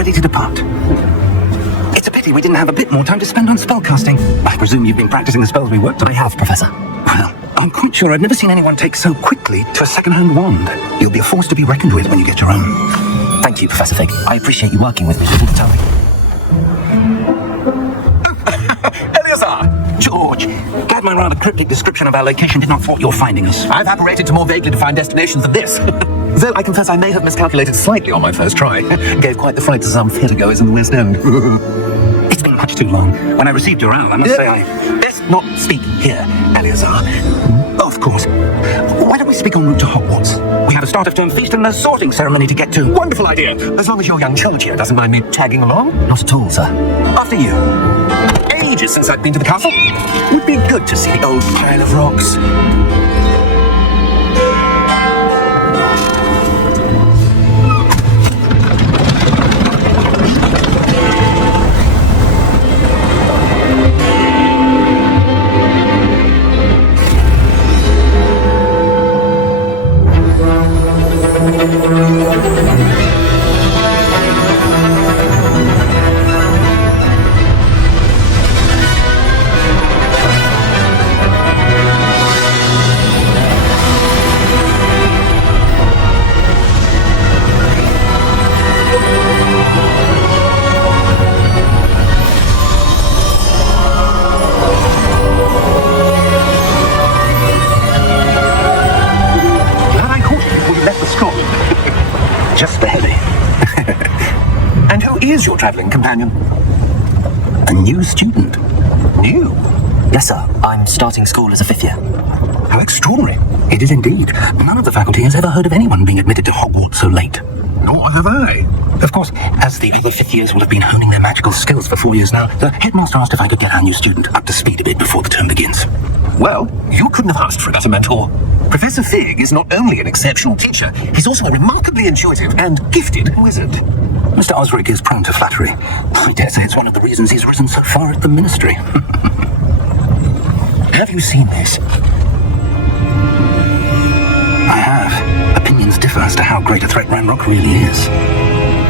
ready to depart. It's a pity we didn't have a bit more time to spend on spellcasting. I presume you've been practicing the spells we worked on. I have, Professor. Well, I'm quite sure I've never seen anyone take so quickly to a second-hand wand. You'll be a force to be reckoned with when you get your own. Thank you, Professor Fig. I appreciate you working with me all the time. Eleazar! George, glad my rather cryptic description of our location did not thwart your finding us. I've apparated to more vaguely defined destinations than this. Though I confess I may have miscalculated slightly on my first try. Gave quite the fright to some theatregoers in the West End. It's been much too long. When I received your owl, I must say Let's not speak here, Eleazar. Of course. Why don't we speak en route to Hogwarts? We have a start-of-term feast and a sorting ceremony to get to. Wonderful idea. As long as your young charge here doesn't mind me tagging along. Not at all, sir. After you. Ages since I've been to the castle. Would be good to see the old pile of rocks. Is your travelling companion? A new student. New? Yes, sir. I'm starting school as a 5th year. How extraordinary. It is indeed. None of the faculty has ever heard of anyone being admitted to Hogwarts so late. Nor have I. Of course, as the other 5th years will have been honing their magical skills for 4 years now, the headmaster asked if I could get our new student up to speed a bit before the term begins. Well, you couldn't have asked for a better mentor. Professor Fig is not only an exceptional teacher, he's also a remarkably intuitive and gifted wizard. Mr. Osric is prone to flattery. I dare say it's one of the reasons he's risen so far at the ministry. Have you seen this? I have. Opinions differ as to how great a threat Ranrock really is.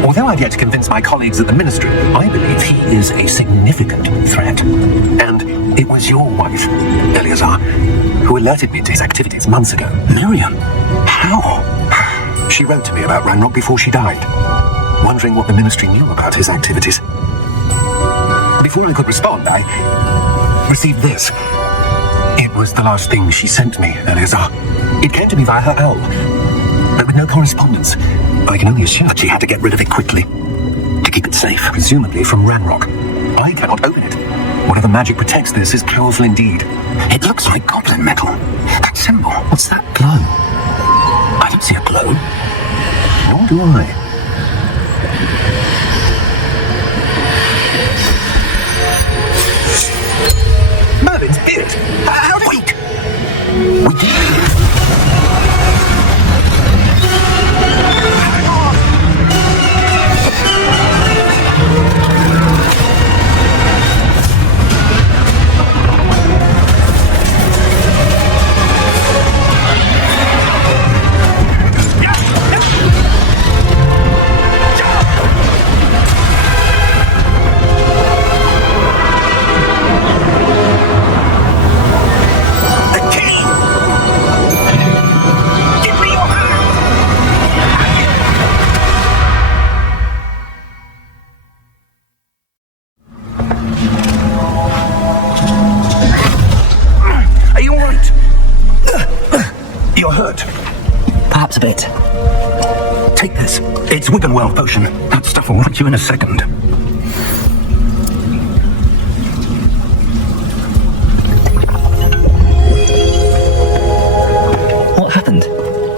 Although I've yet to convince my colleagues at the ministry, I believe he is a significant threat. And it was your wife, Eleazar, who alerted me to his activities months ago. Miriam? How? She wrote to me about Ranrock before she died, wondering what the ministry knew about his activities. Before I could respond, I received this. It was the last thing she sent me, Eleazar. It came to me via her owl, but with no correspondence. I can only assume that she had to get rid of it quickly, to keep it safe. Presumably from Ranrock. I cannot open it. Whatever magic protects this is powerful indeed. It looks like goblin metal. That symbol. What's that glow? I don't see a glow. Nor do I. Merlin's beard! How did... Wait! We did... Perhaps a bit. Take this. It's Wiggenweld potion. That stuff will right you in a second. What happened?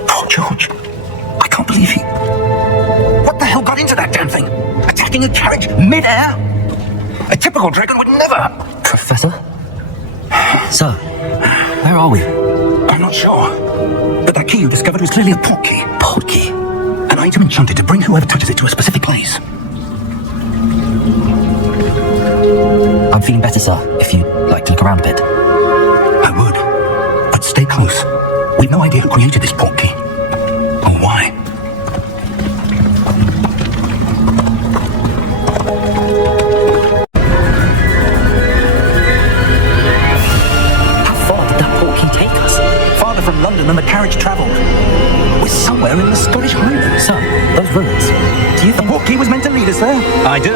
Poor George. I can't believe he... What the hell got into that damn thing? Attacking a carriage mid-air? A typical dragon would never... Professor? Sir, where are we? I'm not sure. But that key you discovered was clearly a port key. Port key? An item enchanted to bring whoever touches it to a specific place. I'm feeling better, sir, if you'd like to look around a bit. I would. But stay close. We've no idea who created this port key. Or why. abandoned and the carriage travelled. We're somewhere in the Scottish Highlands. Sir, those ruins. Do you The think... portkey was meant to lead us there? I do.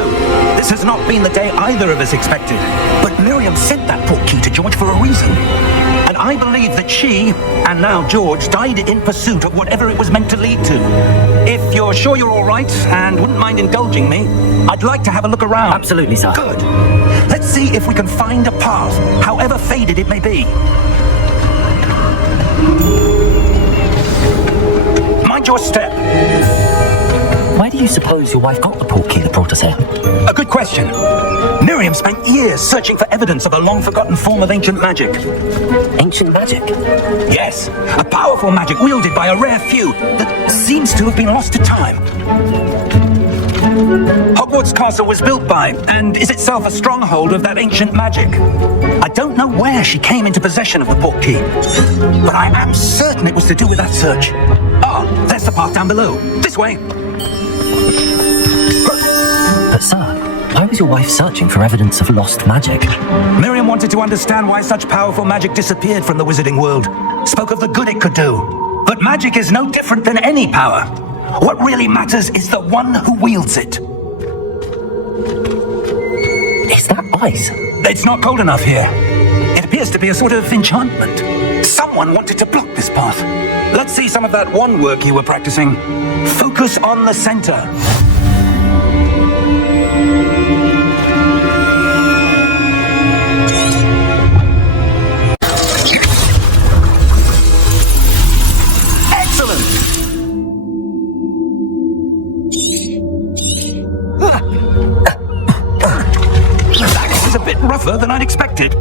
This has not been the day either of us expected. But Miriam sent that portkey to George for a reason. And I believe that she, and now George, died in pursuit of whatever it was meant to lead to. If you're sure you're all right, and wouldn't mind indulging me, I'd like to have a look around. Absolutely, sir. Good. Let's see if we can find a path, however faded it may be. Mind your step. Where do you suppose your wife got the portkey that brought us here? A good question. Miriam spent years searching for evidence of a long-forgotten form of ancient magic. Ancient magic? Yes, a powerful magic wielded by a rare few that seems to have been lost to time. Hogwarts Castle was built by, and is itself a stronghold of that ancient magic. I don't know where she came into possession of the portkey, but I am certain it was to do with that search. Ah, there's the path down below. This way. But sir, why was your wife searching for evidence of lost magic? Miriam wanted to understand why such powerful magic disappeared from the wizarding world. Spoke of the good it could do. But magic is no different than any power. What really matters is the one who wields it. Is that ice? It's not cold enough here. It appears to be a sort of enchantment. Someone wanted to block this path. Let's see some of that wand work you were practicing. Focus on the center. That is a bit rougher than I'd expected.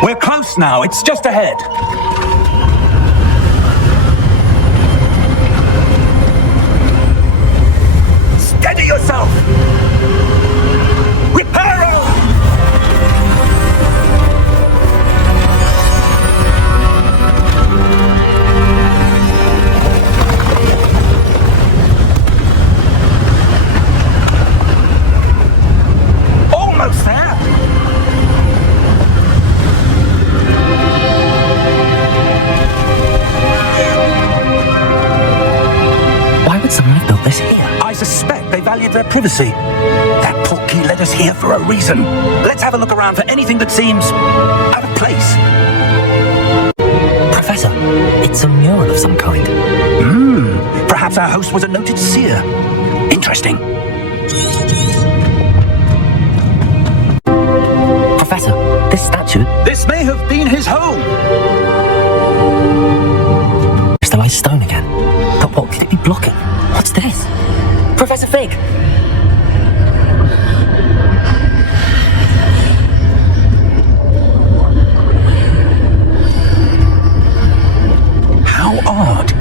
We're close now. It's just ahead. Steady yourself! Reparo! Almost there! Why would someone have built this here? I suspect they valued their privacy. That portkey led us here for a reason. Let's have a look around for anything that seems out of place. Professor, it's a mural of some kind. Perhaps our host was a noted seer. Interesting. Professor, this statue... This may have been his home. crystallized stone again. But what could it be blocking? What's this? Professor Fig! How odd.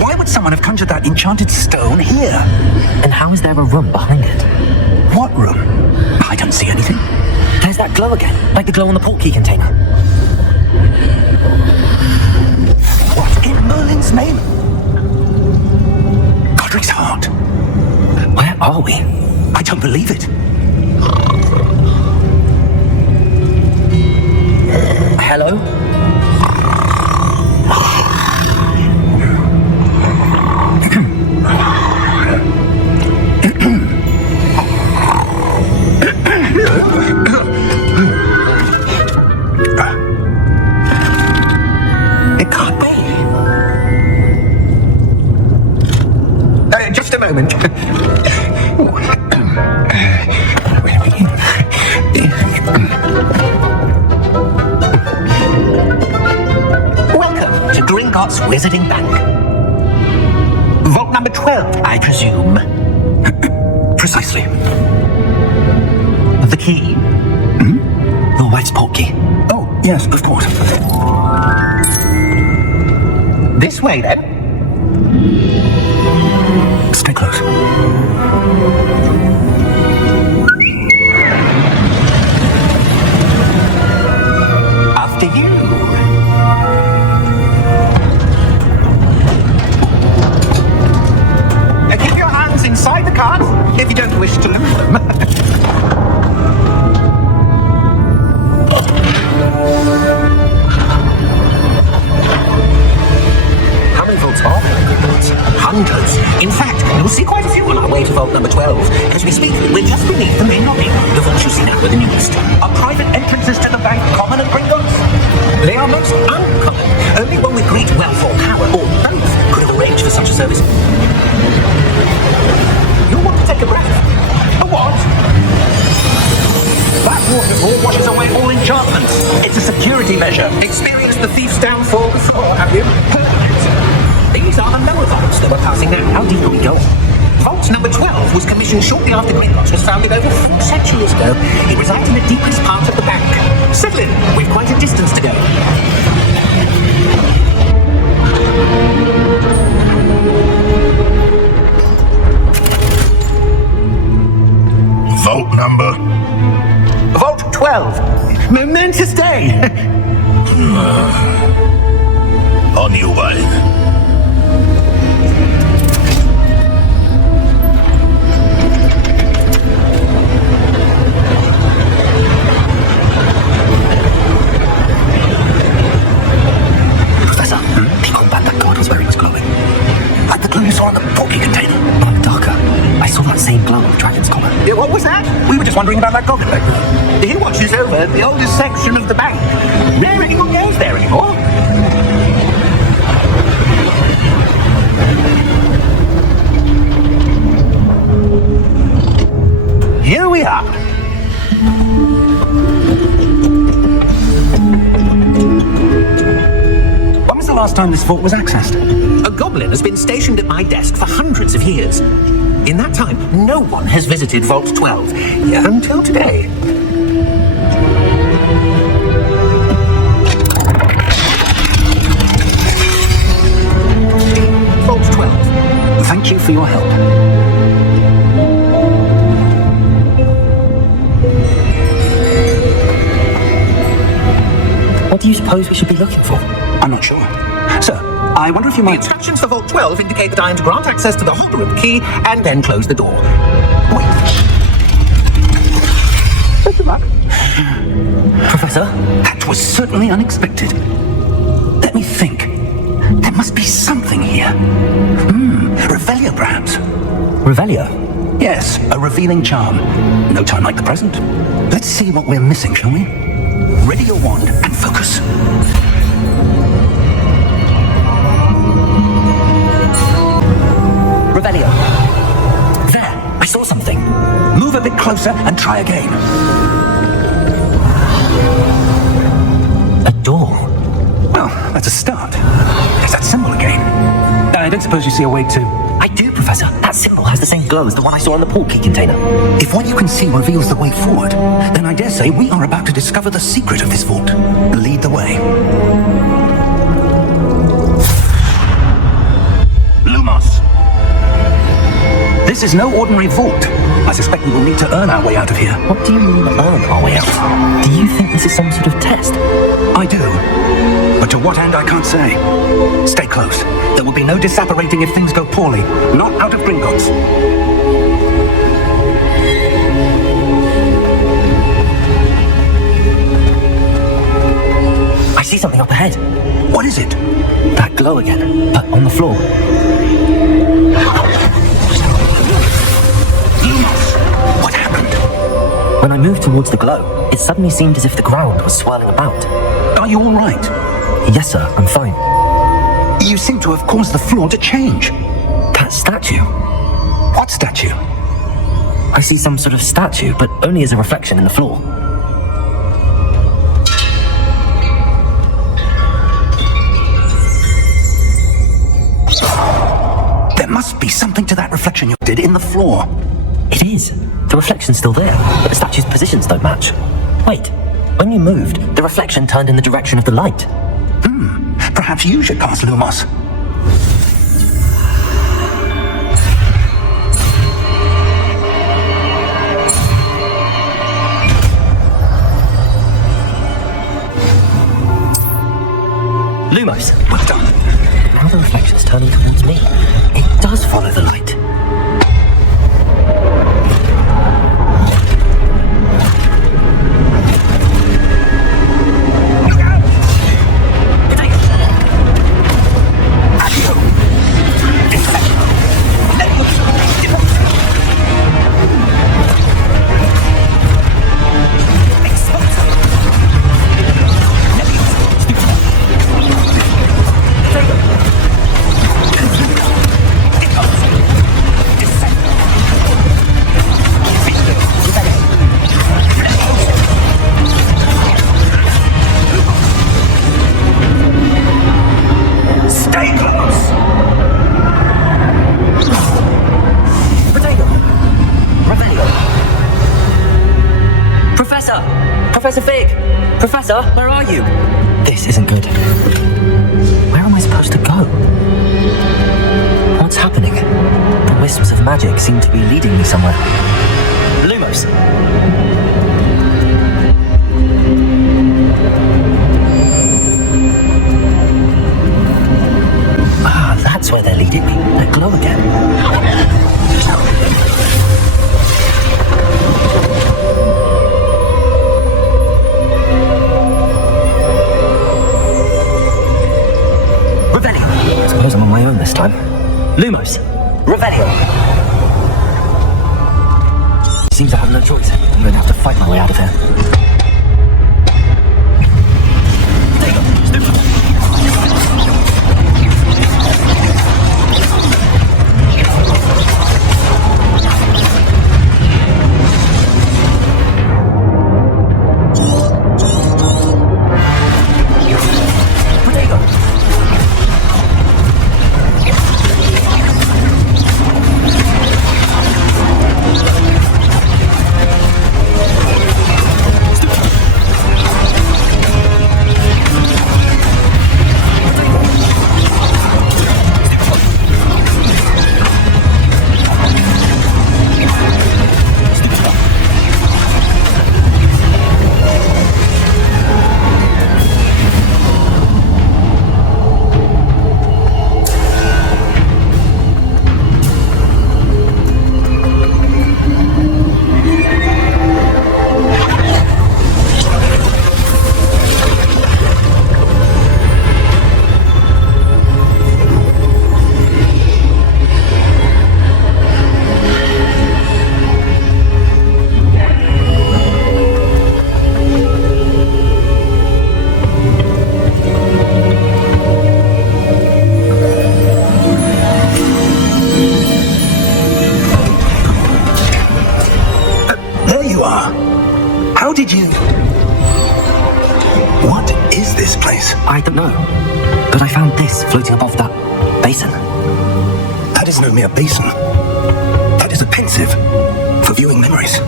Why would someone have conjured that enchanted stone here? And how is there a room behind it? What room? I don't see anything. There's that glow again, like the glow on the portkey container. What in Merlin's name? Godric's heart. Where are we? I don't believe it. Hello? It can't be. Just a moment. Welcome to Gringotts Wizarding Bank. Vault number 12, I presume. Precisely. The key. Your wife's portkey. Oh, yes, of course. This way, then. Stay close. After you. vault number 12. As we speak, we're just beneath the main lobby. The vaults you see now are the newest. Are private entrances to the bank common at Gringotts? They are most uncommon. Only one with great wealth or power, or both, could have arranged for such a service. You want to take a breath? A what? That waterfall washes away all enchantments. It's a security measure. Experienced the thief's downfall before, have you? These are the lower vaults that we're passing now. How deep are we going? Vault number 12 was commissioned shortly after Gringotts was founded over 4 centuries ago. It resides in the deepest part of the bank. Settle in. We've quite a distance to go. Vault number? Vault 12. Momentous day. On your way. Professor, the armband that guard was wearing was glowing. Like the glue you saw in the porky container. No, darker. I saw that same glow of Dragon's collar. Yeah, what was that? We were just wondering about that goblin back there. He watches over the oldest section of the bank. Rare anyone goes there anymore. Here we are. When was the last time this vault was accessed? A goblin has been stationed at my desk for hundreds of years. In that time, no one has visited Vault 12, until today. Vault 12, thank you for your help. What do you suppose we should be looking for? I'm not sure. Sir, I wonder if you might... The instructions for Vault 12 indicate that I am to grant access to the Hogwarts key and then close the door. Wait. Good luck. Professor? That was certainly unexpected. Let me think. There must be something here. Revelio, perhaps. Revelio? Yes, a revealing charm. No time like the present. Let's see what we're missing, shall we? Ready your wand and focus. Revelio. There, I saw something. Move a bit closer and try again. A door. Well, that's a start. There's that symbol again. I don't suppose you see a way to... I do, Professor. That symbol has the same glow as the one I saw in the portkey container. If what you can see reveals the way forward, then I dare say we are about to discover the secret of this vault. Lead the way. Lumos. This is no ordinary vault. I suspect we will need to earn our way out of here. What do you mean, earn our way out? Do you think this is some sort of test? I do. But to what end, I can't say. Stay close. There will be no disapparating if things go poorly. Not out of Gringotts. I see something up ahead. What is it? That glow again, but on the floor. Lumos, what happened? When I moved towards the glow, it suddenly seemed as if the ground was swirling about. Are you all right? Yes, sir, I'm fine. You seem to have caused the floor to change. That statue. What statue? I see some sort of statue, but only as a reflection in the floor. There must be something to that reflection you did in the floor. It is. The reflection's still there, but the statue's positions don't match. Wait, when you moved, the reflection turned in the direction of the light. Perhaps you should cast Lumos. Lumos. Well done. Now the reflection's turning towards me. It does follow the light. Professor, where are you? This isn't good. Where am I supposed to go? What's happening? The wisps of magic seem to be leading me somewhere. Lumos! Ah, that's where they're leading me. That glow again. I suppose I'm on my own this time. Lumos! Revelio! Seems I have no choice. I'm going to have to fight my way out of here. I don't know, but I found this floating above that basin. That is no mere basin. That is a pensieve for viewing memories.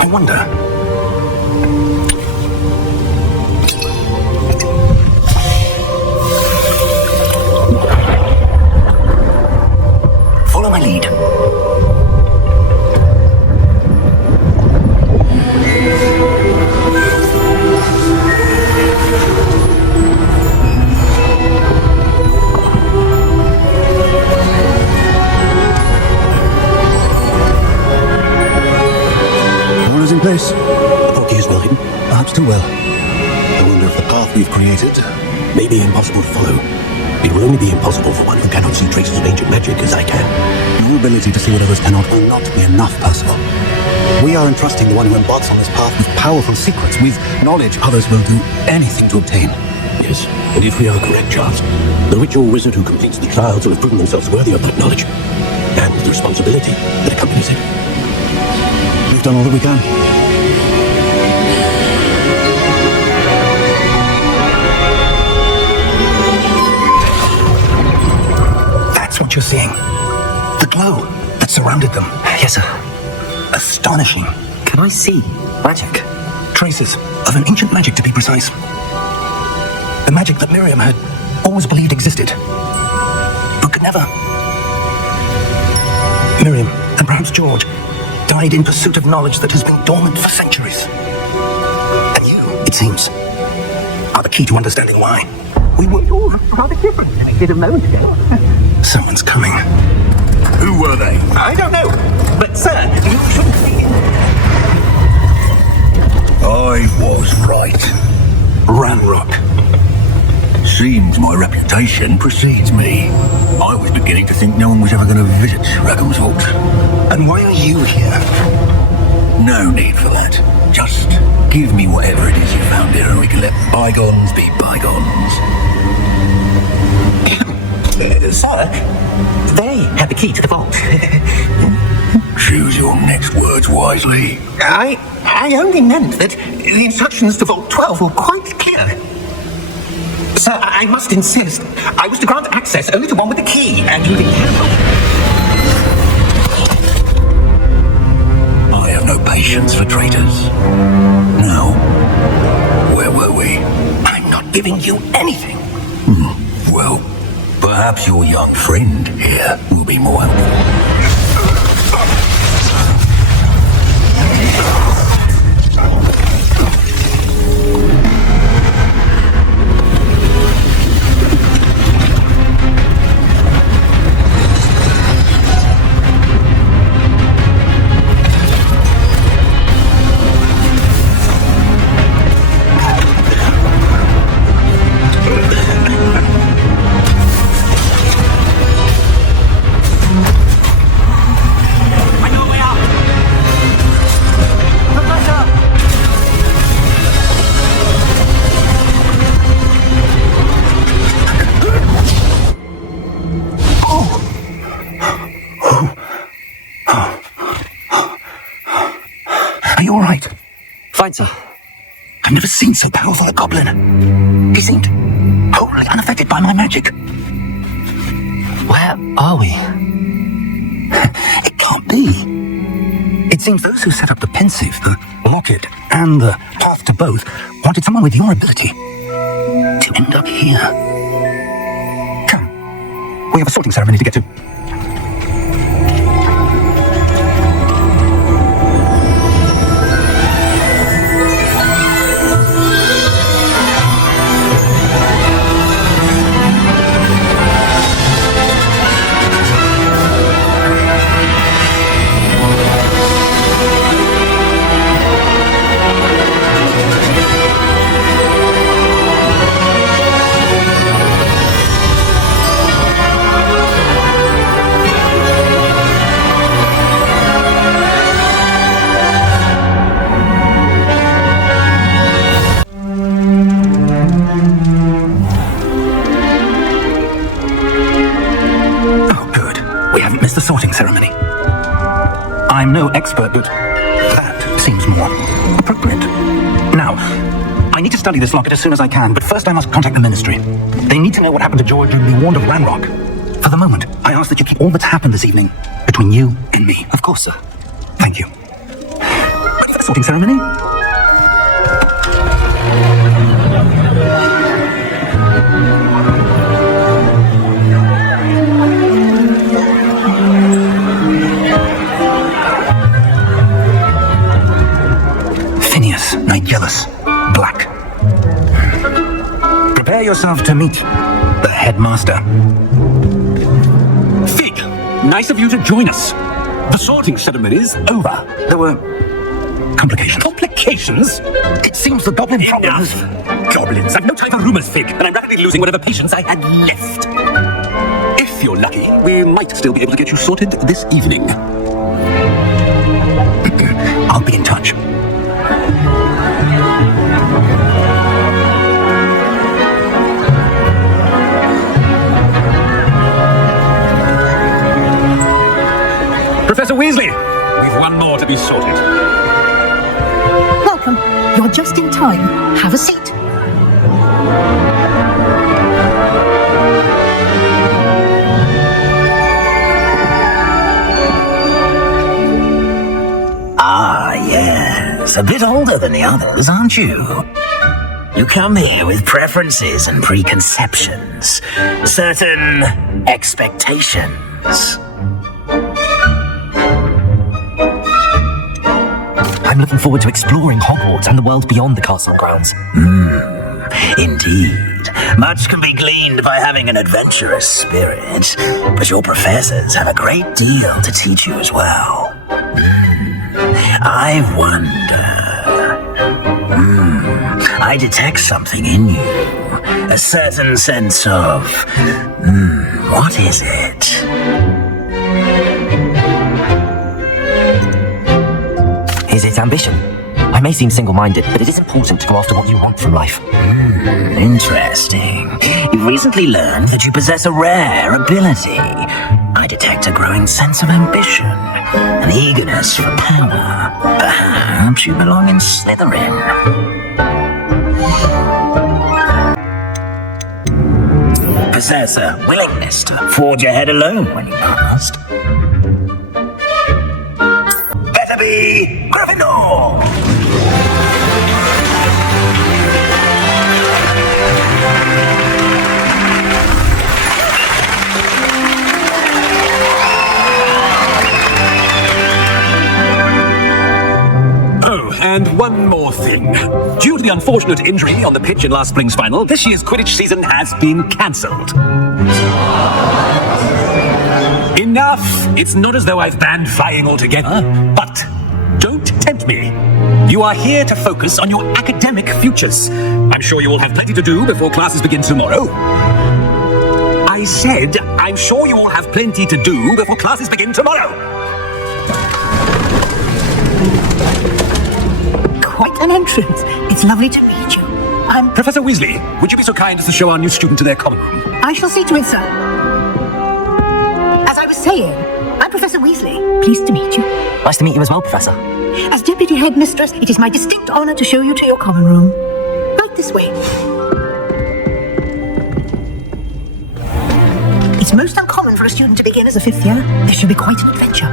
I wonder... Follow my lead. In place. The portkey is well hidden. Perhaps too well. I wonder if the path we've created may be impossible to follow. It will only be impossible for one who cannot see traces of ancient magic as I can. Your ability to see what others cannot will not be enough, Percival. We are entrusting the one who embarks on this path with powerful secrets, with knowledge others will do anything to obtain. Yes, and if we are correct, Charles, the witch or wizard who completes the trials will have proven themselves worthy of that knowledge, and the responsibility that accompanies it. We've done all that we can. That's what you're seeing. The glow that surrounded them. Yes, sir. Astonishing. Can I see magic? Traces of an ancient magic, to be precise. The magic that Miriam had always believed existed, but could never. Miriam, and perhaps George, died in pursuit of knowledge that has been dormant for centuries. And you, it seems, are the key to understanding why. We were all rather different than we did a moment ago. Someone's coming. Who were they? I don't know. But, sir, you shouldn't be. I was right. Ranrock. Seems my reputation precedes me. I was beginning to think no one was ever going to visit Rackham's vault. And why are you here? No need for that. Just give me whatever it is you found here and we can let bygones be bygones. Sir, they had the key to the vault. Choose your next words wisely. I only meant that the instructions to Vault 12 were quite clear. Sir, I must insist. I was to grant access only to one with the key, and you didn't have one. I have got no patience for traitors. Now, where were we? I'm not giving you anything. Well, perhaps your young friend here will be more helpful. Fine, sir. I've never seen so powerful a goblin. He seemed wholly unaffected by my magic. Where are we? It can't be. It seems those who set up the Pensive, the Locket, and the Path to Both wanted someone with your ability to end up here. Come. We have a sorting ceremony to get to. The sorting ceremony. I'm no expert, but that seems more appropriate. Now, I need to study this locket as soon as I can, but first I must contact the Ministry. They need to know what happened to George and be warned of Ranrock. For the moment, I ask that you keep all that's happened this evening between you and me. Of course, sir. Thank you. Ready for the sorting ceremony? Nigellus Black. Prepare yourself to meet the headmaster. Fig, nice of you to join us. The sorting ceremony's over. There were complications. Complications? It seems the goblin problem is... Goblins, I've no time for rumors, Fig, and I'm rapidly losing whatever patience I had left. If you're lucky, we might still be able to get you sorted this evening. I'll be in touch. Professor Weasley, we've one more to be sorted. Welcome. You're just in time. Have a seat. Ah, yes. A bit older than the others, aren't you? You come here with preferences and preconceptions. Certain expectations. I'm looking forward to exploring Hogwarts and the world beyond the castle grounds. Indeed. Much can be gleaned by having an adventurous spirit, but your professors have a great deal to teach you as well. I wonder... I detect something in you. A certain sense of... what is it? Is it ambition? I may seem single-minded, but it is important to go after what you want from life. Interesting. You've recently learned that you possess a rare ability. I detect a growing sense of ambition, an eagerness for power. Perhaps you belong in Slytherin. Possess a willingness to forge ahead alone when you must. Better better be Gryffindor! And one more thing. Due to the unfortunate injury on the pitch in last spring's final, this year's Quidditch season has been cancelled. Enough! It's not as though I've banned flying altogether, but don't tempt me. You are here to focus on your academic futures. I'm sure you will have plenty to do before classes begin tomorrow. I said, I'm sure you will have plenty to do before classes begin tomorrow. Quite an entrance. It's lovely to meet you. I'm... Professor Weasley, would you be so kind as to show our new student to their common room? I shall see to it, sir. As I was saying, I'm Professor Weasley. Pleased to meet you. Nice to meet you as well, Professor. As Deputy Headmistress, it is my distinct honour to show you to your common room. Right this way. It's most uncommon for a student to begin as a fifth year. This should be quite an adventure.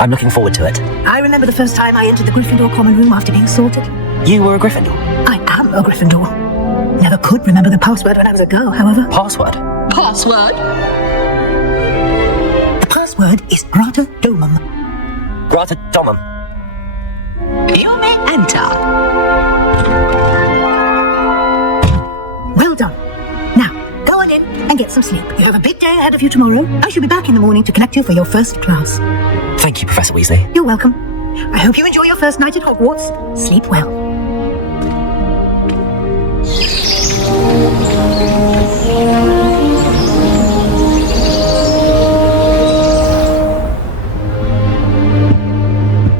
I'm looking forward to it. I remember the first time I entered the Gryffindor common room after being sorted. You were a Gryffindor? I am a Gryffindor. Never could remember the password when I was a girl, however. Password? Password? The password is Grata Domum. Grata Domum. You may enter. Well done. Now, go on in and get some sleep. You have a big day ahead of you tomorrow. I shall be back in the morning to connect you for your first class. Thank you, Professor Weasley. You're welcome. I hope you enjoy your first night at Hogwarts. Sleep well.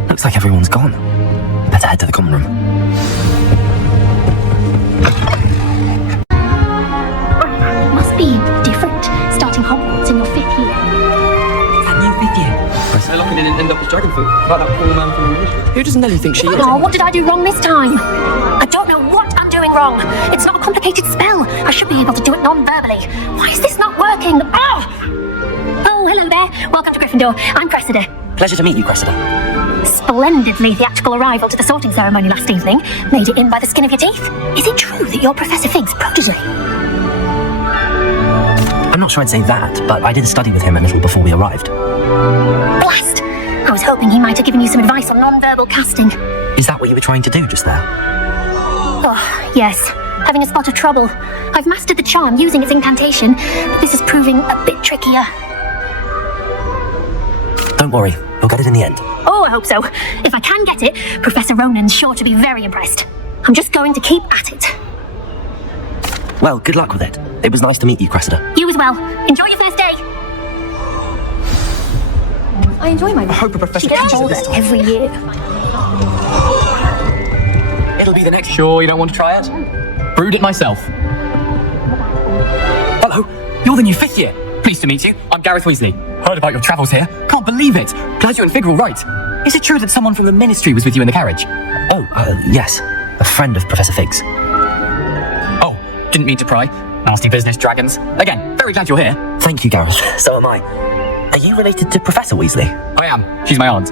Looks like everyone's gone. Better head to the common room. Must be different, starting Hogwarts in your 5th year. That new 5th year? They're locking in and end up as Dragonfoot, like that poor man from the ministry. Who does Nelly think she is? Oh, what did I do wrong this time? I don't know what I'm doing wrong. It's not a complicated spell. I should be able to do it non-verbally. Why is this not working? Oh, hello there. Welcome to Gryffindor. I'm Cressida. Pleasure to meet you, Cressida. Splendidly theatrical arrival to the sorting ceremony last evening. Made it in by the skin of your teeth. Is it true that you're Professor Fig's protege? I'm not sure I'd say that, but I did study with him a little before we arrived. Blast! I was hoping he might have given you some advice on non-verbal casting. Is that what you were trying to do just there? Oh, yes. Having a spot of trouble. I've mastered the charm using its incantation, but this is proving a bit trickier. Don't worry, you'll get it in the end. Oh, I hope so. If I can get it, Professor Ronan's sure to be very impressed. I'm just going to keep at it. Well, good luck with it. It was nice to meet you, Cressida. You as well. Enjoy your first day. I enjoy my work. I hope a professor She gets catches it older this time. every year. It'll be the next. Sure, you don't want to try it? Brewed it myself. Hello, you're the new 5th year. Pleased to meet you. I'm Gareth Weasley. Heard about your travels here. Can't believe it. Glad you and Fig were right. Is it true that someone from the ministry was with you in the carriage? Oh, yes. A friend of Professor Fig's. Oh, didn't mean to pry. Nasty business, dragons. Again, very glad you're here. Thank you, Gareth. So am I. Are you related to Professor Weasley? I am. She's my aunt.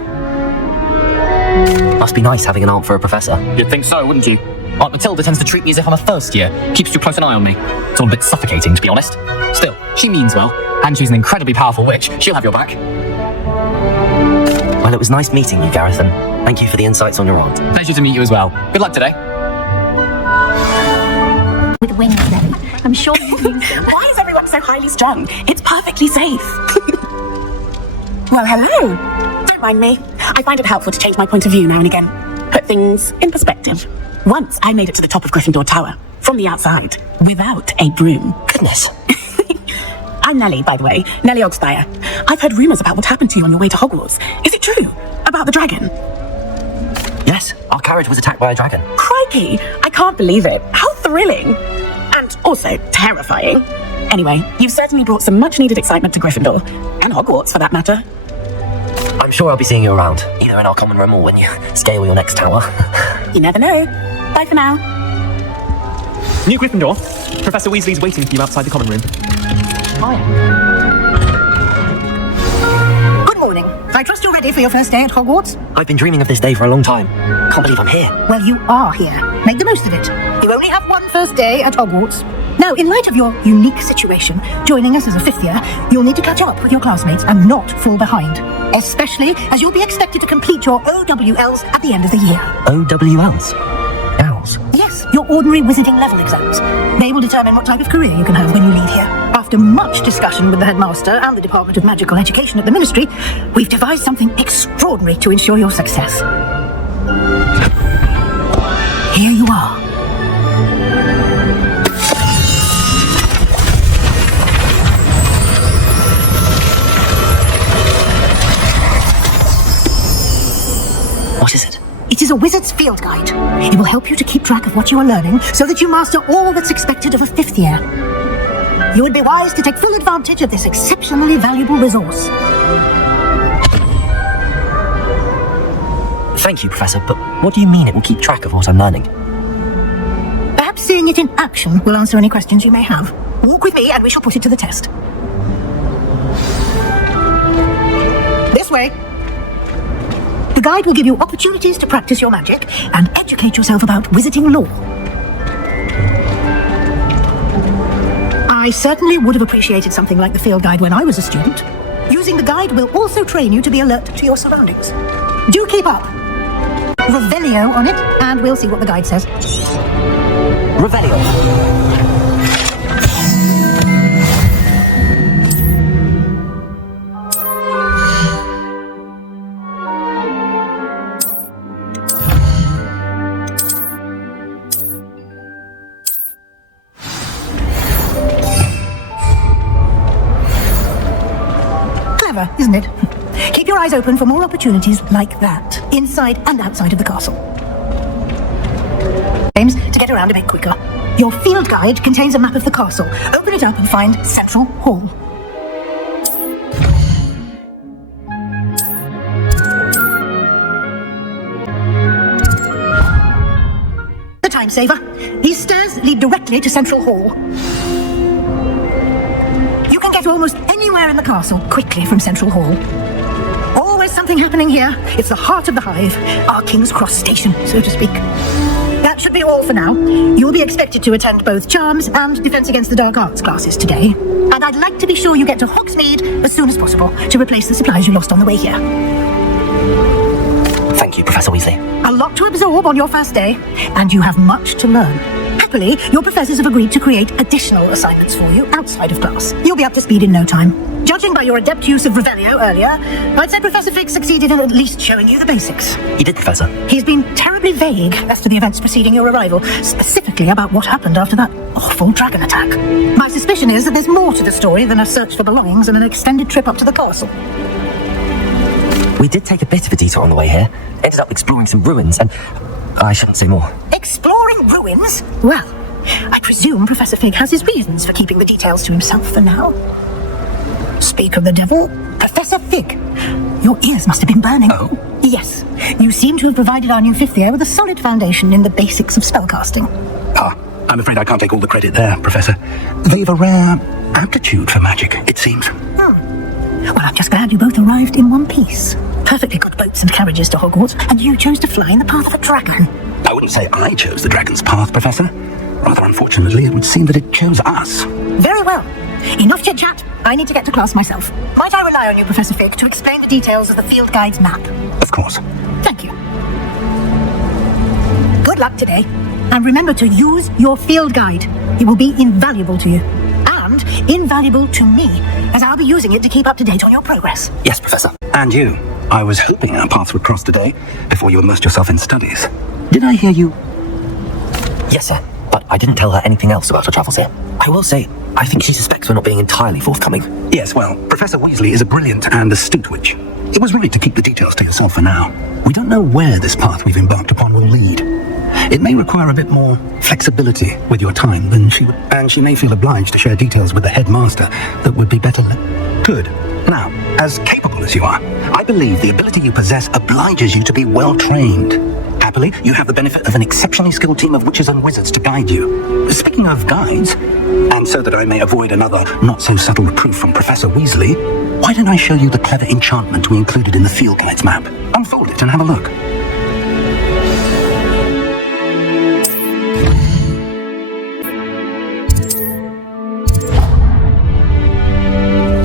Must be nice having an aunt for a professor. You'd think so, wouldn't you? Aunt Matilda tends to treat me as if I'm a first year. Keeps too close an eye on me. It's all a bit suffocating, to be honest. Still, she means well. And she's an incredibly powerful witch. She'll have your back. Well, it was nice meeting you, Gareth, and thank you for the insights on your aunt. Pleasure to meet you as well. Good luck today. With wings, then. I'm sure you use them. Why is everyone so highly strung? It's perfectly safe. Well, hello. Don't mind me. I find it helpful to change my point of view now and again. Put things in perspective. Once I made it to the top of Gryffindor Tower, from the outside, without a broom. Goodness. I'm Nellie, by the way. Nellie Ogspire. I've heard rumours about what happened to you on your way to Hogwarts. Is it true? About the dragon? Yes, our carriage was attacked by a dragon. Crikey! I can't believe it. How thrilling. And also terrifying. Anyway, you've certainly brought some much-needed excitement to Gryffindor. And Hogwarts, for that matter. I'm sure I'll be seeing you around, either in our common room or when you scale your next tower. You never know. Bye for now. New Gryffindor. Professor Weasley's waiting for you outside the common room. Good morning. I trust you're ready for your first day at Hogwarts? I've been dreaming of this day for a long time. Can't believe I'm here. Well, you are here. Make the most of it. You only have one first day at Hogwarts. Now, in light of your unique situation, joining us as a fifth year, you'll need to catch up with your classmates and not fall behind. Especially as you'll be expected to complete your OWLs at the end of the year. OWLs? Owls? Yes, your ordinary wizarding level exams. They will determine what type of career you can have when you leave here. After much discussion with the headmaster and the Department of Magical Education at the Ministry, we've devised something extraordinary to ensure your success. Here you are. What is it? It is a wizard's field guide. It will help you to keep track of what you are learning so that you master all that's expected of a fifth year. You would be wise to take full advantage of this exceptionally valuable resource. Thank you, Professor, but what do you mean it will keep track of what I'm learning? Perhaps seeing it in action will answer any questions you may have. Walk with me and we shall put it to the test. This way. The guide will give you opportunities to practice your magic and educate yourself about wizarding lore. I certainly would have appreciated something like the field guide when I was a student. Using the guide will also train you to be alert to your surroundings. Do keep up. Revelio on it, and we'll see what the guide says. Revelio. Isn't it? Keep your eyes open for more opportunities like that, inside and outside of the castle. Aims to get around a bit quicker. Your field guide contains a map of the castle. Open it up and find Central Hall. The time saver. These stairs lead directly to Central Hall. You can get to almost anywhere in the castle quickly from Central Hall. Always something happening here. It's the heart of the Hive, our King's Cross station, so to speak. That should be all for now. You'll be expected to attend both Charms and Defense Against the Dark Arts classes today. And I'd like to be sure you get to Hogsmeade as soon as possible to replace the supplies you lost on the way here. Thank you, Professor Weasley. A lot to absorb on your first day, and you have much to learn. Happily, your professors have agreed to create additional assignments for you outside of class. You'll be up to speed in no time. Judging by your adept use of Revelio earlier, I'd say Professor Fig succeeded in at least showing you the basics. He did, Professor. He's been terribly vague as to the events preceding your arrival, specifically about what happened after that awful dragon attack. My suspicion is that there's more to the story than a search for belongings and an extended trip up to the castle. We did take a bit of a detour on the way here. Ended up exploring some ruins, and I shouldn't say more. Exploring ruins? Well, I presume Professor Fig has his reasons for keeping the details to himself for now. Speak of the devil, Professor Fig, your ears must have been burning. Oh? Yes, you seem to have provided our new fifth year with a solid foundation in the basics of spellcasting. I'm afraid I can't take all the credit there, Professor. They've a rare aptitude for magic, it seems. Well, I'm just glad you both arrived in one piece. Perfectly good boats and carriages to Hogwarts, and you chose to fly in the path of a dragon. I wouldn't say I chose the dragon's path, Professor. Rather unfortunately, it would seem that it chose us. Very well. Enough chit-chat. I need to get to class myself. Might I rely on you, Professor Fig, to explain the details of the field guide's map? Of course. Thank you. Good luck today. And remember to use your field guide. It will be invaluable to you. And invaluable to me, as I'll be using it to keep up to date on your progress. Yes, Professor. And you. I was hoping our paths would cross today, before you immersed yourself in studies. Did I hear you? Yes, sir. But I didn't tell her anything else about her travels here. I will say, I think she suspects we're not being entirely forthcoming. Yes, well, Professor Weasley is a brilliant and astute witch. It was right to keep the details to yourself for now. We don't know where this path we've embarked upon will lead. It may require a bit more flexibility with your time than she would, and she may feel obliged to share details with the headmaster that would be better Good. Now, as capable as you are, I believe the ability you possess obliges you to be well trained. Happily, you have the benefit of an exceptionally skilled team of witches and wizards to guide you. Speaking of guides, and so that I may avoid another not-so-subtle reproof from Professor Weasley, Why don't I show you the clever enchantment we included in the field guides map? Unfold it and have a look.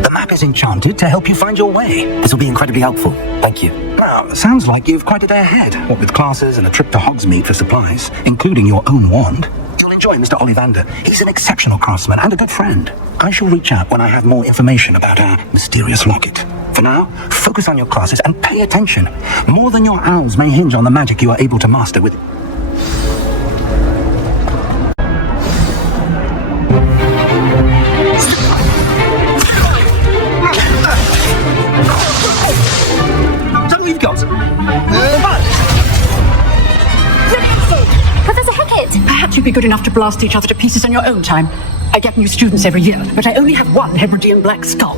The map is enchanted to help you find your way. This will be incredibly helpful. Thank you. Well, sounds like you've quite a day ahead, what with classes and a trip to Hogsmeade for supplies, including your own wand. You'll enjoy Mr. Ollivander. He's an exceptional craftsman and a good friend. I shall reach out when I have more information about our mysterious locket. For now, focus on your classes and pay attention. More than your owls may hinge on the magic you are able to master with... So we've got... Professor Hecat! Perhaps you'd be good enough to blast each other to pieces on your own time. I get new students every year, but I only have one Hebridean black skull.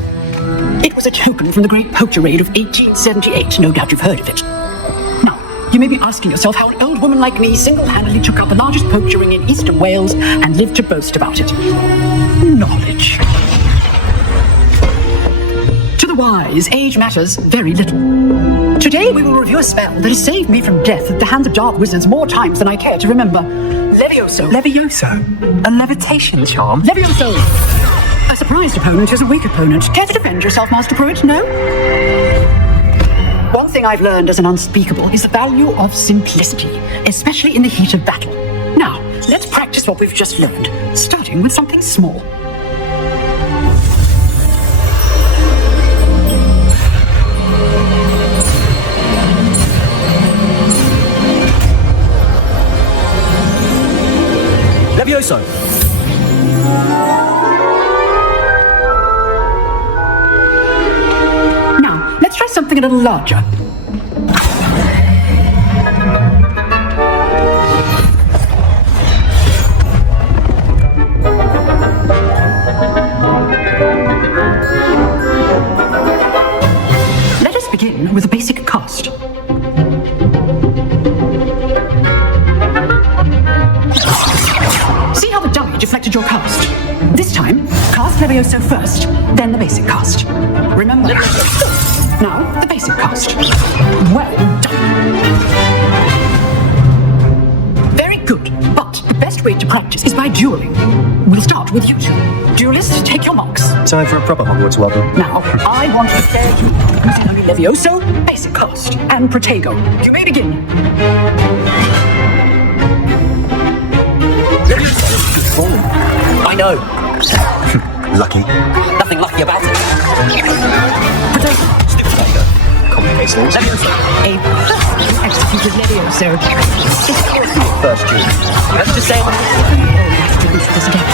It was a token from the Great Poacher Raid of 1878. No doubt you've heard of it. Now, you may be asking yourself how an old woman like me single-handedly took out the largest poacher ring in eastern Wales and lived to boast about it. Knowledge. To the wise, age matters very little. Today we will review a spell that has saved me from death at the hands of dark wizards more times than I care to remember. Levioso. Levioso? A levitation charm? Levioso! A surprised opponent is a weak opponent. Care to defend yourself, Master Pruitt? No? One thing I've learned as an unspeakable is the value of simplicity, especially in the heat of battle. Now, let's practice what we've just learned, starting with something small. Levioso! Now, let's try something a little larger. Let us begin with a basic cast. See how the dummy deflected your cast? This time, cast Levioso first, then the basic cast. Remember? Now, the basic cast. Well done. Very good, but the best way to practice is by dueling. We'll start with you two. Duelists, take your marks. Time for a proper Hogwarts welcome. Now, I want to declare you using only Levioso, basic cast, and Protego. You may begin. I know. Lucky. Nothing lucky about it. Protego. Stupid Protego. Complicates things. A perfectly executed Levioso. First duel. Let's just say To lose this game.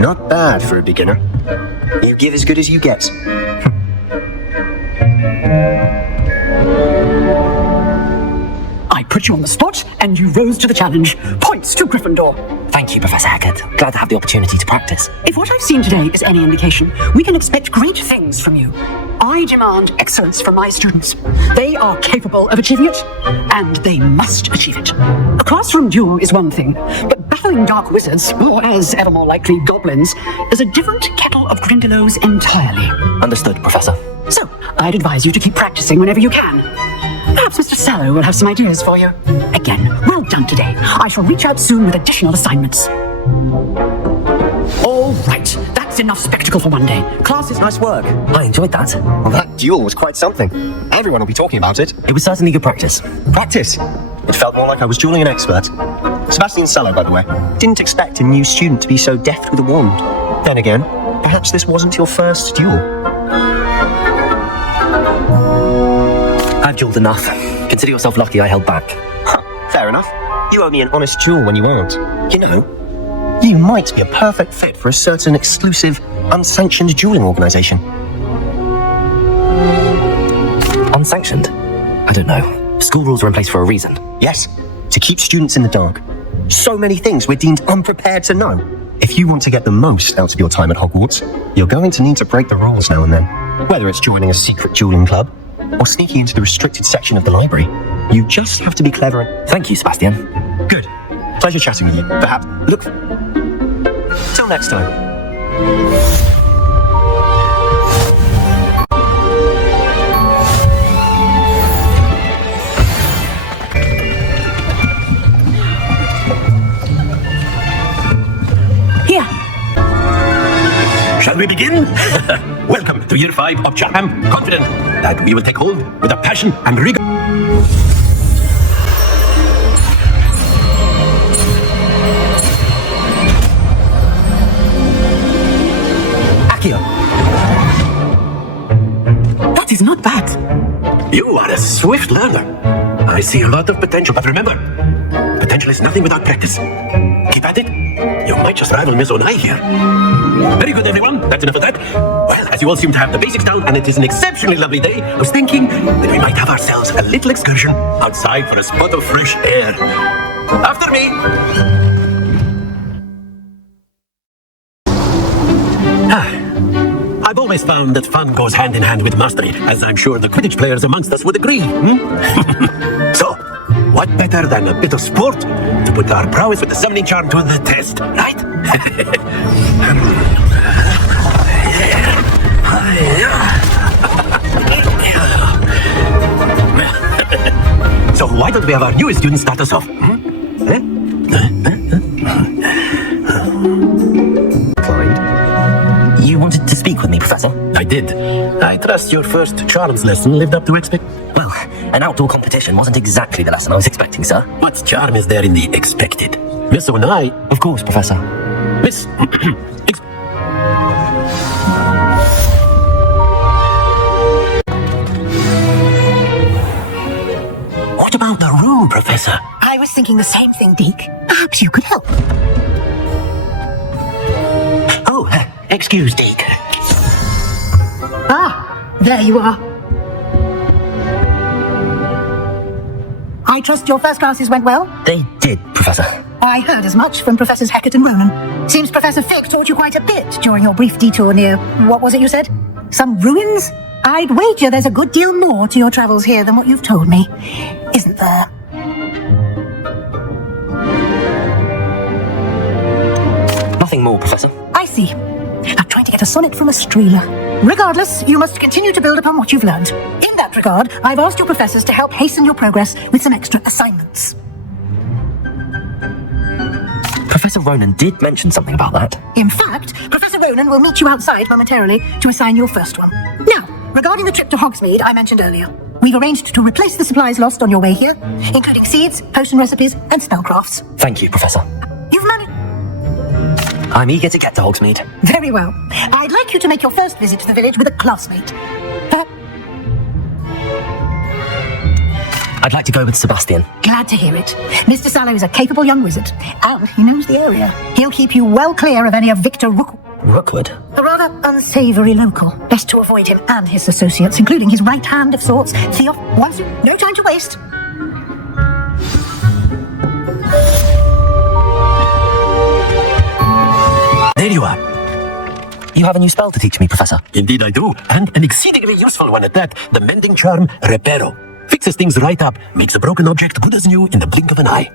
Not bad for a beginner. You give as good as you get. I put you on the spot, and you rose to the challenge. Points to Gryffindor. Thank you, Professor Hecat. Glad to have the opportunity to practice. If what I've seen today is any indication, we can expect great things from you. I demand excellence from my students. They are capable of achieving it, and they must achieve it. A classroom duel is one thing, but battling dark wizards, or as ever more likely, goblins, is a different kettle of Grindylows entirely. Understood, Professor. So, I'd advise you to keep practicing whenever you can. Perhaps Mr. Sallow will have some ideas for you. Again, well done today. I shall reach out soon with additional assignments. All right, that's enough spectacle for one day. Classes, Nice work. I enjoyed that. Well, that duel was quite something. Everyone will be talking about it. It was certainly good practice. Practice. It felt more like I was dueling an expert. Sebastian Sallow, by the way, didn't expect a new student to be so deft with a wand. Then again, perhaps this wasn't your first duel. I've duelled enough. Consider yourself lucky I held back. Huh, fair enough. You owe me an honest duel when you want. You know, you might be a perfect fit for a certain exclusive, unsanctioned dueling organization. Unsanctioned? I don't know. School rules are in place for a reason. Yes, to keep students in the dark. So many things we're deemed unprepared to know. If you want to get the most out of your time at Hogwarts, you're going to need to break the rules now and then. Whether it's joining a secret dueling club, or sneaking into the restricted section of the library, you just have to be clever and... Thank you, Sebastian. Good. Pleasure chatting with you. Perhaps... Look... So Until next time. Here. Shall we begin? Welcome to Year 5 of Chapter. I'm confident that we will take hold with a passion and rigor. That is not bad. You are a swift learner. I see a lot of potential, but remember, potential is nothing without practice. Keep at it. You might just rival Miss Onai here. Very good, everyone. That's enough of that. Well, as you all seem to have the basics down, and it is an exceptionally lovely day, I was thinking that we might have ourselves a little excursion outside for a spot of fresh air. After me. I've always found that fun goes hand in hand with mastery, as I'm sure the Quidditch players amongst us would agree. So, what better than a bit of sport to put our prowess with the summoning charm to the test, right? So why don't we have our newest student start us off? You wanted to speak with me, Professor? I did. I trust your first charms lesson lived up to expect. Well, an outdoor competition wasn't exactly the lesson I was expecting, sir. What charm is there in the expected? Miss Onai? Of course, Professor. Miss... What about the room, Professor? I was thinking the same thing, Deke. Perhaps you could help. Oh, excuse, Deke. Ah, there you are. I trust your first classes went well? They did, Professor. I heard as much from Professors Hackett and Ronan. Seems Professor Fick taught you quite a bit during your brief detour near, what was it you said? Some ruins? I'd wager there's a good deal more to your travels here than what you've told me. Isn't there? Nothing more, Professor. I see. I'm trying to get a sonnet from a streeler. Regardless, you must continue to build upon what you've learned. In that regard, I've asked your professors to help hasten your progress with some extra assignments. Professor Ronan did mention something about that. In fact, Professor Ronan will meet you outside momentarily to assign your first one. Now, regarding the trip to Hogsmeade I mentioned earlier, we've arranged to replace the supplies lost on your way here, including seeds, potion recipes, and spellcrafts. Thank you, Professor. You've managed... I'm eager to get to Hogsmeade. Very well. I'd like you to make your first visit to the village with a classmate. I'd like to go with Sebastian. Glad to hear it. Mr. Sallow is a capable young wizard, and he knows the area. He'll keep you well clear of any of Victor Rookwood? A rather unsavoury local. Best to avoid him and his associates, including his right hand of sorts, Once no time to waste. There you are. You have a new spell to teach me, Professor. Indeed I do, and an exceedingly useful one at that. The mending charm, Reparo. Fixes things right up, makes a broken object good as new in the blink of an eye.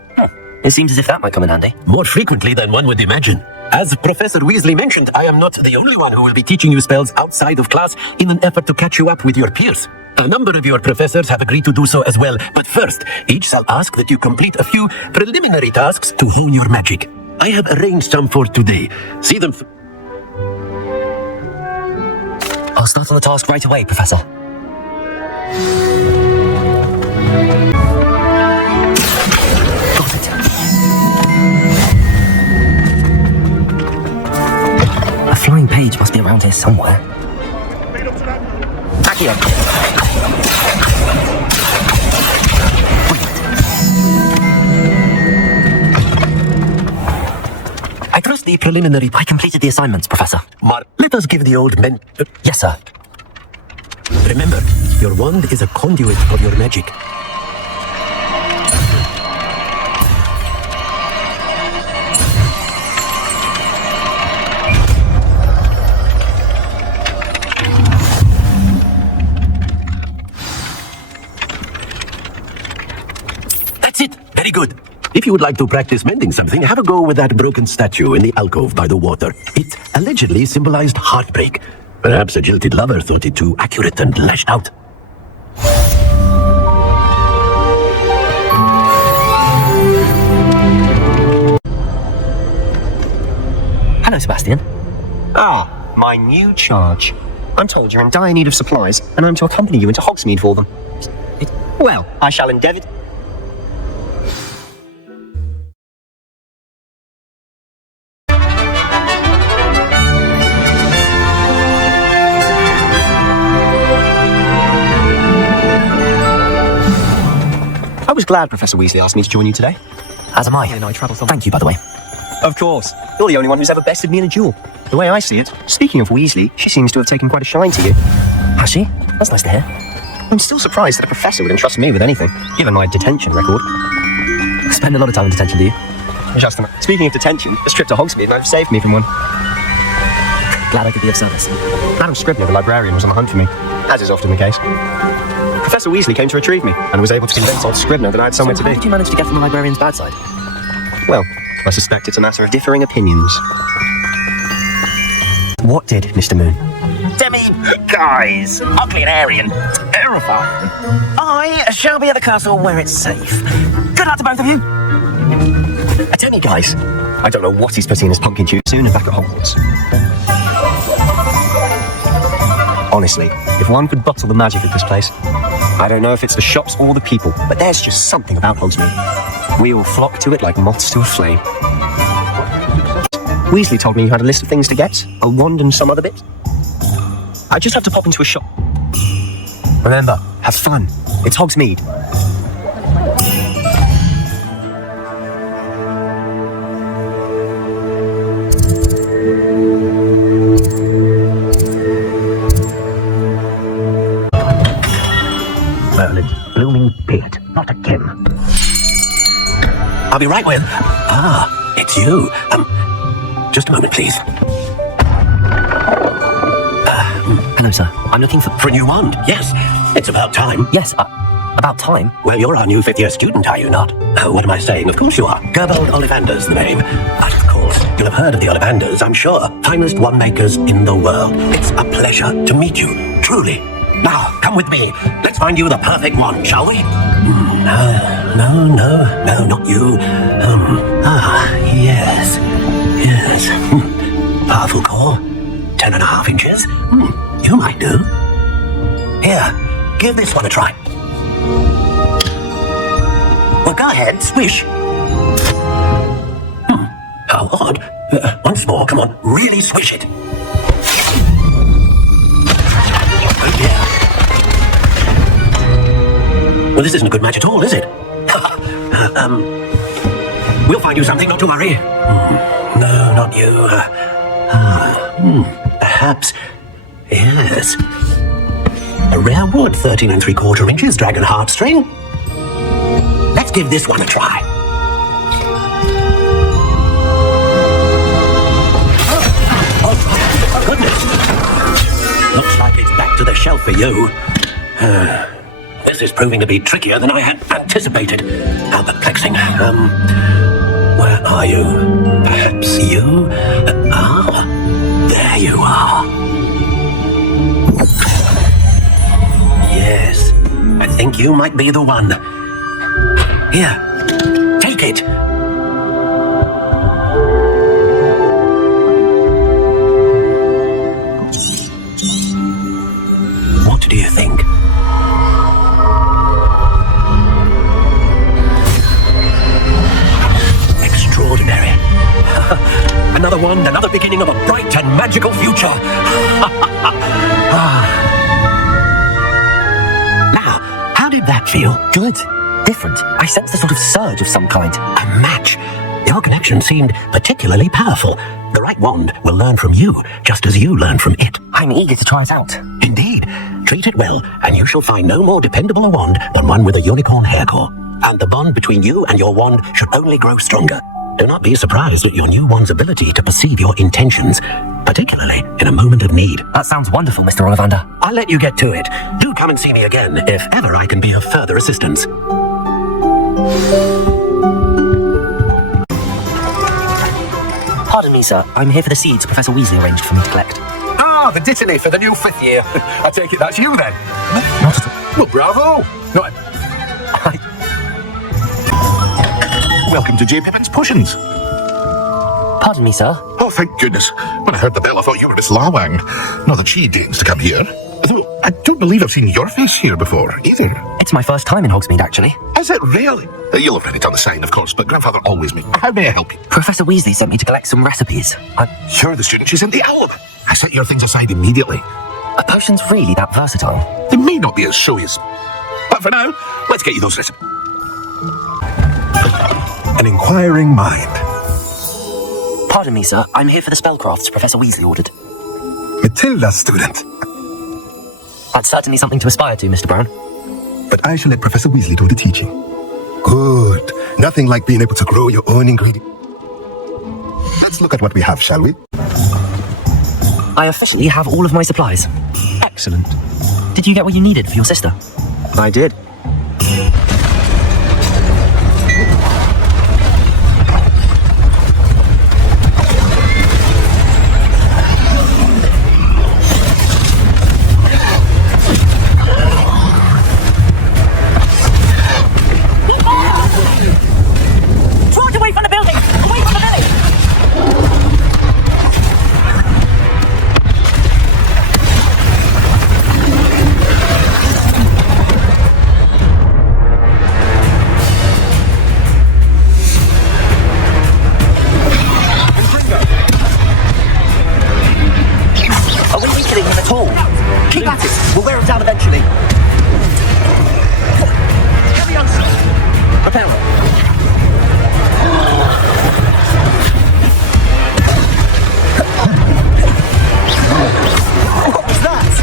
It seems as if that might come in handy. More frequently than one would imagine. As Professor Weasley mentioned, I am not the only one who will be teaching you spells outside of class in an effort to catch you up with your peers. A number of your professors have agreed to do so as well, but first, each shall ask that you complete a few preliminary tasks to hone your magic. I have arranged some for today. See them... I'll start on the task right away, Professor. A flying page must be around here somewhere. Accio! I trust the preliminary... I completed the assignments, Professor. Let us give the old men... Yes, sir. Remember, your wand is a conduit of your magic. That's it. Very good. If you would like to practice mending something, have a go with that broken statue in the alcove by the water. It allegedly symbolized heartbreak. Perhaps a jilted lover thought it too accurate and lashed out. Hello, Sebastian. Ah, my new charge. I'm told you're in dire need of supplies, and I'm to accompany you into Hogsmeade for them. Well, I shall endeavour. I was glad Professor Weasley asked me to join you today. As am I. Thank you, by the way. Of course. You're the only one who's ever bested me in a duel. The way I see it, speaking of Weasley, she seems to have taken quite a shine to you. Has she? That's nice to hear. I'm still surprised that a professor would entrust me with anything, given my detention record. Spend a lot of time in detention, do you? Just speaking of detention, this trip to Hogsmeade might have saved me from one. Glad I could be of service. Madam Scribner, the librarian, was on the hunt for me, as is often the case. Professor Weasley came to retrieve me, and was able to convince old Scribner that I had somewhere to be. How did you manage to get from the librarian's bad side? Well, I suspect it's a matter of differing opinions. What did, Mr. Moon? Guys, ugly and airy and terrifying. I shall be at the castle where it's safe. Good luck to both of you. A Demi, guys. I don't know what he's putting in his pumpkin tube soon and back at Hogwarts. Honestly, if one could bottle the magic of this place, I don't know if it's the shops or the people, but there's just something about Hogsmeade. We all flock to it like moths to a flame. Weasley told me you had a list of things to get, a wand and some other bit. I just have to pop into a shop. Remember, have fun. It's Hogsmeade. Merlin, blooming beard, not a Kim. I'll be right with. Ah, it's you. Just a moment, please. Hello, sir. I'm looking for For a new wand, yes. It's about time. Yes, about time. Well, you're our new fifth-year student, are you not? What am I saying? Of course you are. Gerbold Ollivander's the name. But of course, you'll have heard of the Ollivanders, I'm sure. Finest wand-makers in the world. It's a pleasure to meet you, truly. Now, come with me. Let's find you the perfect wand, shall we? No, not you. Yes. Powerful core. 10.5 inches. You might do. Here, give this one a try. Well, go ahead, swish. How odd. Once more, come on, really swish it. Oh dear. Well, this isn't a good match at all, is it? We'll find you something, not to worry. No, not you. Perhaps. Yes. A rare wood, 13 3/4 inches, dragon heartstring. Let's give this one a try. Oh, goodness. Looks like it's back to the shelf for you. This is proving to be trickier than I had anticipated. How perplexing. Where are you? Perhaps you? There you are. Yes, I think you might be the one. Here, take it. What do you think? Extraordinary. Another wand, another beginning of a bright and magical future. Now, how did that feel? Good. Different. I sensed a sort of surge of some kind. A match. Your connection seemed particularly powerful. The right wand will learn from you, just as you learn from it. I'm eager to try it out. Indeed. Treat it well, and you shall find no more dependable a wand than one with a unicorn hair core. And the bond between you and your wand should only grow stronger. Do not be surprised at your new wand's ability to perceive your intentions, particularly in a moment of need. That sounds wonderful, Mr. Ollivander. I'll let you get to it. Do come and see me again, if ever I can be of further assistance. Pardon me, sir. I'm here for the seeds Professor Weasley arranged for me to collect. Ah, the dittany for the new 5th year. I take it that's you then. Not at all. Well, bravo. No, welcome to J. Pippin's Potions. Pardon me, sir. Oh, thank goodness. When I heard the bell, I thought you were Miss Lawang. Not that she deigns to come here. Though I don't believe I've seen your face here before, either. It's my first time in Hogsmeade, actually. Is it really? You'll have read it on the sign, of course, but Grandfather always made... How may I help you? Professor Weasley sent me to collect some recipes. You're the student she's in the owl. I set your things aside immediately. Are potions really that versatile? They may not be as showy as... But for now, let's get you those recipes. An inquiring mind. Pardon me, sir. I'm here for the spellcrafts Professor Weasley ordered. Matilda, student. That's certainly something to aspire to, Mr. Brown. But I shall let Professor Weasley do the teaching. Good. Nothing like being able to grow your own ingredients. Let's look at what we have, shall we? I officially have all of my supplies. Excellent. Did you get what you needed for your sister? I did. Keep at it. We'll wear him down eventually. Carry on, sir. Repair him. What was that?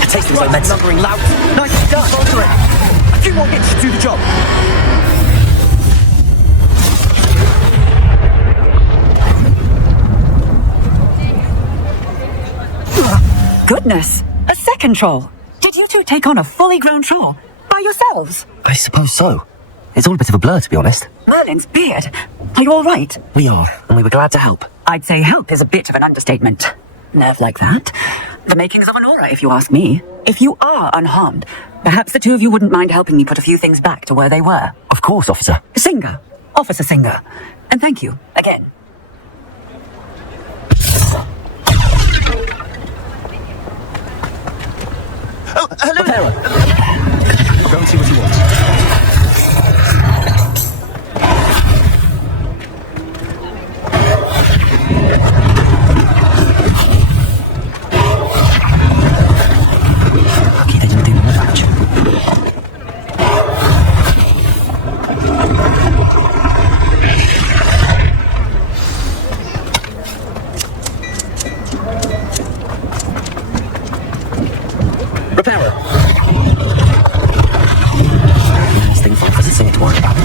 The taste was immense. Numbering loud. Nicely done. Onto it. A few more hits to do the job. Goodness, a second troll. Did you two take on a fully grown troll by yourselves? I suppose so. It's all a bit of a blur, to be honest. Merlin's beard. Are you all right? We are, and we were glad to help. I'd say help is a bit of an understatement. Nerve like that? The makings of an aura, if you ask me. If you are unharmed, perhaps the two of you wouldn't mind helping me put a few things back to where they were. Of course, officer. Singer. Officer Singer. And thank you, again. Oh, hello there. Go and see what you want. Lucky they didn't do more damage. Repairer. These things like this isn't to worry about.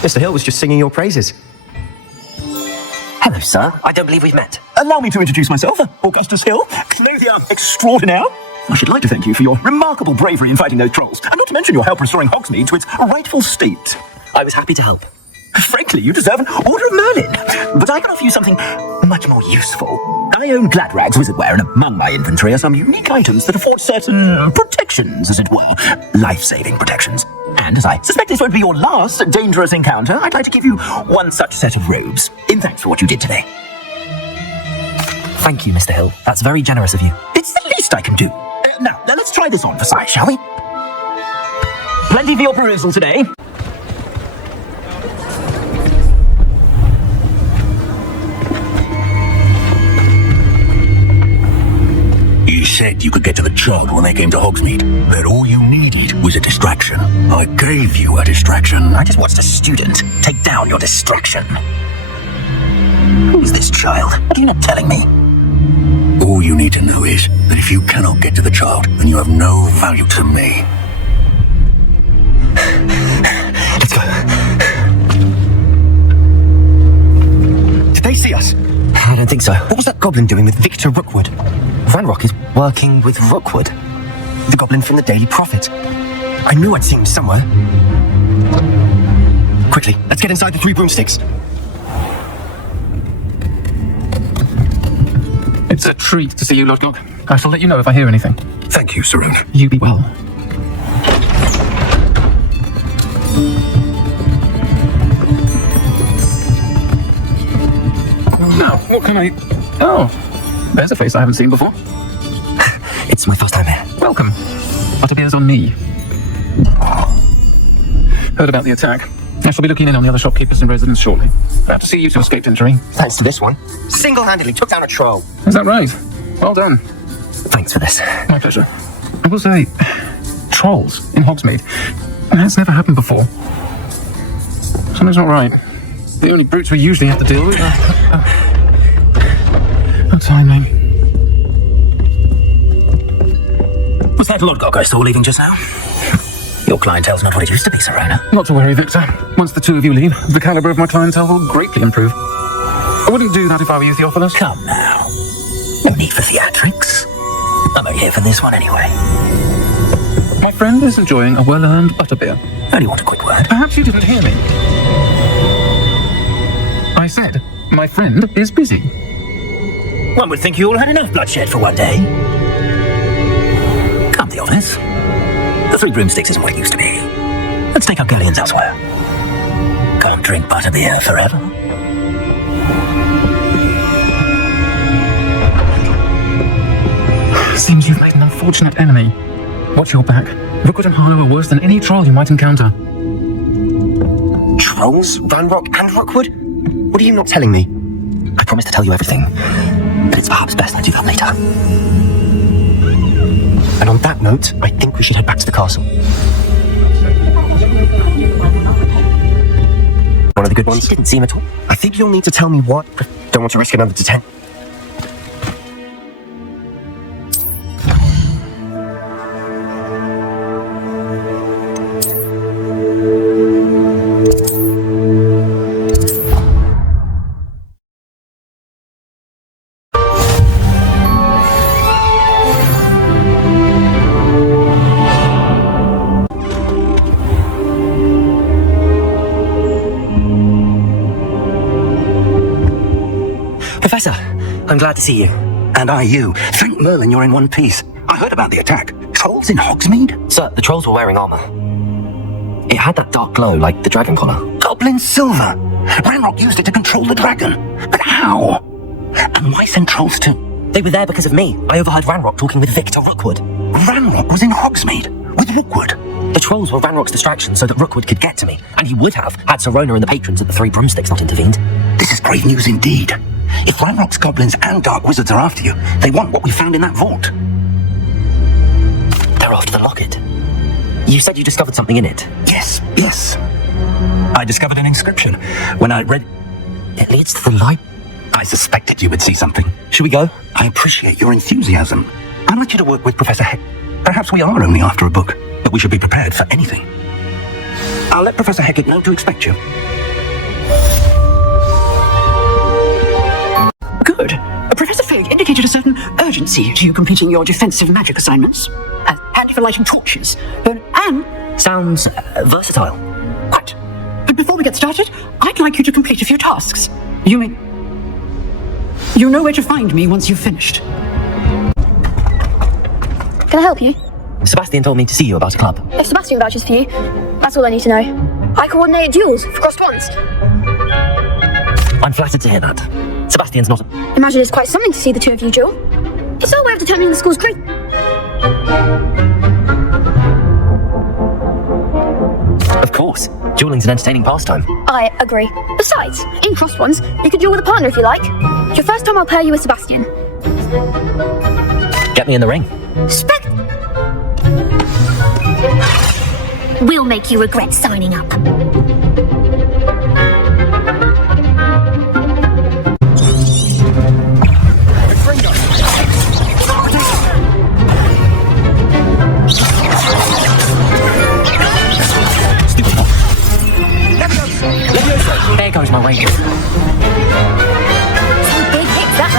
Mr. Hill was just singing your praises. Hello, sir. I don't believe we've met. Allow me to introduce myself, Augustus Hill, Clothier extraordinaire. I should like to thank you for your remarkable bravery in fighting those trolls, and not to mention your help restoring Hogsmeade to its rightful state. I was happy to help. Frankly, you deserve an Order of Merlin, but I can offer you something much more useful. I own Gladrag's wizardwear, and among my inventory are some unique items that afford certain protections, as it were. Life-saving protections. And as I suspect this won't be your last dangerous encounter, I'd like to give you one such set of robes, in thanks for what you did today. Thank you, Mr. Hill. That's very generous of you. It's the least I can do. Now, let's try this on for size, shall we? Plenty for your perusal today. You said you could get to the child when they came to Hogsmeade, that all you needed was a distraction. I gave you a distraction. I just watched a student take down your distraction. Who's this child? What are you not telling me? All you need to know is that if you cannot get to the child, then you have no value to me. think so. What was that goblin doing with Victor Rookwood? Ranrock is working with Rookwood, the goblin from the Daily Prophet. I knew I'd seen him somewhere. Quickly, let's get inside the 3 broomsticks. It's a treat to see you, Lodgok. I shall let you know if I hear anything. Thank you, Sarona. You be well. Now, what can I... Oh, there's a face I haven't seen before. It's my first time here. Welcome. Butterbeer's on me. Heard about the attack. I shall be looking in on the other shopkeepers and residents shortly. Glad to see you two escaped injury. Thanks to this one. Single-handedly took down a troll. Is that right? Well done. Thanks for this. My pleasure. I will say, trolls in Hogsmeade. That's never happened before. Something's not right. The only brutes we usually have to deal with are timing. Was that Lodgok I saw leaving just now? Your clientele's not what it used to be, Sarona. Not to worry, Victor. Once the two of you leave, the caliber of my clientele will greatly improve. I wouldn't do that if I were you, Theophilus. Come now. No need for theatrics. I'm only here for this one anyway. My friend is enjoying a well-earned butterbeer. Only want a quick word. Perhaps you didn't hear me. I said, my friend is busy. One would think you all had enough bloodshed for one day. Come, Theophilus. The 3 broomsticks isn't what it used to be. Let's take our galleons elsewhere. Can't drink butterbeer forever. Seems you've made an unfortunate enemy. Watch your back. Rookwood and Harlow are worse than any troll you might encounter. Trolls? Ranrock and Rookwood? What are you not telling me? I promise to tell you everything, but it's perhaps best I do that later. And on that note, I think we should head back to the castle. One of the good ones didn't seem at all. I think you'll need to tell me what. Don't want to risk another detention. Professor, I'm glad to see you. And I you. Thank Merlin you're in one piece. I heard about the attack. Trolls in Hogsmeade? Sir, the trolls were wearing armor. It had that dark glow like the dragon collar. Goblin silver. Ranrock used it to control the dragon. But how? And why send trolls to... They were there because of me. I overheard Ranrock talking with Victor Rookwood. Ranrock was in Hogsmeade with Rookwood. The trolls were Ranrock's distraction so that Rookwood could get to me, and he would have had Sarona and the patrons at the 3 broomsticks not intervened. This is grave news indeed. If Ranrock's goblins and dark wizards are after you, they want what we found in that vault. They're after the locket. You said you discovered something in it. Yes. I discovered an inscription when I read... It leads to the light. I suspected you would see something. Should we go? I appreciate your enthusiasm. I'd like you to work with Professor Heck. Perhaps we are only after a book, but we should be prepared for anything. I'll let Professor Heckett know to expect you. Good. Professor Fig indicated a certain urgency to you completing your defensive magic assignments. And for lighting torches. And... Sounds versatile. Quite. But before we get started, I'd like you to complete a few tasks. You know where to find me once you've finished. Can I help you? Sebastian told me to see you about a club. If Sebastian vouches for you, that's all I need to know. I coordinate duels for crossed ones. I'm flattered to hear that. Sebastian's not... Imagine it's quite something to see the two of you duel. It's our way of determining the school's great... Of course. Dueling's an entertaining pastime. I agree. Besides, in crossed ones, you could duel with a partner if you like. Your first time I'll pair you with Sebastian. Get me in the ring. We'll make you regret signing up. There goes my range. Some big hits, that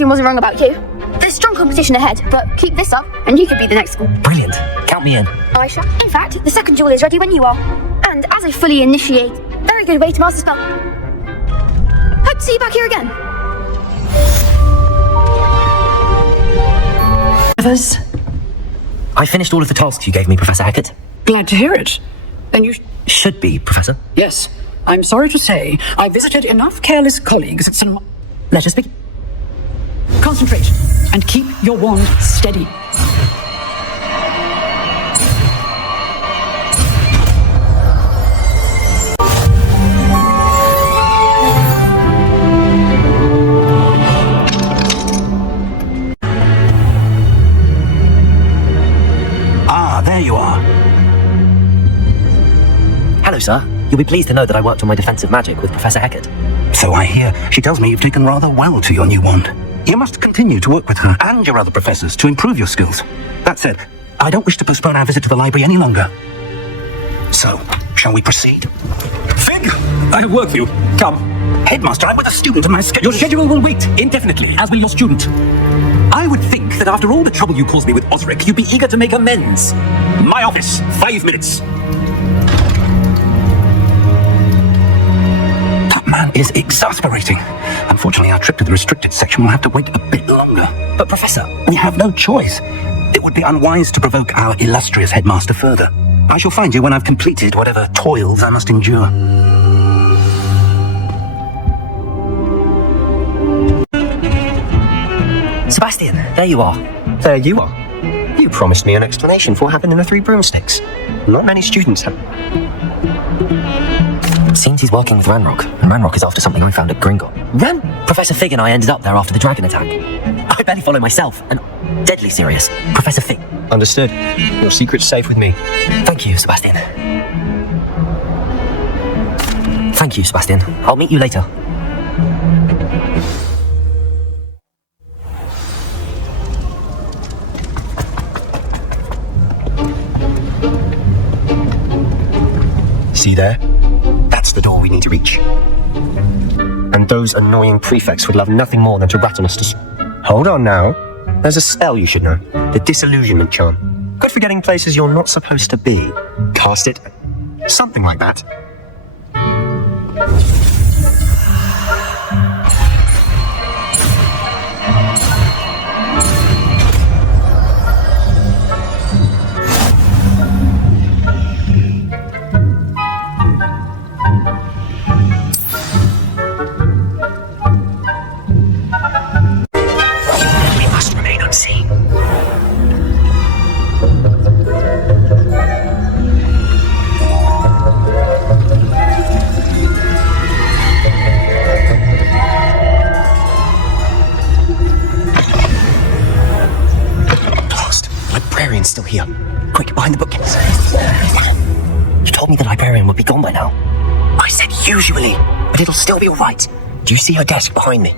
Sebastian wasn't wrong about you. There's strong competition ahead, but keep this up, and you could be the next school. Brilliant. Count me in. I shall. In fact, the second duel is ready when you are. And as I fully initiate, very good way to master spell. Hope to see you back here again. Others? I finished all of the tasks you gave me, Professor Hackett. Glad to hear it. Then you Should be, Professor. Yes. I'm sorry to say, I visited enough careless colleagues at some... Let us begin. Concentrate, and keep your wand steady. Ah, there you are. Hello, sir. You'll be pleased to know that I worked on my defensive magic with Professor Hackett. So I hear. She tells me you've taken rather well to your new wand. You must continue to work with her and your other professors to improve your skills. That said, I don't wish to postpone our visit to the library any longer. So, shall we proceed? Fig! I have work for you. Come. Headmaster, I'm with a student and my schedule... Your schedule will wait indefinitely, as will your student. I would think that after all the trouble you caused me with Osric, you'd be eager to make amends. My office, 5 minutes. That man is exasperating. Unfortunately, our trip to the restricted section will have to wait a bit longer. But, Professor... We have no choice. It would be unwise to provoke our illustrious headmaster further. I shall find you when I've completed whatever toils I must endure. Sebastian, there you are. There you are. You promised me an explanation for what happened in the 3 broomsticks. Not many students have... Seems he's working with Ranrock, and Ranrock is after something I found at Gringotts. Professor Fig and I ended up there after the dragon attack. I barely follow myself, and deadly serious. Professor Fig. Understood. Your secret's safe with me. Thank you, Sebastian. Thank you, Sebastian. I'll meet you later. See there? That's the door we need to reach. And those annoying prefects would love nothing more than to rattle us to... Hold on now. There's a spell you should know. The Disillusionment Charm. Good for getting places you're not supposed to be. Cast it. Something like that. Unseen. Lost. Librarian's still here. Quick, behind the bookcase. You told me the librarian would be gone by now. I said usually, but it'll still be all right. Do you see her desk behind me?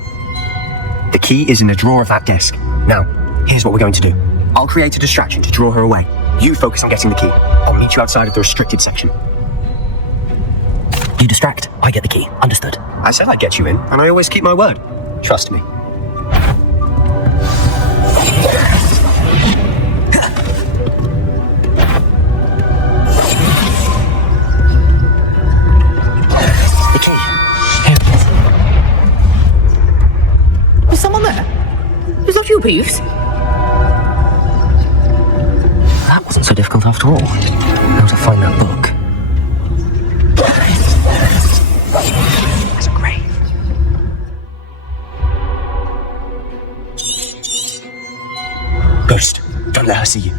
The key is in the drawer of that desk. Now, here's what we're going to do. I'll create a distraction to draw her away. You focus on getting the key. I'll meet you outside of the restricted section. You distract, I get the key. Understood. I said I'd get you in, and I always keep my word. Trust me. The key. Here it is. Was someone there? Is that you, Peeves? That wasn't so difficult after all. How to find that book. There's a grave. Ghost, don't let her see you.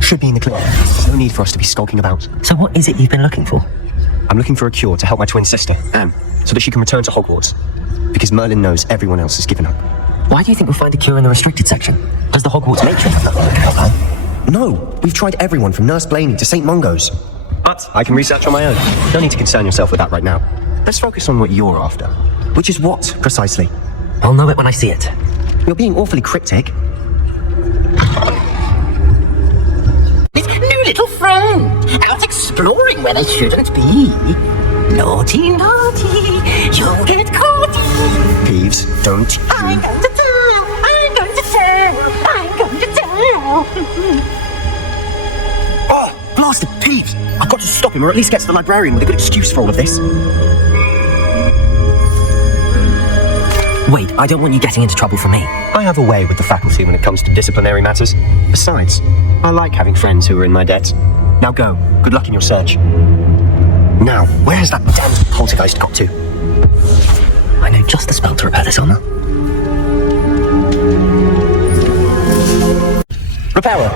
Should be in the clinic. No need for us to be skulking about. So what is it you've been looking for? I'm looking for a cure to help my twin sister, Anne, so that she can return to Hogwarts. Because Merlin knows everyone else has given up. Why do you think we'll find a cure in the restricted section? Does the Hogwarts matron have nothing to help, man? No, we've tried everyone from Nurse Blaney to St. Mungo's. But I can research on my own. No need to concern yourself with that right now. Let's focus on what you're after. Which is what, precisely? I'll know it when I see it. You're being awfully cryptic. This new little friend, out exploring where they shouldn't be. Naughty, naughty, you'll get caught. Peeves, don't you... I'm going to tell. Oh, blasted Peeves! I've got to stop him, or at least get to the librarian with a good excuse for all of this. Wait, I don't want you getting into trouble for me. I have a way with the faculty when it comes to disciplinary matters. Besides, I like having friends who are in my debt. Now go. Good luck in your search. Now, where has that damned poltergeist got to? I know just the spell to repair this armor. Repair.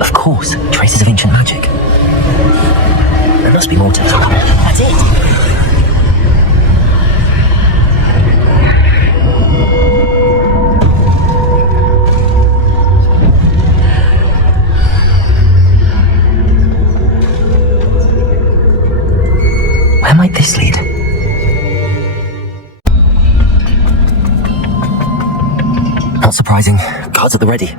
Of course, traces of ancient magic. There must be more to it. That's it. Where might this lead? Not surprising. Guards at the ready.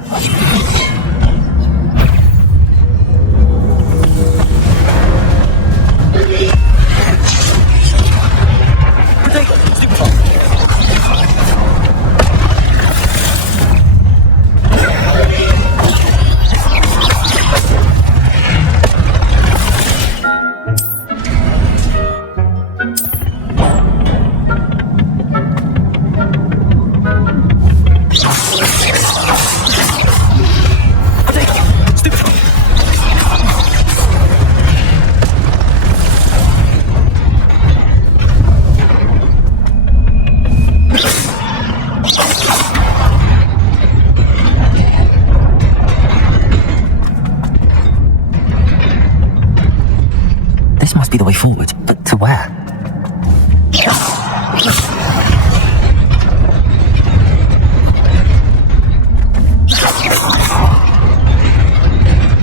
This must be the way forward, but to where?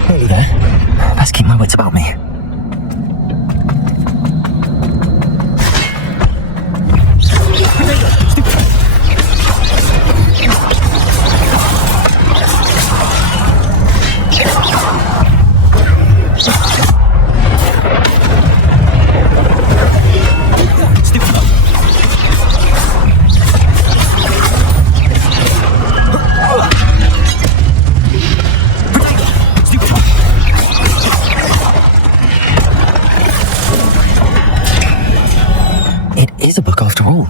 Hey there. Best keep my wits about me. Is a book after all.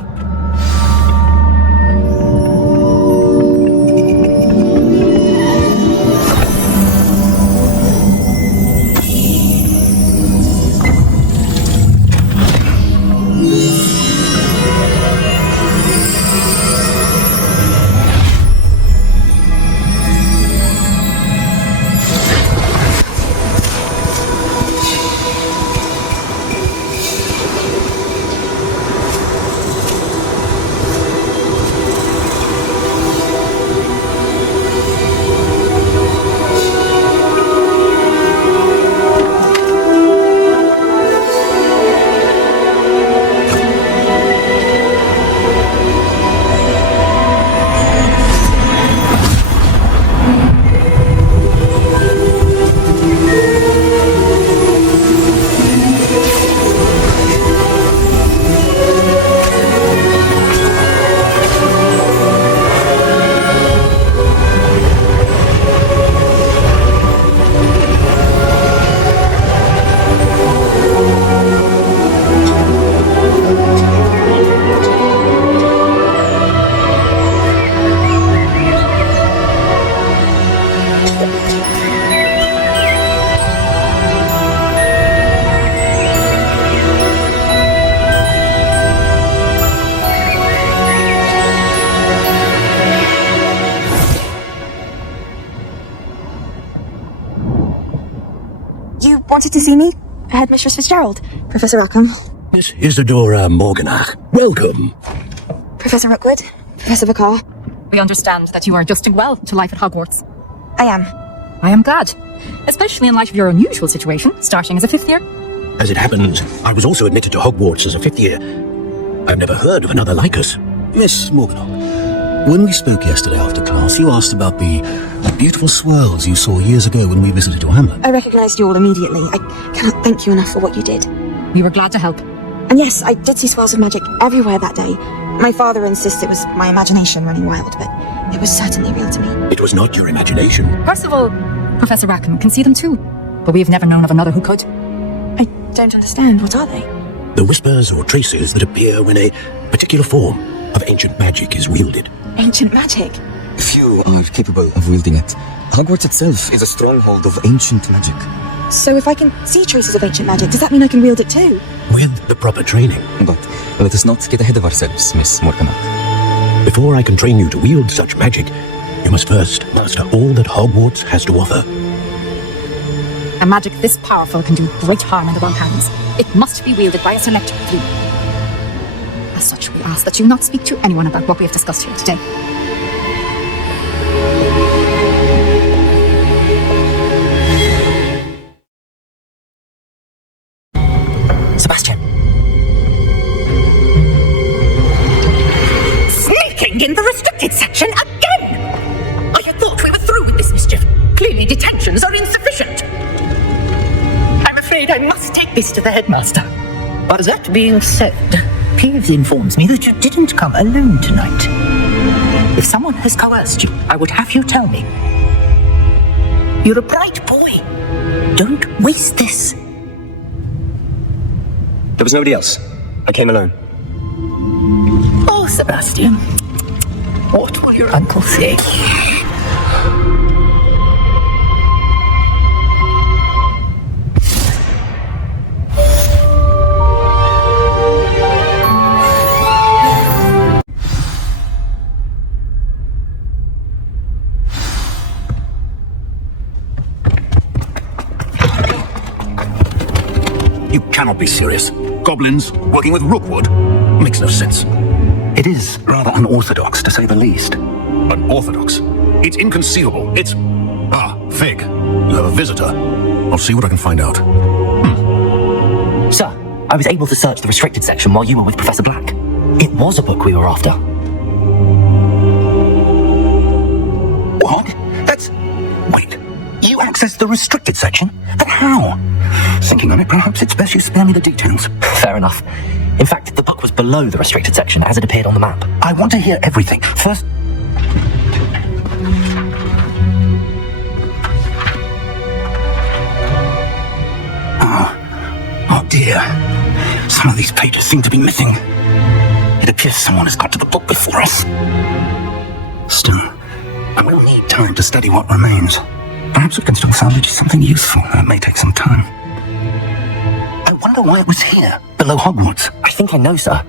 Wanted to see me? Headmistress Fitzgerald. Professor Rackham. Miss Isadora Morganach. Welcome. Professor Rookwood. Professor Bakar. We understand that you are adjusting well to life at Hogwarts. I am. I am glad, especially in light of your unusual situation, starting as a 5th year. As it happens, I was also admitted to Hogwarts as a 5th year. I've never heard of another like us. Miss Morganach, when we spoke yesterday after class, you asked about the beautiful swirls you saw years ago when we visited your hamlet. I recognised you all immediately. I cannot thank you enough for what you did. We were glad to help. And yes, I did see swirls of magic everywhere that day. My father insists it was my imagination running wild, but it was certainly real to me. It was not your imagination. Percival, Professor Rackham can see them too, but we have never known of another who could. I don't understand. What are they? The whispers or traces that appear when a particular form of ancient magic is wielded. Ancient magic? Few are capable of wielding it. Hogwarts itself is a stronghold of ancient magic. So if I can see traces of ancient magic, does that mean I can wield it too? With the proper training. But let us not get ahead of ourselves, Miss Morganach. Before I can train you to wield such magic, you must first master all that Hogwarts has to offer. A magic this powerful can do great harm in the wrong hands. It must be wielded by a select few. As such, we ask that you not speak to anyone about what we have discussed here today. Sebastian! Sneaking in the restricted section again! I had thought we were through with this mischief. Clearly detentions are insufficient. I'm afraid I must take this to the headmaster. But that being said, Peeves informs me that you didn't come alone tonight. If someone has coerced you, I would have you tell me. You're a bright boy. Don't waste this. There was nobody else. I came alone. Oh, Sebastian. What will your uncle say? You cannot be serious. Goblins working with Rookwood makes no sense. It is rather unorthodox, to say the least. Unorthodox? It's inconceivable. It's... Ah, Fig. You have a visitor. I'll see what I can find out. Sir, I was able to search the restricted section while you were with Professor Black. It was a book we were after. What? That's... Wait. You accessed the restricted section? But how? Thinking on it, perhaps it's best you spare me the details. Fair enough. In fact, the book was below the restricted section as it appeared on the map. I want to hear everything. First... Oh dear. Some of these pages seem to be missing. It appears someone has got to the book before us. Still, I will need time to study what remains. Perhaps we can still salvage something useful. It may take some time. I wonder why it was here, below Hogwarts. I think I know, sir.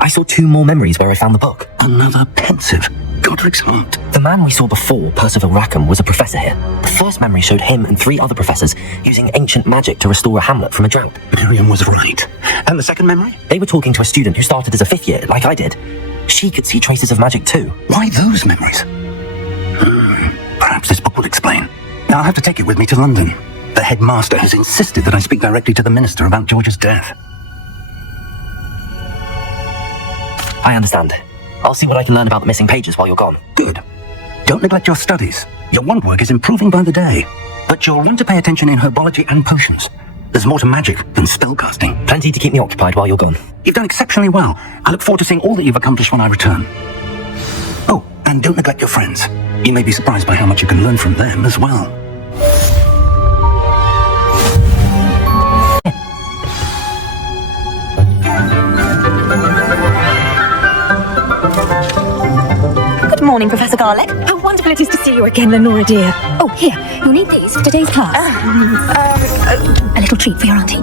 I saw 2 more memories where I found the book. Another pensive. Godric's Hunt. The man we saw before, Percival Rackham, was a professor here. The first memory showed him and 3 other professors using ancient magic to restore a hamlet from a drought. Miriam was right. And the second memory? They were talking to a student who started as a 5th year, like I did. She could see traces of magic too. Why those memories? Perhaps this book will explain. Now I'll have to take it with me to London. The headmaster has insisted that I speak directly to the minister about George's death. I understand. I'll see what I can learn about the missing pages while you're gone. Good. Don't neglect your studies. Your wand work is improving by the day. But you'll want to pay attention in herbology and potions. There's more to magic than spellcasting. Plenty to keep me occupied while you're gone. You've done exceptionally well. I look forward to seeing all that you've accomplished when I return. Oh, and don't neglect your friends. You may be surprised by how much you can learn from them as well. Good morning, Professor Garlick. How wonderful it is to see you again, Lenora dear. Oh, here, you'll need these for today's class. A little treat for your auntie.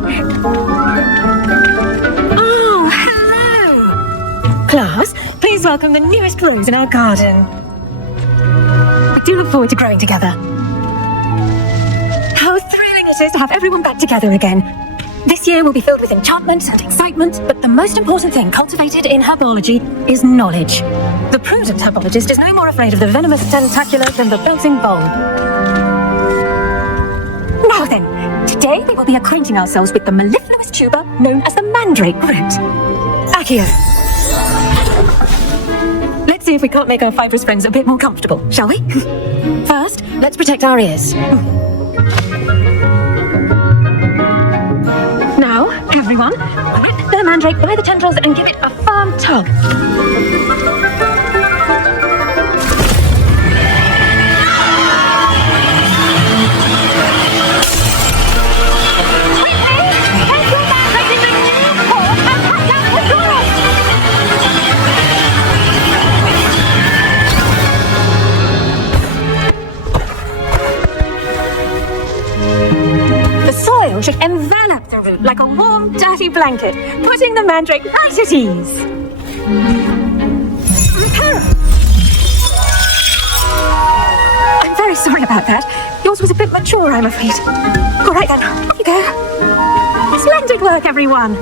Oh, hello. Class, please welcome the newest rose in our garden. I do look forward to growing together. How thrilling it is to have everyone back together again. This year will be filled with enchantment and excitement, but the most important thing cultivated in herbology is knowledge. The prudent herbologist is no more afraid of the venomous tentacular than the building bulb. Now then, today we will be acquainting ourselves with the mellifluous tuber known as the mandrake root. Accio. Let's see if we can't make our fibrous friends a bit more comfortable, shall we? First, let's protect our ears. Now, everyone, grip the mandrake by the tendrils and give it a firm tug. The soil should envelop the root like a warm, dirty blanket, putting the mandrake right at ease. I'm very sorry about that. Yours was a bit mature, I'm afraid. All right then, off you go. Splendid work, everyone.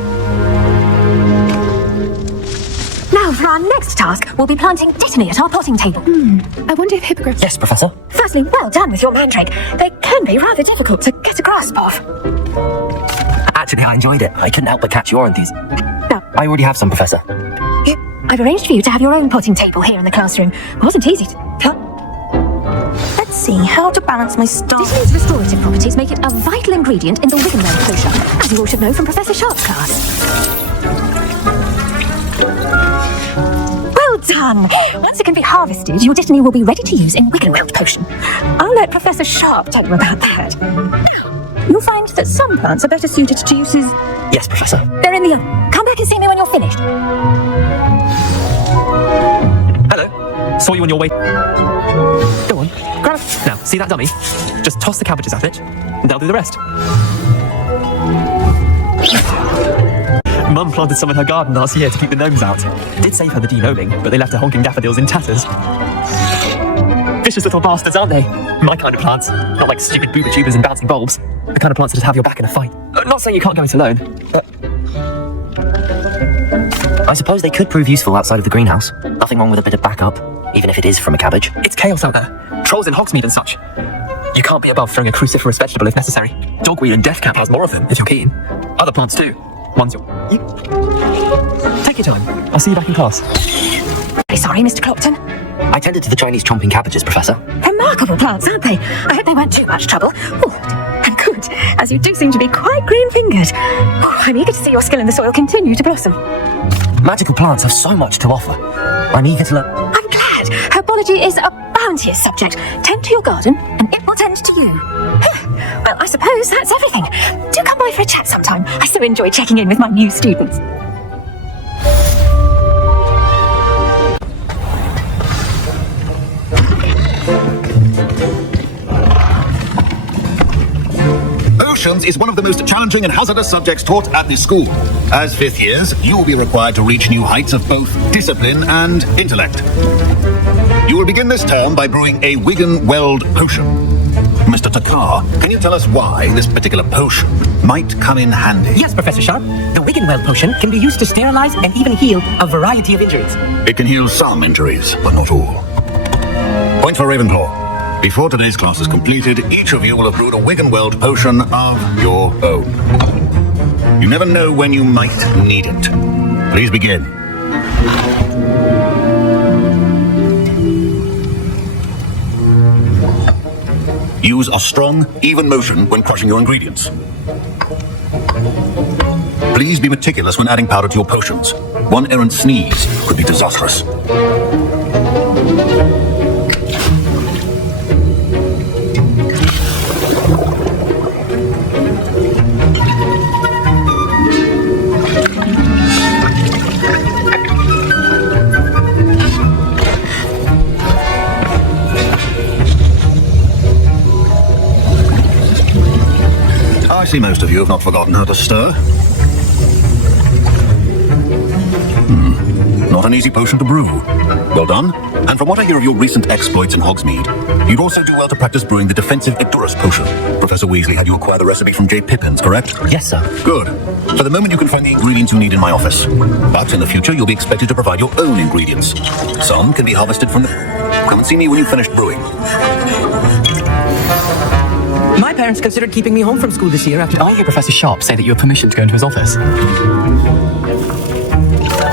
Now, for our next task, we'll be planting Dittany at our potting table. I wonder if hippogriffs... Yes, Professor. Firstly, well done with your mandrake. They can be rather difficult to get a grasp of. Actually, I enjoyed it. I couldn't help but catch your enthusiasm. No. I already have some, Professor. I've arranged for you to have your own potting table here in the classroom. It wasn't easy to... Let's see how to balance my star. Dittany's restorative properties make it a vital ingredient in the Wiggenweld potion, as you all should know from Professor Sharp's class. Well done! Once it can be harvested, your Dittany will be ready to use in Wiggenweld potion. I'll let Professor Sharp tell you about that. You'll find that some plants are better suited to uses... Yes, Professor. They're in the oven. Come back and see me when you're finished. Hello. Saw you on your way. Go on, grab it. Now, see that dummy? Just toss the cabbages at it, and they'll do the rest. Mum planted some in her garden last year to keep the gnomes out. Did save her the de-gnoming, but they left her honking daffodils in tatters. Vicious little bastards, aren't they? My kind of plants. Not like stupid booba tubers and bouncing bulbs. The kind of plants that just have your back in a fight. Not saying you can't go it alone. I suppose they could prove useful outside of the greenhouse. Nothing wrong with a bit of backup, even if it is from a cabbage. It's chaos out there. Trolls in Hogsmeade and such. You can't be above throwing a cruciferous vegetable if necessary. Dogweed and deathcap has more of them, if you're keen. Other plants too. Ones you're... Take your time. I'll see you back in class. Very sorry, Mr. Clopton. I tended to the Chinese chomping cabbages, Professor. Remarkable plants, aren't they? I hope they weren't too much trouble. Oh, and good, as you do seem to be quite green-fingered. Oh, I'm eager to see your skill in the soil continue to blossom. Magical plants have so much to offer. I'm eager to learn. I'm glad. Herbology is a bounteous subject. Tend to your garden, and it will tend to you. Well, I suppose that's everything. Do come by for a chat sometime. I so enjoy checking in with my new students. Oceans is one of the most challenging and hazardous subjects taught at this school. As fifth years, you will be required to reach new heights of both discipline and intellect. You will begin this term by brewing a Wiggenweld potion. Mr. Takar, can you tell us why this particular potion might come in handy? Yes, Professor Sharp. The Wiggenweld potion can be used to sterilize and even heal a variety of injuries. It can heal some injuries, but not all. Point for Ravenclaw. Before today's class is completed, each of you will have brewed a Wiggenweld potion of your own. You never know when you might need it. Please begin. Use a strong, even motion when crushing your ingredients. Please be meticulous when adding powder to your potions. One errant sneeze could be disastrous. I see most of you have not forgotten how to stir. Not an easy potion to brew. Well done. And from what I hear of your recent exploits in Hogsmeade, you'd also do well to practice brewing the defensive Idurus potion. Professor Weasley had you acquire the recipe from J. Pippins, correct? Yes, sir. Good. For the moment, you can find the ingredients you need in my office. But in the future, you'll be expected to provide your own ingredients. Some can be harvested from the... Come and see me when you've finished brewing. My parents considered keeping me home from school this year after I hear Professor Sharp say that you have permission to go into his office.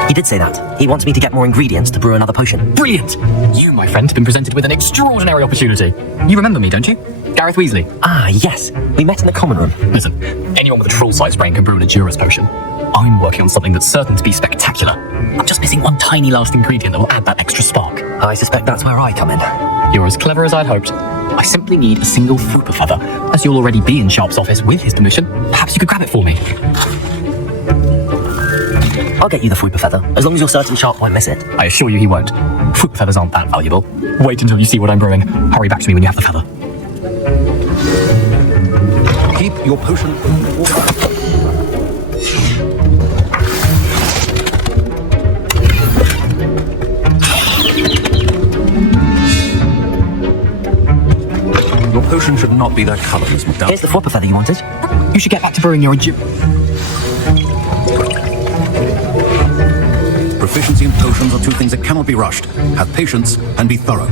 He did say that. He wants me to get more ingredients to brew another potion. Brilliant! You, my friend, have been presented with an extraordinary opportunity. You remember me, don't you? Gareth Weasley. Ah, yes. We met in the common room. Listen, anyone with a troll-sized brain can brew an Idurus potion. I'm working on something that's certain to be spectacular. I'm just missing one tiny last ingredient that will add that extra spark. I suspect that's where I come in. You're as clever as I'd hoped. I simply need a single Fupa feather. As you'll already be in Sharp's office with his permission, perhaps you could grab it for me. I'll get you the Fupa feather, as long as you're certain Sharp won't miss it. I assure you he won't. Fupa feathers aren't that valuable. Wait until you see what I'm brewing. Hurry back to me when you have the feather. Keep your potion... Your potion should not be that colour, Miss McDowell. Here's the Fupa feather you wanted. You should get back to brewing your Proficiency in potions are two things that cannot be rushed. Have patience and be thorough.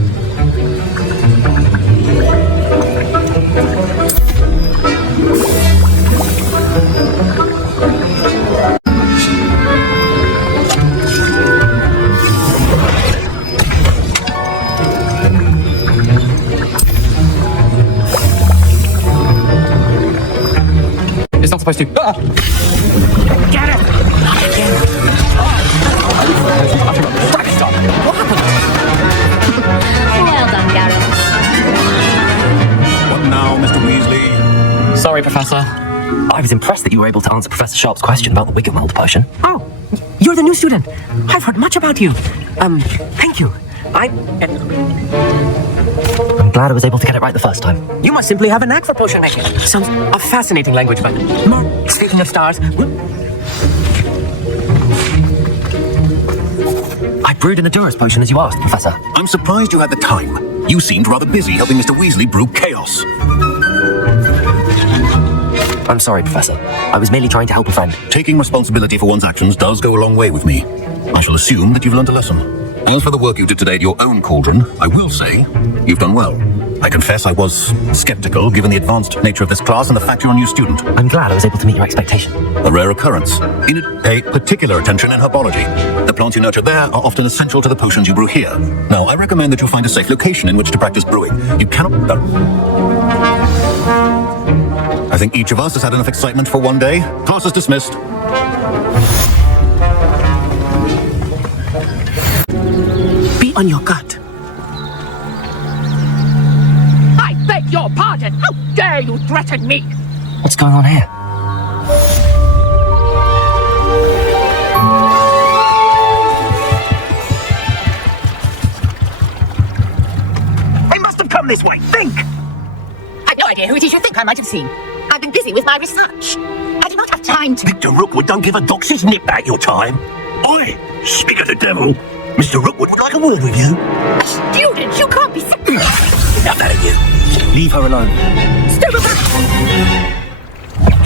It's not supposed to... Ah! Get it! Not again. Well done, Gareth. What now, Mr. Weasley? Sorry, Professor. I was impressed that you were able to answer Professor Sharp's question about the Wiggenweld potion. Oh, you're the new student. I've heard much about you. Thank you. I'm glad I was able to get it right the first time. You must simply have a knack for potion making. Sounds a fascinating language, but... Speaking of stars... I brewed an Idurus potion as you asked, Professor. I'm surprised you had the time. You seemed rather busy helping Mr. Weasley brew chaos. I'm sorry, Professor. I was merely trying to help a friend. Taking responsibility for one's actions does go a long way with me. I shall assume that you've learned a lesson. As for the work you did today at your own cauldron, I will say you've done well. I confess I was skeptical given the advanced nature of this class and the fact you're a new student. I'm glad I was able to meet your expectation. A rare occurrence. In it, pay particular attention in herbology. The plants you nurture there are often essential to the potions you brew here. Now, I recommend that you find a safe location in which to practice brewing. You cannot... I think each of us has had enough excitement for one day. Class is dismissed. Be on your guard. I beg your pardon. How dare you threaten me? What's going on here? They must have come this way. Think! I've no idea who it is you think I might have seen. I've been busy with my research. I do not have time to... Victor Rookwood don't give a dox's nip back your time. Oi, speak of the devil. Mr. Rookwood would like a word with you. A student, you can't be... Enough out of you. Leave her alone. Step back!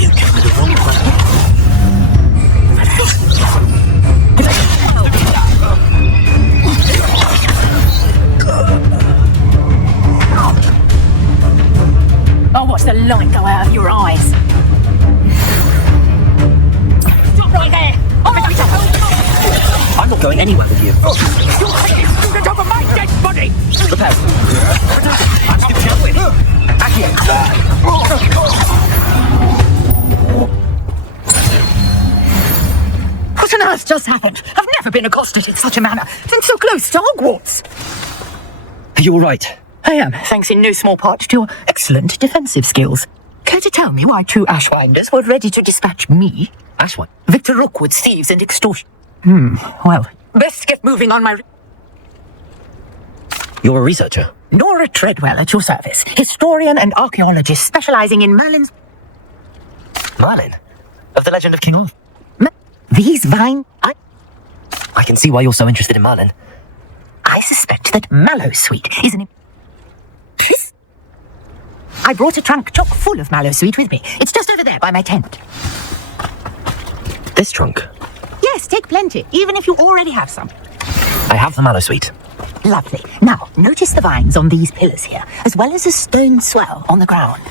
You came to the wrong place. I'll watch the light go out of your eyes. Stop right there! I'm not going anywhere with you. Student over my dead body! Prepare. I'm still going. Back here. What on earth just happened? I've never been accosted in such a manner since so close to Hogwarts. Are you all right? I am, thanks in no small part to your excellent defensive skills. Care to tell me why two Ashwinders were ready to dispatch me? Ashwind? Victor Rookwood's thieves and extortion. Well, best get moving on my... You're a researcher? Nora Treadwell at your service. Historian and archaeologist specializing in Merlin's... Merlin? Of the legend of King Arthur? These vine... I can see why you're so interested in Merlin. I suspect that Mallowsweet is an... I brought a trunk chock full of Mallowsweet with me. It's just over there by my tent. This trunk? Yes, take plenty, even if you already have some. I have the Mallowsweet. Lovely. Now, notice the vines on these pillars here, as well as a stone swell on the ground.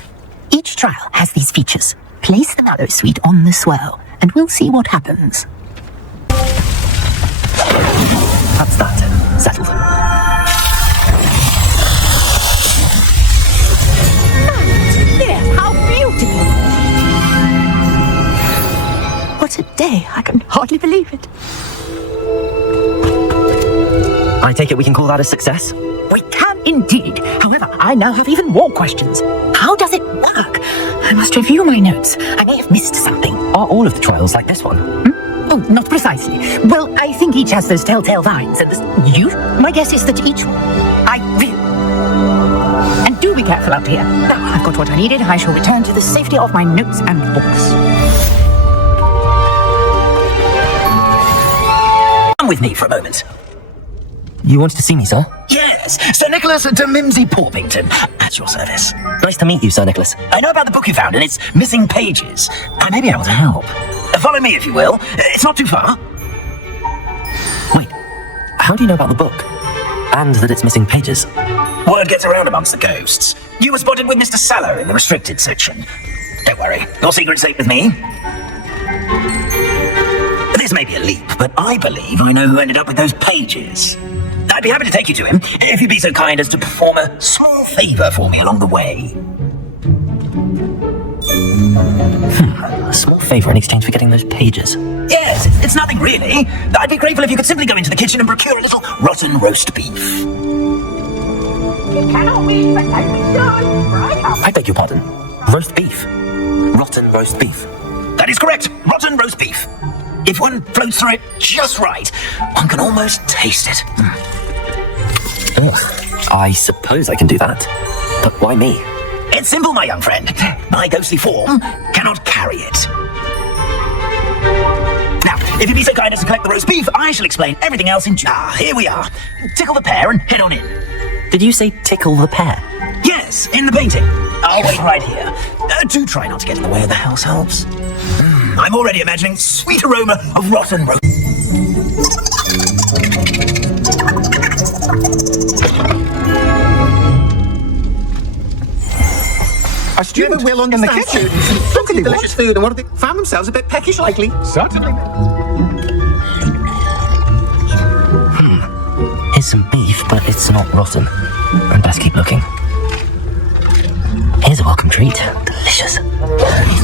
Each trial has these features. Place the Mallowsweet on the swell, and we'll see what happens. That's that. Settled. Yes, how beautiful! What a day. I can hardly believe it. I take it we can call that a success? We can indeed. However, I now have even more questions. How does it work? I must review my notes. I may have missed something. Are all of the trials like this one? Oh, not precisely. Well, I think each has those telltale vines, and you? My guess is that each... And do be careful out here. Now, I've got what I needed. I shall return to the safety of my notes and books. Come with me for a moment. You wanted to see me, sir? Yes, Sir Nicholas de Mimsy Porpington, at your service. Nice to meet you, Sir Nicholas. I know about the book you found and its missing pages. I may be able to help. Follow me, if you will. It's not too far. Wait, how do you know about the book? And that it's missing pages? Word gets around amongst the ghosts. You were spotted with Mr. Saller in the restricted section. Don't worry, your secret's safe with me. This may be a leap, but I believe I know who ended up with those pages. I'd be happy to take you to him, if you'd be so kind as to perform a small favour for me along the way. A small favour in exchange for getting those pages? Yes, it's nothing really. I'd be grateful if you could simply go into the kitchen and procure a little rotten roast beef. It cannot wait for time to done, right? I beg your pardon. Roast beef? Rotten roast beef? That is correct, rotten roast beef. If one floats through it just right, one can almost taste it. Ugh, I suppose I can do that. But why me? It's simple, my young friend. My ghostly form cannot carry it. Now, if you'd be so kind as to collect the roast beef, I shall explain everything else in... here we are. Tickle the pear and head on in. Did you say tickle the pear? Yes, in the painting. I'll wait right here. Do try not to get in the way of the house helps. I'm already imagining sweet aroma of rotten roast. A student will understand students and cook delicious food and what if they found themselves a bit peckish likely? Certainly. Here's some beef, but it's not rotten. I'd best keep looking. Here's a welcome treat. Delicious.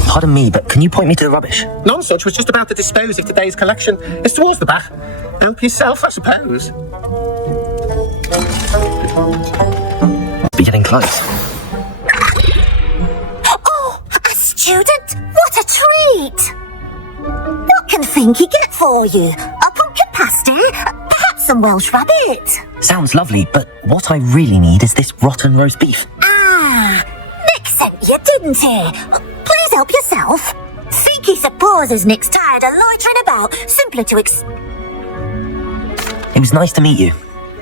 Pardon me, but can you point me to the rubbish? None such was just about to dispose of today's collection. It's towards the back. Help yourself, I suppose. Must be getting close. Oh, a student? What a treat! What can Finky get for you? A pumpkin pasty? Perhaps some Welsh rabbit? Sounds lovely, but what I really need is this rotten roast beef. Nick sent you, didn't he? Please help yourself. Finky supposes Nick's tired of loitering about, simply to It was nice to meet you.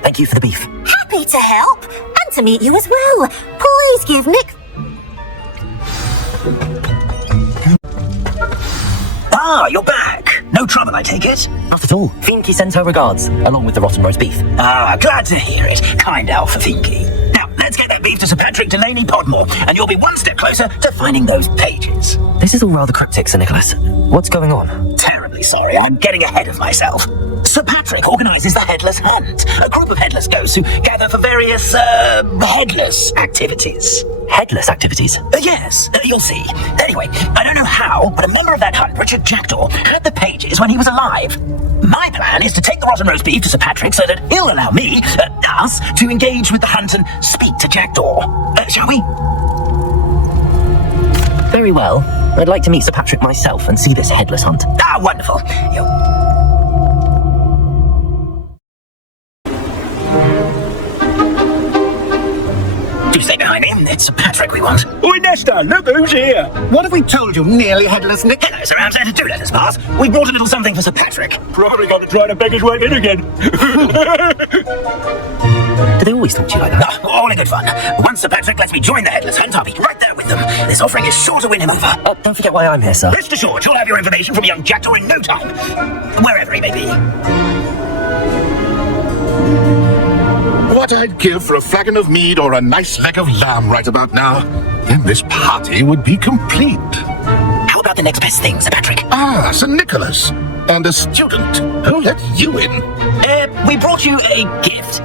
Thank you for the beef. Happy to help, and to meet you as well. Please give Nick... Ah, you're back. No trouble, I take it? Not at all. Finky sends her regards, along with the rotten roast beef. Ah, glad to hear it. Kind elf for Finky. Now, let's get that beef to Sir Patrick Delaney Podmore, and you'll be one step closer to finding those pages. This is all rather cryptic, Sir Nicholas. What's going on? Terribly sorry, I'm getting ahead of myself. Sir Patrick organises the Headless Hunt, a group of headless ghosts who gather for various, headless activities. Headless activities? Yes, you'll see. Anyway, I don't know how, but a member of that hunt, Richard Jackdaw, had the pages when he was alive. My plan is to take the rotten roast beef to Sir Patrick so that he'll allow me, us, to engage with the hunt and speak to Jackdaw. Shall we? Very well. I'd like to meet Sir Patrick myself and see this headless hunt. Ah, wonderful. Do stay behind me. It's Sir Patrick we want. Oi, Nestor, look who's here. What have we told you, nearly headless Nick? Hello, Sir Ramsay. Do let us pass. We brought a little something for Sir Patrick. Probably got to try to beg his way in again. Do they always talk to you like that? Oh, all in good fun. Once Sir Patrick lets me join the Headless Hunt, I'll be right there with them. This offering is sure to win him over. Don't forget why I'm here, sir. Rest assured, you'll have your information from young Jackdaw in no time. Wherever he may be. What I'd give for a flagon of mead or a nice leg of lamb right about now. Then this party would be complete. How about the next best thing, Sir Patrick? Ah, Sir Nicholas. And a student. Who let you in? We brought you a gift.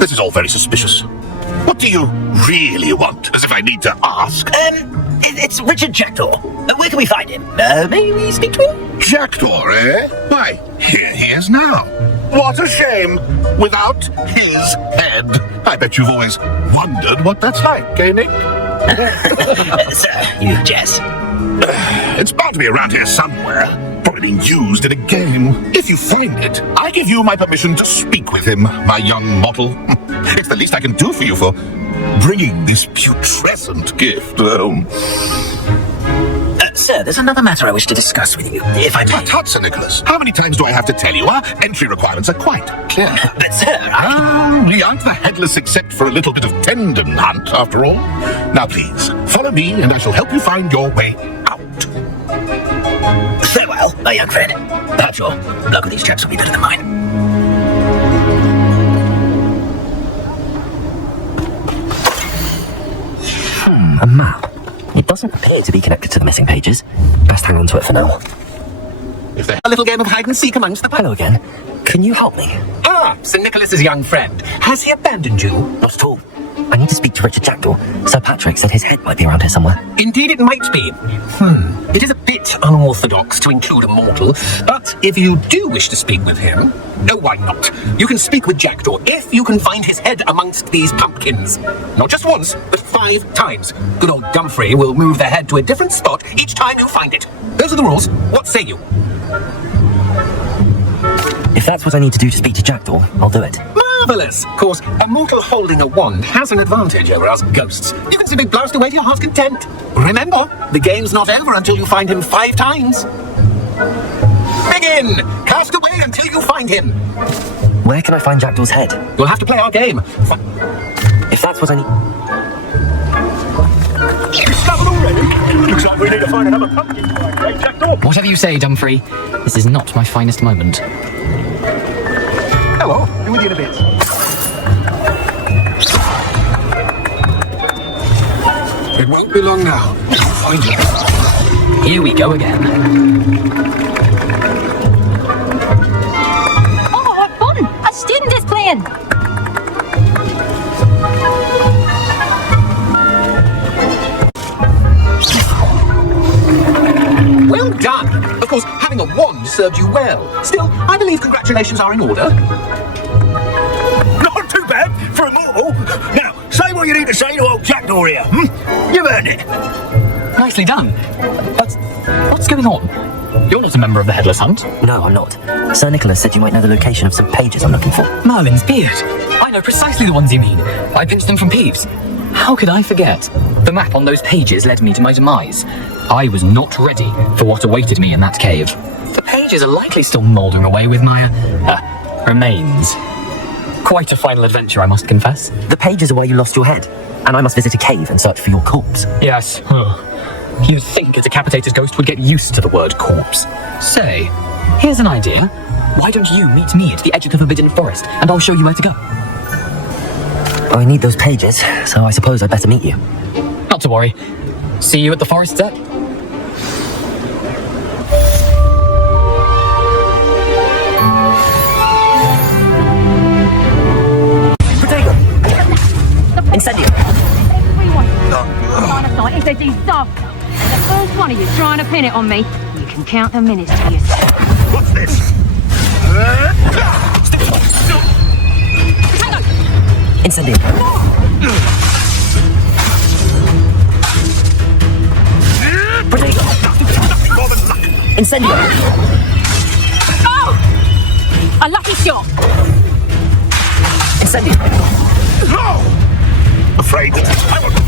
This is all very suspicious. What do you really want? As if I need to ask. It's Richard Jackdaw. Where can we find him? May we speak to him? Jackdaw, eh? Why, here he is now. What a shame. Without his head. I bet you've always wondered what that's like, eh, Nick? Sir, you jest. It's bound to be around here somewhere. Probably being used in a game. If you find it, I give you my permission to speak with him, my young mortal. It's the least I can do for you for bringing this putrescent gift home. Sir, there's another matter I wish to discuss with you, if I may. Tut, Sir Nicholas. How many times do I have to tell you? Our entry requirements are quite clear. But, sir, we aren't the headless except for a little bit of tendon hunt, after all. Now, please, follow me, and I shall help you find your way out. Farewell, my young friend. Perhaps your luck with these chaps will be better than mine. A map. It doesn't appear to be connected to the missing pages. Best hang on to it for now. If there's a little game of hide and seek amongst the... Hello again. Can you help me? Ah, Sir Nicholas's young friend. Has he abandoned you? Not at all. I need to speak to Richard Jackdaw. Sir Patrick said his head might be around here somewhere. Indeed it might be. It is a bit unorthodox to include a mortal, but if you do wish to speak with him, oh, why not? You can speak with Jackdaw if you can find his head amongst these pumpkins. Not just once, but 5 times. Good old Gumfrey will move the head to a different spot each time you find it. Those are the rules. What say you? If that's what I need to do to speak to Jackdaw, I'll do it. Marvellous! Of course, a mortal holding a wand has an advantage over us ghosts. You can simply blast away to your heart's content. Remember, the game's not over until you find him 5 times. Begin! Cast away until you find him. Where can I find Jackdaw's head? You'll have to play our game. If that's what I need... Discovered already? Looks like we need to find another pumpkin fight, right, Jackdaw? Whatever you say, Dumfrey. This is not my finest moment. Hello, be with you in a bit. It won't be long now. I'll find you. Here we go again. Oh, what fun! A student is playing! Well done! Of course, having a wand served you well. Still, I believe congratulations are in order. Not too bad for a mortal. Now, say what you need to say to old Jackdaw here. You've earned it. Nicely done. But what's going on? You're not a member of the Headless Hunt. No, I'm not. Sir Nicholas said you might know the location of some pages I'm looking for. Merlin's beard. I know precisely the ones you mean. I pinched them from Peeves. How could I forget? The map on those pages led me to my demise. I was not ready for what awaited me in that cave. The pages are likely still mouldering away with my, remains. Quite a final adventure, I must confess. The pages are where you lost your head, and I must visit a cave and search for your corpse. Yes. You'd think a decapitated ghost would get used to the word corpse. Say, here's an idea. Why don't you meet me at the edge of the Forbidden Forest, and I'll show you where to go? I need those pages, so I suppose I'd better meet you. Not to worry. See you at the forest's edge. Incendio! Everyone trying to fight is a disaster. The first one of you trying to pin it on me, you can count the minutes to yourself. What's this? Incendio! Incendio! Oh! A lucky shot! Incendio! No! Afraid that I will...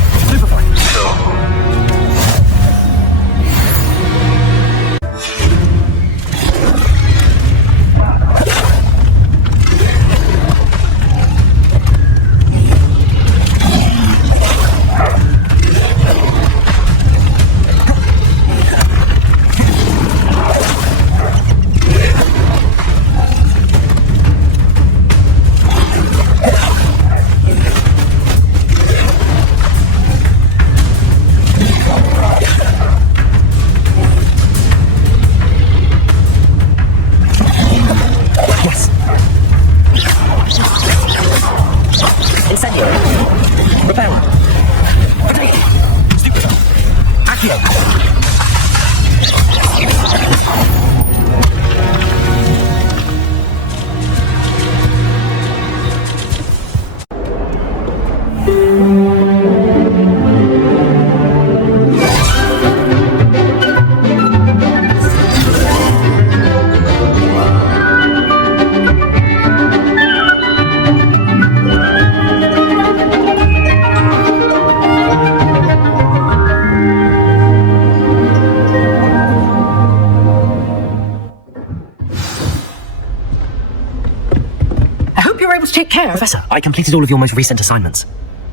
Take care. Professor, I completed all of your most recent assignments.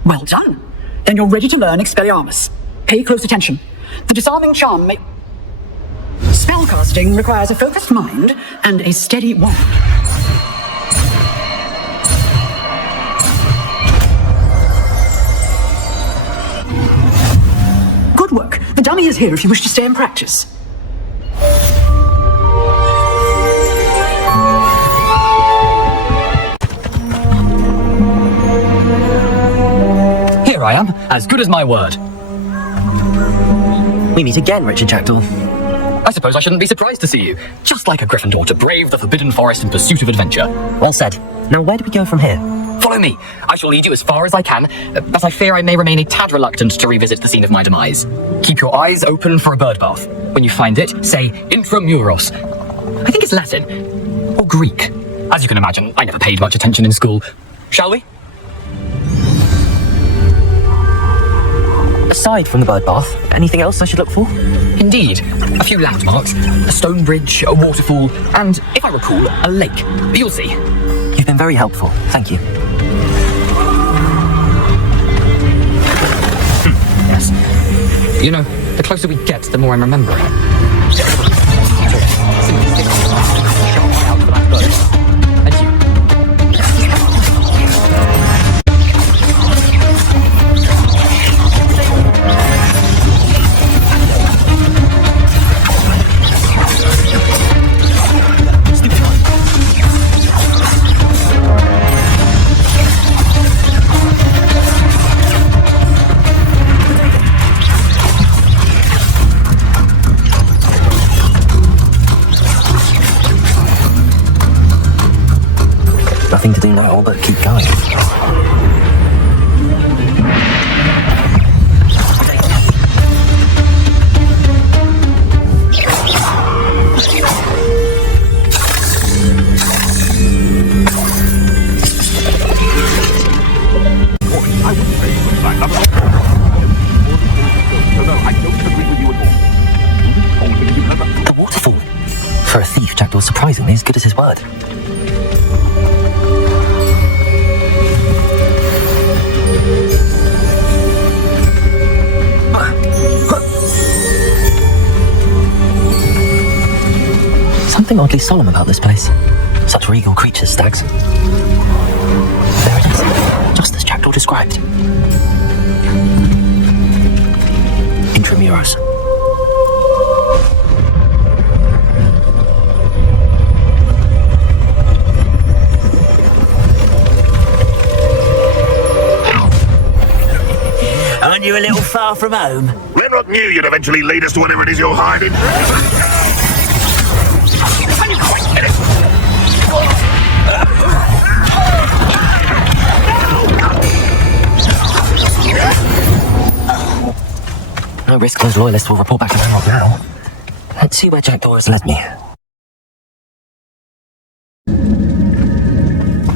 Well done. Then you're ready to learn Expelliarmus. Pay close attention. The disarming charm may... Spellcasting requires a focused mind and a steady wand. Good work. The dummy is here if you wish to stay and practice. Here I am, as good as my word. We meet again, Richard Jackdaw. I suppose I shouldn't be surprised to see you. Just like a Gryffindor to brave the Forbidden Forest in pursuit of adventure. Well said. Now where do we go from here? Follow me. I shall lead you as far as I can, but I fear I may remain a tad reluctant to revisit the scene of my demise. Keep your eyes open for a bird bath. When you find it, say Intramuros. I think it's Latin. Or Greek. As you can imagine, I never paid much attention in school. Shall we? Aside from the bird bath, anything else I should look for? Indeed. A few landmarks, a stone bridge, a waterfall, and, if I recall, a lake. You'll see. You've been very helpful. Thank you. Yes. You know, the closer we get, the more I'm remembering. Nothing to do now but keep going. The waterfall. For a thief, Jackdaw's surprisingly as good as his word. Something oddly solemn about this place. Such regal creatures, stags. There it is, just as Jackdaw described. Intramuros. Aren't you a little far from home? Renrock knew you'd eventually lead us to whatever it is you're hiding. No risk those loyalists will report back to Renrock now. Let's see where Jackdaw has led me.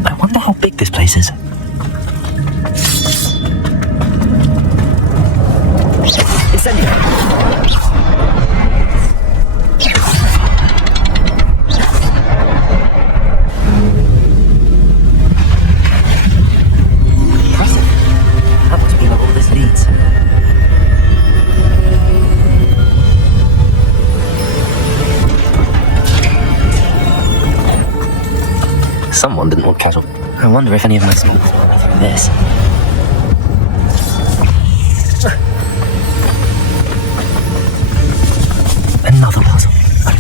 I wonder how big this place is. Someone didn't want casual. I wonder if any of my students will be through this. Another puzzle.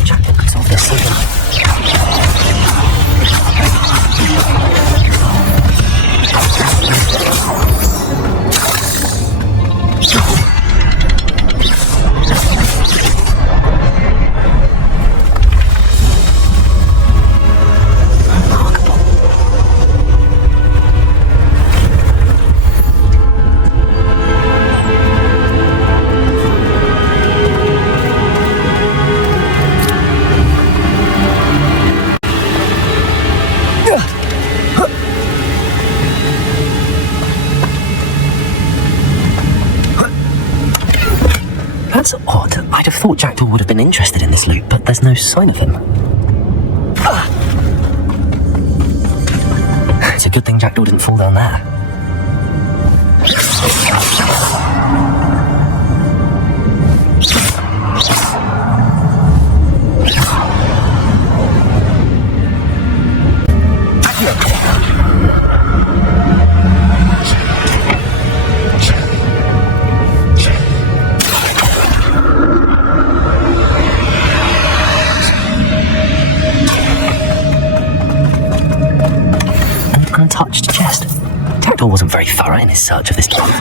Jackdaw could solve this soon. That's odd. I'd have thought Jackdaw would have been interested in this loot, but there's no sign of him. It's a good thing Jackdaw didn't fall down there. Untouched chest. Jackdaw wasn't very thorough in his search of this place.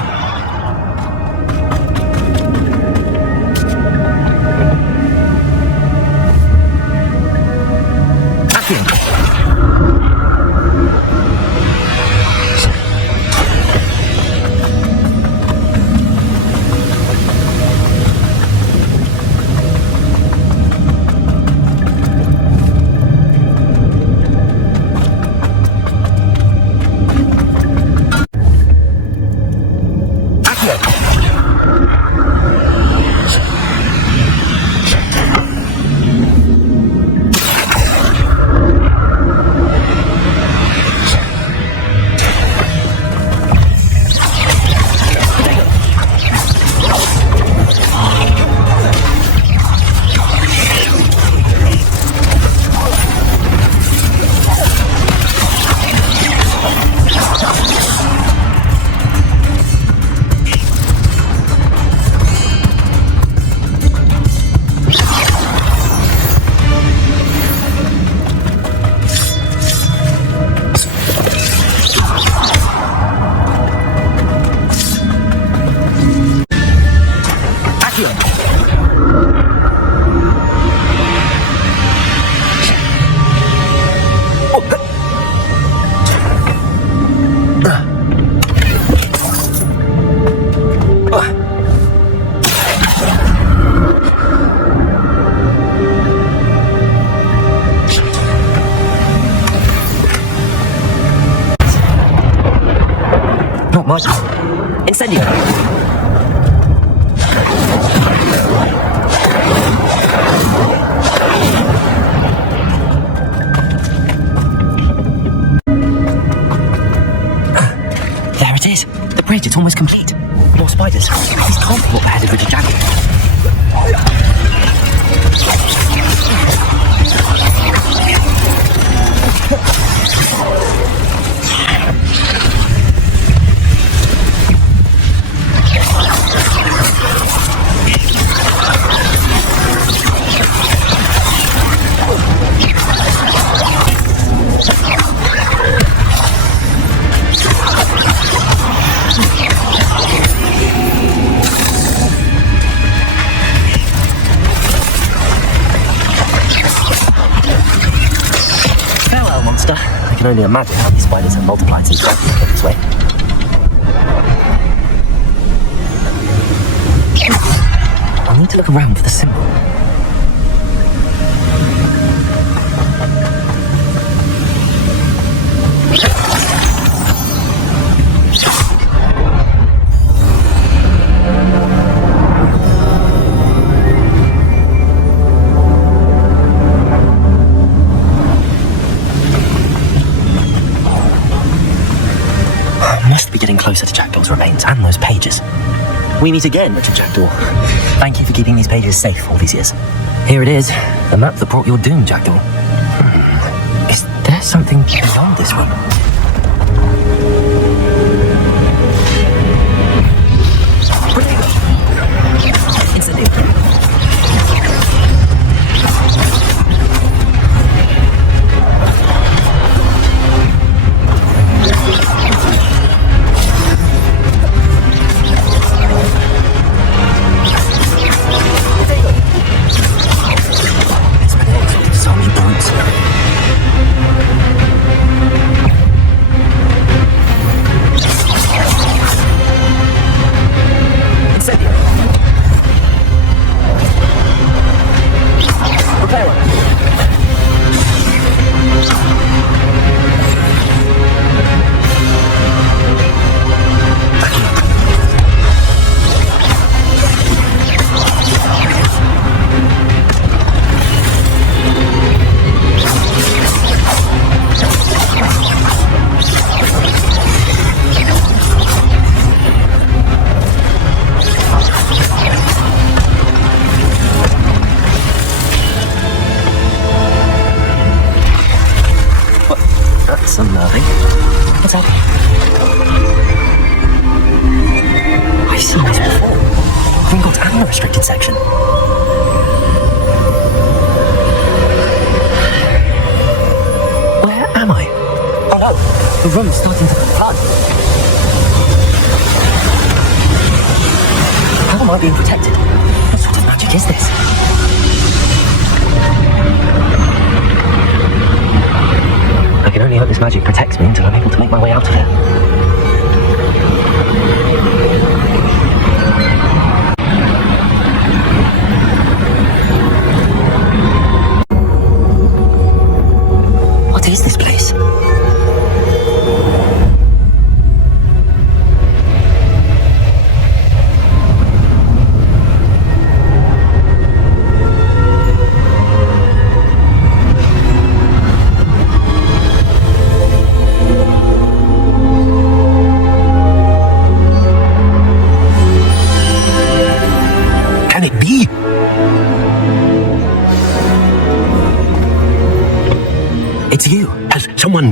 Not much. Incendio. There it is. The bridge, it's almost complete. More spiders. These can't be what headed with the jacket. I can only imagine how these spiders have multiplied since Dracula this way. I'll need to look around for the symbol. Getting closer to Jackdaw's remains and those pages. We meet again, Richard Jackdaw. Thank you for keeping these pages safe all these years. Here it is, the map that brought your doom, Jackdaw. Is there There's something beyond this one.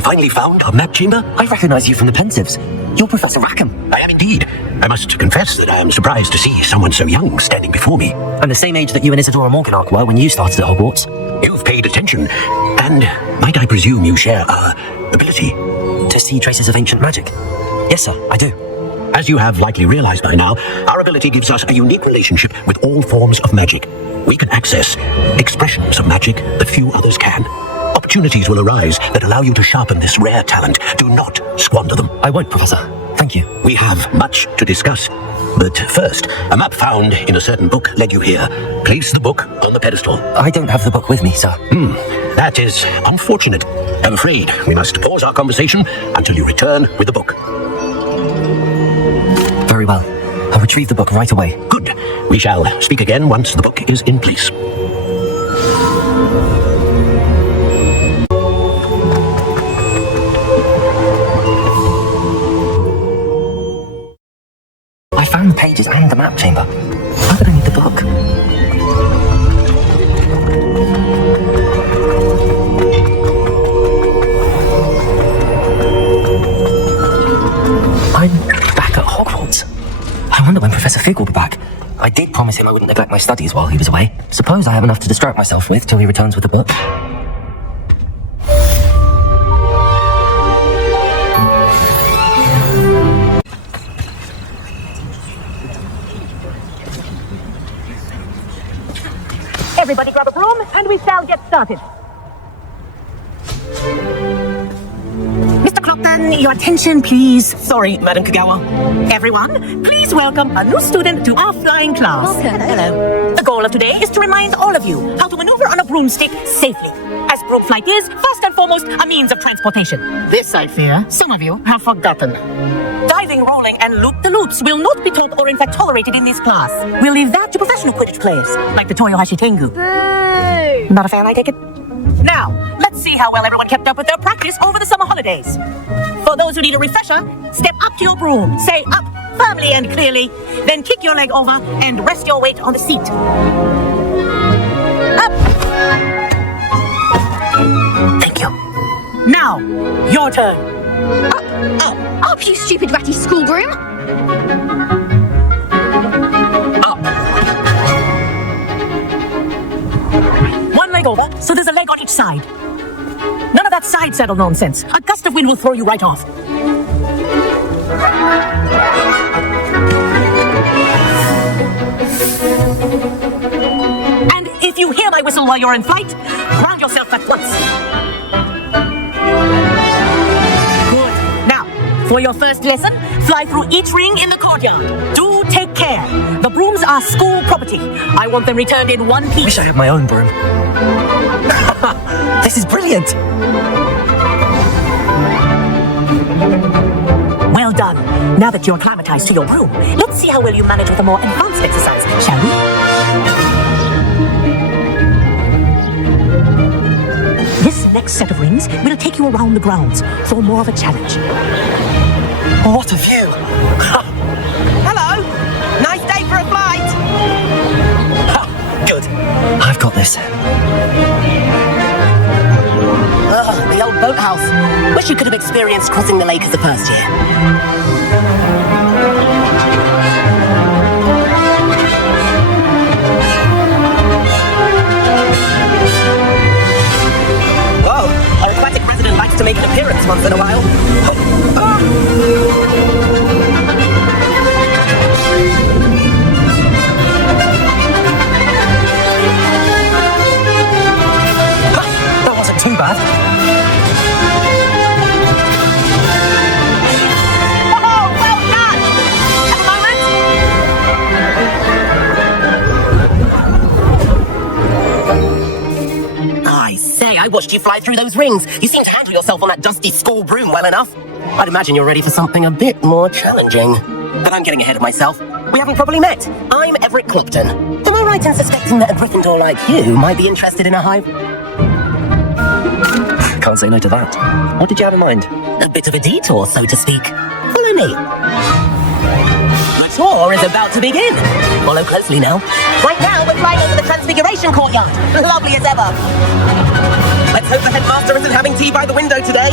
Finally found a map chamber? I recognize you from the Pensives. You're Professor Rackham. I am indeed. I must confess that I am surprised to see someone so young standing before me. I'm the same age that you and Isadora Morganach were when you started at Hogwarts. You've paid attention, and might I presume you share our ability? To see traces of ancient magic? Yes, sir, I do. As you have likely realized by now, our ability gives us a unique relationship with all forms of magic. We can access expressions of magic that few others can. Opportunities will arise that allow you to sharpen this rare talent. Do not squander them. I won't, Professor. Thank you. We have much to discuss. But first, a map found in a certain book led you here. Place the book on the pedestal. I don't have the book with me, sir. That is unfortunate. I'm afraid we must pause our conversation until you return with the book. Very well. I'll retrieve the book right away. Good. We shall speak again once the book is in place. I found the pages and the map chamber. Why would I need the book? I'm back at Hogwarts. I wonder when Professor Fig will be back. I did promise him I wouldn't neglect my studies while he was away. Suppose I have enough to distract myself with till he returns with the book. Everybody grab a broom, and we shall get started. Mr. Clopton, your attention, please. Sorry, Madam Kagawa. Everyone, please welcome a new student to our flying class. Welcome. Hello. The goal of today is to remind all of you how to maneuver on a broomstick safely, as broom flight is, first and foremost, a means of transportation. This, I fear, some of you have forgotten. Diving, rolling, and loop-the-loops will not be taught or in fact tolerated in this class. We'll leave that to professional Quidditch players, like the Toyohashi Tengu. Not a fan, I take it? Now, let's see how well everyone kept up with their practice over the summer holidays. For those who need a refresher, step up to your broom, say up firmly and clearly, then kick your leg over and rest your weight on the seat. Up! Thank you. Now, your turn. Up, you stupid ratty schoolroom! One leg over, so there's a leg on each side. None of that side saddle nonsense. A gust of wind will throw you right off. And if you hear my whistle while you're in flight, ground yourself at once. Good. Now, for your first lesson, fly through each ring in the courtyard. Do take care. The brooms are school property. I want them returned in one piece. Wish I had my own broom. This is brilliant. Well done. Now that you're acclimatized to your broom, let's see how well you manage with a more advanced exercise, shall we? This next set of rings will take you around the grounds for more of a challenge. What a view. Hello. Nice day for a flight. Good. I've got this. The old boathouse. Wish you could have experienced crossing the lake as a first year. Whoa, our aquatic resident likes to make an appearance once in a while. That wasn't too bad. I watched you fly through those rings. You seem to handle yourself on that dusty school broom well enough. I'd imagine you're ready for something a bit more challenging. But I'm getting ahead of myself. We haven't properly met. I'm Everett Clopton. Am I right in suspecting that a Gryffindor like you might be interested in a hive? Can't say no to that. What did you have in mind? A bit of a detour, so to speak. Follow me. The tour is about to begin. Follow closely now. Right now, we're flying over the Transfiguration Courtyard. Lovely as ever. Let's hope the headmaster isn't having tea by the window today.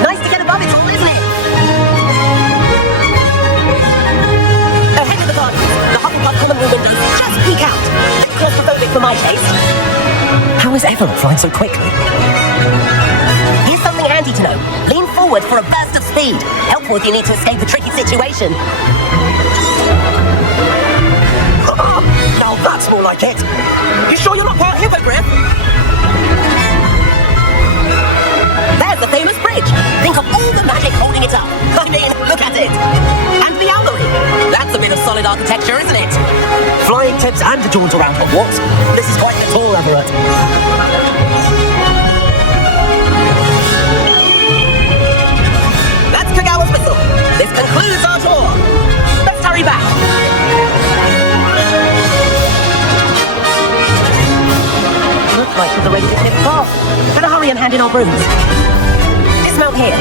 Nice to get above it all, isn't it? Ahead of the garden, the Hufflepuff common room windows just peek out. Claustrophobic for my taste. How is Everett flying so quickly? Here's something handy to know. Lean forward for a burst of speed. Helpful if you need to escape a tricky situation. Now that's more like it. You sure you're not part hippogriff? There's the famous bridge. Think of all the magic holding it up. I mean, look at it. And the owlery. That's a bit of solid architecture, isn't it? Flying tips and a jaunt around Hogwarts. This is quite the tour, Everett. That's Kagawa's whistle. This concludes our tour. Let's hurry back. Looks like we're ready to tip off. Better hurry and hand in our brooms. Dismount here.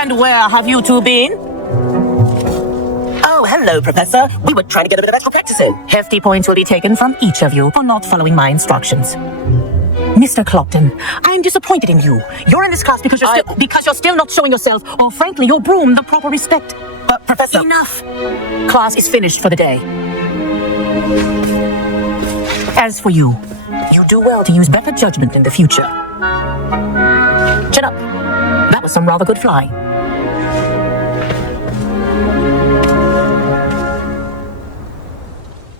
And where have you two been? Oh, hello, Professor. We were trying to get a bit of extra practice in. Hefty points will be taken from each of you for not following my instructions. Mr. Clopton, I am disappointed in you. You're in this class because you're still not showing yourself, or frankly, your broom, the proper respect. But, Professor... Enough! Class is finished for the day. As for you, you do well to use better judgment in the future. Chin up. That was some rather good flying.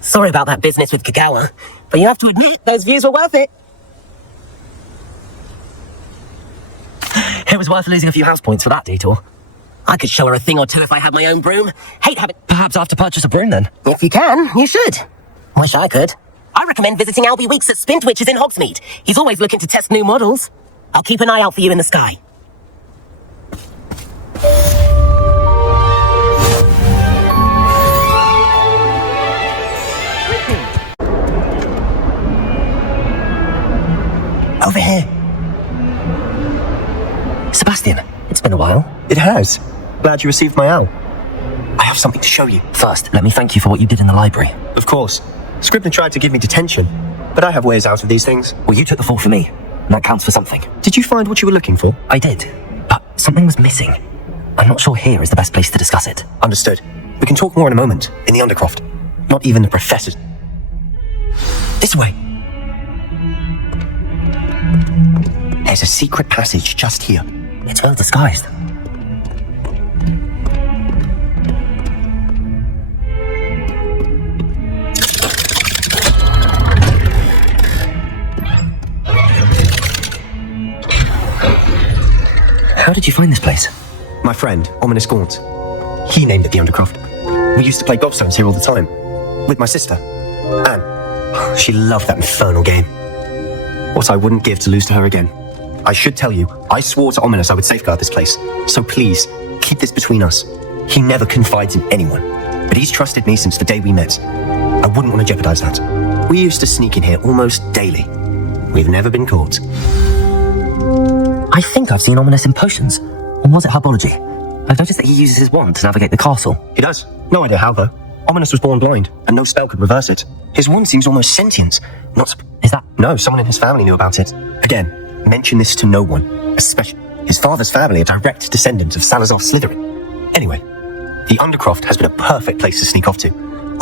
Sorry about that business with Kagawa, but you have to admit, those views were worth it. It was worth losing a few house points for that detour. I could show her a thing or two if I had my own broom. Hate having... Perhaps I have to purchase a broom then? If you can, you should. Wish I could. I recommend visiting Albie Weeks at Spintwitches in Hogsmeade. He's always looking to test new models. I'll keep an eye out for you in the sky. Over here. Sebastian, Yes. Glad you received my owl. I have something to show you. First, let me thank you for what you did in the library. Of course. Scribner tried to give me detention, but I have ways out of these things. Well, you took the fall for me. And that counts for something. Did you find what you were looking for? I did. But something was missing. I'm not sure here is the best place to discuss it. Understood. We can talk more in a moment, in the Undercroft. Not even the professors. This way. There's a secret passage just here. It's well disguised. How did you find this place? My friend, Ominous Gaunt. He named it the Undercroft. We used to play gobstones here all the time. With my sister, Anne. She loved that infernal game. What I wouldn't give to lose to her again. I should tell you, I swore to Ominous I would safeguard this place. So please, keep this between us. He never confides in anyone. But he's trusted me since the day we met. I wouldn't want to jeopardize that. We used to sneak in here almost daily. We've never been caught. I think I've seen Ominous in potions. Or was it Herbology? I've noticed that he uses his wand to navigate the castle. He does. No idea how, though. Ominous was born blind, and no spell could reverse it. His wand seems almost sentient. Is that? No, someone in his family knew about it. Again, mention this to no one, especially his father's family are direct descendants of Salazar Slytherin. Anyway, the Undercroft has been a perfect place to sneak off to,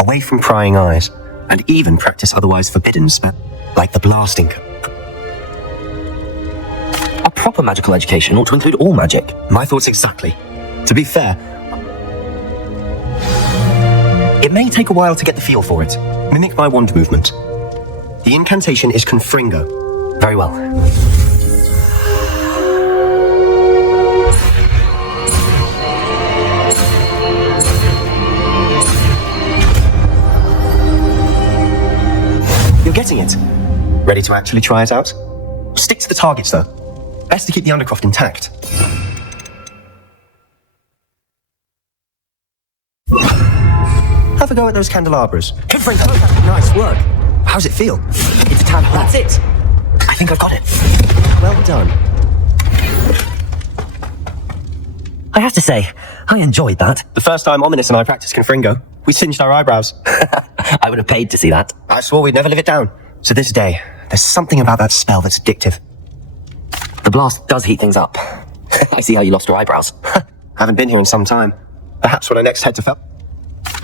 away from prying eyes, and even practice otherwise forbidden spell, like the blasting. A proper magical education ought to include all magic. My thoughts exactly. To be fair, it may take a while to get the feel for it. Mimic my wand movement. The incantation is Confringo. Very well. You're getting it. Ready to actually try it out? Stick to the targets, though. Best to keep the Undercroft intact. Have a go at those candelabras. Confringo! Nice work. How's it feel? It's a tad hot. That's it. I think I've got it. Well done. I have to say, I enjoyed that. The first time Ominous and I practiced Confringo, we singed our eyebrows. I would have paid to see that. I swore we'd never live it down. So this day, there's something about that spell that's addictive. The blast does heat things up. I see how you lost your eyebrows. Haven't been here in some time. Perhaps when I next head to Fel...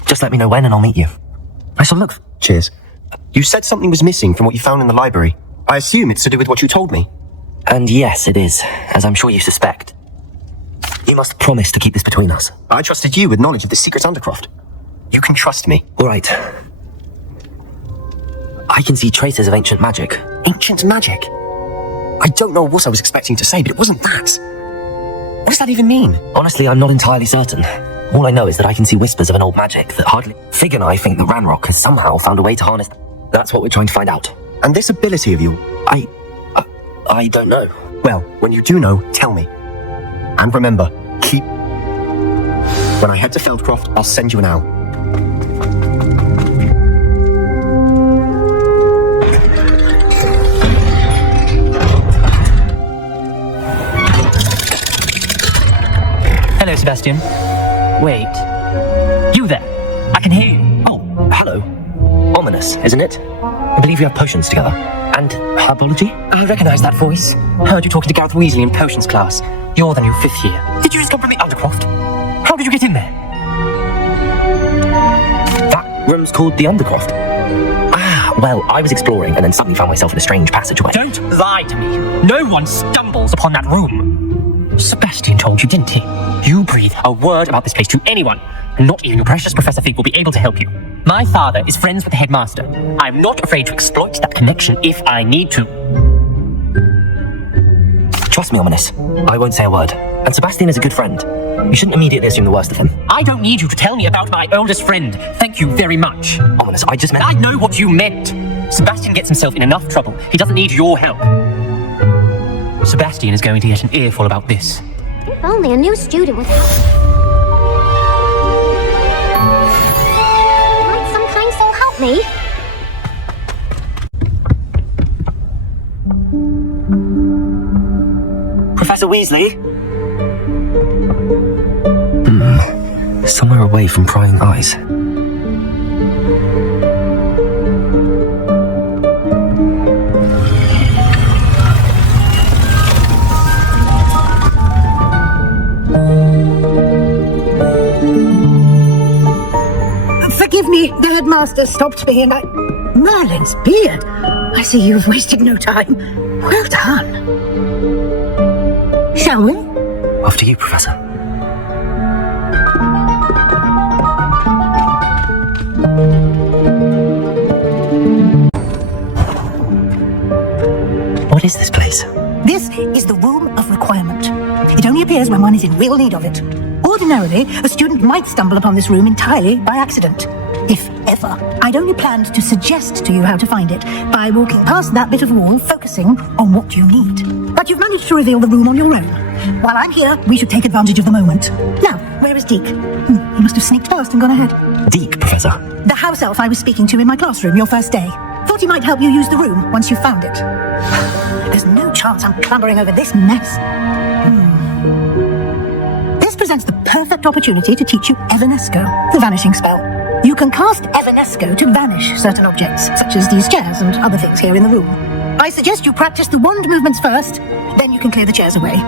Just let me know when and I'll meet you. I shall look. Cheers. You said something was missing from what you found in the library. I assume it's to do with what you told me. And yes, it is, as I'm sure you suspect. You must promise to keep this between us. I trusted you with knowledge of the secret Undercroft. You can trust me. All right. I can see traces of ancient magic. Ancient magic? I don't know what I was expecting to say, but it wasn't that. What does that even mean? Honestly, I'm not entirely certain. All I know is that I can see whispers of an old magic that hardly... Fig and I think that Ranrock has somehow found a way to harness... That's what we're trying to find out. And this ability of yours? I don't know. Well, when you do know, tell me. And remember, keep... When I head to Feldcroft, I'll send you an owl. Hello, Sebastian. Wait. You there? I can hear you. Oh, hello. Ominous, isn't it? I believe you have potions together. And herbology? I recognise that voice. Heard you talking to Gareth Weasley in potions class. You're the new 5th year. Did you just come from the Undercroft? How did you get in there? That room's called the Undercroft. Ah, well, I was exploring and then suddenly found myself in a strange passageway. Don't lie to me. No one stumbles upon that room. Sebastian told you, didn't he? You breathe a word about this place to anyone, and not even your precious Professor Fig will be able to help you. My father is friends with the headmaster. I'm not afraid to exploit that connection if I need to. Trust me, Ominous. I won't say a word. And Sebastian is a good friend. You shouldn't immediately assume the worst of him. I don't need you to tell me about my oldest friend. Thank you very much. Ominous, I just meant... I know what you meant. Sebastian gets himself in enough trouble. He doesn't need your help. Sebastian is going to get an earful about this. If only a new student would help. Might some kind soul help me? Professor Weasley? Somewhere away from prying eyes. Forgive me, the headmaster stopped being Merlin's beard. I see you've wasted no time. Well done. Shall we? After you, Professor. What is this place? This is the Room of Requirement. It only appears when one is in real need of it. Ordinarily, a student might stumble upon this room entirely by accident. If ever. I'd only planned to suggest to you how to find it by walking past that bit of wall, focusing on what you need. But you've managed to reveal the room on your own. While I'm here, we should take advantage of the moment. Now, where is Deke? He must have sneaked past and gone ahead. Deke, Professor? The house elf I was speaking to in my classroom your first day. Thought he might help you use the room once you found it. There's no chance I'm clambering over this mess. This presents the perfect opportunity to teach you Evanesco, the vanishing spell. You can cast Evanesco to vanish certain objects, such as these chairs and other things here in the room. I suggest you practice the wand movements first, then you can clear the chairs away.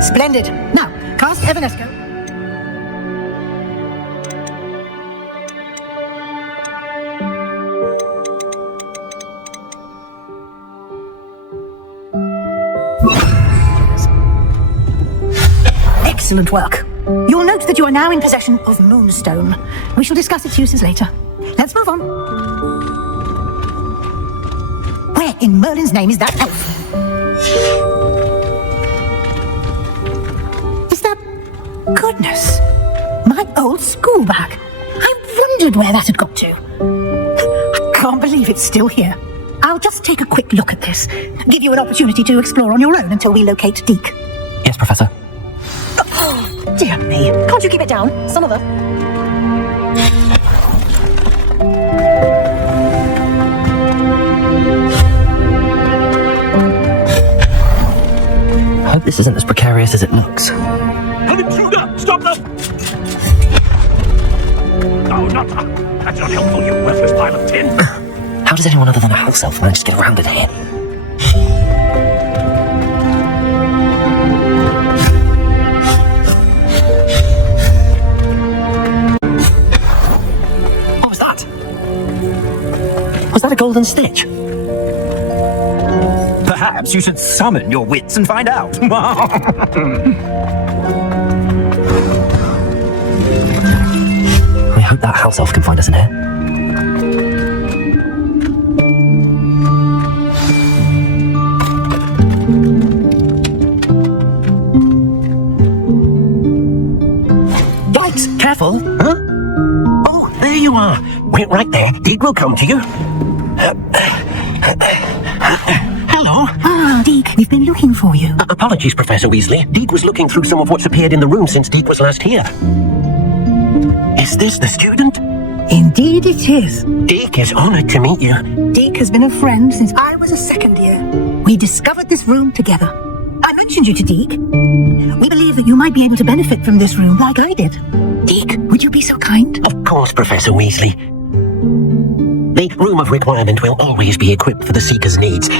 Splendid. Now, cast Evanesco. Excellent work. You'll note that you are now in possession of Moonstone. We shall discuss its uses later. Let's move on. Where in Merlin's name is that elf? Is that... Goodness. My old school bag. I wondered where that had got to. I can't believe it's still here. I'll just take a quick look at this. Give you an opportunity to explore on your own until we locate Deke. Yes, Professor. Oh, dear me. Can't you keep it down? Some of us. I hope this isn't as precarious as it looks. An intruder! Stop them! No, not that. That's not helpful, you worthless pile of tin. How does anyone other than a house elf manage to get around in here? What was that? Was that a golden stitch? Perhaps you should summon your wits and find out. I hope that house elf can find us in here. Yikes! Careful! Huh? Oh, there you are. Wait right there. Deke will come to you. Hello. Ah, Deke, we've been looking for you. Apologies, Professor Weasley. Deke was looking through some of what's appeared in the room since Deke was last here. Is this the student? Indeed it is. Deke is honored to meet you. Deke has been a friend since I was a second year. We discovered this room together. I mentioned you to Deke. We believe that you might be able to benefit from this room like I did. Deke, would you be so kind? Of course, Professor Weasley. The Room of Requirement will always be equipped for the Seeker's needs.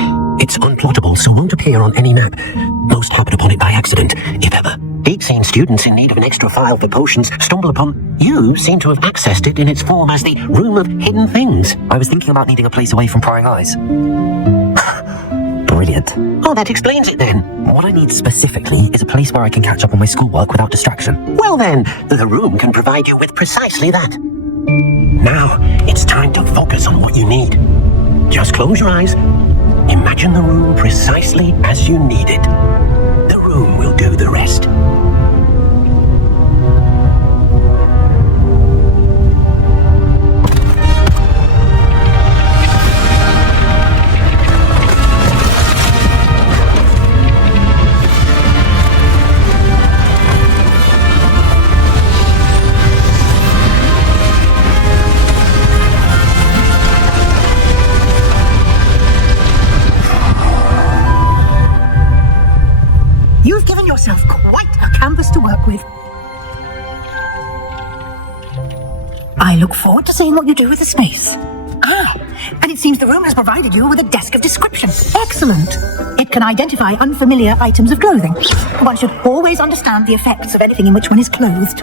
It's unplottable, so won't appear on any map. Most happen upon it by accident, if ever. Deep-seen students in need of an extra file for potions stumble upon... You seem to have accessed it in its form as the Room of Hidden Things. I was thinking about needing a place away from prying eyes. Brilliant. Oh, that explains it then. What I need specifically is a place where I can catch up on my schoolwork without distraction. Well then, the room can provide you with precisely that. Now, it's time to focus on what you need. Just close your eyes. Imagine the room precisely as you need it. The room will do the rest. I look forward to seeing what you do with the space. Ah, and it seems the room has provided you with a desk of description. Excellent. It can identify unfamiliar items of clothing. One should always understand the effects of anything in which one is clothed.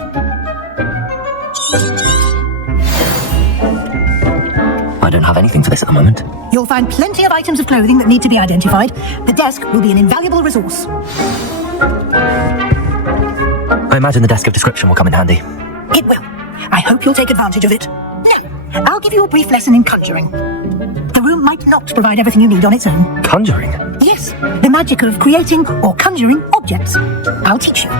I don't have anything for this at the moment. You'll find plenty of items of clothing that need to be identified. The desk will be an invaluable resource. I imagine the desk of description will come in handy. It will. I hope you'll take advantage of it. Now, I'll give you a brief lesson in conjuring. The room might not provide everything you need on its own. Conjuring? Yes, the magic of creating or conjuring objects. I'll teach you.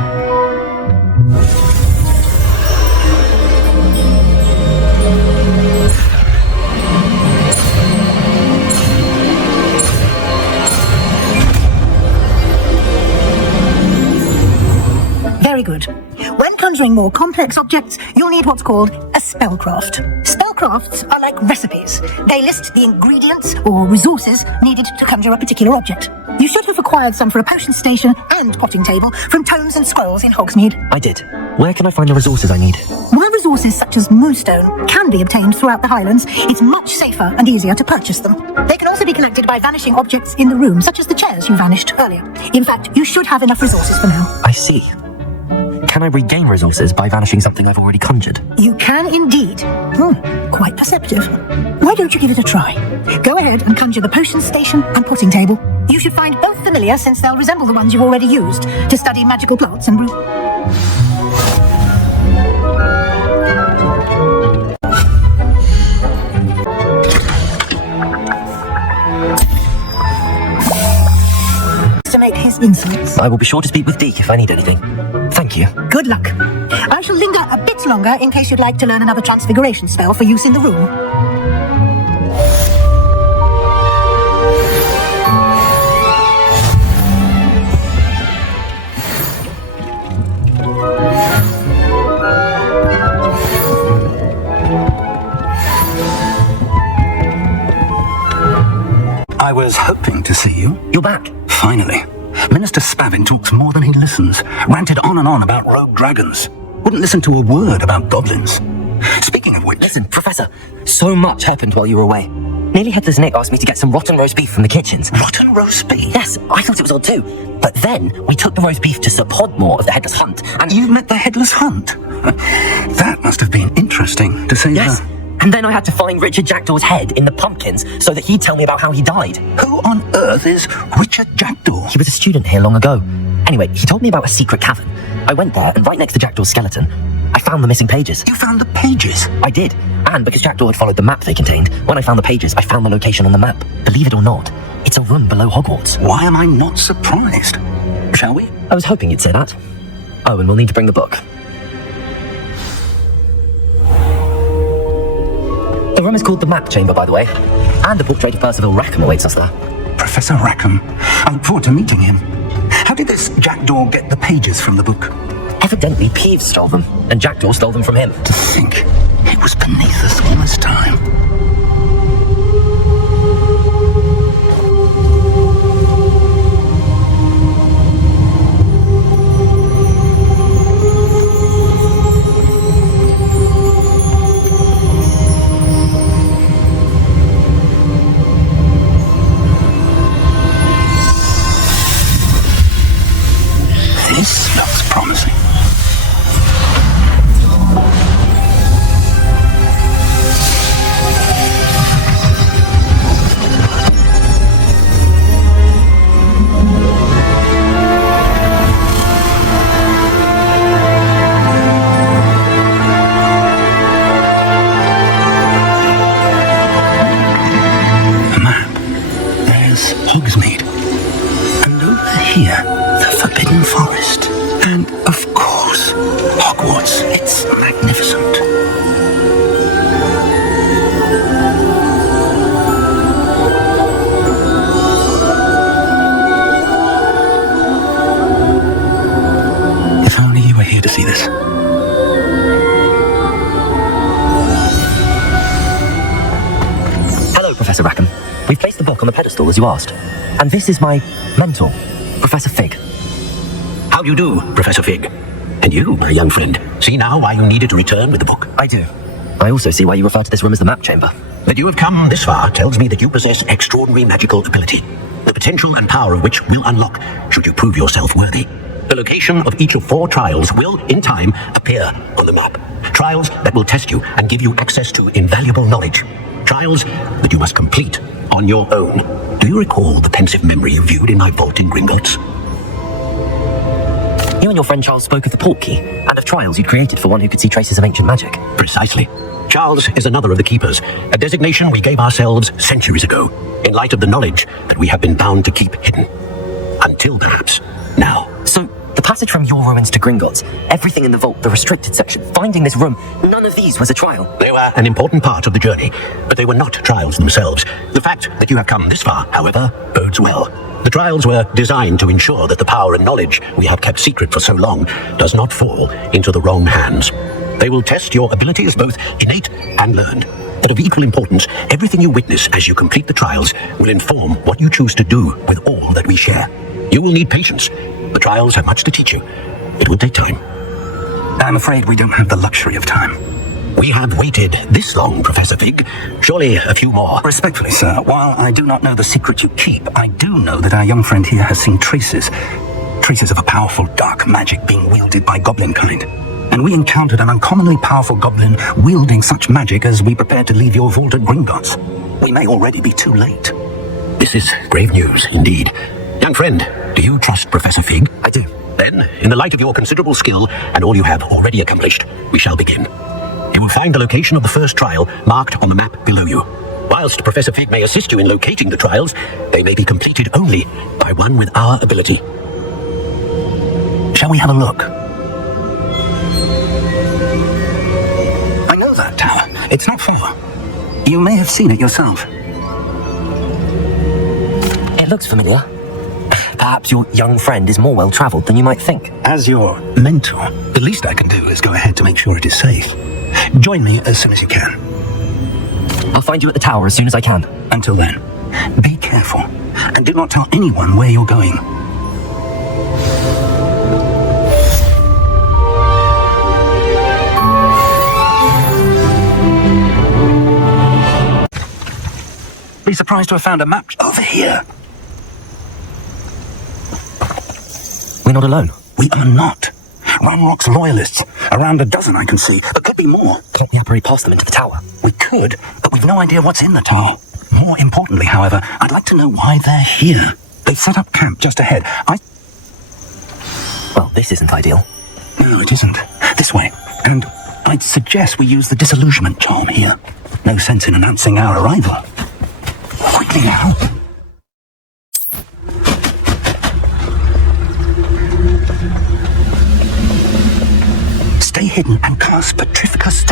Very good. When conjuring more complex objects, you'll need what's called a spellcraft. Spellcrafts are like recipes. They list the ingredients or resources needed to conjure a particular object. You should have acquired some for a potion station and potting table from tomes and scrolls in Hogsmeade. I did. Where can I find the resources I need? While resources such as moonstone can be obtained throughout the Highlands, it's much safer and easier to purchase them. They can also be collected by vanishing objects in the room, such as the chairs you vanished earlier. In fact, you should have enough resources for now. I see. Can I regain resources by vanishing something I've already conjured? You can indeed. Quite perceptive. Why don't you give it a try? Go ahead and conjure the potion station and potting table. You should find both familiar since they'll resemble the ones you've already used to study magical plots and brew. To make his insights. I will be sure to speak with Deke if I need anything. Thank you. Good luck. I shall linger a bit longer in case you'd like to learn another transfiguration spell for use in the room. I was hoping to see you. You're back. Finally. Minister Spavin talks more than he listens. Ranted on and on about rogue dragons. Wouldn't listen to a word about goblins. Speaking of which... Listen, Professor, so much happened while you were away. Nearly Headless Nick asked me to get some rotten roast beef from the kitchens. Rotten roast beef? Yes, I thought it was odd too. But then we took the roast beef to Sir Podmore of the Headless Hunt, and... You met the Headless Hunt? That must have been interesting, to say Yes. And then I had to find Richard Jackdaw's head in the pumpkins so that he'd tell me about how he died. Who on earth is Richard Jackdaw? He was a student here long ago. Anyway, he told me about a secret cavern. I went there, and right next to Jackdaw's skeleton, I found the missing pages. You found the pages? I did. And because Jackdaw had followed the map they contained, when I found the pages, I found the location on the map. Believe it or not, it's a room below Hogwarts. Why am I not surprised? Shall we? I was hoping you'd say that. Oh, and we'll need to bring the book. The room is called the Map Chamber, by the way. And a portrait of Percival Rackham awaits us there. Professor Rackham. I look forward to meeting him. How did this Jackdaw get the pages from the book? Evidently, Peeves stole them, and Jackdaw stole them from him. To think it was beneath us all this time. This looks promising. Map. There's Hogsmeade. And over here, the Forbidden Forest. And, of course, Hogwarts. It's magnificent. If only you were here to see this. Hello, Professor Rackham. We've placed the book on the pedestal as you asked. And this is my mentor, Professor Fig. How do you do, Professor Fig? And you, my young friend, see now why you needed to return with the book? I do. I also see why you refer to this room as the map chamber. That you have come this far tells me that you possess extraordinary magical ability, the potential and power of which will unlock should you prove yourself worthy. The location of each of 4 trials will, in time, appear on the map. Trials that will test you and give you access to invaluable knowledge. Trials that you must complete on your own. Do you recall the pensive memory you viewed in my vault in Gringotts? You and your friend Charles spoke of the port key, and of trials you'd created for one who could see traces of ancient magic. Precisely. Charles is another of the keepers, a designation we gave ourselves centuries ago, in light of the knowledge that we have been bound to keep hidden. Until perhaps now. So, the passage from your ruins to Gringotts, everything in the vault, the restricted section, finding this room, none of these was a trial. They were an important part of the journey, but they were not trials themselves. The fact that you have come this far, however, bodes well. The trials were designed to ensure that the power and knowledge we have kept secret for so long does not fall into the wrong hands. They will test your abilities, both innate and learned. But of equal importance, everything you witness as you complete the trials will inform what you choose to do with all that we share. You will need patience. The trials have much to teach you. It will take time. I'm afraid we don't have the luxury of time. We have waited this long, Professor Fig. Surely a few more. Respectfully, sir, while I do not know the secret you keep, I do know that our young friend here has seen traces of a powerful dark magic being wielded by goblin kind. And we encountered an uncommonly powerful goblin wielding such magic as we prepared to leave your vault at Gringotts. We may already be too late. This is grave news, indeed. Young friend, do you trust Professor Fig? I do. Then, in the light of your considerable skill and all you have already accomplished, we shall begin. You will find the location of the first trial marked on the map below you. Whilst Professor Fig may assist you in locating the trials, they may be completed only by one with our ability. Shall we have a look? I know that tower. It's not far. You may have seen it yourself. It looks familiar. Perhaps your young friend is more well-travelled than you might think. As your mentor, the least I can do is go ahead to make sure it is safe. Join me as soon as you can. I'll find you at the tower as soon as I can. Until then, be careful, and do not tell anyone where you're going. Be surprised to have found a map over here. We're not alone. We are not. Ranrock's loyalists. Around a dozen I can see. There could be more. Can't we apparate past them into the tower? We could, but we've no idea what's in the tower. More importantly, however, I'd like to know why they're here. They've set up camp just ahead. Well, this isn't ideal. No, it isn't. This way. And I'd suggest we use the disillusionment charm here. No sense in announcing our arrival. Quickly now. Stay hidden and cast Petrificus.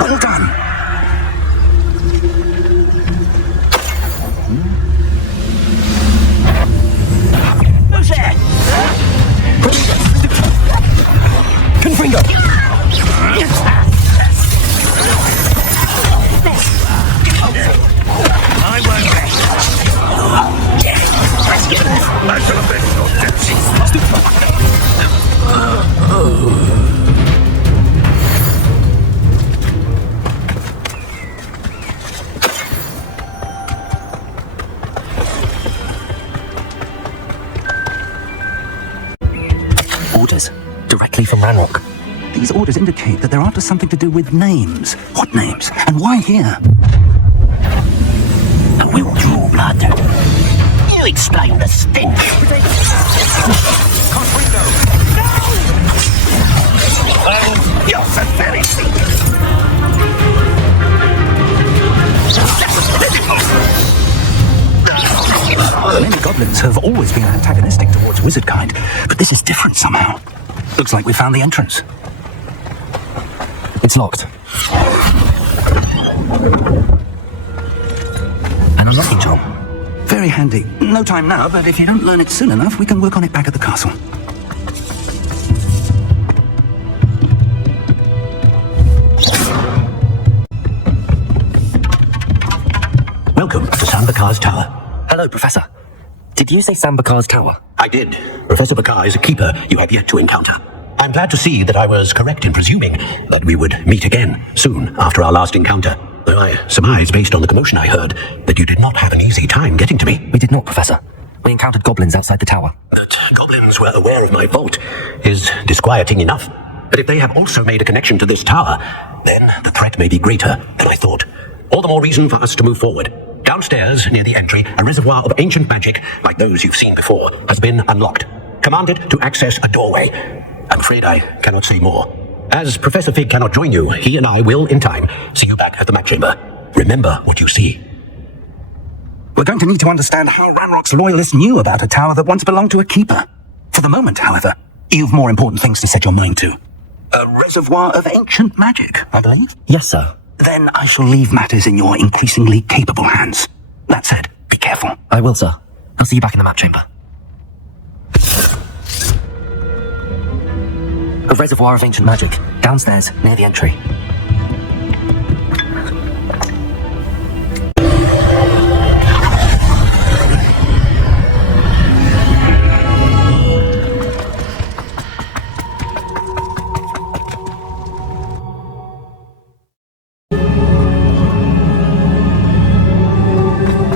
Well done. Who's there? Confringo! I won't rest. I shall avenge your death. Orders, directly from Ranrock. These orders indicate that they're after something to do with names. What names? And why here? The will draw blood. You explain the stench. You're so very sick. Many goblins have always been antagonistic towards wizard kind, but this is different somehow. Looks like we found the entrance. It's locked. An unlocking charm. Very handy. No time now, but if you don't learn it soon enough, we can work on it back at the castle. Welcome to Bakar's tower. Hello, Professor. Did you say Bakar's tower? I did. Professor Bakar is a keeper you have yet to encounter. I'm glad to see that I was correct in presuming that we would meet again soon after our last encounter. Though I surmise, based on the commotion I heard, that you did not have an easy time getting to me. We did not, Professor. We encountered goblins outside the tower. That goblins were aware of my vault is disquieting enough. But if they have also made a connection to this tower, then the threat may be greater than I thought. All the more reason for us to move forward. Downstairs, near the entry, a reservoir of ancient magic, like those you've seen before, has been unlocked. Commanded to access a doorway. I'm afraid I cannot say more. As Professor Fig cannot join you, he and I will, in time, see you back at the map chamber. Remember what you see. We're going to need to understand how Ranrock's loyalists knew about a tower that once belonged to a keeper. For the moment, however, you've more important things to set your mind to. A reservoir of ancient magic, I believe? Yes, sir. Then I shall leave matters in your increasingly capable hands. That said, be careful. I will, sir. I'll see you back in the map chamber. A reservoir of ancient magic, downstairs, near the entry.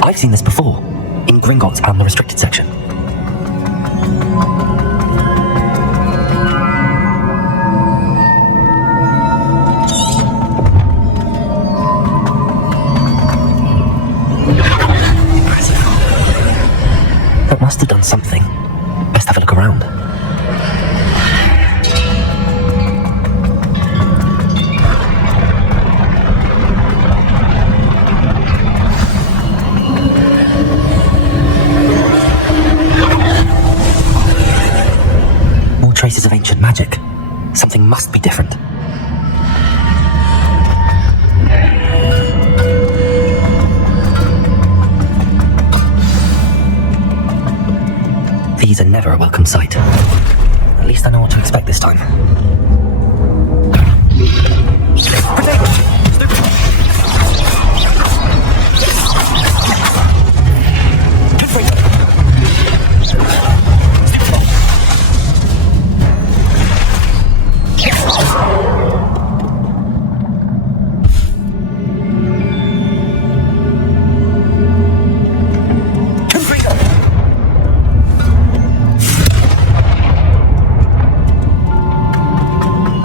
I've seen this before, in Gringotts and the restricted section. That must have done something. Best have a look around. Traces of ancient magic. Something must be different. These are never a welcome sight. At least I know what to expect this time.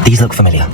These look familiar.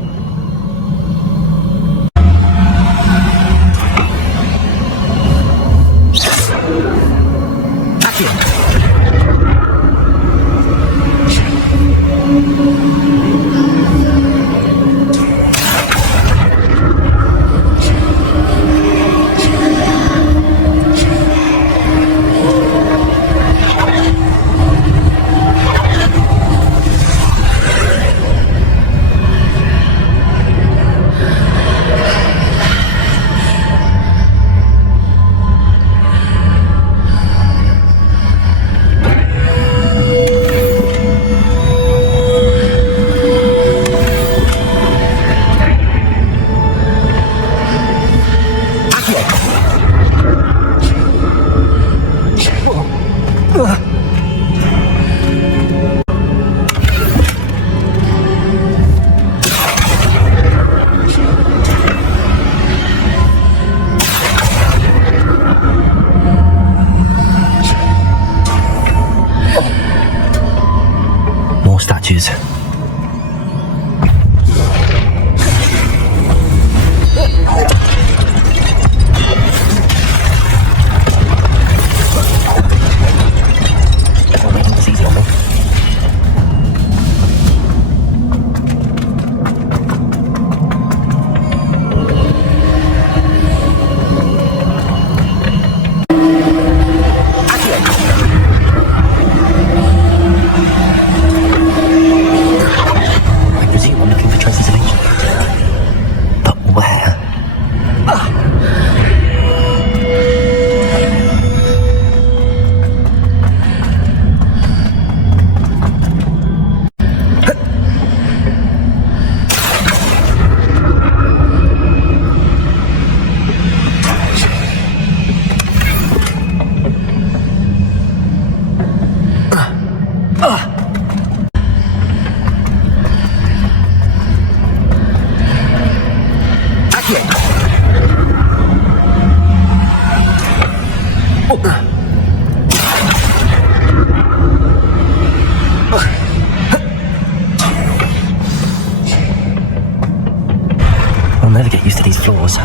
I'll never get used to these floors.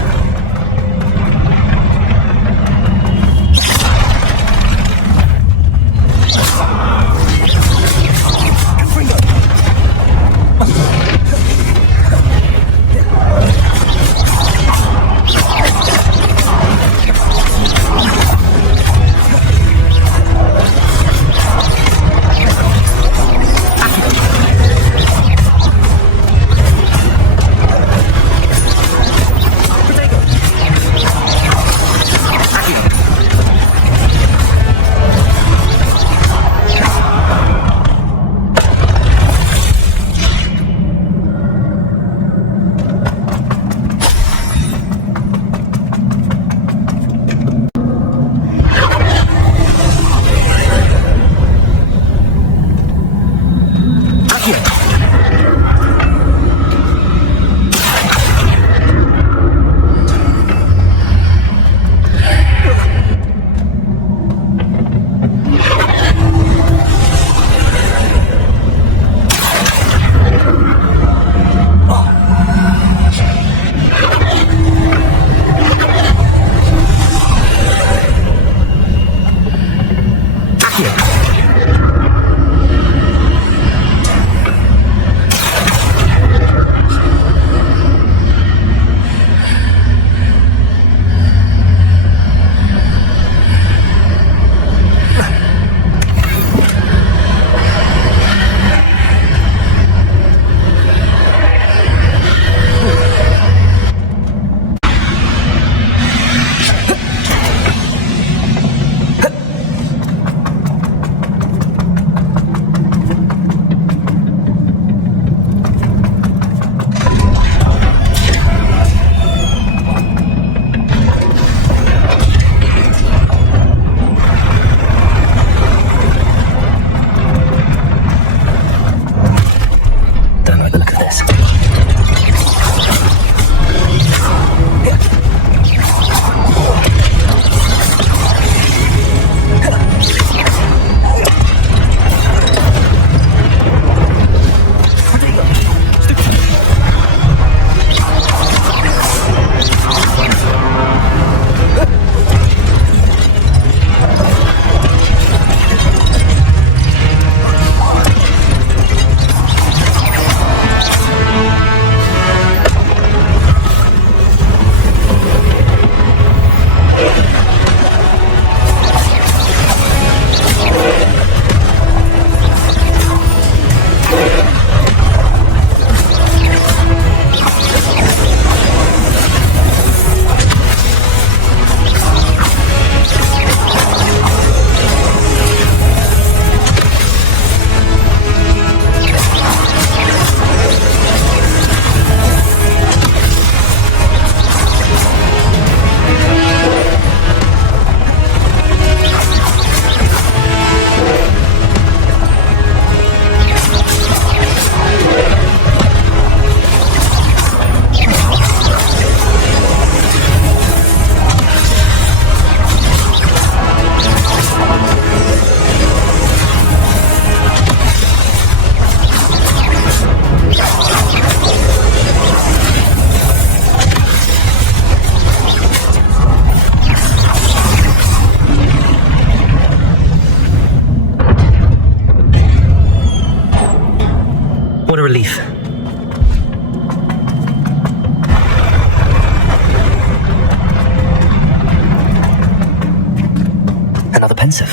Pensive.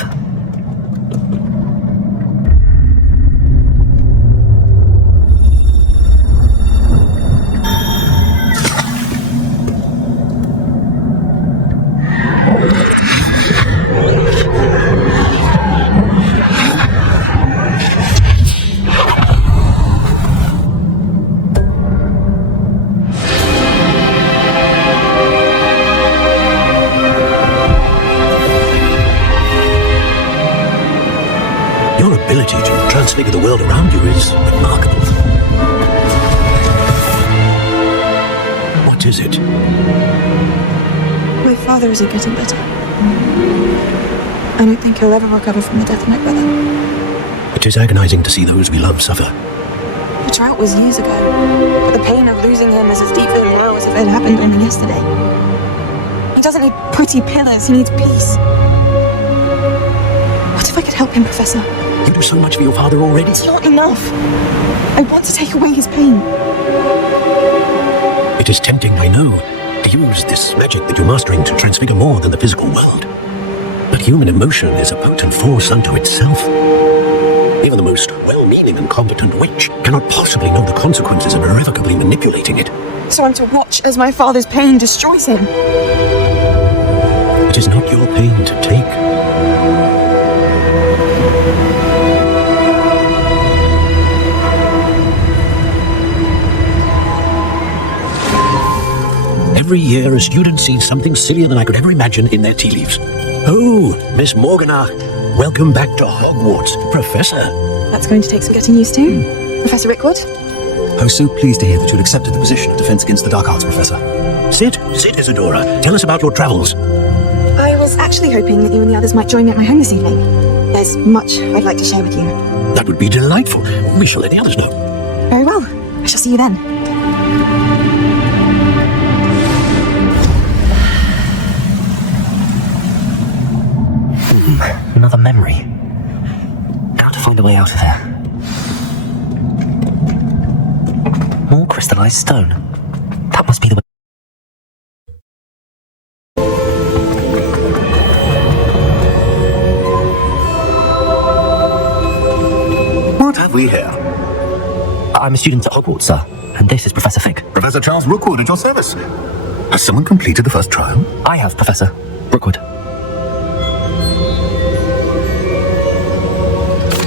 Your ability to transfigure the world around you is remarkable. What is it? My father isn't getting better. I don't think he'll ever recover from the death of my brother. It is agonizing to see those we love suffer. The drought was years ago, but the pain of losing him is as deep for him now as if it had happened only yesterday. He doesn't need pretty pillars, he needs peace. What if I could help him, Professor? You do so much for your father already. It's not enough. I want to take away his pain. It is tempting, I know, to use this magic that you're mastering to transfigure more than the physical world. But human emotion is a potent force unto itself. Even the most well-meaning and competent witch cannot possibly know the consequences of irrevocably manipulating it. So I'm to watch as my father's pain destroys him. It is not your pain to take. Every year, a student sees something sillier than I could ever imagine in their tea leaves. Oh, Miss Morganach, welcome back to Hogwarts, Professor. That's going to take some getting used to. Professor Rookwood? I was so pleased to hear that you'd accepted the position of Defense Against the Dark Arts, Professor. Sit, Isadora. Tell us about your travels. I was actually hoping that you and the others might join me at my home this evening. There's much I'd like to share with you. That would be delightful. We shall let the others know. Very well. I shall see you then. Another memory. Got to find a way out of here. More crystallized stone. That must be the way. What have we here? I'm a student at Hogwarts, sir, and this is Professor Fig. Professor Charles Rookwood at your service. Has someone completed the first trial? I have, Professor Rookwood.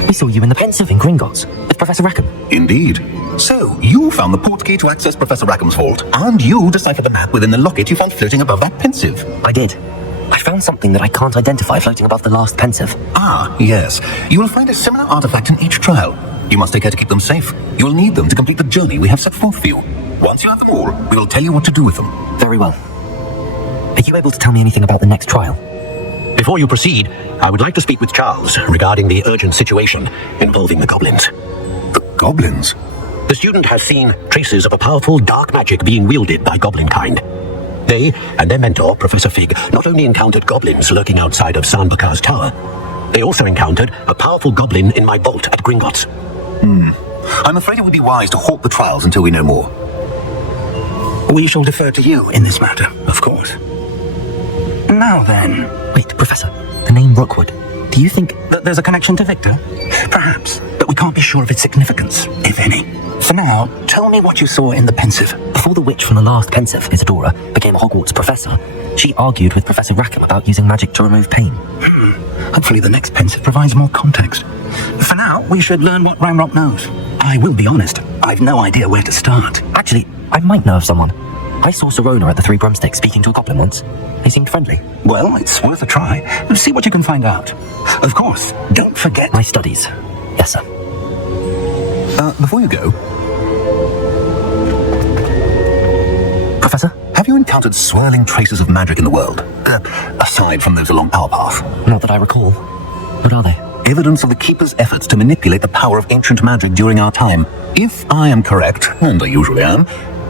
We saw you in the Pensive in Gringotts with Professor Rackham. Indeed. So, you found the portkey to access Professor Rackham's vault, and you deciphered the map within the locket you found floating above that Pensive. I did. I found something that I can't identify floating above the last Pensive. Ah, yes. You will find a similar artifact in each trial. You must take care to keep them safe. You will need them to complete the journey we have set forth for you. Once you have them all, we will tell you what to do with them. Very well. Are you able to tell me anything about the next trial? Before you proceed, I would like to speak with Charles regarding the urgent situation involving the goblins. The goblins? The student has seen traces of a powerful dark magic being wielded by goblin kind. They and their mentor, Professor Fig, not only encountered goblins lurking outside of Bakar's tower, they also encountered a powerful goblin in my vault at Gringotts. I'm afraid it would be wise to halt the trials until we know more. We shall defer to you in this matter, of course. Now then. Wait, Professor, the name Rookwood. Do you think that there's a connection to Victor? Perhaps, but we can't be sure of its significance, if any. For now, tell me what you saw in the Pensive. Before the witch from the last Pensive, Isadora, became a Hogwarts professor, she argued with Professor Rackham about using magic to remove pain. Hopefully the next Pensive provides more context. For now, we should learn what Ranrock knows. I will be honest, I've no idea where to start. Actually, I might know of someone. I saw Serona at the Three Broomsticks speaking to a goblin once. They seemed friendly. Well, it's worth a try. See what you can find out. Of course, don't forget my studies. Yes, sir. Before you go... Professor? Have you encountered swirling traces of magic in the world? Aside from those along our path? Not that I recall. What are they? Evidence of the Keeper's efforts to manipulate the power of ancient magic during our time. If I am correct, and I usually am,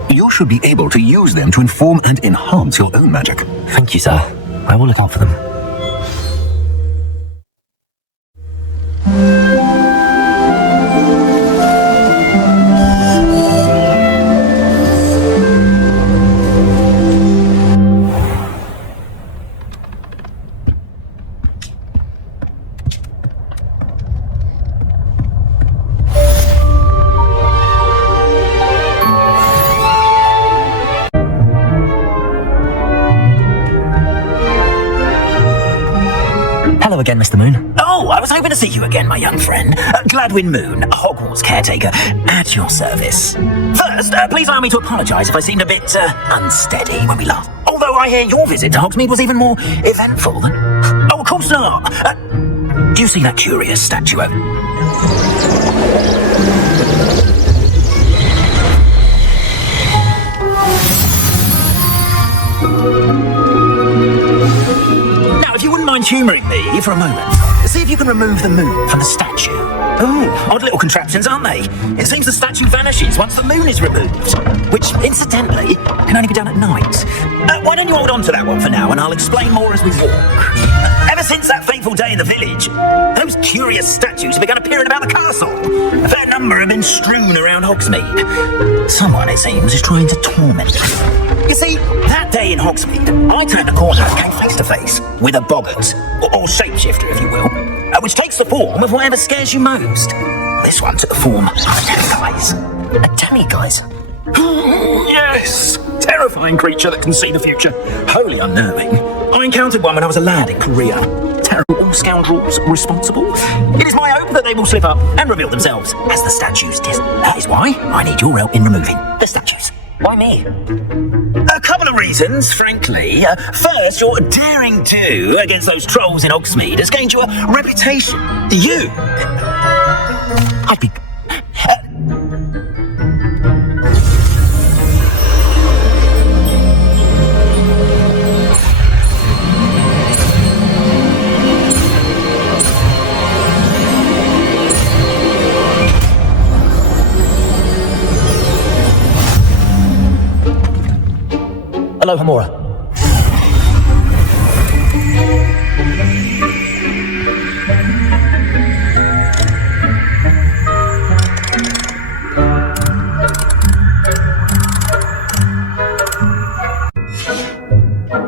you should be able to use them to inform and enhance your own magic. Thank you, sir. I will look out for them. Hello again, Mr. Moon. Oh, I was hoping to see you again, my young friend. Gladwin Moon, Hogwarts caretaker, at your service. First, please allow me to apologise if I seemed a bit unsteady when we last. Although I hear your visit to Hogsmeade was even more eventful than... Oh, of course not. Do you see that curious statue? Now, if you wouldn't mind humouring me for a moment, see if you can remove the moon from the statue. Oh, odd little contraptions, aren't they? It seems the statue vanishes once the moon is removed, which, incidentally, can only be done at night. Why don't you hold on to that one for now, and I'll explain more as we walk. Ever since that fateful day in the village, those curious statues have begun appearing about the castle. A fair number have been strewn around Hogsmeade. Someone, it seems, is trying to torment me. You see, that day in Hogsmeade, I turned a corner and came face to face with a boggart, or shapeshifter, if you will, which takes the form of whatever scares you most. This one took the form of a demiguise. A demiguise? Yes! Terrifying creature that can see the future. Wholly unnerving. I encountered one when I was a lad in Korea. Terrible all scoundrels responsible. It is my hope that they will slip up and reveal themselves as the statues did. That is why I need your help in removing the statues. Why me? A couple of reasons, frankly. First, your daring do against those trolls in Hogsmeade has gained you a reputation. You... I'd be... Hello, Hamura.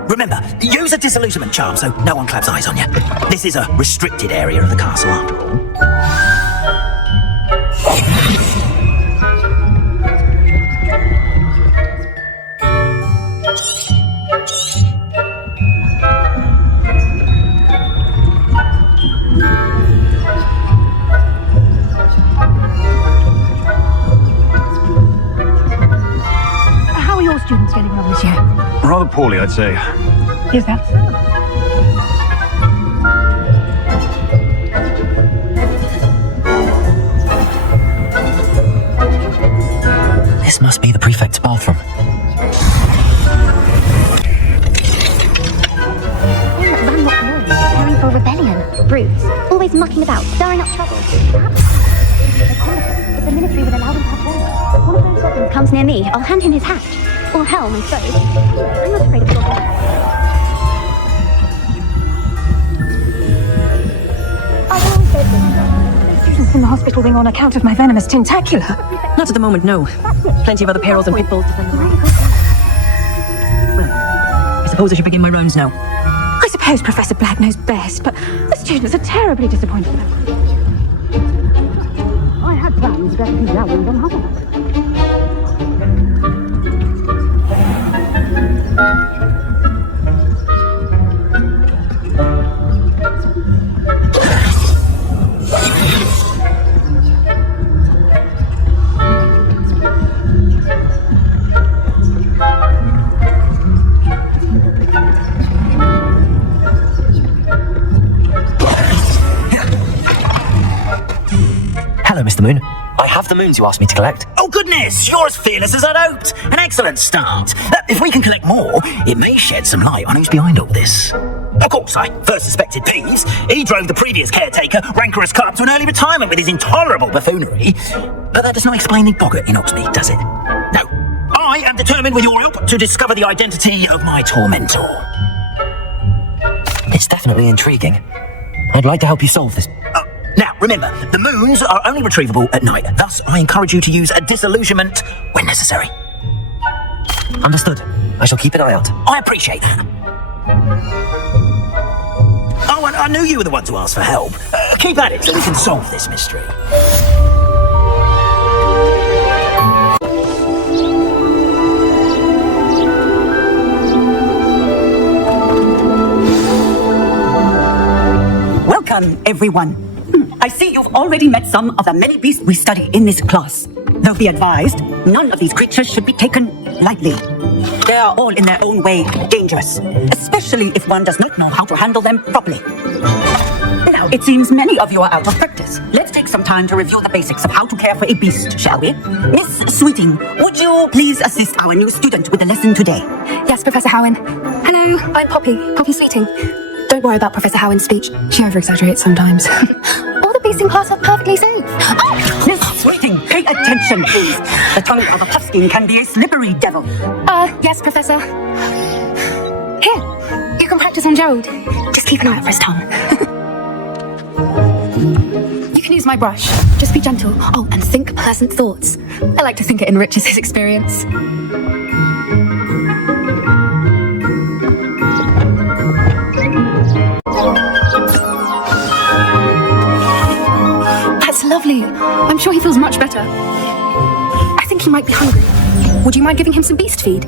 Remember, use a disillusionment charm so no one claps eyes on you. This is a restricted area of the castle, after all. How are your students getting along this year? Rather poorly, I'd say. Is that so? This must be the prefect's bathroom. Preparing for rebellion. Brutes. Always mucking about, stirring up trouble. If the ministry would allow them to have one. One of those goblins comes near me, I'll hand him his hat. Or Helm, I suppose. I'm not afraid of goblins. I've always said this. Students in the hospital wing on account of my venomous tentacular. Not at the moment, no. Plenty of other perils and pitfalls to send them around. Well, I suppose I should begin my rounds now. I suppose Professor Black knows best, but the students are terribly disappointed about it. I had plans to get a few rounds on Hogwarts. Hello, Mr. Moon. I have the moons you asked me to collect. Oh, goodness! You're as fearless as I'd hoped. An excellent start. If we can collect more, it may shed some light on who's behind all this. Of course, I first suspected Peeves. He drove the previous caretaker, Rancorous Cut, to an early retirement with his intolerable buffoonery. But that does not explain the boggart in Hogsmeade, does it? No. I am determined, with your help, to discover the identity of my tormentor. It's definitely intriguing. I'd like to help you solve this. Now, remember, the moons are only retrievable at night. Thus, I encourage you to use a disillusionment when necessary. Understood. I shall keep an eye out. I appreciate that. Oh, and I knew you were the one to ask for help. Keep at it so we can solve this mystery. Welcome, everyone. I see you've already met some of the many beasts we study in this class. Though be advised, none of these creatures should be taken lightly. They are all in their own way dangerous, especially if one does not know how to handle them properly. Now, it seems many of you are out of practice. Let's take some time to review the basics of how to care for a beast, shall we? Miss Sweeting, would you please assist our new student with the lesson today? Yes, Professor Howen. Hello, I'm Poppy Sweeting. Don't worry about Professor Howen's speech. She over-exaggerates sometimes. All the feasting class are perfectly safe. Oh! Miss Sweeting, pay attention, please. The tongue of a puffskein can be a slippery devil. Yes, Professor. Here, you can practice on Gerald. Just keep an eye out for his tongue. You can use my brush. Just be gentle. Oh, and think pleasant thoughts. I like to think it enriches his experience. That's lovely. I'm sure he feels much better. I think he might be hungry. Would you mind giving him some beast feed?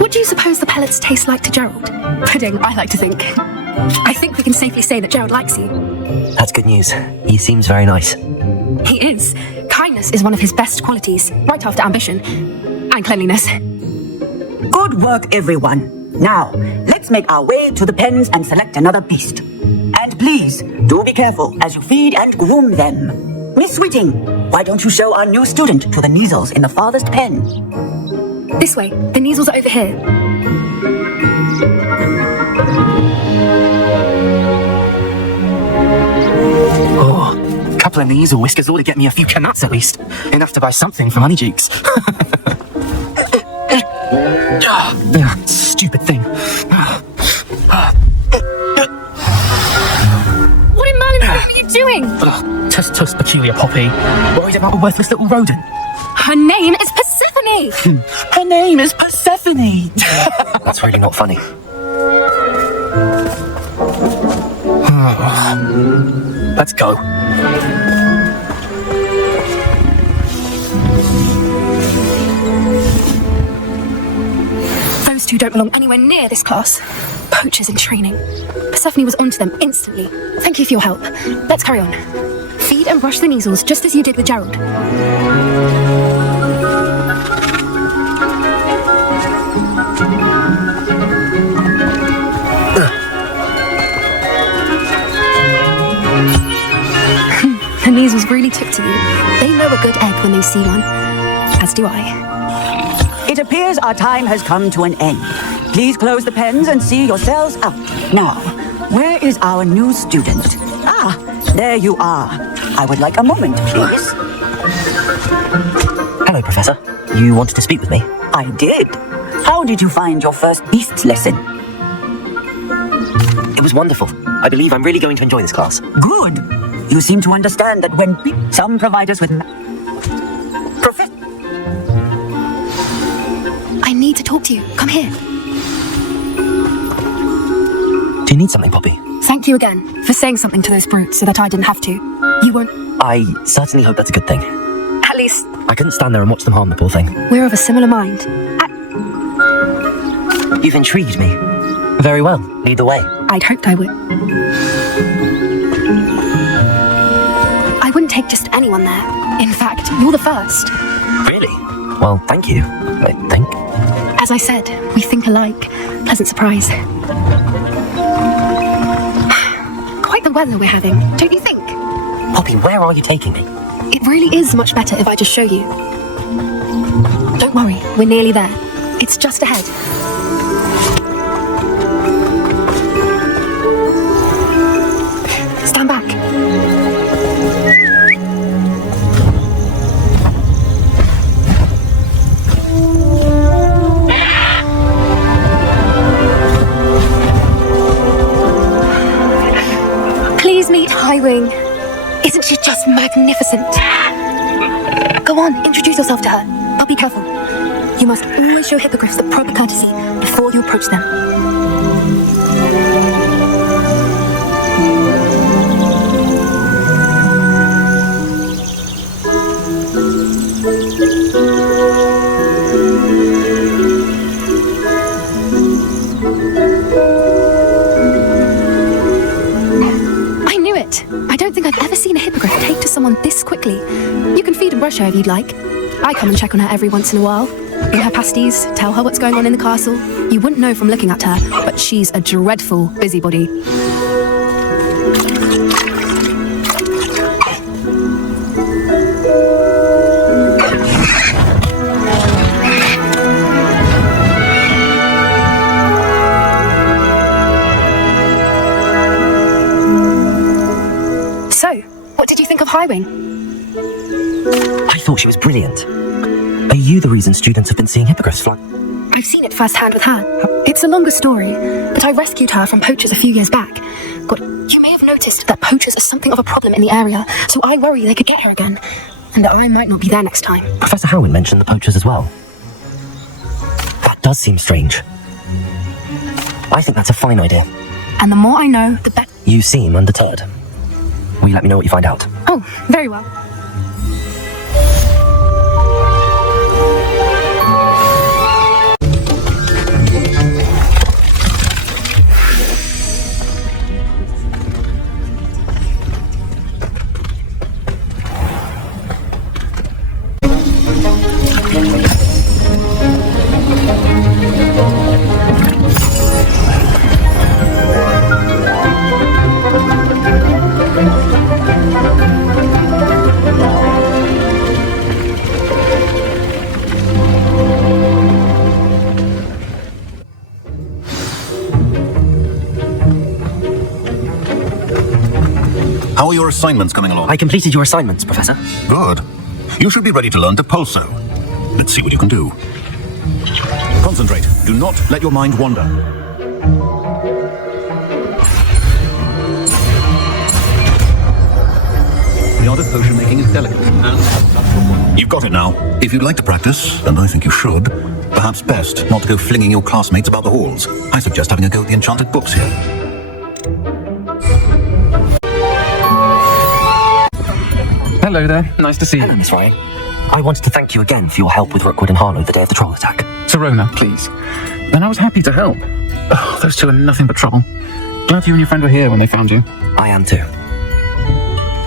What do you suppose the pellets taste like to Gerald? Pudding, I like to think. I think we can safely say that Gerald likes you. That's good news. He seems very nice. He is. Kindness is one of his best qualities, right after ambition and cleanliness. Good work, everyone. Now, let's make our way to the pens and select another beast. And please, do be careful as you feed and groom them. Miss Sweeting, why don't you show our new student to the Neasels in the farthest pen? This way. The Neasels are over here. Oh, a couple of Neasel whiskers ought to get me a few canuts at least. Enough to buy something for Honeydukes. Stupid thing. What in Merlin's name are you doing? Tuss, peculiar Poppy. Worried about a worthless little rodent. Her name is Persephone! Her name is Persephone! That's really not funny. Let's go. Those two don't belong anywhere near this class. Poachers in training. Persephone was onto them instantly. Thank you for your help. Let's carry on. Feed and brush the Neasels just as you did with Gerald. The Neasels really took to you. They know a good egg when they see one. As do I. It appears our time has come to an end. Please close the pens and see yourselves out. Now, where is our new student? Ah, there you are. I would like a moment, please. Hello, Professor. You wanted to speak with me? I did. How did you find your first beasts lesson? It was wonderful. I believe I'm really going to enjoy this class. Good. You seem to understand that when some providers with... I need to talk to you. Come here. Do you need something, Poppy? Thank you again for saying something to those brutes so that I didn't have to. You won't... I certainly hope that's a good thing. At least... I couldn't stand there and watch them harm the poor thing. We're of a similar mind. You've intrigued me. Very well. Lead the way. I'd hoped I would. I wouldn't take just anyone there. In fact, you're the first. Really? Well, thank you, I think. As I said, we think alike. Pleasant surprise. Quite the weather we're having, don't you think? Poppy, where are you taking me? It really is much better if I just show you. Don't worry, we're nearly there. It's just ahead. Stand back. Please meet Highwing. Isn't she just magnificent? Go on, introduce yourself to her. But be careful. You must always show hippogriffs the proper courtesy before you approach them. I knew it. I don't think I've ever seen a hippogriff take to someone this quickly. You can feed and brush her if you'd like. I come and check on her every once in a while. In her pasties, tell her what's going on in the castle. You wouldn't know from looking at her, but she's a dreadful busybody. I thought she was brilliant. Are you the reason students have been seeing hippogriffs fly? I've seen it firsthand with her. It's a longer story, but I rescued her from poachers a few years back. But you may have noticed that poachers are something of a problem in the area, so I worry they could get her again. And I might not be there next time. Professor Howard mentioned the poachers as well. That does seem strange. I think that's a fine idea. And the more I know, the better. You seem undeterred. Will you let me know what you find out? Oh, very well. How are your assignments coming along? I completed your assignments, Professor. Good. You should be ready to learn to pulso. Let's see what you can do. Concentrate. Do not let your mind wander. The art of potion making is delicate and... You've got it now. If you'd like to practice, and I think you should, perhaps best not to go flinging your classmates about the halls. I suggest having a go at the enchanted books here. Hello there. Nice to see you. Hello, Miss Ryan. I wanted to thank you again for your help with Rookwood and Harlow the day of the troll attack. Serona, please. And I was happy to help. Oh, those two are nothing but trouble. Glad you and your friend were here when they found you. I am too.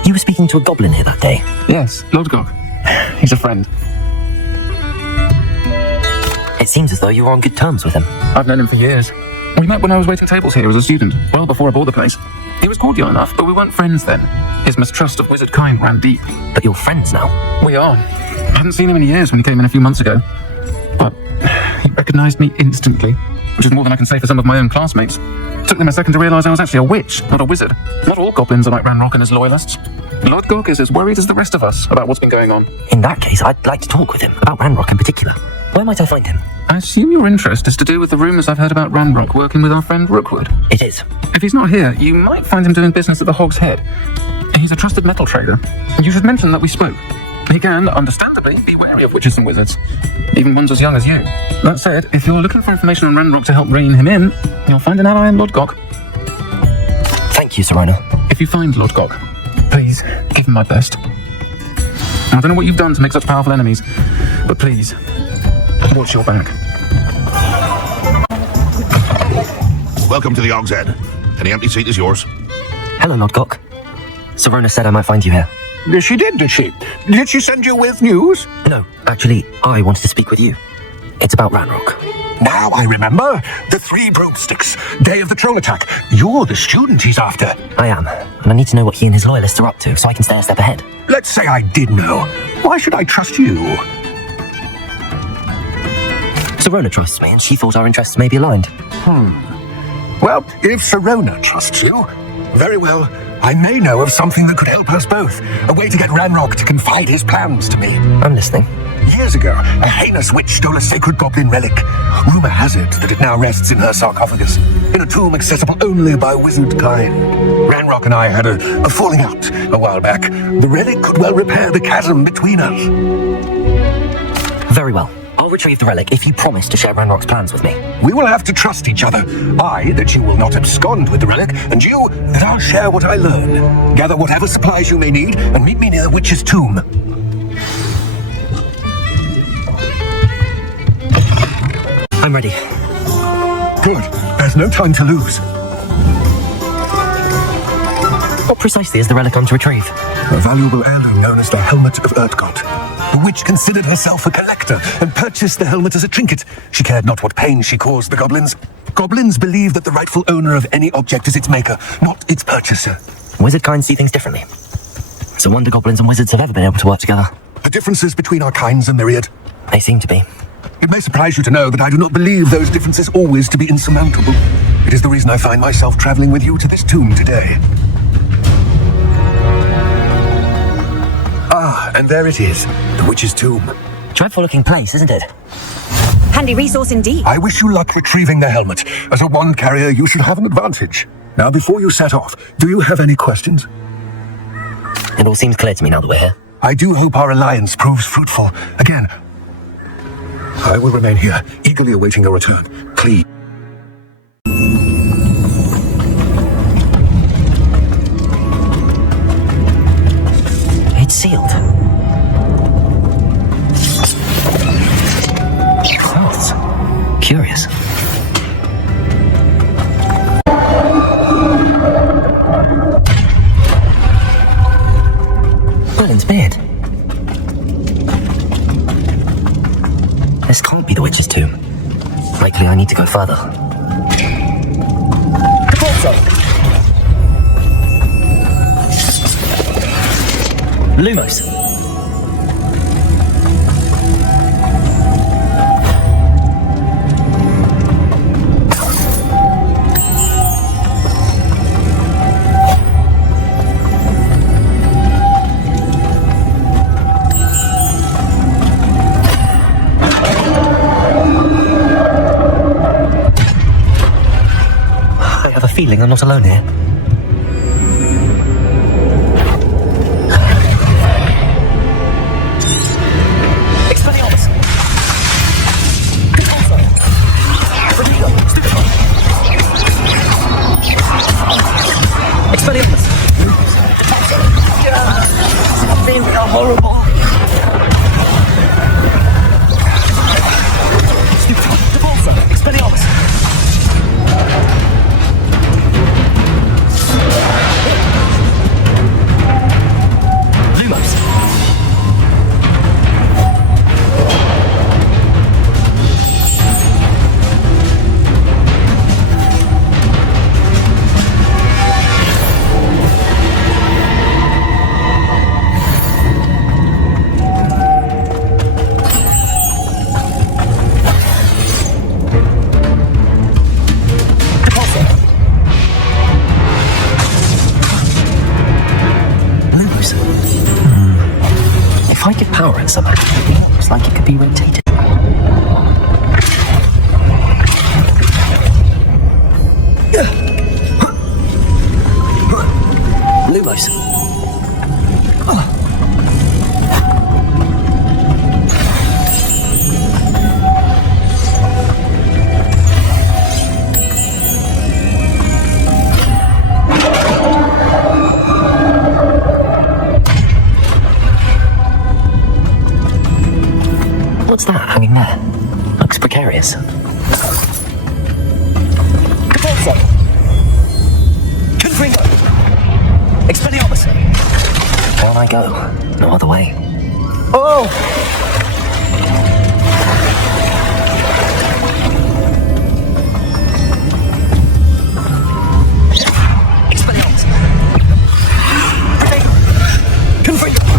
You were speaking to a goblin here that day? Yes, Lodgok. He's a friend. It seems as though you were on good terms with him. I've known him for years. We met when I was waiting tables here as a student, well before I bought the place. He was cordial enough, but we weren't friends then. His mistrust of wizard kind ran deep. But you're friends now? We are. I hadn't seen him in years when he came in a few months ago. But he recognized me instantly, which is more than I can say for some of my own classmates. Took them a second to realize I was actually a witch, not a wizard. Not all goblins are like Ranrock and his loyalists. Lodgok is as worried as the rest of us about what's been going on. In that case, I'd like to talk with him, about Ranrock in particular. Where might I find him? I assume your interest is to do with the rumours I've heard about Ranrock working with our friend Rookwood. It is. If he's not here, you might find him doing business at the Hog's Head. He's a trusted metal trader. You should mention that we spoke. He can, understandably, be wary of witches and wizards, even ones as young as you. That said, if you're looking for information on Ranrock to help rein him in, you'll find an ally in Lodgok. Thank you, Serona. If you find Lodgok, please give him my best. I don't know what you've done to make such powerful enemies, but please, watch your back. Welcome to the Hog's Head. Any empty seat is yours. Hello, Lodgok. Serona said I might find you here. She did, did she? Did she send you with news? No, actually, I wanted to speak with you. It's about Ranrock. Now I remember. The 3 broomsticks. Day of the troll attack. You're the student he's after. I am, and I need to know what he and his loyalists are up to so I can stay a step ahead. Let's say I did know. Why should I trust you? Serona trusts me, and she thought our interests may be aligned. Well, if Serona trusts you, very well. I may know of something that could help us both. A way to get Ranrock to confide his plans to me. I'm listening. Years ago, a heinous witch stole a sacred goblin relic. Rumor has it that it now rests in her sarcophagus, in a tomb accessible only by wizard kind. Ranrock and I had a falling out a while back. The relic could well repair the chasm between us. Very well. I'll retrieve the relic if you promise to share Ranrock's plans with me. We will have to trust each other. I, that you will not abscond with the relic, and you, that I'll share what I learn. Gather whatever supplies you may need, and meet me near the witch's tomb. I'm ready. Good. There's no time to lose. What precisely is the relic I'm to retrieve? A valuable heirloom known as the Helmet of Urtkot. The witch considered herself a collector and purchased the helmet as a trinket. She cared not what pain she caused the goblins. Goblins believe that the rightful owner of any object is its maker, not its purchaser. Wizard kind see things differently. It's a wonder goblins and wizards have ever been able to work together. The differences between our kinds are myriad. They seem to be. It may surprise you to know that I do not believe those differences always to be insurmountable. It is the reason I find myself traveling with you to this tomb today. And there it is, the witch's tomb. Dreadful looking place, isn't it? Handy resource indeed. I wish you luck retrieving the helmet. As a wand carrier, you should have an advantage. Now, before you set off, do you have any questions? It all seems clear to me now that we're here. I do hope our alliance proves fruitful. Again, I will remain here, eagerly awaiting your return. Please. It's sealed. Clothes. Curious. Merlin's beard. This can't be the witch's tomb. Likely I need to go further. Lumos. Feeling I'm not alone here. Expelliarmus! Expelliarmus! Things are horrible. Expelliarmus! If I give power at something, it looks like it could be rotated. Lumos. What's that hanging there? Looks precarious. Confringo! Expelliarmus! Down I go. No other way. Oh! Expelliarmus! Confringo!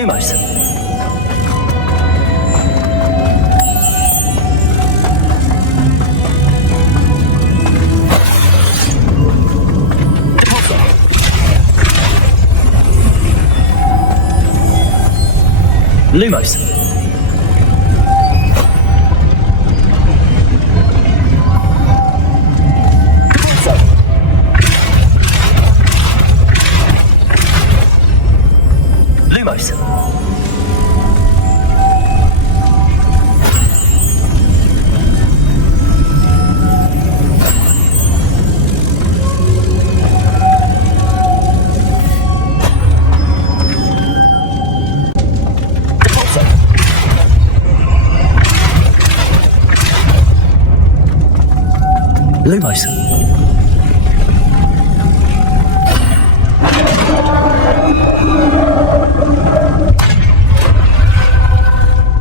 Lumos. Lumos. Lumos. Lumos.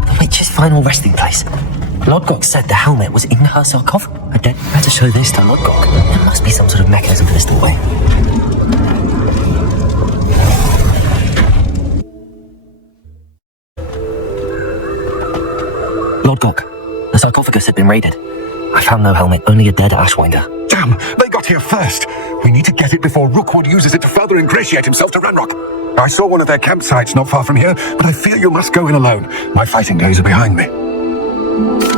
The witch's final resting place. Lodgok said the helmet was in her sarcophagus. I'd better show this to Lodgok. There must be some sort of mechanism for this doorway. Lodgok, the sarcophagus had been raided. I found no helmet, only a dead Ashwinder. Damn, they got here first. We need to get it before Rookwood uses it to further ingratiate himself to Ranrock. I saw one of their campsites not far from here, but I fear you must go in alone. My fighting days are behind me.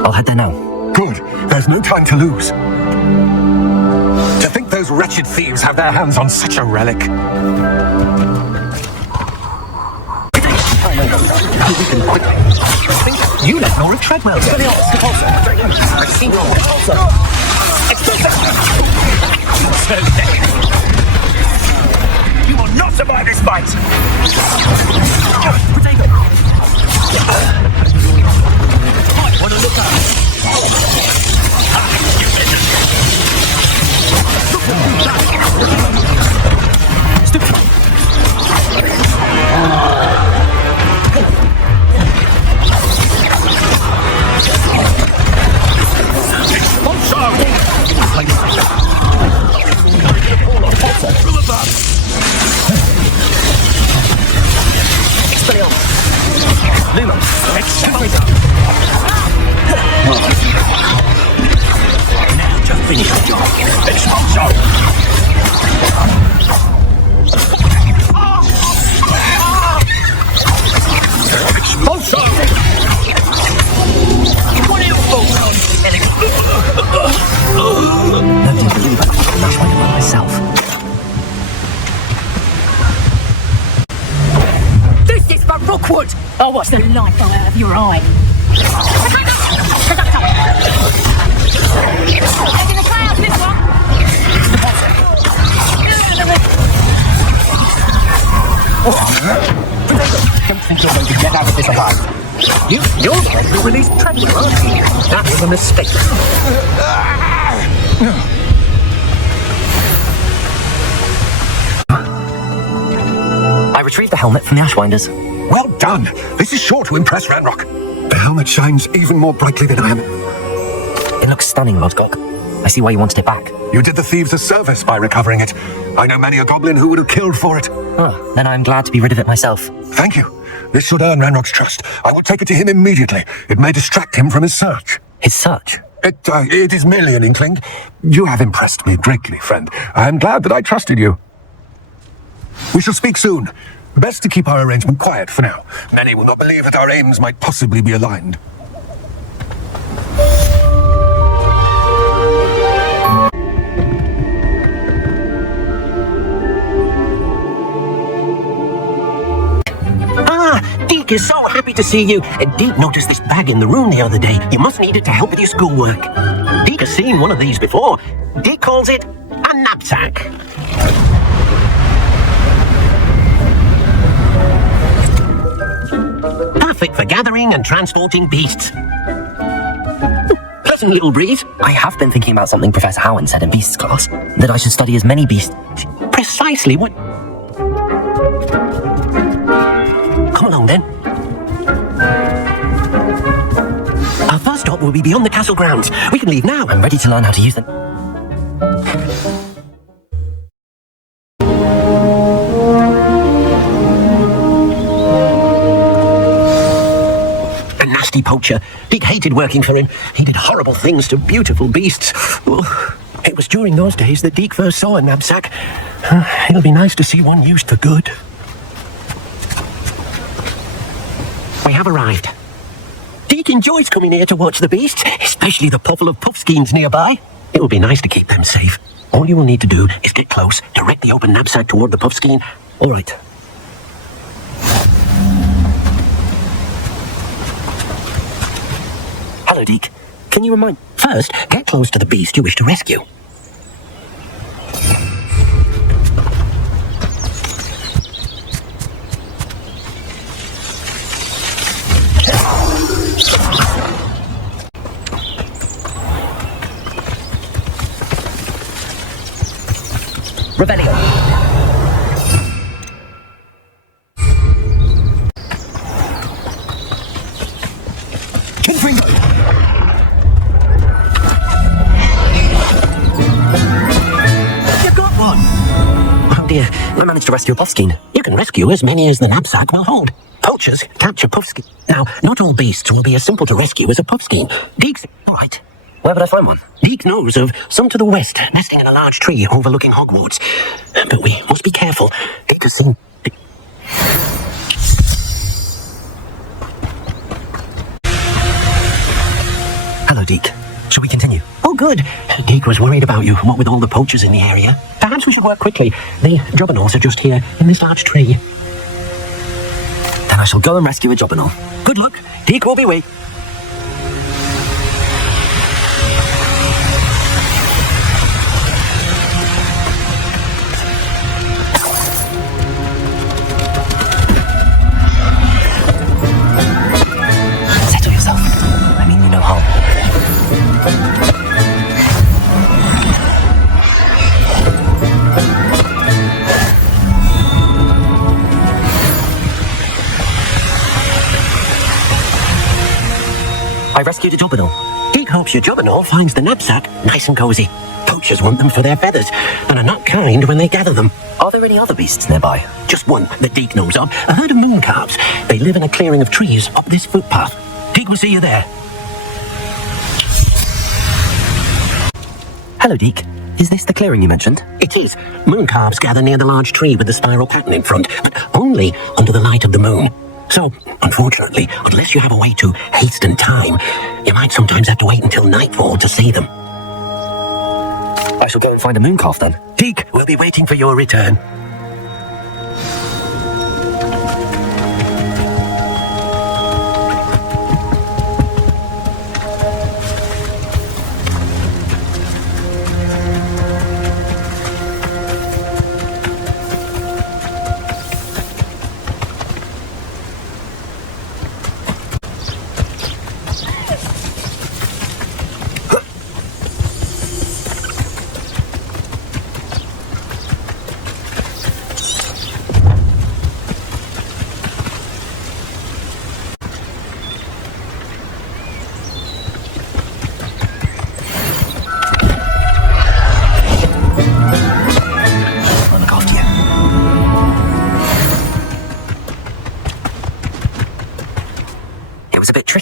I'll head there now. Good. There's no time to lose. To think those wretched thieves have their hands on such a relic. You let Nora Treadwell go. You will not survive this fight! Potato! Might want to look up. Now just finish the job. Finish my job. Nobody believe I could smash my by myself. This is for Rookwood! I'll watch the life out of your eye. Taking the clouds, this one! Don't think you're going to get out of this alive. You're going to release Treadwell, aren't you? That was a mistake. I retrieved the helmet from the Ashwinders. Well done. This is sure to impress Ranrock. The helmet shines even more brightly than I am. It looks stunning, Lodgok. I see why you wanted it back. You did the thieves a service by recovering it. I know many a goblin who would have killed for it. Oh, then I'm glad to be rid of it myself. Thank you. This should earn Ranrock's trust. I will take it to him immediately. It may distract him from his search. His search? It is merely an inkling. You have impressed me greatly, friend. I am glad that I trusted you. We shall speak soon. Best to keep our arrangement quiet for now. Many will not believe that our aims might possibly be aligned. Deke is so happy to see you. Deke noticed this bag in the room the other day. You must need it to help with your schoolwork. Deke has seen one of these before. Deke calls it a Nab-Sack. Perfect for gathering and transporting beasts. Pleasant little breeze. I have been thinking about something Professor Howard said in Beasts class, that I should study as many beasts. Precisely what... Come along then. Our first stop will be beyond the castle grounds. We can leave now. I'm ready to learn how to use them. nasty poacher. Deek hated working for him. He did horrible things to beautiful beasts. Oh, it was during those days that Deek first saw a Nab-Sack. It'll be nice to see one used for good. We have arrived. Deek enjoys coming here to watch the beasts, especially the puffle of puffskeins nearby. It will be nice to keep them safe. All you will need to do is get close, direct the open Nab-Sack toward the puffskein. All right. Hello, Deek. Can you remind... First, get close to the beast you wish to rescue. Revelio. Confringo. You got one. Oh dear, I managed to rescue a puffskein. You can rescue as many as the Nab-Sack will hold. Poachers capture puffskein. Now, not all beasts will be as simple to rescue as a puffskein. Deek's... All right. Where would I find one? Deek knows of some to the west, nesting in a large tree overlooking Hogwarts. But we must be careful. Deek has seen... Hello, Deek. Shall we continue? Oh, good. Deek was worried about you, what with all the poachers in the area. Perhaps we should work quickly. The Jobberknolls are just here, in this large tree. Then I shall go and rescue a Jobberknoll. Good luck. Deek will be waiting. I rescued a Jobberknoll. Deek hopes your Jobberknoll finds the Nab-Sack nice and cozy. Poachers want them for their feathers, and are not kind when they gather them. Are there any other beasts nearby? Just one that Deek knows of, a herd of moon calves. They live in a clearing of trees up this footpath. Deek will see you there. Hello, Deek. Is this the clearing you mentioned? It is. Moon calves gather near the large tree with the spiral pattern in front, but only under the light of the moon. So, unfortunately, unless you have a way to hasten time, you might sometimes have to wait until nightfall to see them. I shall go and find a moon calf then. Deek will be waiting for your return.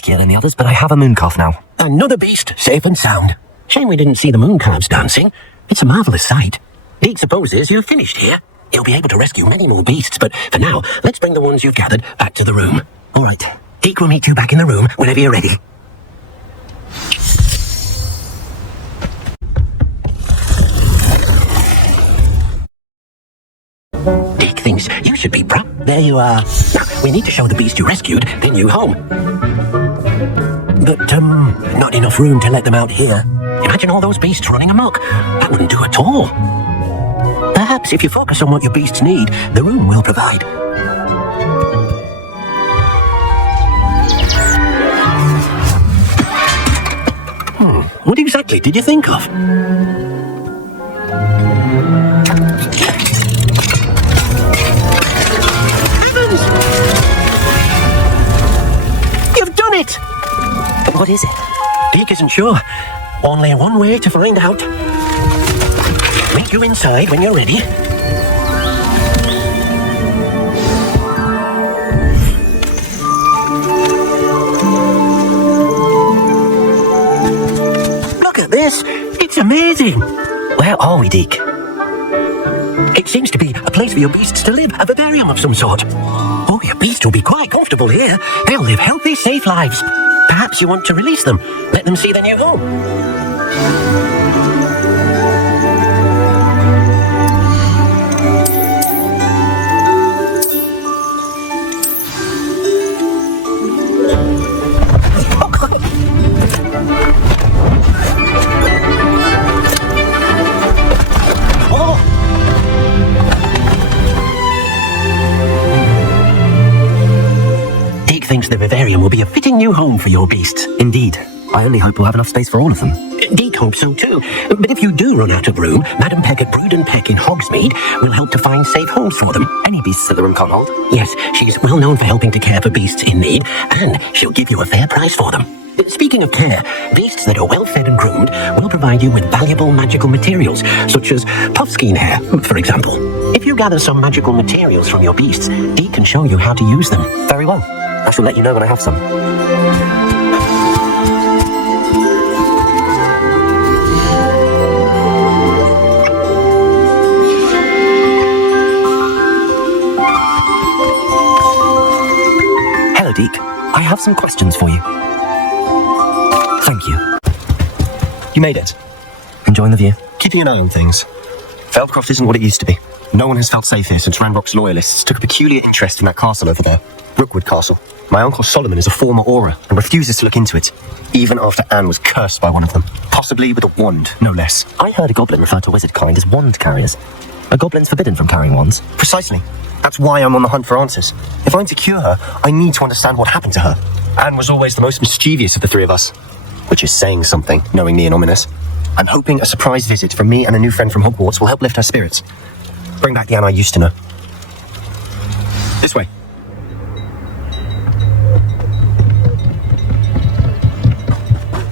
Than the others, but I have a moon calf now. Another beast, safe and sound. Shame we didn't see the moon calves dancing. It's a marvellous sight. Deek supposes you've finished here. You'll be able to rescue many more beasts, but for now, let's bring the ones you've gathered back to the room. All right. Deek will meet you back in the room whenever you're ready. Deek thinks you should be proud. There you are. Now, we need to show the beast you rescued their new home. But, not enough room to let them out here. Imagine all those beasts running amok. That wouldn't do at all. Perhaps if you focus on what your beasts need, the room will provide. What exactly did you think of? Heavens! You've done it! What is it? Deek isn't sure. Only one way to find out. Meet you inside when you're ready. Amazing! Where are we, Deke? It seems to be a place for your beasts to live, a vivarium of some sort. Oh, your beasts will be quite comfortable here. They'll live healthy, safe lives. Perhaps you want to release them, let them see their new home. Thinks the vivarium will be a fitting new home for your beasts. Indeed. I only hope we'll have enough space for all of them. Deke hopes so too. But if you do run out of room, Madam Peck at Brood and Peck in Hogsmeade will help to find safe homes for them. Any beasts that the room can't hold? Yes, she's well known for helping to care for beasts in need, and she'll give you a fair price for them. Speaking of care, beasts that are well fed and groomed will provide you with valuable magical materials, such as puffskein hair, for example. If you gather some magical materials from your beasts, Deke can show you how to use them. Very well. I shall let you know when I have some. Hello, Deke. I have some questions for you. Thank you. You made it. Enjoying the view? Keeping an eye on things. Feldcroft isn't what it used to be. No one has felt safe here since Ranrock's loyalists took a peculiar interest in that castle over there, Rookwood Castle. My uncle Solomon is a former Auror and refuses to look into it, even after Anne was cursed by one of them, possibly with a wand, no less. I heard a goblin refer to wizard kind as wand carriers. Are goblins forbidden from carrying wands? Precisely. That's why I'm on the hunt for answers. If I'm to cure her, I need to understand what happened to her. Anne was always the most mischievous of the three of us, which is saying something, knowing me and ominous. I'm hoping a surprise visit from me and a new friend from Hogwarts will help lift her spirits. Bring back the Anne I used to know. This way.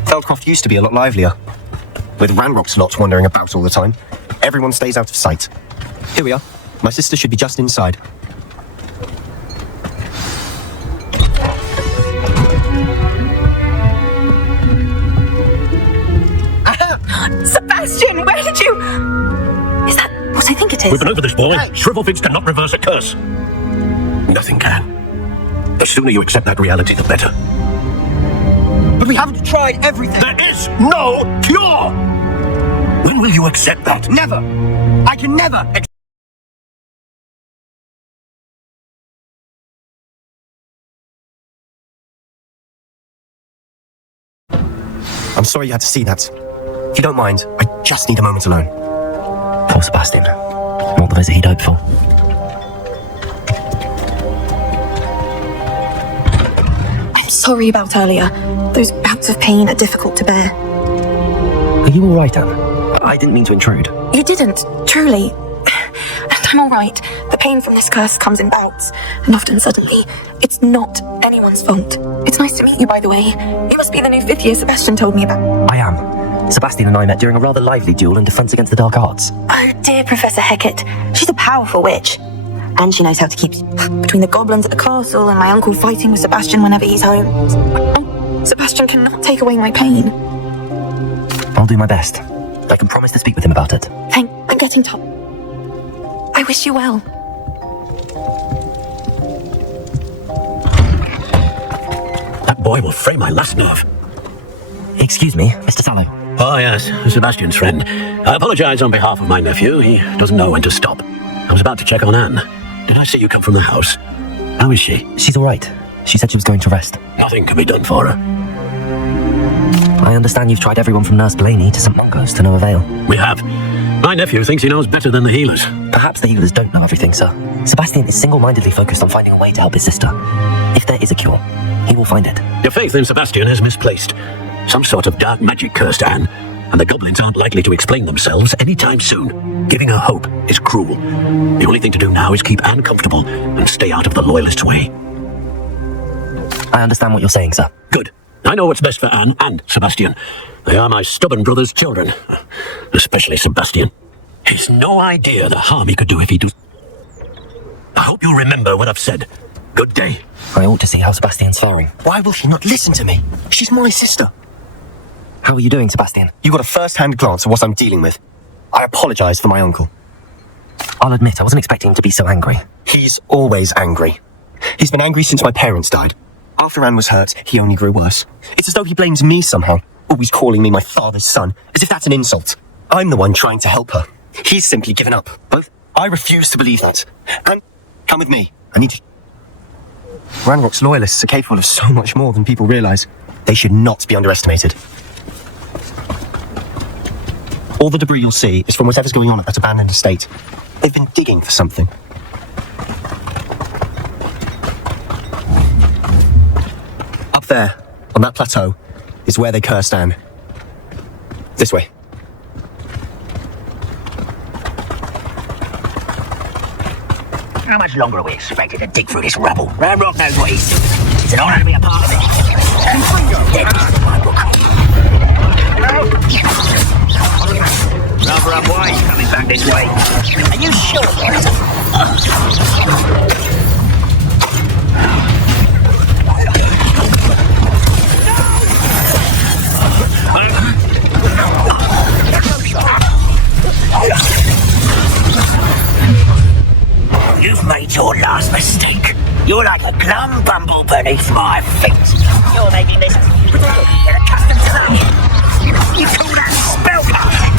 Feldcroft used to be a lot livelier, with Ranrock's lot wandering about all the time. Everyone stays out of sight. Here we are. My sister should be just inside. Sebastian, where did you... Is that what I think it is? We've been over this, boy. Shrivelfigs cannot reverse a curse. Nothing can. The sooner you accept that reality, the better. But we haven't tried everything. There is no cure! When will you accept that? Never! I can never accept... I'm sorry you had to see that. If you don't mind, I just need a moment alone. Poor Sebastian. Not the visit he'd hoped for. I'm sorry about earlier. Those bouts of pain are difficult to bear. Are you alright, Anne? I didn't mean to intrude. You didn't, truly. And I'm alright. The pain from this curse comes in bouts, and often suddenly. It's not anyone's fault. It's nice to meet you, by the way. You must be the new 5th year Sebastian told me about. I am. Sebastian and I met during a rather lively duel in defense against the dark arts. Oh, dear Professor Hecat. She's a powerful witch. And she knows how to keep between the goblins at the castle and my uncle fighting with Sebastian whenever he's home. And Sebastian cannot take away my pain. I'll do my best. I can promise to speak with him about it. I'm getting top. I wish you well. That boy will fray my last nerve. Excuse me, Mr. Sallow. Oh, yes, Sebastian's friend. I apologize on behalf of my nephew. He doesn't know when to stop. I was about to check on Anne. Did I see you come from the house? How is she? She's all right. She said she was going to rest. Nothing can be done for her. I understand you've tried everyone from Nurse Blaney to St. Mungo's to no avail. We have. My nephew thinks he knows better than the healers. Perhaps the healers don't know everything, sir. Sebastian is single-mindedly focused on finding a way to help his sister. If there is a cure, he will find it. Your faith in Sebastian is misplaced. Some sort of dark magic cursed Anne, and the goblins aren't likely to explain themselves anytime soon. Giving her hope is cruel. The only thing to do now is keep Anne comfortable and stay out of the loyalist's way. I understand what you're saying, sir. Good. I know what's best for Anne and Sebastian. They are my stubborn brother's children. Especially Sebastian. He's no idea the harm he could do if he do. I hope you'll remember what I've said. Good day. I ought to see how Sebastian's faring. Why will she not listen to me? She's my sister. How are you doing, Sebastian? You got a first-hand glance at what I'm dealing with. I apologize for my uncle. I'll admit, I wasn't expecting him to be so angry. He's always angry. He's been angry since my parents died. After Anne was hurt, he only grew worse. It's as though he blames me somehow, always calling me my father's son, as if that's an insult. I'm the one trying to help her. He's simply given up. Both. I refuse to believe that. And come with me. I need to... Ranrock's loyalists are capable of so much more than people realize. They should not be underestimated. All the debris you'll see is from whatever's going on at that abandoned estate. They've been digging for something. Up there, on that plateau, is where they cursed Anne. This way. How much longer are we expected to dig through this rubble? Ranrock knows what he's doing. It's an honour to be a part of it. Deadliest in my book. Rather unwise coming back this way. Are you sure? You've made your last mistake. You're like a glum bumble beneath my feet. You're making this difficult. Get accustomed to that. You call that spellcasting?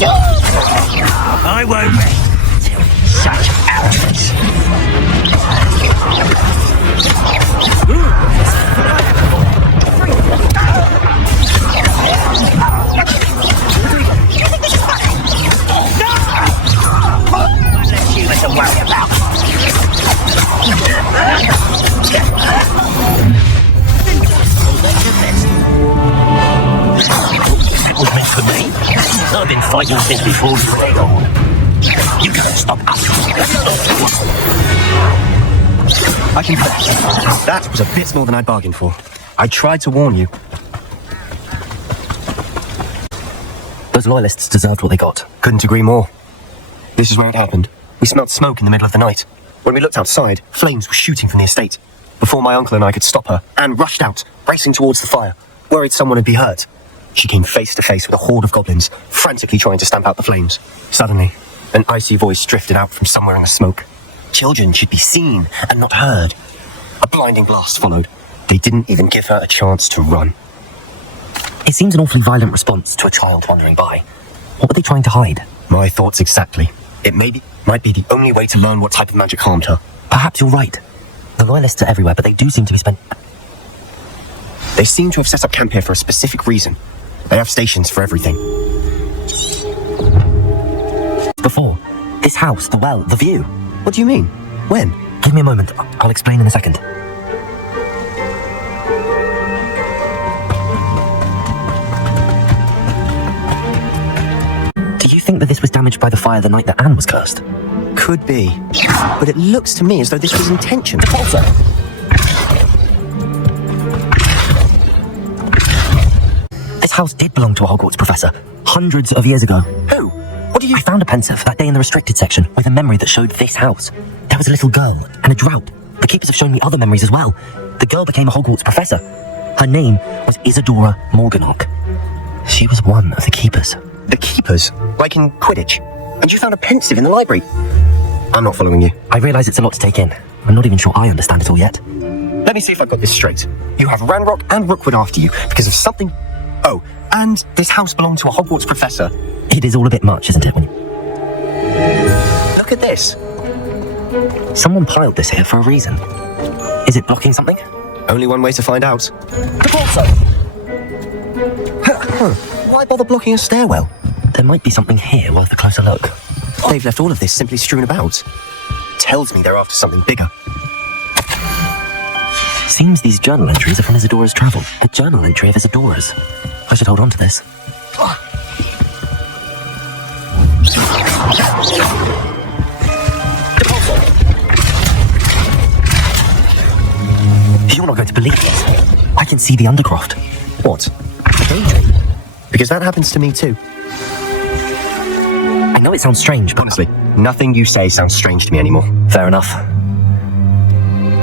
I won't rest till such outfits. Unless you were to worry about. That was meant for me. I've been fighting since before Fitzgerald. You gotta stop us. I confess, that was a bit more than I bargained for. I tried to warn you. Those loyalists deserved what they got. Couldn't agree more. This is where it happened. We smelled smoke in the middle of the night. When we looked outside, flames were shooting from the estate. Before my uncle and I could stop her, Anne rushed out, racing towards the fire, worried someone would be hurt. She came face to face with a horde of goblins, frantically trying to stamp out the flames. Suddenly, an icy voice drifted out from somewhere in the smoke. Children should be seen and not heard. A blinding blast followed. They didn't even give her a chance to run. It seems an awfully violent response to a child wandering by. What were they trying to hide? My thoughts exactly. It might be the only way to learn what type of magic harmed her. Perhaps you're right. The loyalists are everywhere, but they do seem to be spent... They seem to have set up camp here for a specific reason. They have stations for everything. Before. This house, the well, the view. What do you mean? When? Give me a moment. I'll explain in a second. Do you think that this was damaged by the fire the night that Anne was cursed? Could be. But it looks to me as though this was intentional. Also, this house did belong to a Hogwarts professor, hundreds of years ago. Who? What do you... I found a pensive that day in the restricted section with a memory that showed this house. There was a little girl and a drought. The keepers have shown me other memories as well. The girl became a Hogwarts professor. Her name was Isadora Morganach. She was one of the keepers. The keepers? Like in Quidditch? And you found a pensive in the library? I'm not following you. I realise it's a lot to take in. I'm not even sure I understand it all yet. Let me see if I've got this straight. You have Ranrock and Rookwood after you because of something... Oh, and this house belonged to a Hogwarts professor. It is all a bit much, isn't it? Look at this. Someone piled this here for a reason. Is it blocking something? Only one way to find out. Why bother blocking a stairwell? There might be something here worth a closer look. They've left all of this simply strewn about. Tells me they're after something bigger. Seems these journal entries are from Isadora's travel. The journal entry of Isadora's. I should hold on to this. You're not going to believe this. I can see the Undercroft. What? Daydream? Because that happens to me too. I know it sounds strange, but... Honestly, nothing you say sounds strange to me anymore. Fair enough.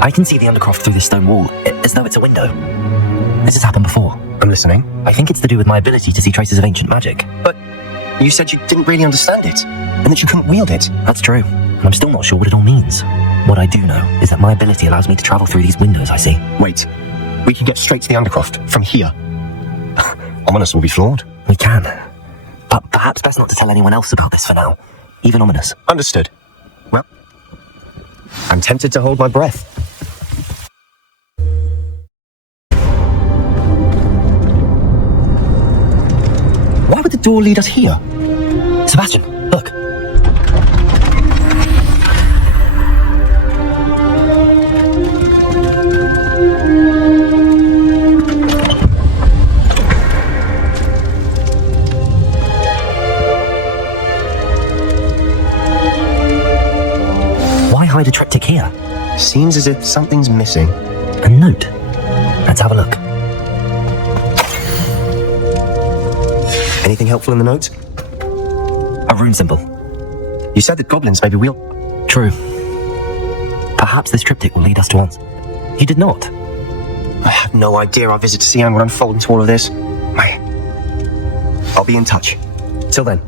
I can see the Undercroft through this stone wall, as though it's a window. This has happened before. I'm listening. I think it's to do with my ability to see traces of ancient magic. But you said you didn't really understand it, and that you couldn't wield it. That's true. And I'm still not sure what it all means. What I do know is that my ability allows me to travel through these windows I see. Wait. We can get straight to the Undercroft from here. Ominous will be flawed. We can. But perhaps best not to tell anyone else about this for now. Even Ominous. Understood. Well, I'm tempted to hold my breath. Why would the door lead us here? Sebastian, look. Why hide a triptych here? Seems as if something's missing. A note. Let's have a look. Anything helpful in the note? A rune symbol. You said that goblins may be wheel... True. Perhaps this triptych will lead us to Ons. You did not. I have no idea our visit to Sian would unfold into all of this. I'll be in touch. Till then.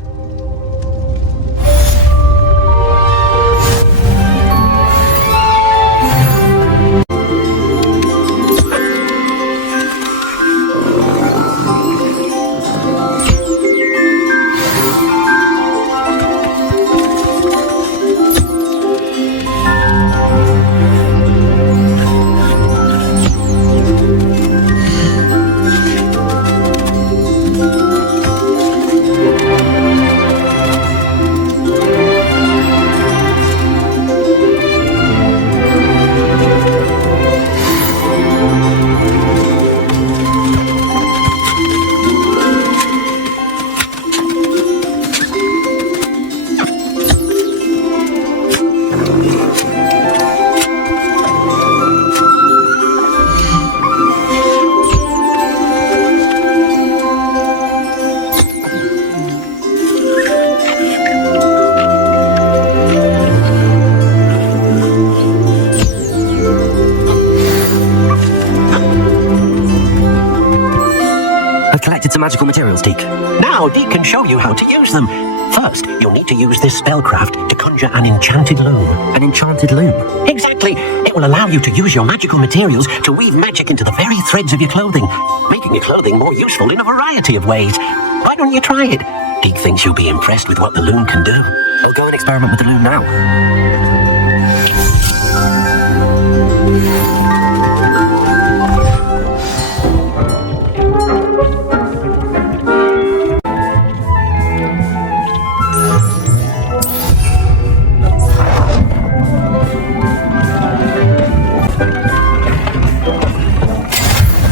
Magical materials, Deke. Now, Deke can show you how to use them. First, you'll need to use this spellcraft to conjure an enchanted loom. An enchanted loom? Exactly. It will allow you to use your magical materials to weave magic into the very threads of your clothing, making your clothing more useful in a variety of ways. Why don't you try it? Deke thinks you'll be impressed with what the loom can do. I'll go and experiment with the loom now.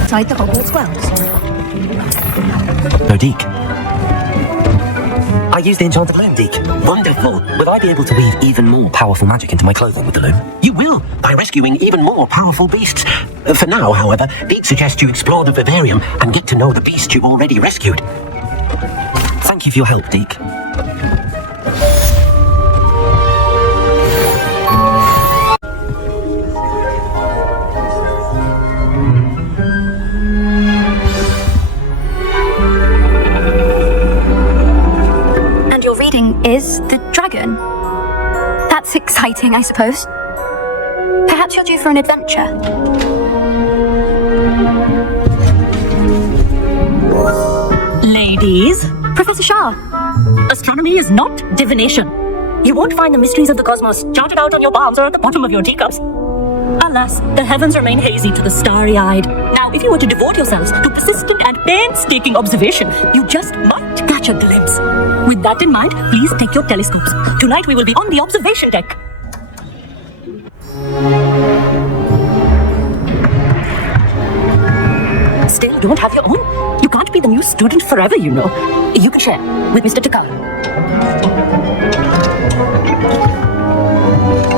Inside the Hogwarts wells. No, Deke. I used the enchanted loom, Deke. Wonderful. Will I be able to weave even more powerful magic into my clothing with the loom? You will, by rescuing even more powerful beasts. For now, however, Deke suggests you explore the vivarium and get to know the beast you've already rescued. Thank you for your help, Deke. Is the dragon. That's exciting, I suppose. Perhaps you're due for an adventure. Ladies, Professor Shah, astronomy is not divination. You won't find the mysteries of the cosmos charted out on your palms or at the bottom of your teacups. Alas, the heavens remain hazy to the starry-eyed. Now, if you were to devote yourselves to persistent and painstaking observation, you just might catch a glimpse. With that in mind, please take your telescopes. Tonight we will be on the observation deck. Still don't have your own? You can't be the new student forever, you know. You can share with Mr. Takara.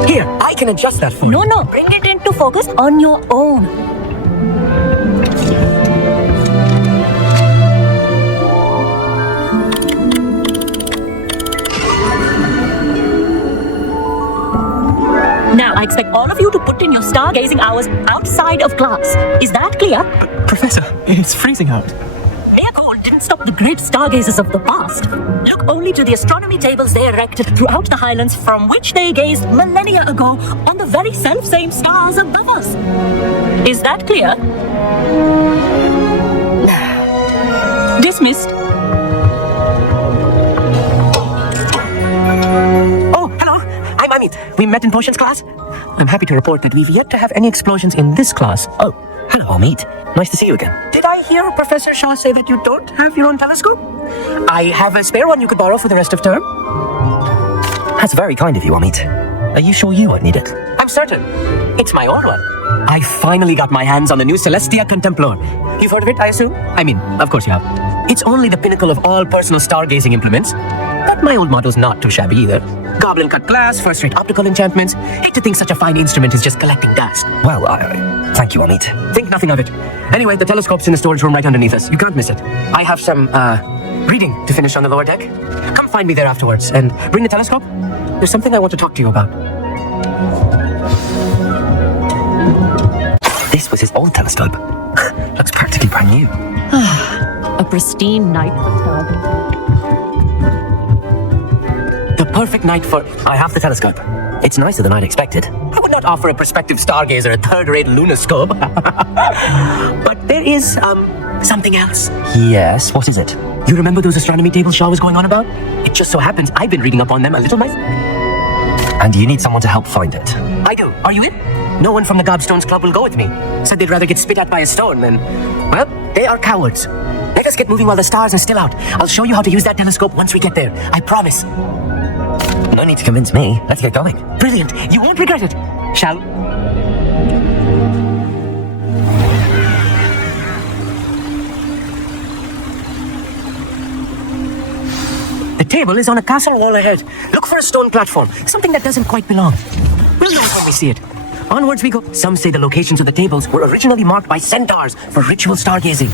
Here, I can adjust that for you. No, bring it into focus on your own. Now, I expect all of you to put in your stargazing hours outside of class. Is that clear? Professor, it's freezing out. Mere cold didn't stop the great stargazers of the past. Look only to the astronomy tables they erected throughout the Highlands, from which they gazed millennia ago on the very self-same stars above us. Is that clear? Dismissed. Oh, hello. I'm Amit. We met in potions class. I'm happy to report that we've yet to have any explosions in this class. Oh, hello, Amit. Nice to see you again. Did I hear Professor Shaw say that you don't have your own telescope? I have a spare one you could borrow for the rest of term. That's very kind of you, Amit. Are you sure you won't need it? I'm certain. It's my own one. I finally got my hands on the new Celestia Contemplar. You've heard of it, I assume? I mean, of course you have. It's only the pinnacle of all personal stargazing implements. But my old model's not too shabby either. Goblin cut glass, first-rate optical enchantments. Hate to think such a fine instrument is just collecting dust. Well, thank you, Amit. Think nothing of it. Anyway, the telescope's in the storage room right underneath us. You can't miss it. I have some, reading to finish on the lower deck. Come find me there afterwards, and bring the telescope. There's something I want to talk to you about. This was his old telescope. Looks practically brand new. A pristine night for stargazing. The perfect night for... I have the telescope. It's nicer than I'd expected. I would not offer a prospective stargazer a third-rate lunarscope. But there is, something else. Yes, what is it? You remember those astronomy tables Shaw was going on about? It just so happens I've been reading up on them a little myself. And you need someone to help find it? I do. Are you in? No one from the Gobstones Club will go with me. Said they'd rather get spit at by a stone than... Well, they are cowards. Let us get moving while the stars are still out. I'll show you how to use that telescope once we get there. I promise. No need to convince me. Let's get going. Brilliant. You won't regret it. Shall we? The table is on a castle wall ahead. Look for a stone platform. Something that doesn't quite belong. We'll know it when we see it. Onwards we go. Some say the locations of the tables were originally marked by centaurs for ritual stargazing.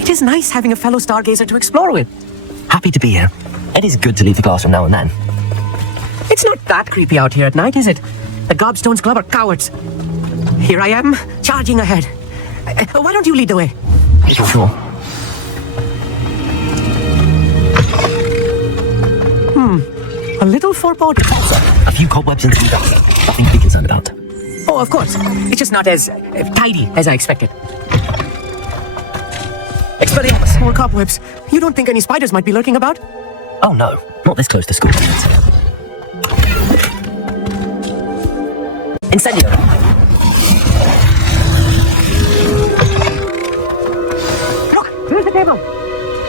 It is nice having a fellow stargazer to explore with. Happy to be here. It is good to leave the classroom now and then. It's not that creepy out here at night, is it? The Gobstones Club are cowards. Here I am, charging ahead. Why don't you lead the way? Sure. A little foreboding. A few cobwebs and some dust. Nothing to be concerned about. Oh, of course. It's just not as tidy as I expected. Expelliarmus, more cobwebs. You don't think any spiders might be lurking about? Oh no, not this close to school. Incendio. Look, here's the table.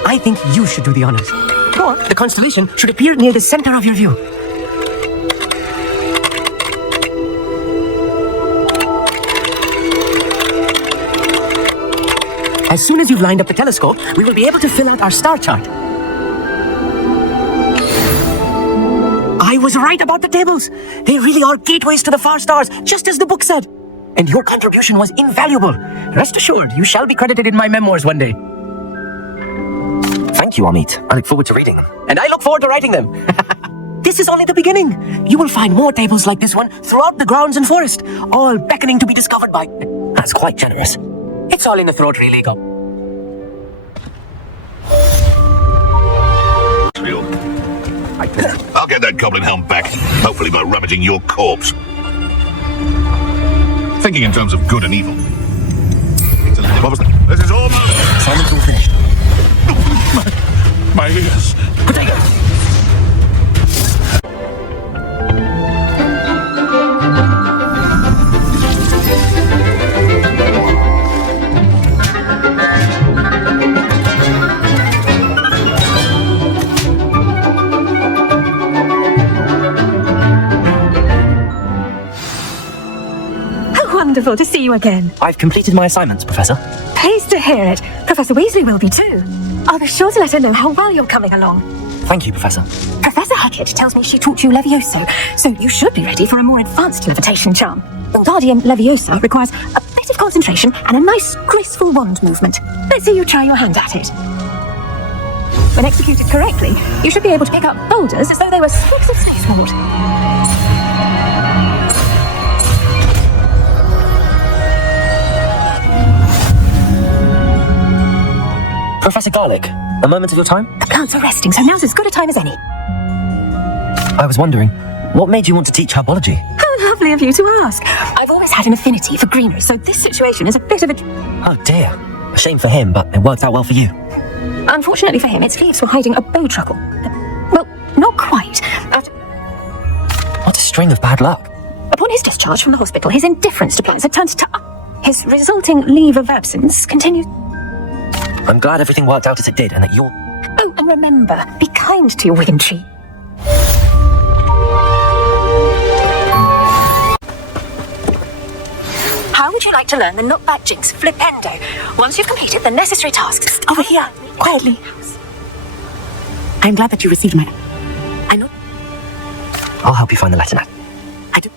I think you should do the honors. Go on. The constellation should appear near the center of your view. As soon as you've lined up the telescope, we will be able to fill out our star chart. I was right about the tables. They really are gateways to the far stars, just as the book said. And your contribution was invaluable. Rest assured, you shall be credited in my memoirs one day. Thank you, Amit. I look forward to reading them. And I look forward to writing them. This is only the beginning. You will find more tables like this one throughout the grounds and forest, all beckoning to be discovered by... That's quite generous. It's all in the throat, really, Go. I'll get that goblin helm back, hopefully by rummaging your corpse. Thinking in terms of good and evil. What was that? This is all Simon's all finished. my ears. Caretaker! Wonderful to see you again. I've completed my assignments, Professor. Pleased to hear it. Professor Weasley will be too. I'll be sure to let her know how well you're coming along. Thank you, Professor. Professor Hackett tells me she taught you Levioso, so you should be ready for a more advanced levitation charm. Wingardium Leviosa requires a bit of concentration and a nice, graceful wand movement. Let's see you try your hand at it. When executed correctly, you should be able to pick up boulders as though they were specks of spaceport. Professor Garlic, a moment of your time? The plants are resting, so now's as good a time as any. I was wondering, what made you want to teach herbology? How lovely of you to ask. I've always had an affinity for greenery, so this situation is a bit of a... Oh dear. A shame for him, but it worked out well for you. Unfortunately for him, its leaves were hiding a bow truckle. Well, not quite. What a string of bad luck. Upon his discharge from the hospital, his indifference to plants had turned to... His resulting leave of absence continued... I'm glad everything worked out as it did and that you're... Oh, and remember, be kind to your wiggin tree. How would you like to learn the knockback jinx flipendo once you've completed the necessary tasks? Over here, quietly. I'm glad that you received my... I know... I'll help you find the letter, Nat. I do...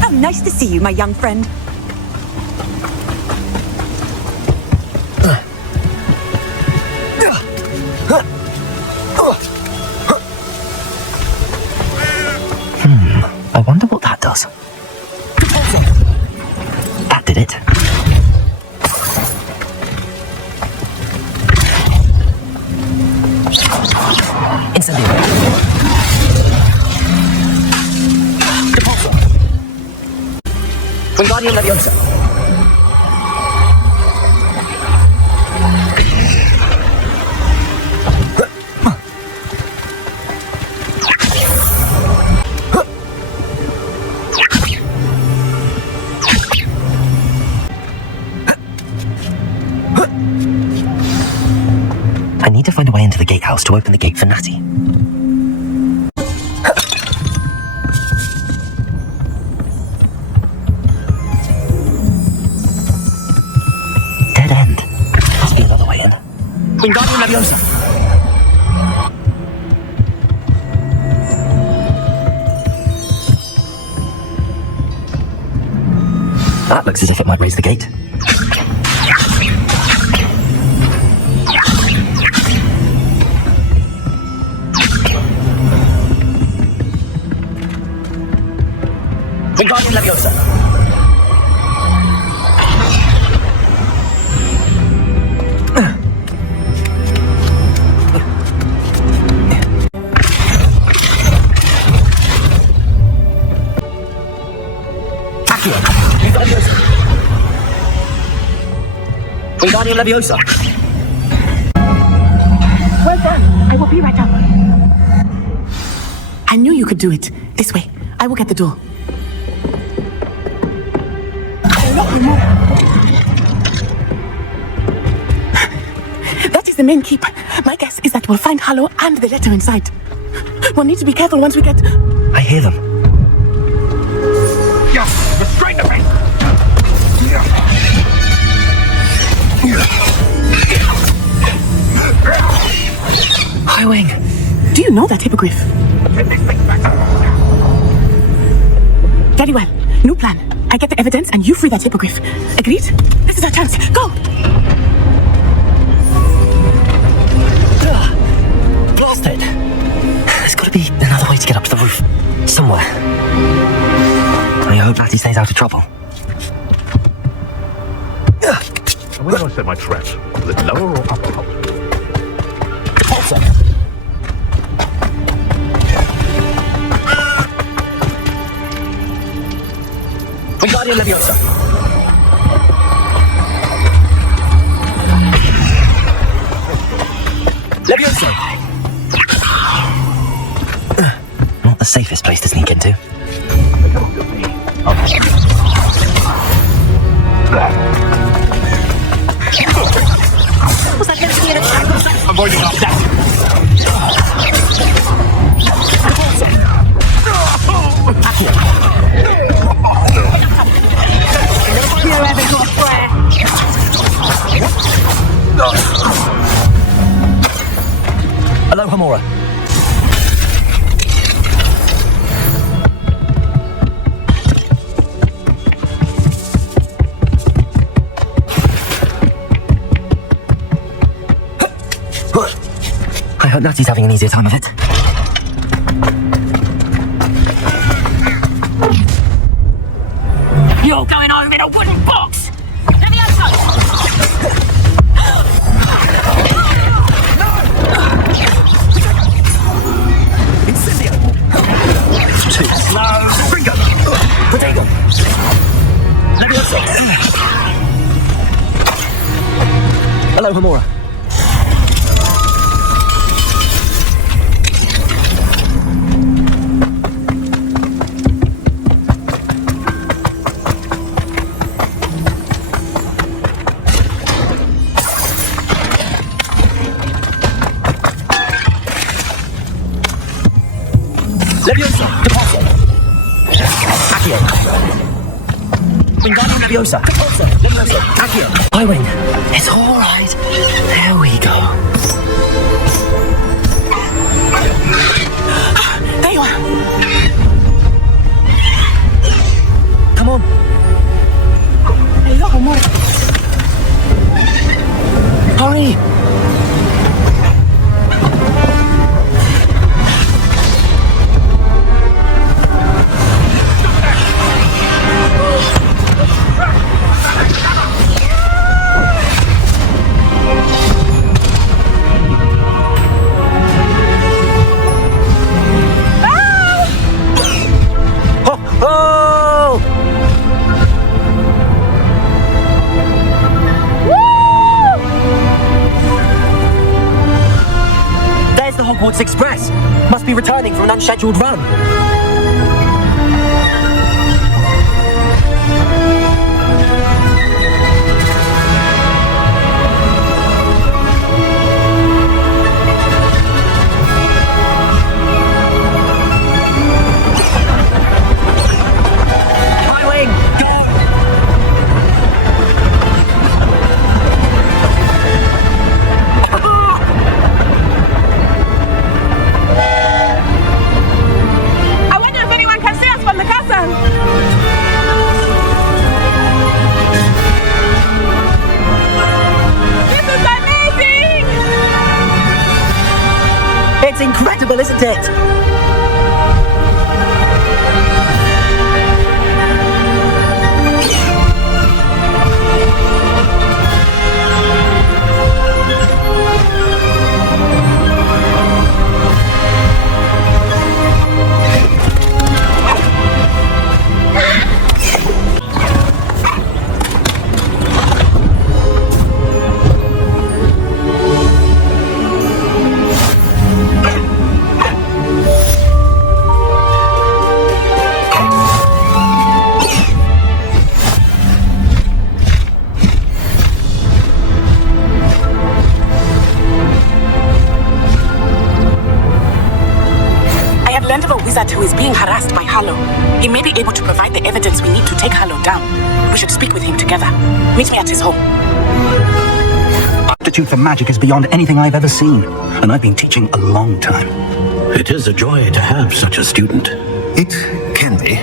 How nice to see you, my young friend. I wonder what that does. That did it. Incendiary. Depulsor. Wingardium Leviosa. I need to find a way into the gatehouse to open the gate for Natty. Dead end. Must be another way in. Wingardium Leviosa! That looks as if it might raise the gate. Wingardium Leviosa. Accio. Wingardium Leviosa. Well done. I will be right up. I knew you could do it. This way. I will get the door. That is the main keep. My guess is that we'll find Hallow and the letter inside. We'll need to be careful once we get... I hear them. Yes, restrain the me. Highwing. Do you know that hippogriff? Very well. New plan. I get the evidence and you free that hippogriff. Agreed? This is our chance. Go! Blasted! There's got to be another way to get up to the roof. Somewhere. I hope Natty stays out of trouble. Where do I set my trap? Is it lower or upper? Repulsor! Wingardium Leviosa. Leviosa! Not the safest place to sneak into. Was that meant to be an attack? Avoiding our death. Hello, Hamora. hope Natty's having an easier time of it. You're going home in a wooden box! Too slow. Springer. Potato. Hello, Hamura. Leviosa, Deposa. Accio. Wingardium Leviosa, Deposa, Leviosa, Accio. Highwing, it's all right. There we go. There you are. Come on. Hello, Hamura. Hurry. Hogwarts Express! Must be returning from an unscheduled run. It's incredible, isn't it? Who is being harassed by Harlow. He may be able to provide the evidence we need to take Harlow down. We should speak with him together. Meet me at his home. Aptitude for magic is beyond anything I've ever seen, and I've been teaching a long time. It is a joy to have such a student. It can be.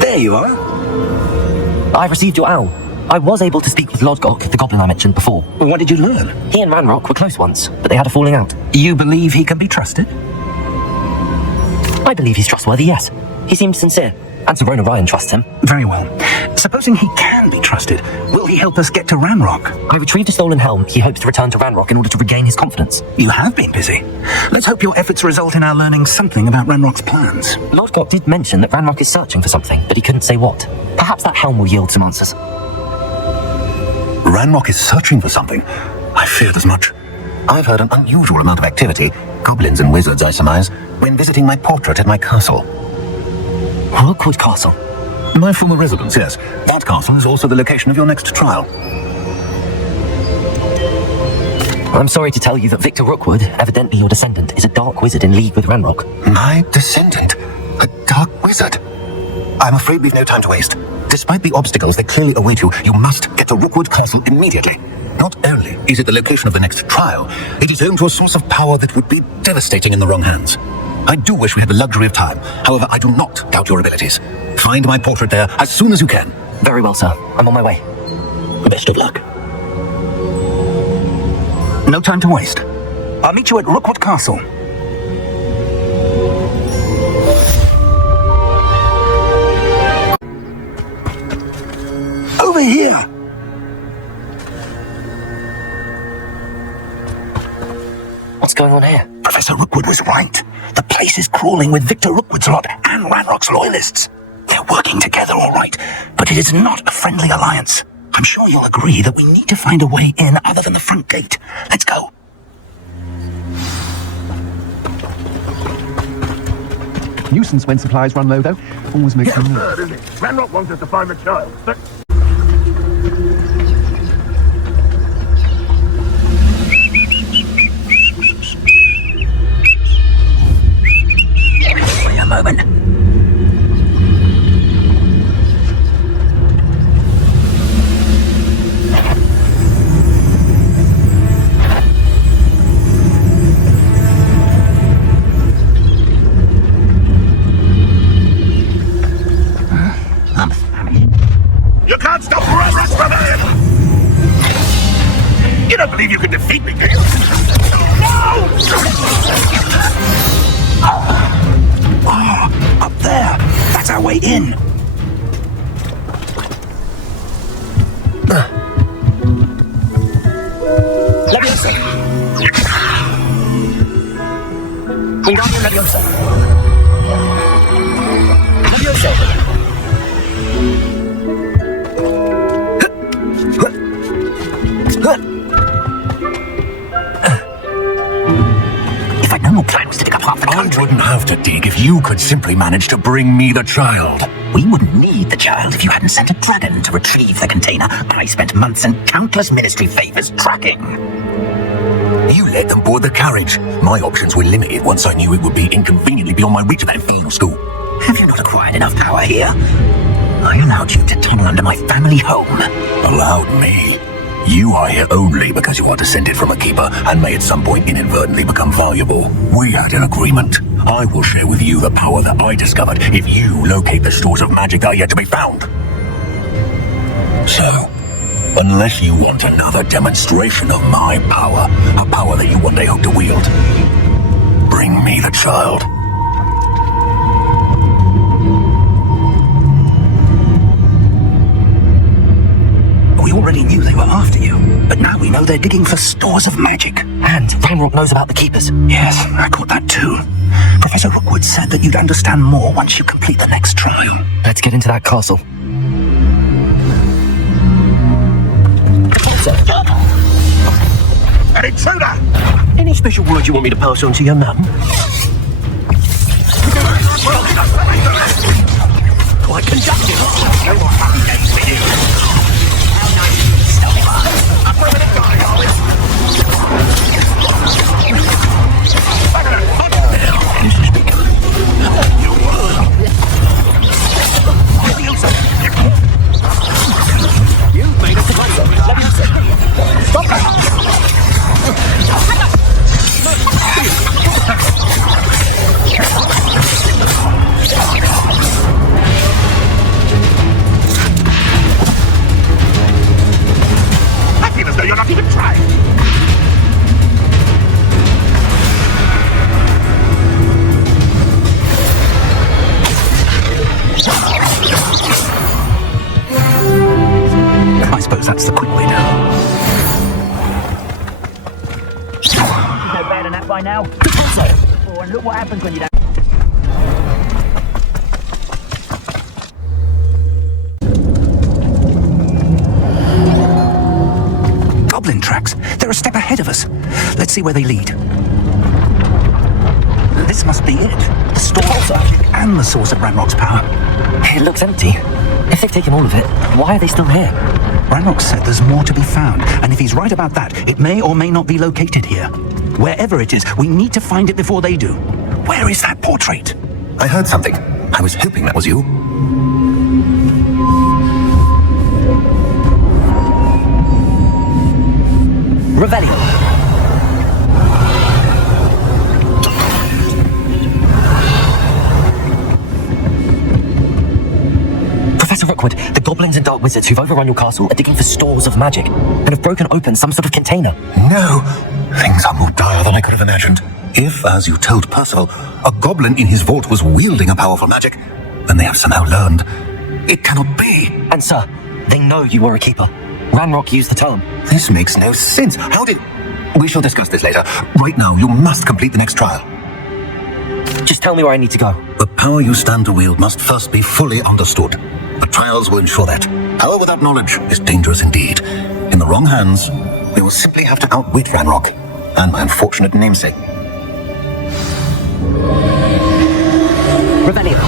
There you are. I've received your owl. I was able to speak with Lodgok, the goblin I mentioned before. What did you learn? He and Ranrock were close once, but they had a falling out. You believe he can be trusted? I believe he's trustworthy, yes. He seems sincere, and Sir Rona Ryan trusts him. Very well. Supposing he can be trusted, will he help us get to Ranrock? I retrieved a stolen helm. He hopes to return to Ranrock in order to regain his confidence. You have been busy. Let's hope your efforts result in our learning something about Ranrock's plans. Lodgok did mention that Ranrock is searching for something, but he couldn't say what. Perhaps that helm will yield some answers. Ranrock is searching for something. I feared as much. I've heard an unusual amount of activity, goblins and wizards, I surmise, when visiting my portrait at my castle. Rookwood Castle? My former residence, yes. That castle is also the location of your next trial. I'm sorry to tell you that Victor Rookwood, evidently your descendant, is a dark wizard in league with Ranrock. My descendant? A dark wizard? I'm afraid we've no time to waste. Despite the obstacles that clearly await you, you must get to Rookwood Castle immediately. Not only is it the location of the next trial, it is home to a source of power that would be devastating in the wrong hands. I do wish we had the luxury of time. However, I do not doubt your abilities. Find my portrait there as soon as you can. Very well, sir. I'm on my way. Best of luck. No time to waste. I'll meet you at Rookwood Castle. Over here! What's going on here? Professor Rookwood was right. The place is crawling with Victor Rookwood's lot and Ranrock's loyalists. They're working together, all right, but it is not a friendly alliance. I'm sure you'll agree that we need to find a way in other than the front gate. Let's go. Nuisance when supplies run low, though. Always makes me nervous. Isn't it? Ranrock wants us to find the child. Wait a moment. You can't stop Ranrock's rebellion! You don't believe you can defeat me, do you? No! Oh, up there. That's our way in. Leviosa! Wingardium Leviosa! Leviosa! If I'd known your plan was to dig up half the country... I wouldn't have to dig if you could simply manage to bring me the child. We wouldn't need the child if you hadn't sent a dragon to retrieve the container. I spent months and countless ministry favors tracking. You let them board the carriage. My options were limited once I knew it would be inconveniently beyond my reach at that infernal school. Have you not acquired enough power here? I allowed you to tunnel under my family home. Allowed me? You are here only because you are descended from a keeper and may at some point inadvertently become valuable. We had an agreement. I will share with you the power that I discovered if you locate the stores of magic that are yet to be found. So, unless you want another demonstration of my power, a power that you one day hope to wield, bring me the child. We already knew they were after you, but now we know they're digging for stores of magic. And Ranrock knows about the keepers. Yes, I caught that too. Professor Rookwood said that you'd understand more once you complete the next trial. Let's get into that castle. An intruder! Any special words you want me to pass on to your mum? Quite conductive. No more happy days for you. How nice you stealthy man. A permanent guy, are we? You've made us a Stop that! I feel as though you're not even trying. I suppose that's the quick way now. You know better than that by now. Oh, and look what happens when you don't. Goblin tracks. They're a step ahead of us. Let's see where they lead. This must be it. The store of magic and the source of Ranrock's power. It looks empty. If they've taken all of it, why are they still here? Ranrock said there's more to be found, and if he's right about that, it may or may not be located here. Wherever it is, we need to find it before they do. Where is that portrait? I heard something. I was hoping that was you. Revelio. Professor Rookwood, the goblin goblins and dark wizards who've overrun your castle are digging for stores of magic and have broken open some sort of container. No! Things are more dire than I could have imagined. If, as you told Percival, a goblin in his vault was wielding a powerful magic, then they have somehow learned. It cannot be. And sir, they know you were a keeper. Ranrock used the tome. This makes no sense. How did... We shall discuss this later. Right now, you must complete the next trial. Just tell me where I need to go. The power you stand to wield must first be fully understood. The trials will ensure that. Power without knowledge is dangerous indeed. In the wrong hands, we will simply have to outwit Ranrock and my unfortunate namesake. Revelio.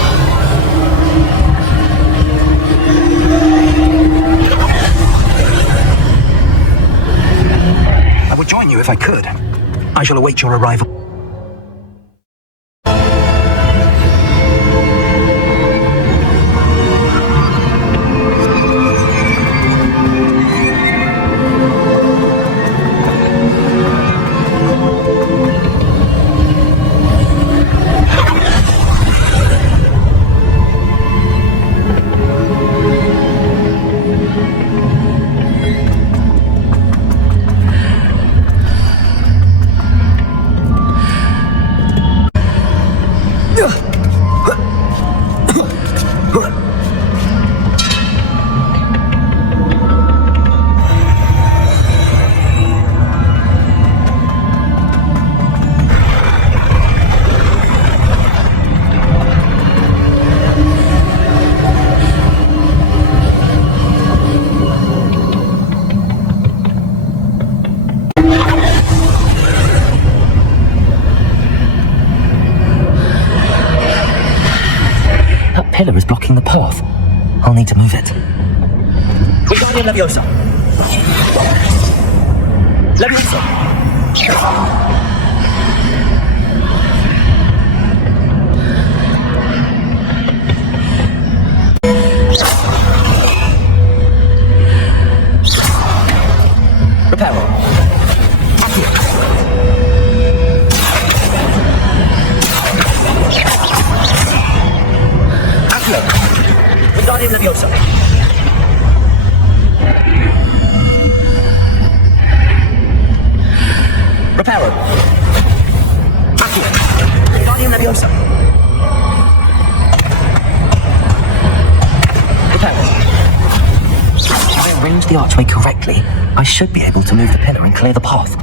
I would join you if I could. I shall await your arrival. Pillar is blocking the path. I'll need to move it. Wingardium Leviosa. Leviosa. Reparo. Wingardium Leviosa. Reparo. Wingardium Leviosa. Reparo. If I arrange the archway correctly, I should be able to move the pillar and clear the path.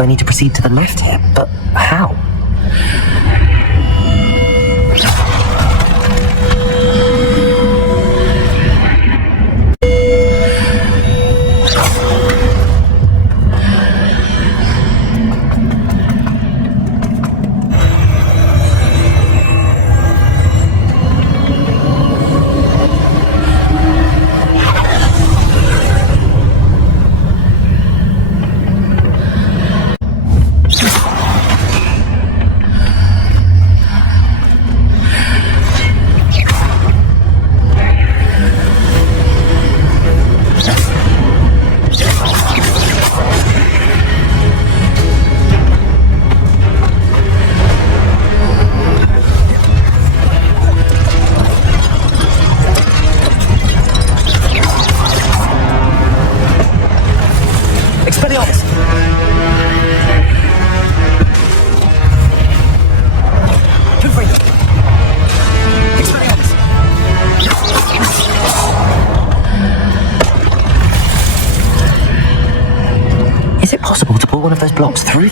I need to proceed to the left here, but how? pull one of those blocks through?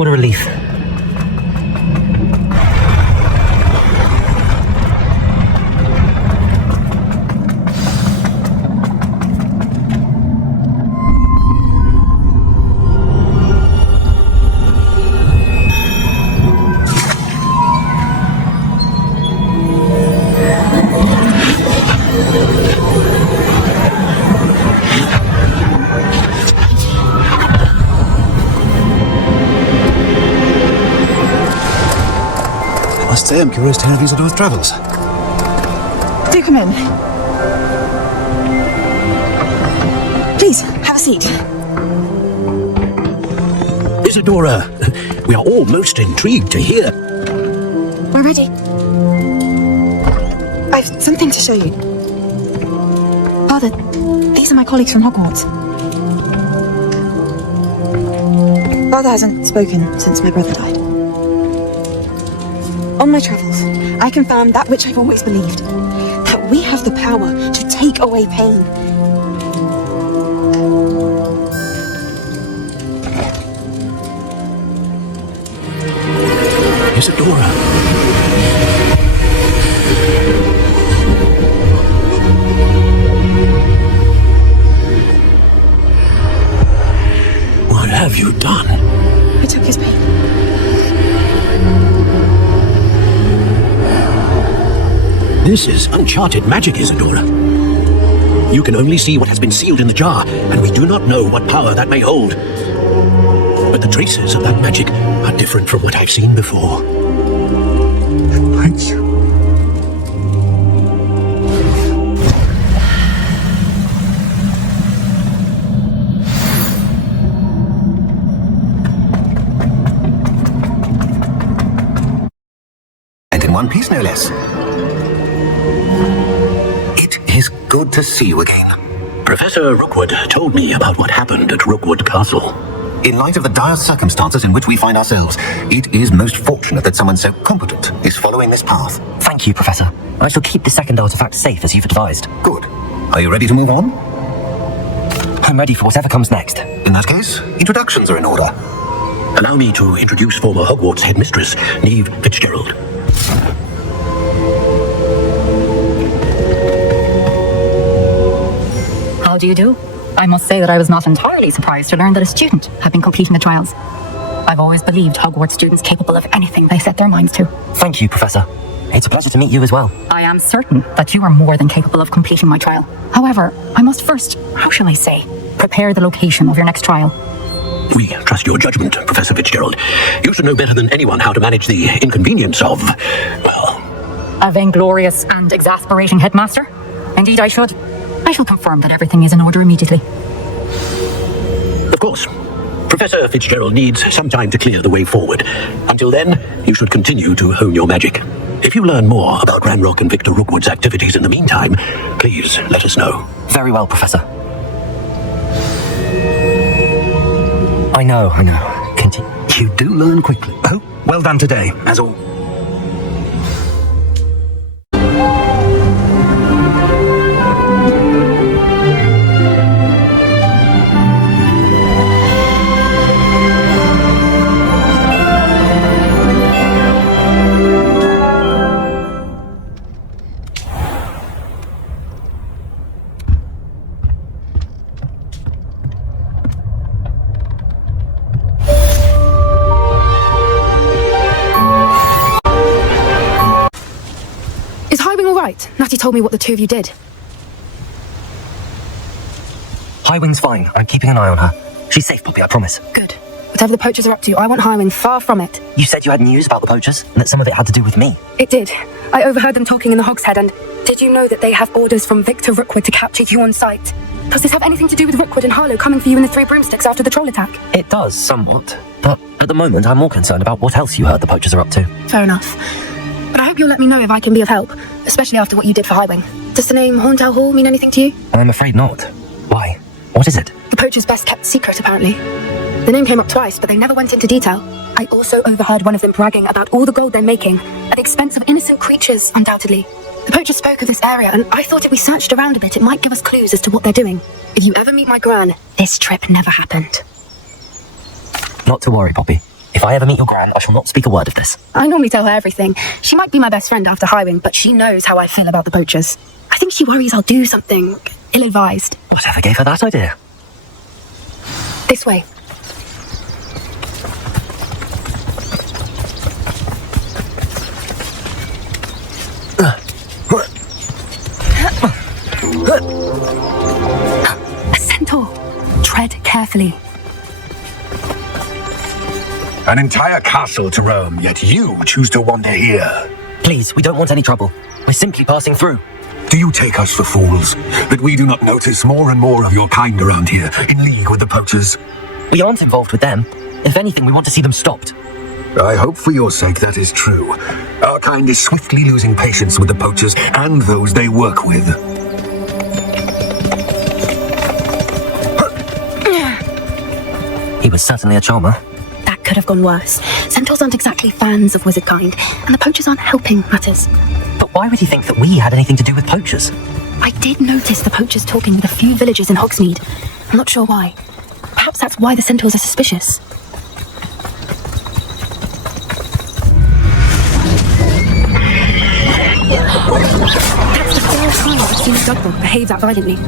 What a relief. I'm curious to hear of Isadora's travels. Do come in. Please, have a seat. Isadora, we are all most intrigued to hear. We're ready. I've something to show you. Father, these are my colleagues from Hogwarts. Father hasn't spoken since my brother died. On my travels, I confirmed that which I've always believed, that we have the power to take away pain. Isadora. What have you done? I took his pain. This is uncharted magic, Isadora. You can only see what has been sealed in the jar, and we do not know what power that may hold. But the traces of that magic are different from what I've seen before. Thank you. And in one piece, no less. It is good to see you again, Professor Rookwood told me about what happened at Rookwood Castle. In light of the dire circumstances in which we find ourselves, it is most fortunate that someone so competent is following this path. Thank you, Professor. I shall keep the second artifact safe as you've advised. Good. Are you ready to move on? I'm ready for whatever comes next. In that case, introductions are in order. Allow me to introduce former Hogwarts Headmistress Niamh Fitzgerald. How do you do? I must say that I was not entirely surprised to learn that a student had been completing the trials. I've always believed Hogwarts students capable of anything they set their minds to. Thank you, Professor. It's a pleasure to meet you as well. I am certain that you are more than capable of completing my trial. However, I must first, how shall I say, prepare the location of your next trial. We trust your judgment, Professor Fitzgerald. You should know better than anyone how to manage the inconvenience of, well... A vainglorious and exasperating headmaster? Indeed, I should. I shall confirm that everything is in order immediately. Of course. Professor Fitzgerald needs some time to clear the way forward. Until then, you should continue to hone your magic. If you learn more about Ranrock and Victor Rookwood's activities in the meantime, please let us know. Very well, Professor. I know. Continue. You do learn quickly. Oh, well done today, as all. Natty told me what the two of you did. Highwing's fine. I'm keeping an eye on her. She's safe, Poppy, I promise. Good. Whatever the poachers are up to, I want Highwing far from it. You said you had news about the poachers, and that some of it had to do with me. It did. I overheard them talking in the Hogshead, and did you know that they have orders from Victor Rookwood to capture you on sight? Does this have anything to do with Rookwood and Harlow coming for you in the Three Broomsticks after the troll attack? It does, somewhat. But at the moment, I'm more concerned about what else you heard the poachers are up to. Fair enough. But I hope you'll let me know if I can be of help, especially after what you did for Highwing. Does the name Horntail Hall mean anything to you? I'm afraid not. Why? What is it? The poacher's best kept secret, apparently. The name came up twice, but they never went into detail. I also overheard one of them bragging about all the gold they're making, at the expense of innocent creatures, undoubtedly. The poacher spoke of this area, and I thought if we searched around a bit, it might give us clues as to what they're doing. If you ever meet my gran, this trip never happened. Not to worry, Poppy. If I ever meet your gran, I shall not speak a word of this. I normally tell her everything. She might be my best friend after Highwing, but she knows how I feel about the poachers. I think she worries I'll do something ill-advised. Whatever gave her that idea? This way. A centaur. Tread carefully. An entire castle to roam, yet you choose to wander here. Please, we don't want any trouble. We're simply passing through. Do you take us for fools, that we do not notice more and more of your kind around here, in league with the poachers? We aren't involved with them. If anything, we want to see them stopped. I hope for your sake that is true. Our kind is swiftly losing patience with the poachers and those they work with. He was certainly a charmer. That could have gone worse. Centaurs aren't exactly fans of wizard kind, and the poachers aren't helping matters. But why would he think that we had anything to do with poachers? I did notice the poachers talking with a few villagers in Hogsmeade. I'm not sure why. Perhaps that's why the centaurs are suspicious. That's the first time I've seen a Dugbog behave that violently.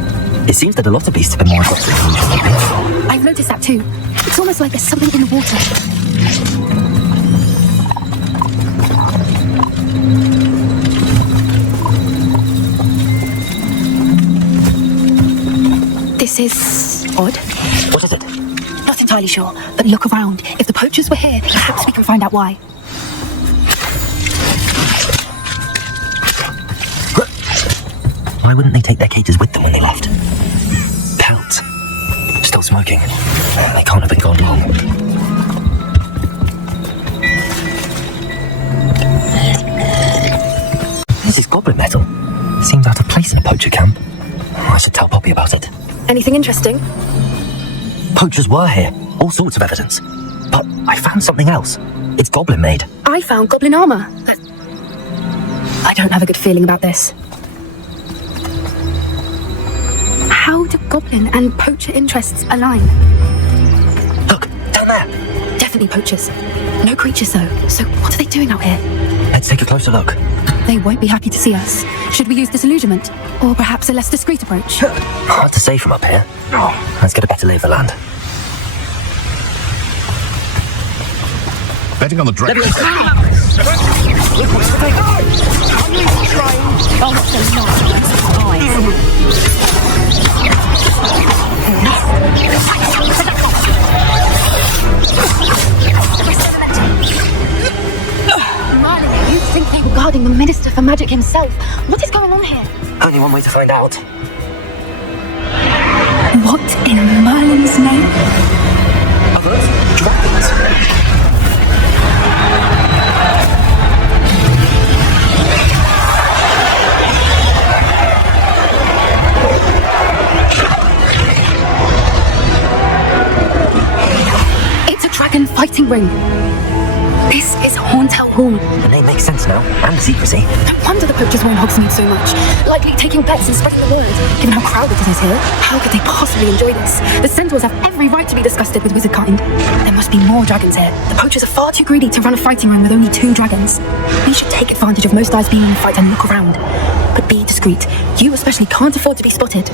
It seems that a lot of beasts have been more aggressive than usual. I've noticed that too. It's almost like there's something in the water. This is odd. What is it? Not entirely sure, but look around. If the poachers were here, perhaps we can find out why. Why wouldn't they take their cages with them when they left? Pounds. Still smoking. They can't have been gone long. This is goblin metal. Seems out of place in a poacher camp. I should tell Poppy about it. Anything interesting? Poachers were here. All sorts of evidence. But I found something else. It's goblin-made. I found goblin armor. I don't have a good feeling about this. How do goblin and poacher interests align? Look, down there. Definitely poachers. No creatures though. So what are they doing out here? Let's take a closer look. They won't be happy to see us. Should we use disillusionment? Or perhaps a less discreet approach? Hard to say from up here. Let's get a better lay of the land. Betting on the dragon. Merlin, you think they were guarding the Minister for Magic himself? What is going on here? Only one way to find out. What in Merlin's name? Are those dragons? It's a dragon fighting ring. This is Hauntel Hall. The name makes sense now, and the secrecy. No wonder the poachers were in Hogsmeade so much. Likely taking bets and spreading the word. Given how crowded it is here, how could they possibly enjoy this? The centaurs have every right to be disgusted with wizard kind. There must be more dragons here. The poachers are far too greedy to run a fighting ring with only 2 dragons. We should take advantage of most eyes being in the fight and look around. But be discreet. You especially can't afford to be spotted.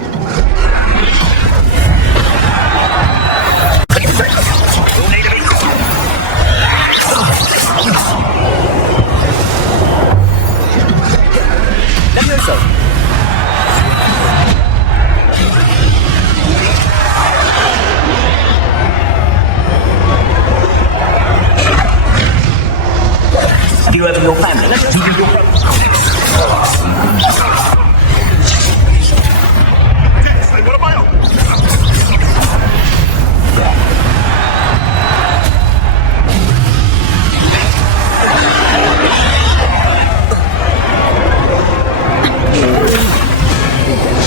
Have you heard of your family?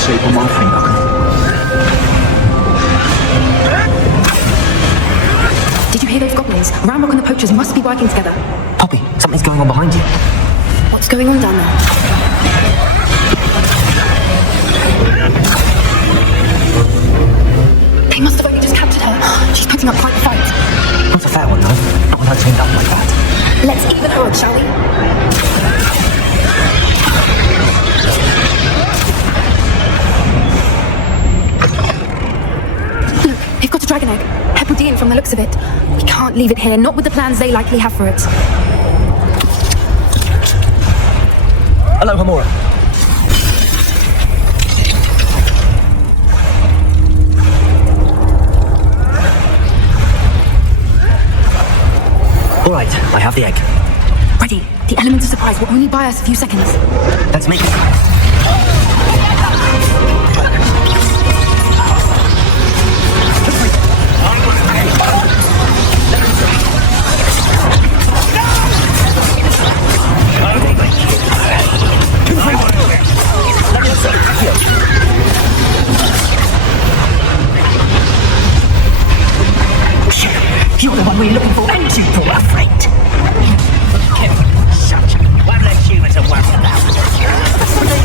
Shape of my finger. Did you hear those goblins? Ramrock and the poachers must be working together. Poppy, something's going on behind you. What's going on down there? They must have only just captured her. She's putting up quite the fight. Not a fair one, though. Not when I trained up like that. Let's even her up, shall we? Look, they've got a dragon egg. Herbology from the looks of it. We can't leave it here, not with the plans they likely have for it. Hello, Hamura. All right, I have the egg. Ready. The element of surprise will only buy us a few seconds. Let's make it. You're the one we're looking for, and you brought a friend. Such one less human to worry about.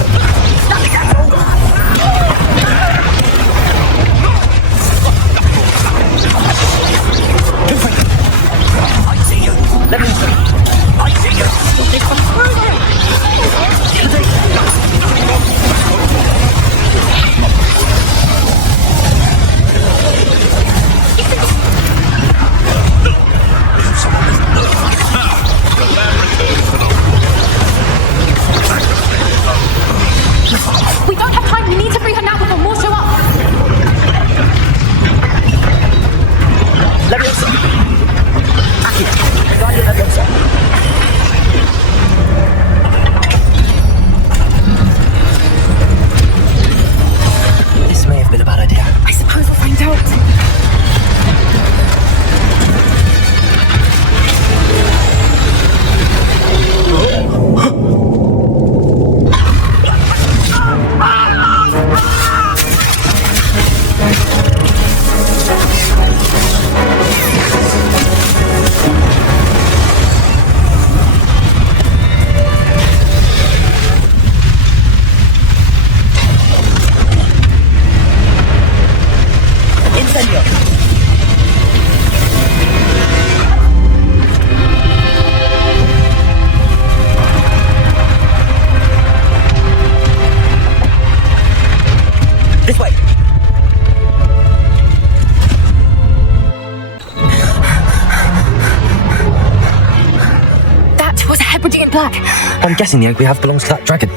I'm guessing the egg we have belongs to that dragon.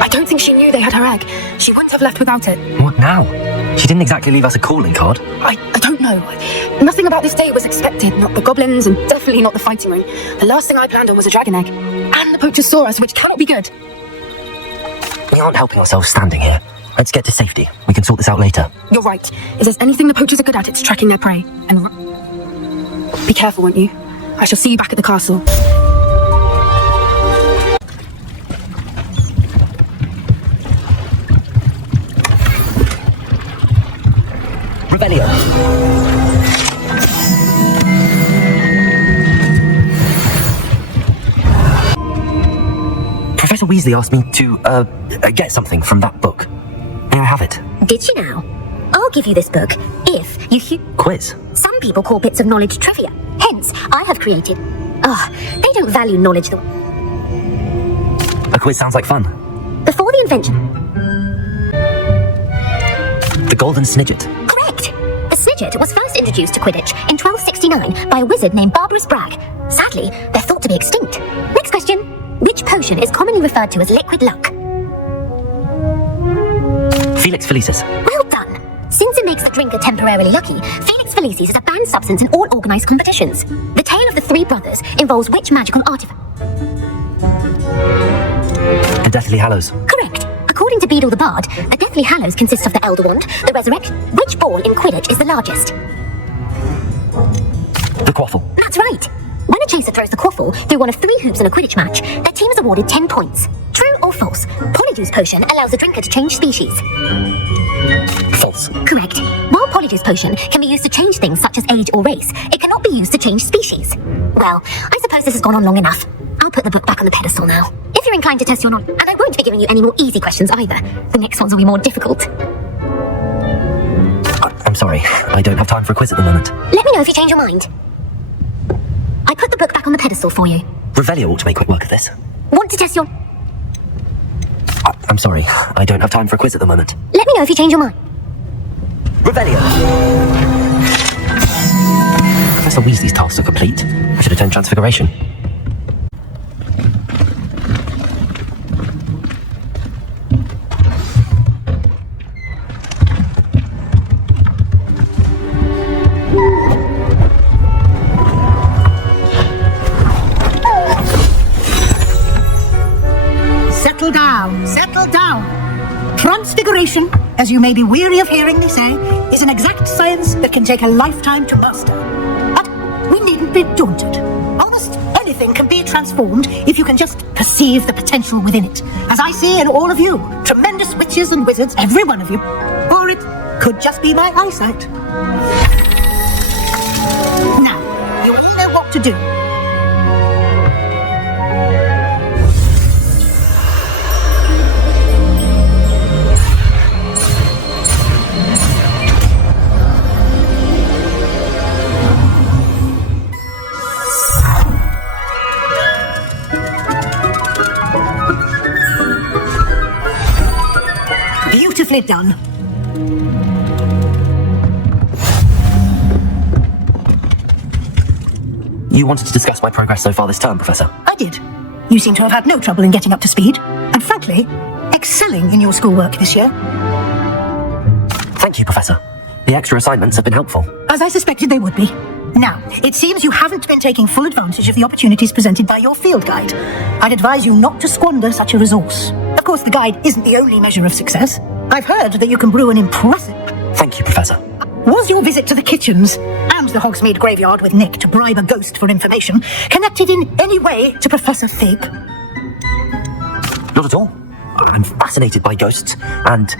I don't think she knew they had her egg. She wouldn't have left without it. What now? She didn't exactly leave us a calling card. I don't know. Nothing about this day was expected. Not the goblins, and definitely not the fighting ring. The last thing I planned on was a dragon egg. And the poachers saw us, which cannot be good. We aren't helping ourselves standing here. Let's get to safety. We can sort this out later. You're right. If there's anything the poachers are good at, it's tracking their prey. And be careful, won't you? I shall see you back at the castle. Revelio. Professor Weasley asked me to, get something from that book. May I have it? Did she now? I'll give you this book if you... Quiz? Some people call bits of knowledge trivia. Hence, I have created... they don't value knowledge the... A quiz sounds like fun. Before the invention... The Golden Snidget. Correct! The Snidget was first introduced to Quidditch in 1269 by a wizard named Barbarous Bragg. Sadly, they're thought to be extinct. Next question. Which potion is commonly referred to as liquid luck? Felix Felicis. Well done! Since it makes the drinker temporarily lucky, Felix Felicis is a banned substance in all organised competitions. The tale of the three brothers involves which magical artifact? The Deathly Hallows. Correct. According to Beadle the Bard, the Deathly Hallows consists of the Elder Wand, the Resurrection. Which ball in Quidditch is the largest? The Quaffle. That's right. When a chaser throws the quaffle through one of 3 hoops in a Quidditch match, their team is awarded 10 points. True or false? Polyjuice Potion allows the drinker to change species. False. Correct. While Polyjuice Potion can be used to change things such as age or race, it cannot be used to change species. Well, I suppose this has gone on long enough. I'll put the book back on the pedestal now. If you're inclined to test your knowledge, and I won't be giving you any more easy questions either. The next ones will be more difficult. I'm sorry, I don't have time for a quiz at the moment. Let me know if you change your mind. I put the book back on the pedestal for you. Revelio ought to make quick work of this. Want to test your... I'm sorry, I don't have time for a quiz at the moment. Let me know if you change your mind. Revelio! Professor Weasley's tasks are complete. I should attend Transfiguration. Settle down. Transfiguration, as you may be weary of hearing me say, is an exact science that can take a lifetime to master. But we needn't be daunted. Almost anything can be transformed if you can just perceive the potential within it. As I see in all of you, tremendous witches and wizards, every one of you. Or it could just be my eyesight. Now, you all know what to do. Beautifully done. You wanted to discuss my progress so far this term, Professor? I did. You seem to have had no trouble in getting up to speed, and frankly, excelling in your schoolwork this year. Thank you, Professor. The extra assignments have been helpful. As I suspected they would be. Now, it seems you haven't been taking full advantage of the opportunities presented by your field guide. I'd advise you not to squander such a resource. Of course, the guide isn't the only measure of success. I've heard that you can brew an impressive... Thank you, Professor. Was your visit to the kitchens and the Hogsmeade graveyard with Nick to bribe a ghost for information connected in any way to Professor Fig? Not at all. I'm fascinated by ghosts and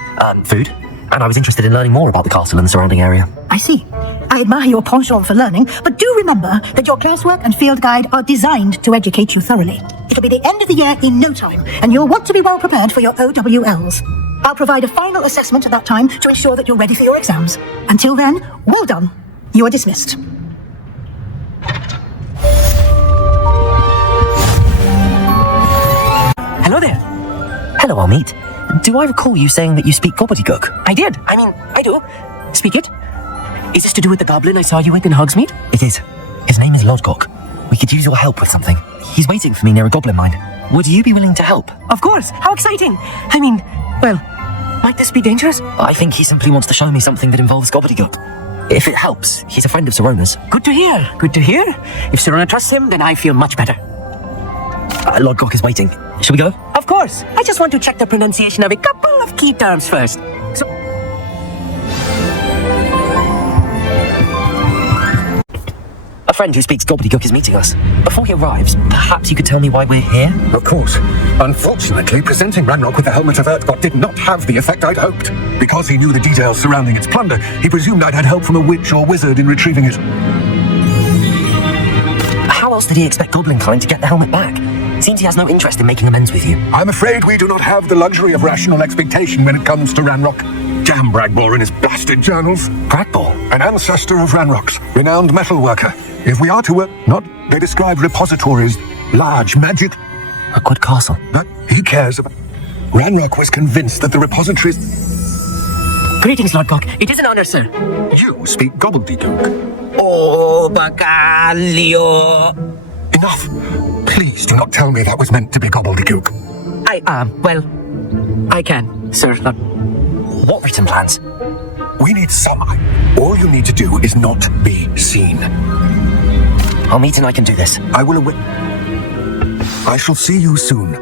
food, and I was interested in learning more about the castle and the surrounding area. I see. I admire your penchant for learning, but do remember that your classwork and field guide are designed to educate you thoroughly. It'll be the end of the year in no time, and you'll want to be well prepared for your OWLs. I'll provide a final assessment at that time to ensure that you're ready for your exams. Until then, well done. You are dismissed. Hello there. Hello, Hogsmeade. Do I recall you saying that you speak gobbledygook? I did. I do. Speak it. Is this to do with the goblin I saw you with in Hogsmeade? It is. His name is Lodgok. We could use your help with something. He's waiting for me near a goblin mine. Would you be willing to help? Of course. How exciting. I mean, well, might this be dangerous? I think he simply wants to show me something that involves gobbledygook. If it helps, he's a friend of Sirona's. Good to hear. Good to hear. If Sirona trusts him, then I feel much better. Lodgok is waiting. Shall we go? Of course. I just want to check the pronunciation of a couple of key terms first. So... A friend who speaks gobbledygook is meeting us. Before he arrives, perhaps you could tell me why we're here? Of course. Unfortunately, presenting Ranrock with the Helmet of Urtkot did not have the effect I'd hoped. Because he knew the details surrounding its plunder, he presumed I'd had help from a witch or wizard in retrieving it. How else did he expect Goblinkind to get the helmet back? Seems he has no interest in making amends with you. I'm afraid we do not have the luxury of rational expectation when it comes to Ranrock. Damn Bragbor and his blasted journals. Bragbor? An ancestor of Ranrock's, renowned metalworker. If we are to they describe repositories, large magic. Rookwood Castle. But he cares about... Ranrock was convinced that the repositories... Greetings, Lodgok. It is an honor, sir. You speak gobbledygook. Oh, Bakar, Leo. Enough. Please do not tell me that was meant to be gobbledygook. I can, sir. What written plans? We need sunlight. All you need to do is not be seen. I'll meet and I can do this. I will await. I shall see you soon.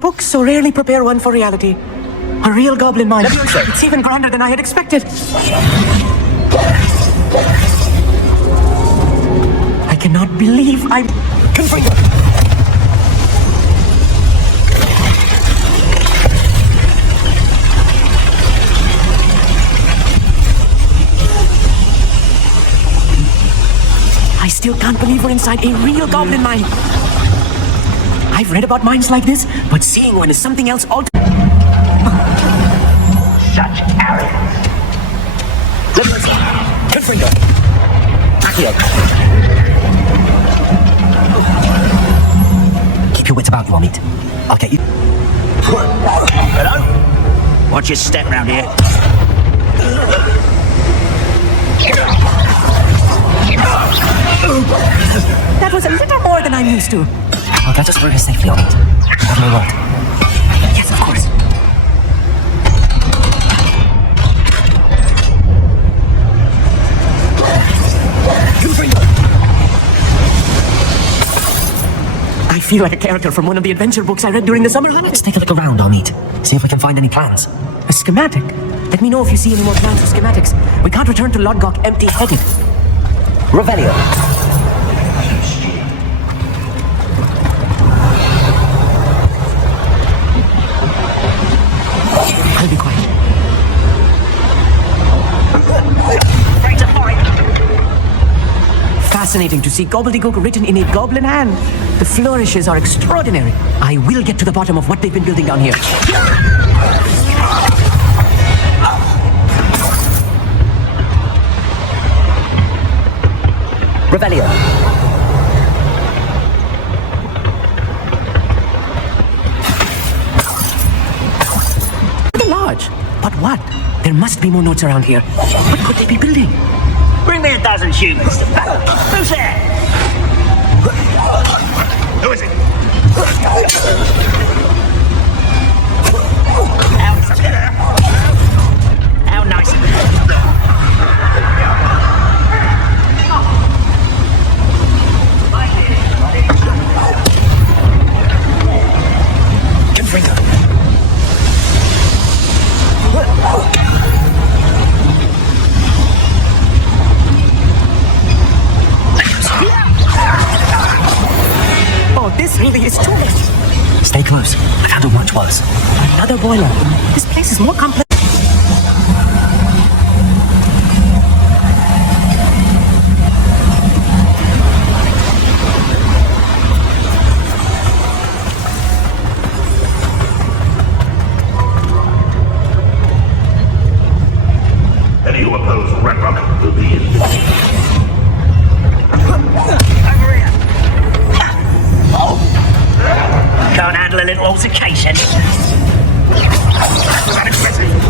Books so rarely prepare one for reality. A real goblin mind. It's even grander than I had expected. I cannot believe I'm... Confringo! I still can't believe we're inside a real goblin mine. I've read about mines like this, but seeing one is something else altogether. Such arrogance. Confringo! Accio! Keep your wits about you, Hogsmeade. I'll get you. Hello? Watch your step round here. That was a little more than I'm used to. I'll get us through here safely, Hogsmeade. You have my word. Yes, of course. I feel like a character from one of the adventure books I read during the summer holidays. Let's take a look around, Hogsmeade. See if we can find any plans. A schematic? Let me know if you see any more plans or schematics. We can't return to Lodgok empty-headed. Revelio. I'll be quiet. Fascinating to see gobbledygook written in a goblin hand. The flourishes are extraordinary. I will get to the bottom of what they've been building down here. Revelio. They're large. But what? There must be more notes around here. What could they be building? Bring me a dozen humans to battle. Who's there? Who is it? How nice of you. Oh, this really is too much. Stay close. I found a watch was. Another boiler. This place is more complex. Any who oppose Ranrock will be in. Can't handle a little altercation. That expressive.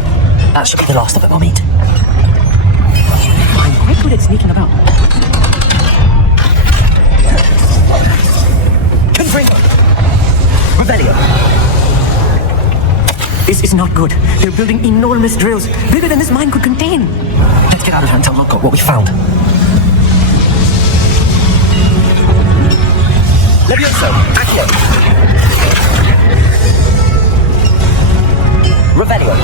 here! That should be the last of them, I'll meet. I'm quite good at sneaking about. Confringo! Revelio! This is not good. They're building enormous drills, bigger than this mine could contain. Let's get out of here and tell Lodgok what we found. Levioso! Accio! Revelio!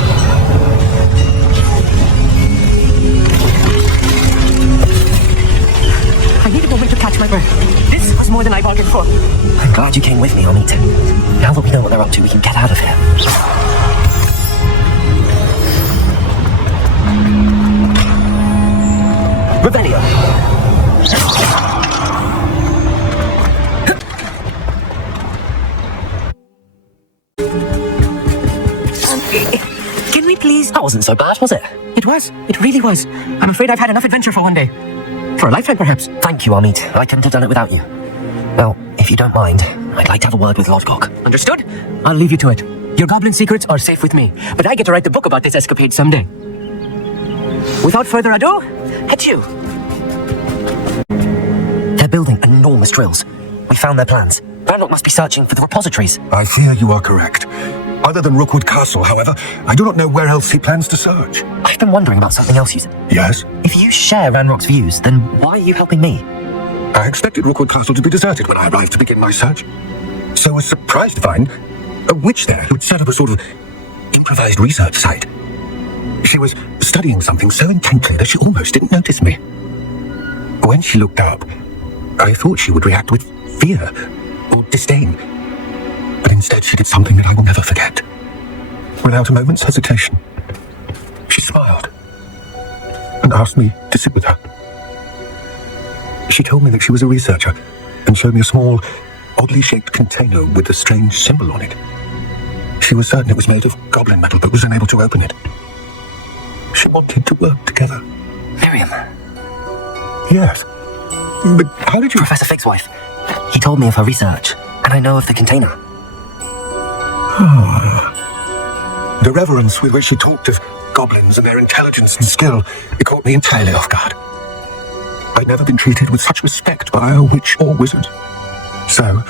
I need a moment to catch my breath. This was more than I bargained for. I'm glad you came with me, Amit. Now that we know what they're up to, we can get out of here. Revelio! Can we please? That wasn't so bad, was it? It was. It really was. I'm afraid I've had enough adventure for one day. For a lifetime, perhaps. Thank you, Amit. I couldn't have done it without you. Well, if you don't mind, I'd like to have a word with Lodgok. Understood? I'll leave you to it. Your goblin secrets are safe with me, but I get to write the book about this escapade someday. Without further ado, at you. They're building enormous drills. We found their plans. Ranrock must be searching for the repositories. I fear you are correct. Other than Rookwood Castle, however, I do not know where else he plans to search. I've been wondering about something else you said. Yes? If you share Ranrock's views, then why are you helping me? I expected Rookwood Castle to be deserted when I arrived to begin my search. So I was surprised to find a witch there who had set up a sort of improvised research site. She was studying something so intently that she almost didn't notice me. When she looked up, I thought she would react with fear or disdain. But instead she did something that I will never forget. Without a moment's hesitation, she smiled and asked me to sit with her. She told me that she was a researcher and showed me a small, oddly shaped container with a strange symbol on it. She was certain it was made of goblin metal but was unable to open it. She wanted to work together. Miriam? Yes. But how did you... Professor Fig's wife. He told me of her research, and I know of the container. The reverence with which she talked of goblins and their intelligence and skill, it caught me entirely off guard. I'd never been treated with such respect by a witch or wizard. So,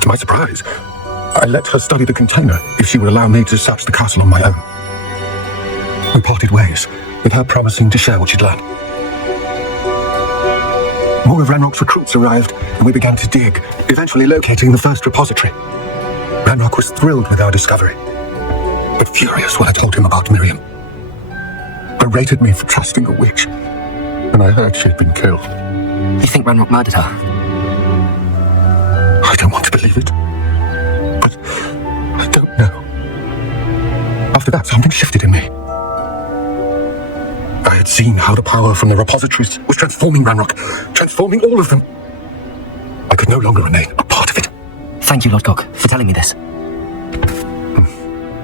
to my surprise, I let her study the container if she would allow me to search the castle on my own. We parted ways, with her promising to share what she'd learned. More of Ranrock's recruits arrived, and we began to dig, eventually locating the first repository. Ranrock was thrilled with our discovery, but furious when I told him about Miriam. Berated me for trusting a witch, and I heard she'd been killed. You think Ranrock murdered her? I don't want to believe it, but I don't know. After that, something shifted in me. I had seen how the power from the repositories was transforming Ranrock, transforming all of them. I could no longer remain a part of it. Thank you, Lodgok, for telling me this.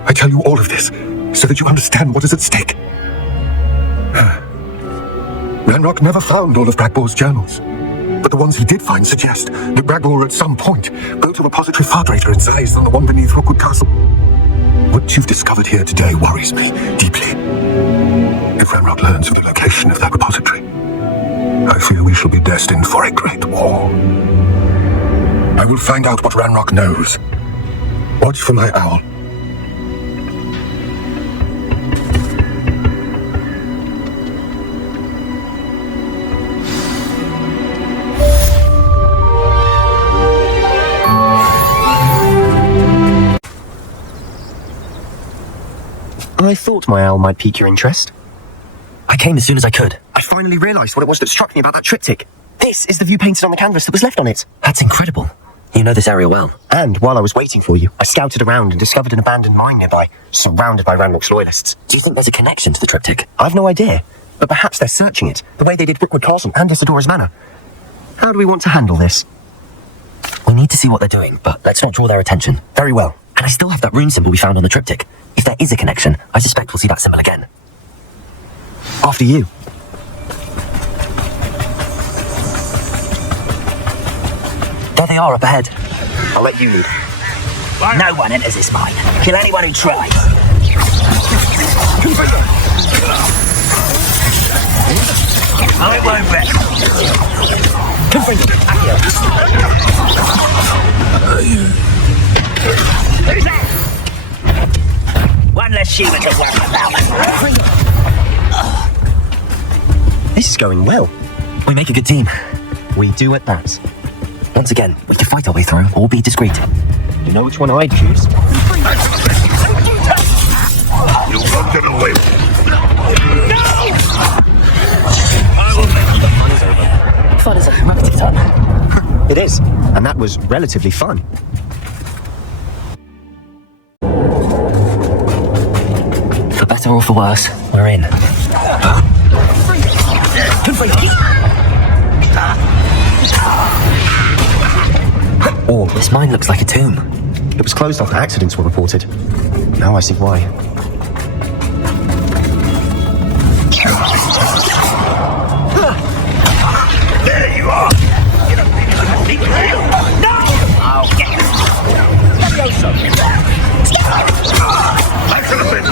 I tell you all of this so that you understand what is at stake. Ranrock never found all of Bragbor's journals, but the ones he did find suggest that Bragbor at some point built a repository far greater in size than the one beneath Rookwood Castle. What you've discovered here today worries me deeply. If Ranrock learns of the location of that repository, I fear we shall be destined for a great war. I will find out what Ranrock knows. Watch for my owl. I thought my owl might pique your interest. I came as soon as I could. I finally realised what it was that struck me about that triptych. This is the view painted on the canvas that was left on it. That's incredible. You know this area well. And while I was waiting for you, I scouted around and discovered an abandoned mine nearby, surrounded by Ranrock's loyalists. Do you think there's a connection to the triptych? I've no idea, but perhaps they're searching it, the way they did Rookwood Castle and Isidora's Manor. How do we want to handle this? We need to see what they're doing, but let's not draw their attention. Very well. And I still have that rune symbol we found on the triptych. If there is a connection, I suspect we'll see that symbol again. After you. There they are up ahead. I'll let you lead. No one enters this mine. Kill anyone who tries. I won't bet. Who's that? One less Shiva to worry about. This is going well. We make a good team. We do at that. Once again, we can fight our way through or be discreet. You know which one I'd choose? You won't get away. No! Fun is a relative term. It is, and that was relatively fun. For better or for worse, we're in. Oh, this mine looks like a tomb. It was closed after accidents were reported. Now I see why. There you are! You don't think you're gonna sneak through? No! I'll get you! I should have been.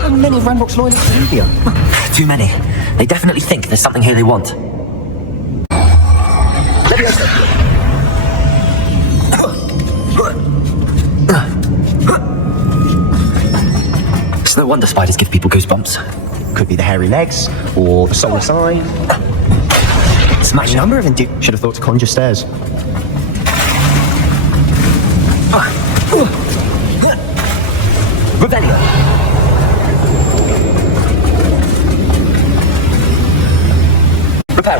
How many of Ranrock's loyalists are in here? Too many. They definitely think there's something here they want. It's no wonder spiders give people goosebumps. Could be the hairy legs, or the soulless eye. Smash number of should have thought to conjure stairs. Rebellion. Repair.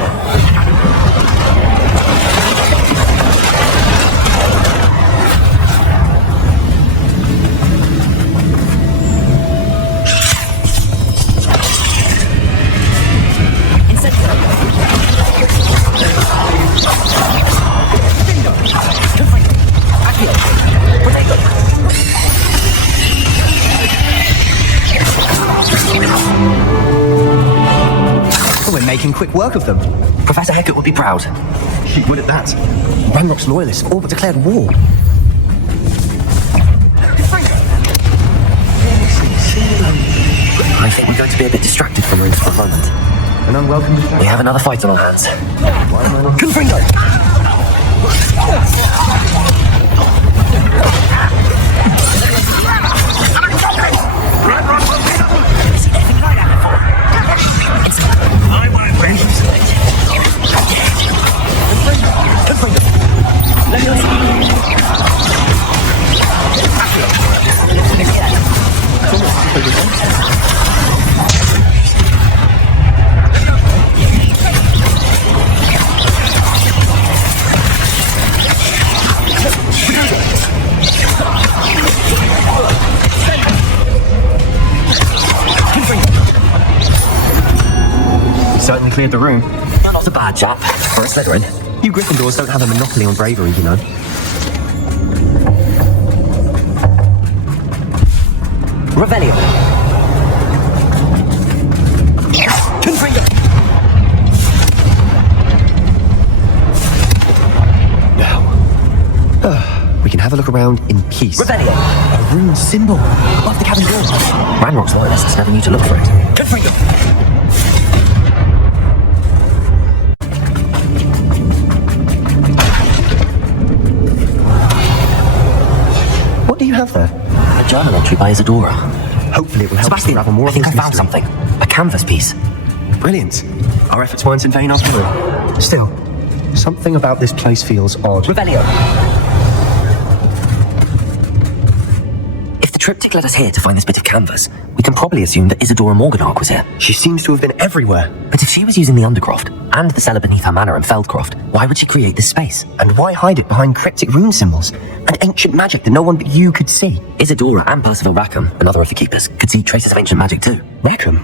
We're making quick work of them. Professor Heckett would be proud. She would at that. Ranrock's loyalists all but declared war. I think we're going to be a bit distracted from rooms for a moment. An unwelcome distraction. We have another fight on our hands. Why am I not? Confringo! Certainly cleared the room. You're not a bad chap for a Slytherin. You Gryffindors don't have a monopoly on bravery, you know. Revelio. Confringo. Now, we can have a look around in peace. Revelio. A rune symbol above the cabin door. Ranrock's loyalists never knew to look for it. Confringo. What do you have there? A journal entry by Isadora. Hopefully it will help us unravel more of this mystery. I think I found something. A canvas piece. Brilliant. Our efforts weren't in vain after all. Still, something about this place feels odd. Revelio. If the triptych led us here to find this bit of canvas, we can probably assume that Isadora Morganach was here. She seems to have been everywhere. But if she was using the Undercroft, and the cellar beneath her manor in Feldcroft, why would she create this space? And why hide it behind cryptic rune symbols? And ancient magic that no one but you could see? Isadora and Percival Rackham, another of the keepers, could see traces of ancient magic too. Rackham?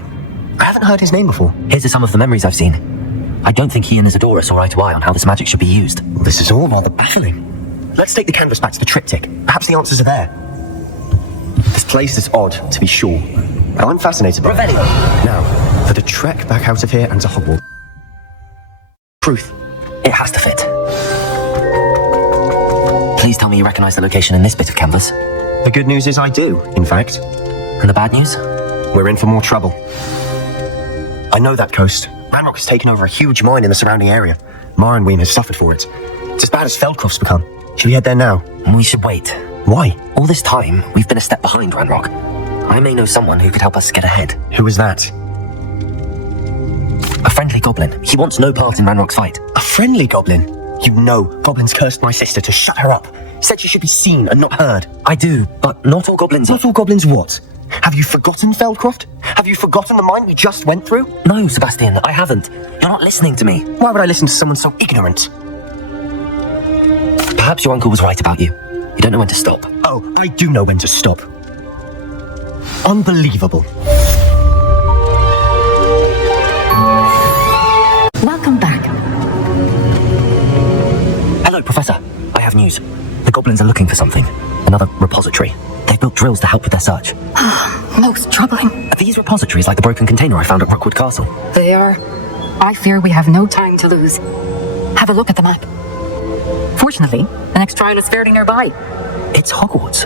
I haven't heard his name before. Here's some of the memories I've seen. I don't think he and Isadora saw eye to eye on how this magic should be used. This is all rather baffling. Let's take the canvas back to the triptych. Perhaps the answers are there. This place is odd, to be sure. But I'm fascinated by it. Now, for the trek back out of here and to Hogwarts. Truth. It has to fit. Please tell me you recognize the location in this bit of canvas. The good news is I do, in fact. And the bad news? We're in for more trouble. I know that coast. Ranrock has taken over a huge mine in the surrounding area. Marunweem has suffered for it. It's as bad as Feldcroft's become. Should we head there now? We should wait. Why? All this time, we've been a step behind Ranrock. I may know someone who could help us get ahead. Who is that? A friendly goblin. He wants no part in Ranrock's fight. A friendly goblin? You know, goblins cursed my sister to shut her up. Said she should be seen and not heard. I do, but not all goblins are... Not all goblins what? Have you forgotten Feldcroft? Have you forgotten the mine we just went through? No, Sebastian, I haven't. You're not listening to me. Why would I listen to someone so ignorant? Perhaps your uncle was right about you. You don't know when to stop. Oh, I do know when to stop. Unbelievable. Welcome back. Hello, Professor. I have news. The goblins are looking for something. Another repository. They've built drills to help with their search. Most troubling. Are these repositories like the broken container I found at Rookwood Castle? They are. I fear we have no time to lose. Have a look at the map. Fortunately, the next trial is fairly nearby. It's Hogwarts.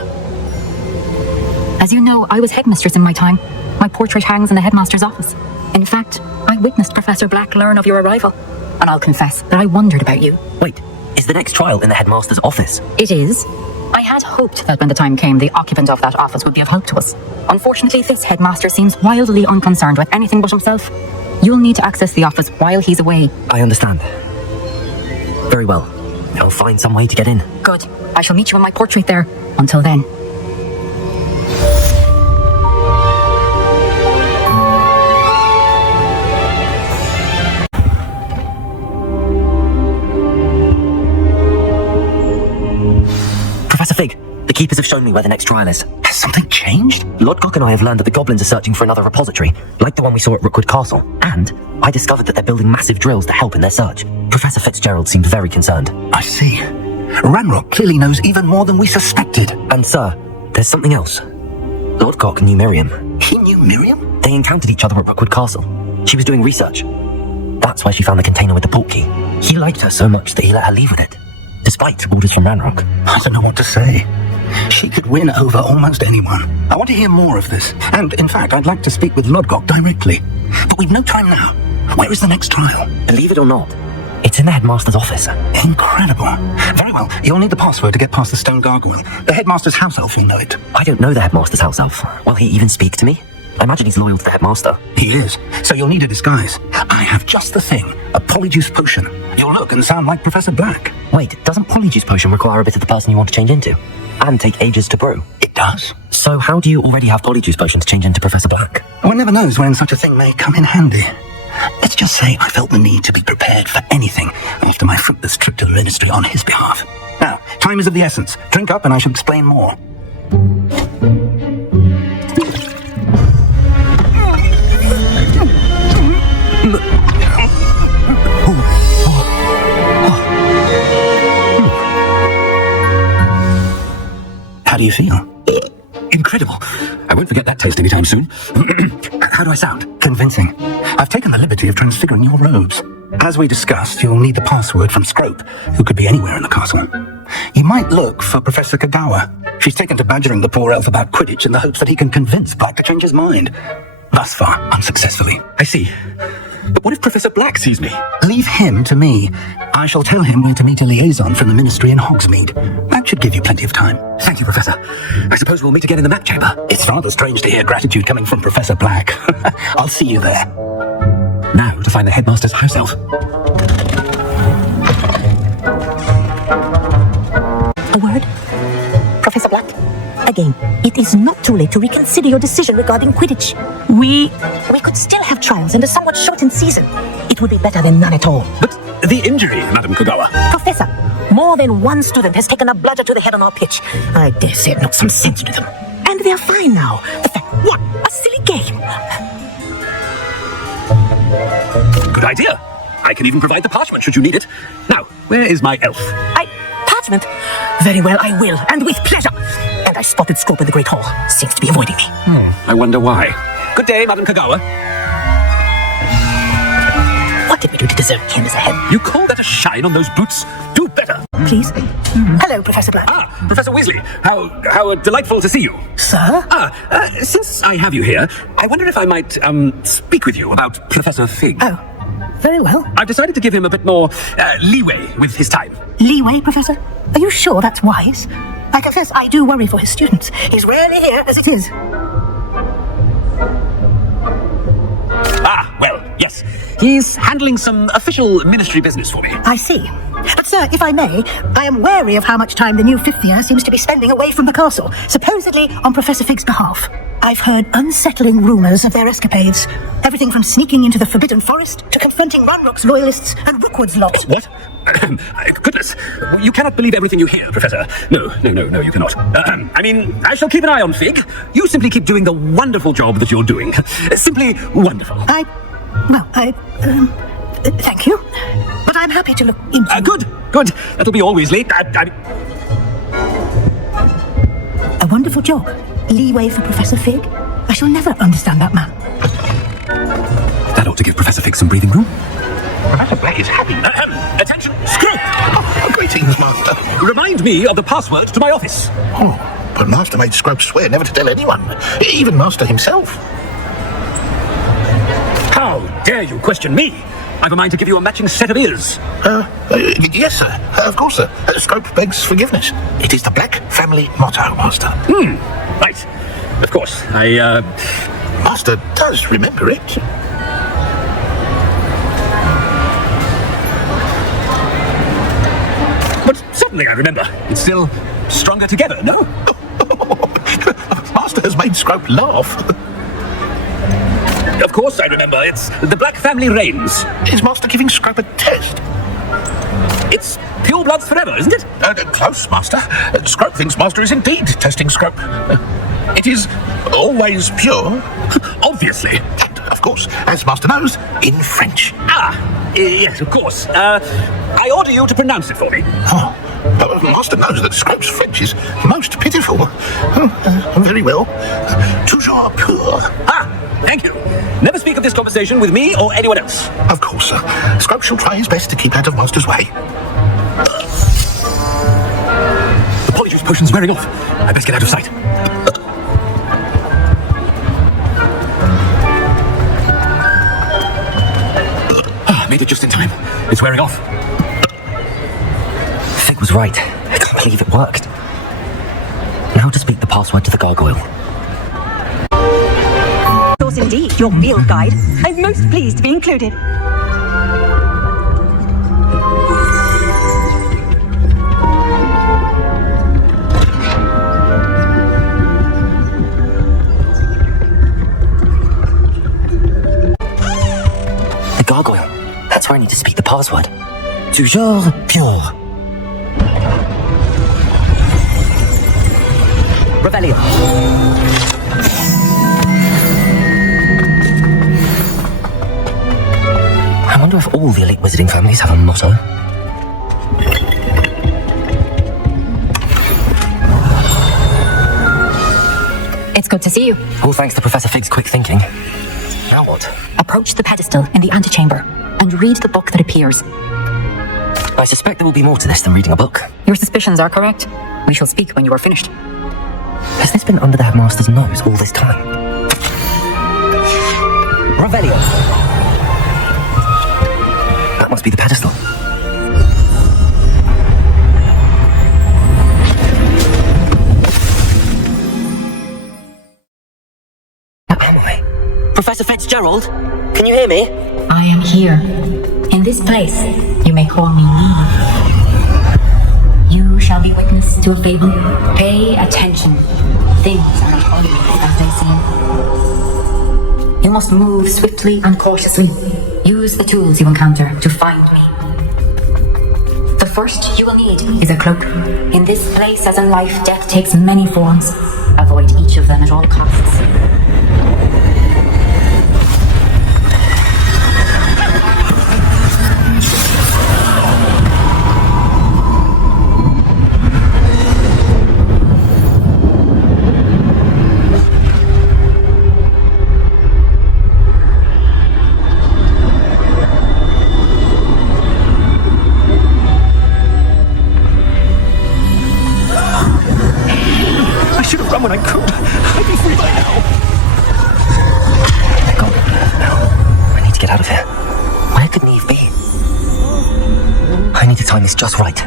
As you know, I was headmistress in my time. My portrait hangs in the headmaster's office. In fact, I witnessed Professor Black learn of your arrival. And I'll confess that I wondered about you. Wait, is the next trial in the headmaster's office? It is. I had hoped that when the time came, the occupant of that office would be of help to us. Unfortunately, this headmaster seems wildly unconcerned with anything but himself. You'll need to access the office while he's away. I understand. Very well. I'll find some way to get in. Good. I shall meet you in my portrait there. Until then. Professor Fig, the keepers have shown me where the next trial is. Has something changed? Lodgok and I have learned that the goblins are searching for another repository, like the one we saw at Rookwood Castle. And I discovered that they're building massive drills to help in their search. Professor Fitzgerald seemed very concerned. I see. Ranrock clearly knows even more than we suspected. And sir, there's something else. Lodgok knew Miriam. He knew Miriam? They encountered each other at Rookwood Castle. She was doing research. That's where she found the container with the portkey. He liked her so much that he let her leave with it, despite orders from Ranrock. I don't know what to say. She could win over almost anyone. I want to hear more of this. And, in fact, I'd like to speak with Lodgok directly. But we've no time now. Where is the next trial? Believe it or not, it's in the headmaster's office. Incredible. Very well. You'll need the password to get past the stone gargoyle. The headmaster's house elf will know it. I don't know the headmaster's house elf. Will he even speak to me? I imagine he's loyal to the headmaster. He is. So you'll need a disguise. I have just the thing. A Polyjuice potion. You'll look and sound like Professor Black. Wait, doesn't Polyjuice potion require a bit of the person you want to change into? And take ages to brew? It does. So how do you already have Polyjuice potion to change into Professor Black? One never knows when such a thing may come in handy. Let's just say I felt the need to be prepared for anything after my fruitless trip to the ministry on his behalf. Now, time is of the essence. Drink up and I shall explain more. How do you feel? Incredible. I won't forget that taste anytime soon. How do I sound? Convincing. I've taken the liberty of transfiguring your robes. As we discussed, you'll need the password from Scrope, who could be anywhere in the castle. You might look for Professor Kagawa. She's taken to badgering the poor elf about Quidditch in the hopes that he can convince Black to change his mind. Thus far, unsuccessfully. I see. But what if Professor Black sees me? Leave him to me. I shall tell him where to meet a liaison from the ministry in Hogsmeade. That should give you plenty of time. Thank you, Professor. I suppose we'll meet again in the map chamber. It's rather strange to hear gratitude coming from Professor Black. I'll see you there. Now to find the headmaster's house elf. A word? Professor Black? Again, it is not too late to reconsider your decision regarding Quidditch. We could still have trials in a somewhat shortened season. It would be better than none at all. But the injury, Madam Kagawa. Professor, more than one student has taken a bludger to the head on our pitch. I dare say it knocked some sense into them. And they're fine now. The fact, what? A silly game. Good idea. I can even provide the parchment should you need it. Now, where is my elf? Parchment? Very well, I will, and with pleasure. And I spotted Scrope in the Great Hall. Seems to be avoiding me. I wonder why. Good day, Madam Kagawa. What did we do to deserve him as a head? You call that a shine on those boots? Do better. Please. Hello, Professor Black. Professor Weasley. How delightful to see you. Sir? Since I have you here, I wonder if I might, speak with you about Professor Fig. Oh, very well. I've decided to give him a bit more, leeway with his time. Leeway, Professor? Are you sure that's wise? I confess I do worry for his students. He's rarely here as it is. Well, yes. He's handling some official ministry business for me. I see. But, sir, if I may, I am wary of how much time the new fifth year seems to be spending away from the castle, supposedly on Professor Fig's behalf. I've heard unsettling rumours of their escapades. Everything from sneaking into the Forbidden Forest to confronting Ranrock's loyalists and Rookwood's lot. What? Goodness. You cannot believe everything you hear, Professor. No, you cannot. I mean, I shall keep an eye on Fig. You simply keep doing the wonderful job that you're doing. Simply wonderful. Thank you. But I'm happy to look into... Good. That'll be all, Weasley. A wonderful job. Leeway for Professor Fig. I shall never understand that man. That ought to give Professor Fig some breathing room. Professor Black is happy. Attention, Scrope! Greetings, Master. Remind me of the password to my office. But Master made Scrope swear never to tell anyone, even Master himself. How dare you question me? I've a mind to give you a matching set of ears. Yes, sir. Of course, sir. Scrope begs forgiveness. It is the Black family motto, Master. Right. Of course, Master does remember it. But certainly I remember. It's still stronger together, no? Master has made Scrope laugh. Of course I remember. It's the Black family reigns. Is Master giving Scrope a test? It's pure bloods forever, isn't it? Close, Master. Scrope thinks Master is indeed testing Scrope. It is always pure. Obviously. And, of course, as Master knows, in French. Yes, of course. I order you to pronounce it for me. But Master knows that Scrope's French is most pitiful. Very well. Toujours pur. Thank you. Never speak of this conversation with me or anyone else. Of course, sir. Scrope shall try his best to keep out of Master's way. The Polyjuice potion's wearing off. I best get out of sight. Made it just in time. It's wearing off. Fig was right. I can't believe it worked. Now to speak the password to the gargoyle. Yours indeed, your field guide. I'm most pleased to be included. The gargoyle. That's where I need to speak the password. Toujours pure. Revelio. I wonder if all the elite wizarding families have a motto. It's good to see you. All thanks to Professor Fig's quick thinking. Now what? Approach the pedestal in the antechamber and read the book that appears. I suspect there will be more to this than reading a book. Your suspicions are correct. We shall speak when you are finished. Has this been under the headmaster's nose all this time? Revelio. That must be the pedestal. Where am I? Professor Fitzgerald? Can you hear me? I am here. In this place, you may call me Niamh. You shall be witness to a fable. Pay attention. Things are not always as they seem. You must move swiftly and cautiously. Use the tools you encounter to find me. The first you will need is a cloak. In this place, as in life, death takes many forms. Avoid each of them at all costs. I need to time this just right.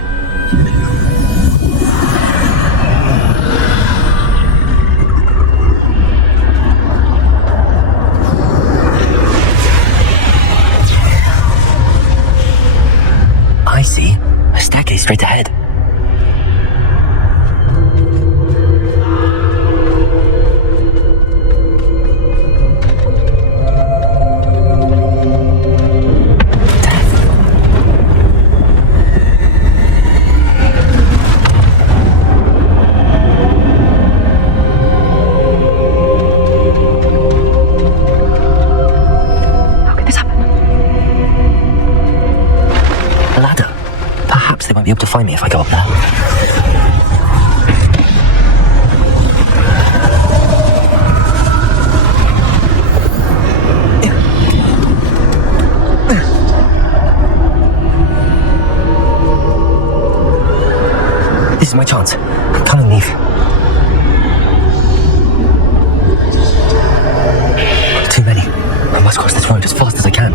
I see. A staircase straight ahead. Be able to find me if I go up there. This is my chance. Come and leave. Too many. I must cross this road as fast as I can.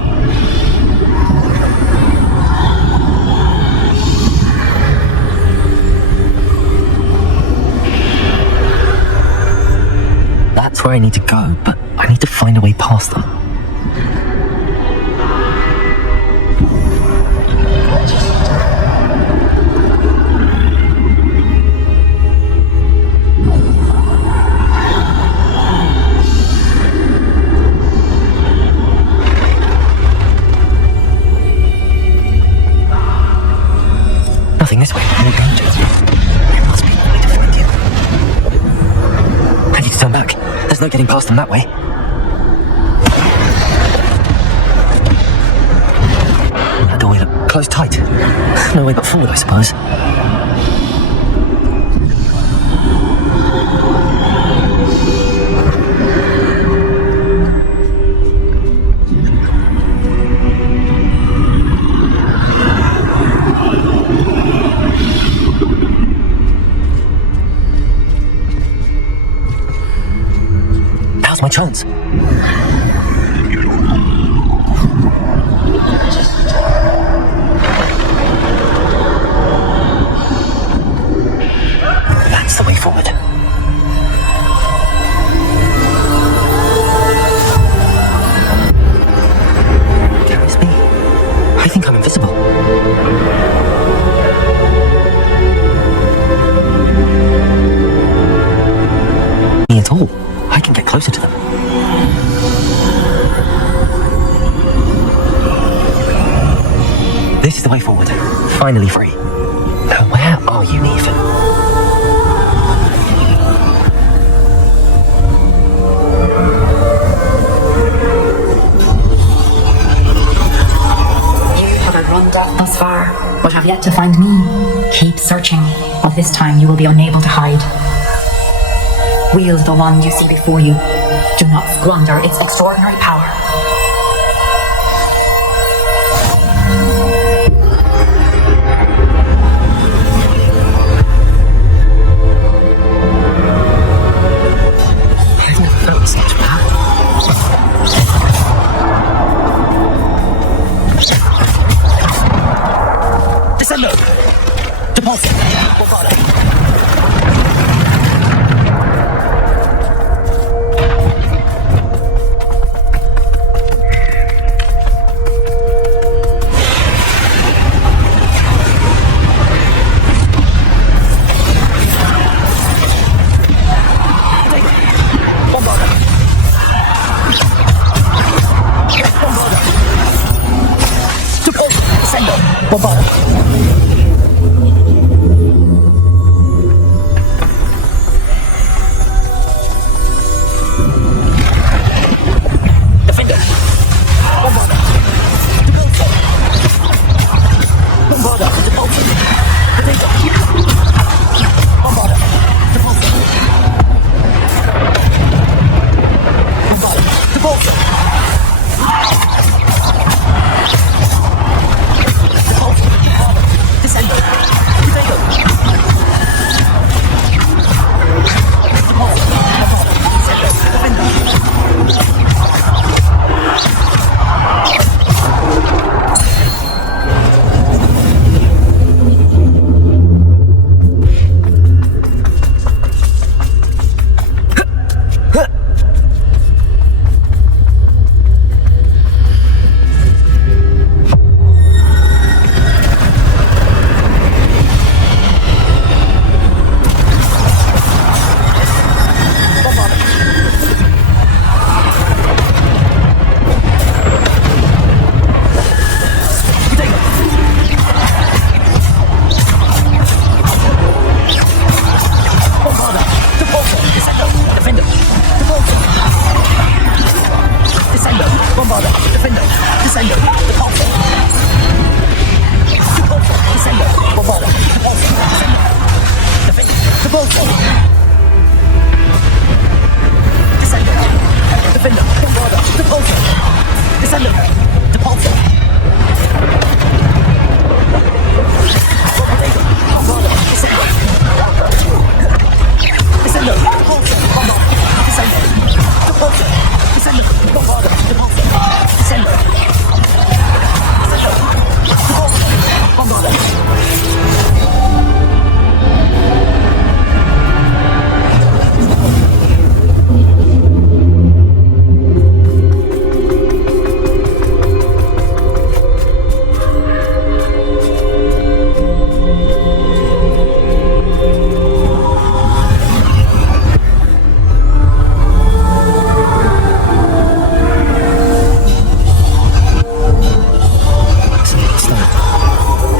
That's where I need to go, but I need to find a way past them. Nothing this way. No danger. There must be a way to find you. I need to turn back. There's no getting past them that way. That doorway looked closed tight. No way but forward, I suppose. My chance. That's the way forward. Carries me. I think I'm invisible. Me at all. I can get closer to them. This is the way forward. Finally free. Now where are you, Niamh? You have run thus far, but have yet to find me. Keep searching, but this time you will be unable to hide. Wield the wand you see before you. Do not squander its extraordinary power. I've never felt such power. Descendo! Deposit! Bombarded!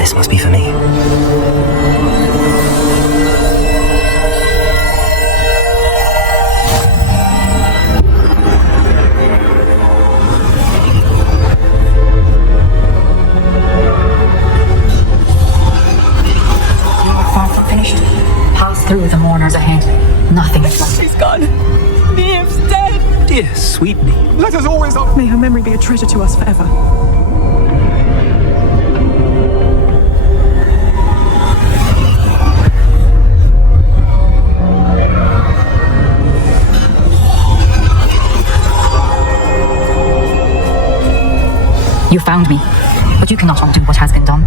this must be for me. Through the mourners ahead. Nothing is left. She's gone. Niamh's dead. Dear sweet Niamh. Let us always up. May her memory be a treasure to us forever. You found me, but you cannot undo what has been done.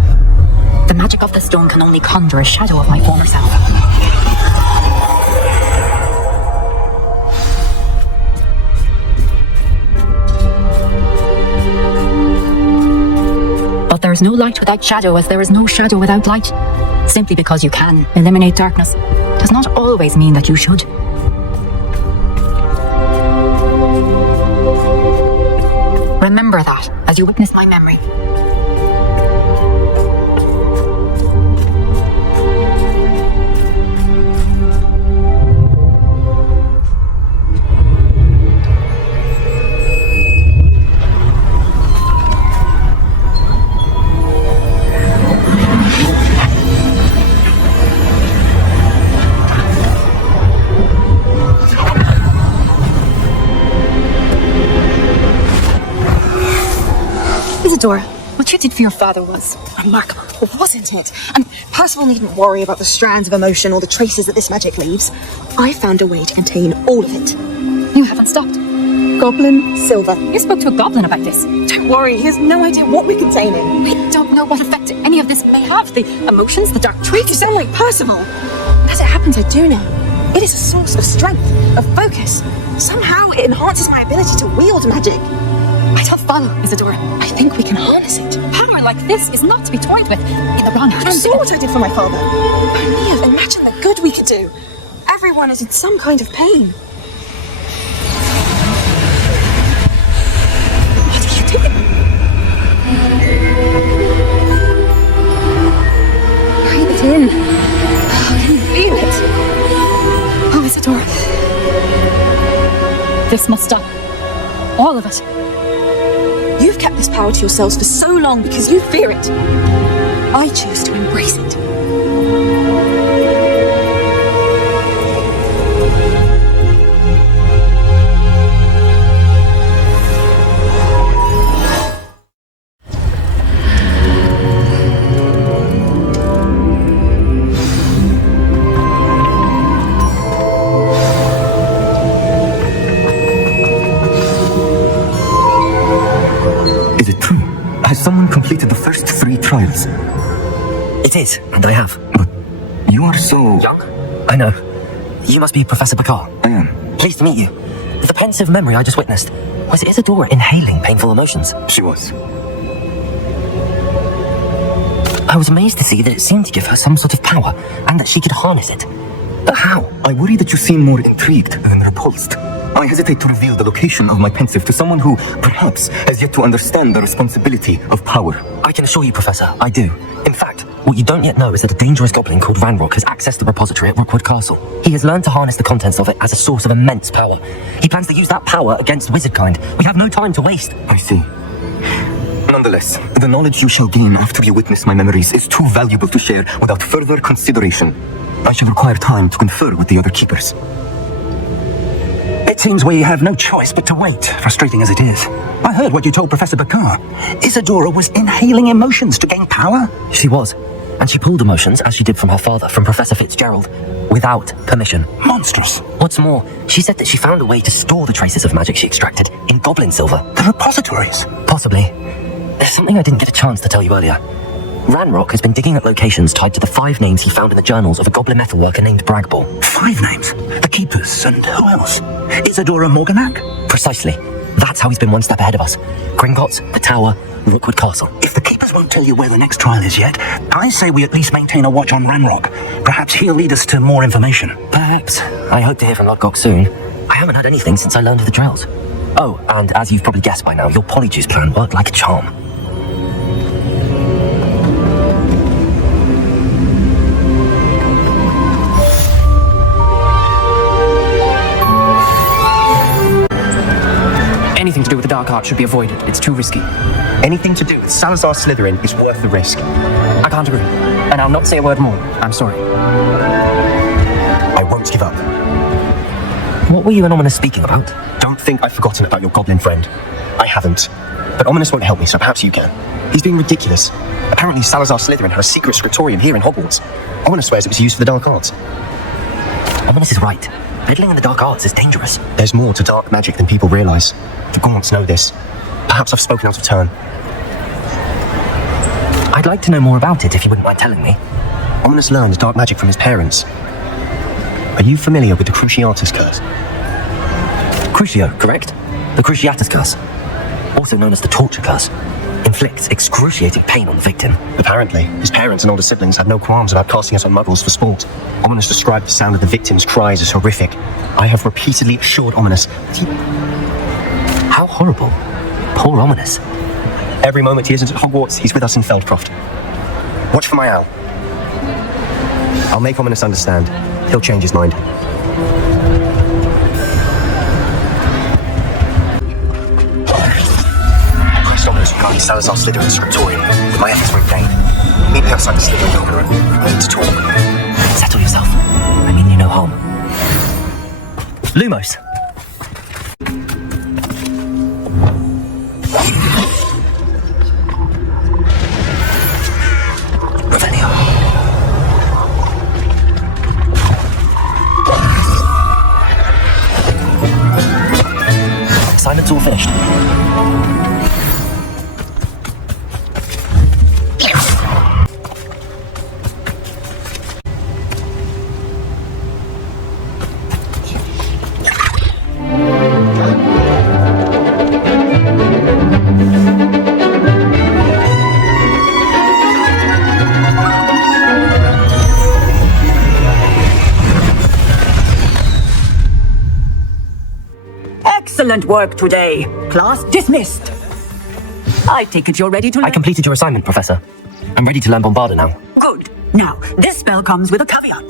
The magic of the stone can only conjure a shadow of my former self. But there is no light without shadow, as there is no shadow without light. Simply because you can eliminate darkness does not always mean that you should. Remember that as you witness my memory. Isadora, what you did for your father was remarkable, wasn't it? And Percival needn't worry about the strands of emotion or the traces that this magic leaves. I found a way to contain all of it. You haven't stopped. Goblin silver. You spoke to a goblin about this. Don't worry, he has no idea what we're containing. We don't know what effect any of this may have. The emotions, the dark traits. You sound like Percival. As it happens, I do know. It is a source of strength, of focus. Somehow it enhances my ability to wield magic. I don't follow, Isadora. I think we can harness it. Power like this is not to be toyed with in the wrong hands. You saw what I did for my father. Oh, Niamh, imagine the good we could do. Everyone is in some kind of pain. What are you doing? Breathe it in. Can you feel it? Oh, Isadora. This must stop. All of it. You've kept this power to yourselves for so long because you fear it. I choose to embrace it. Is it true? Has someone completed the first 3 trials? It is, and I have. But you are so... young? I know. You must be Professor Bakar. I am. Pleased to meet you. The pensive memory I just witnessed. Was Isadora inhaling painful emotions? She was. I was amazed to see that it seemed to give her some sort of power, and that she could harness it. But how? I worry that you seem more intrigued than repulsed. I hesitate to reveal the location of my pensive to someone who, perhaps, has yet to understand the responsibility of power. I can assure you, Professor, I do. In fact, what you don't yet know is that a dangerous goblin called Ranrock has accessed the repository at Rookwood Castle. He has learned to harness the contents of it as a source of immense power. He plans to use that power against wizardkind. We have no time to waste. I see. Nonetheless, the knowledge you shall gain after you witness my memories is too valuable to share without further consideration. I shall require time to confer with the other keepers. It seems we have no choice but to wait, frustrating as it is. I heard what you told Professor Bakar. Isadora was inhaling emotions to gain power? She was. And she pulled emotions, as she did from her father, from Professor Fitzgerald, without permission. Monstrous. What's more, she said that she found a way to store the traces of magic she extracted in goblin silver. The repositories? Possibly. There's something I didn't get a chance to tell you earlier. Ranrock has been digging at locations tied to the 5 names he found in the journals of a goblin metalworker named Bragball. 5 names? The Keepers, and who else? Isadora Morganac? Precisely. That's how he's been one step ahead of us. Gringotts, the Tower, Rookwood Castle. If the Keepers won't tell you where the next trial is yet, I say we at least maintain a watch on Ranrock. Perhaps he'll lead us to more information. Perhaps. I hope to hear from Lodgok soon. I haven't had anything since I learned of the drills. Oh, and as you've probably guessed by now, your Polyjuice plan worked like a charm. dark art should be avoided. It's too risky. Anything to do with Salazar Slytherin is worth the risk. I can't agree, and I'll not say a word more. I'm sorry. I won't give up. What were you and Ominous speaking about? Don't think I've forgotten about your goblin friend. I haven't. But Ominous won't help me, so perhaps you can. He's being ridiculous. Apparently Salazar Slytherin had a secret scriptorium here in Hogwarts. Ominous swears it was used for the dark arts. Ominous is right. Meddling in the dark arts is dangerous. There's more to dark magic than people realise. The Gaunts know this. Perhaps I've spoken out of turn. I'd like to know more about it if you wouldn't mind telling me. Ominous learned dark magic from his parents. Are you familiar with the Cruciatus Curse? Crucio, correct? The Cruciatus Curse, also known as the Torture Curse, inflicts excruciating pain on the victim. Apparently, his parents and older siblings had no qualms about casting us on muggles for sport. Ominous described the sound of the victim's cries as horrific. I have repeatedly assured Ominous that he... How horrible. Poor Ominous. Every moment he isn't at Hogwarts, he's with us in Feldcroft. Watch for my owl. I'll make Ominous understand. He'll change his mind. Quest Ominous regarding Salazar Slytherin's scriptorium. My efforts were in vain. Meet me outside the Slytherin Locker. I need to talk. Settle yourself. I mean you no harm. Lumos. Assignment's all finished. Excellent work today. Class dismissed. I take it you're ready to learn. I completed your assignment, Professor. I'm ready to learn Bombarda now. Good. Now, this spell comes with a caveat.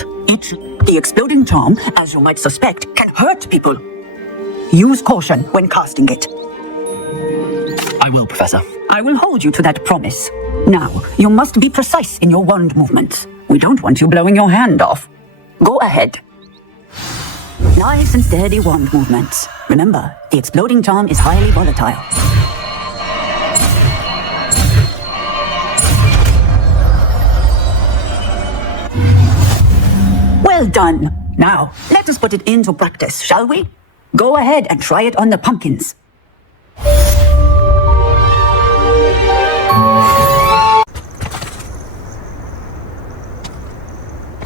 The exploding charm, as you might suspect, can hurt people. Use caution when casting it. I will, Professor. I will hold you to that promise. Now, you must be precise in your wand movements. We don't want you blowing your hand off. Go ahead. Nice and steady wand movements. Remember, the exploding charm is highly volatile. Well done. Now, let us put it into practice, shall we? Go ahead and try it on the pumpkins.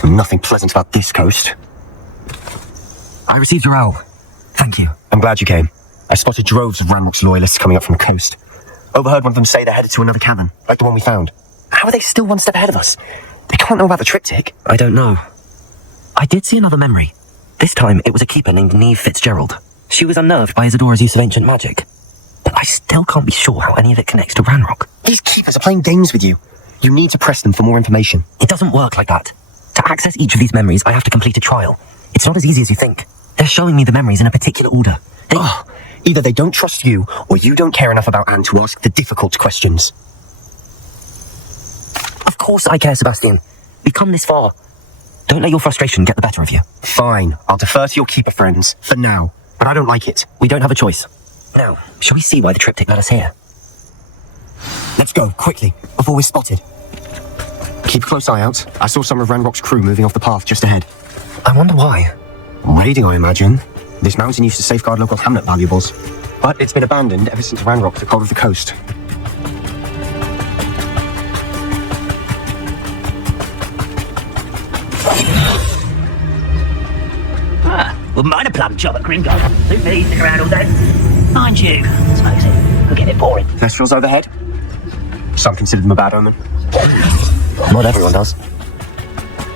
Nothing pleasant about this coast. I received your owl. Thank you. I'm glad you came. I spotted droves of Ranrock's loyalists coming up from the coast. Overheard one of them say they're headed to another cavern, like the one we found. How are they still one step ahead of us? They can't know about the triptych. I don't know. I did see another memory. This time, it was a keeper named Niamh Fitzgerald. She was unnerved by Isadora's use of ancient magic. But I still can't be sure how any of it connects to Ranrock. These keepers are playing games with you. You need to press them for more information. It doesn't work like that. To access each of these memories, I have to complete a trial. It's not as easy as you think. They're showing me the memories in a particular order. Either they don't trust you, or you don't care enough about Anne to ask the difficult questions. Of course I care, Sebastian. We've come this far. Don't let your frustration get the better of you. Fine, I'll defer to your keeper friends, for now. But I don't like it. We don't have a choice. Now, shall we see why the triptych led us here? Let's go, quickly, before we're spotted. Keep a close eye out. I saw some of Ranrock's crew moving off the path just ahead. I wonder why. Raiding, I imagine. This mountain used to safeguard local hamlet valuables. But it's been abandoned ever since Ranrock took hold of the coast. Wouldn't mind a plum job at Gringotts. Suit me, stick around all day. Mind you, smokes it. We'll get it boring. Thestrals overhead? Some consider them a bad omen. Not everyone does.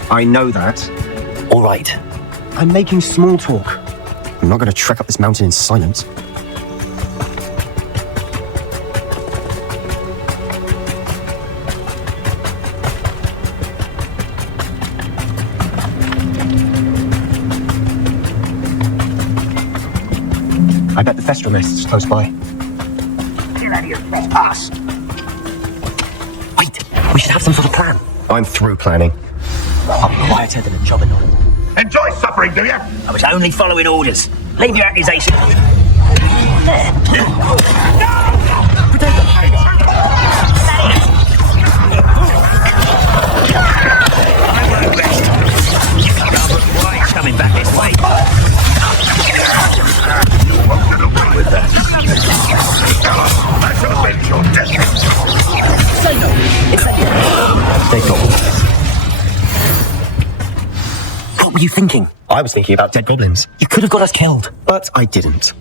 I know that. All right. I'm making small talk. I'm not going to trek up this mountain in silence. I bet the Thestral nest is close by. you trespass. Wait, we should have some sort of plan. I'm through planning. I'm quieter than a jobberknoll. Enjoy suffering, do you? I was only following orders. Leave your accusation. I won't rest. Why is coming back this way? With that. I shall avenge your death. They've got What were you thinking? I was thinking about dead goblins. You could have got us killed. But I didn't.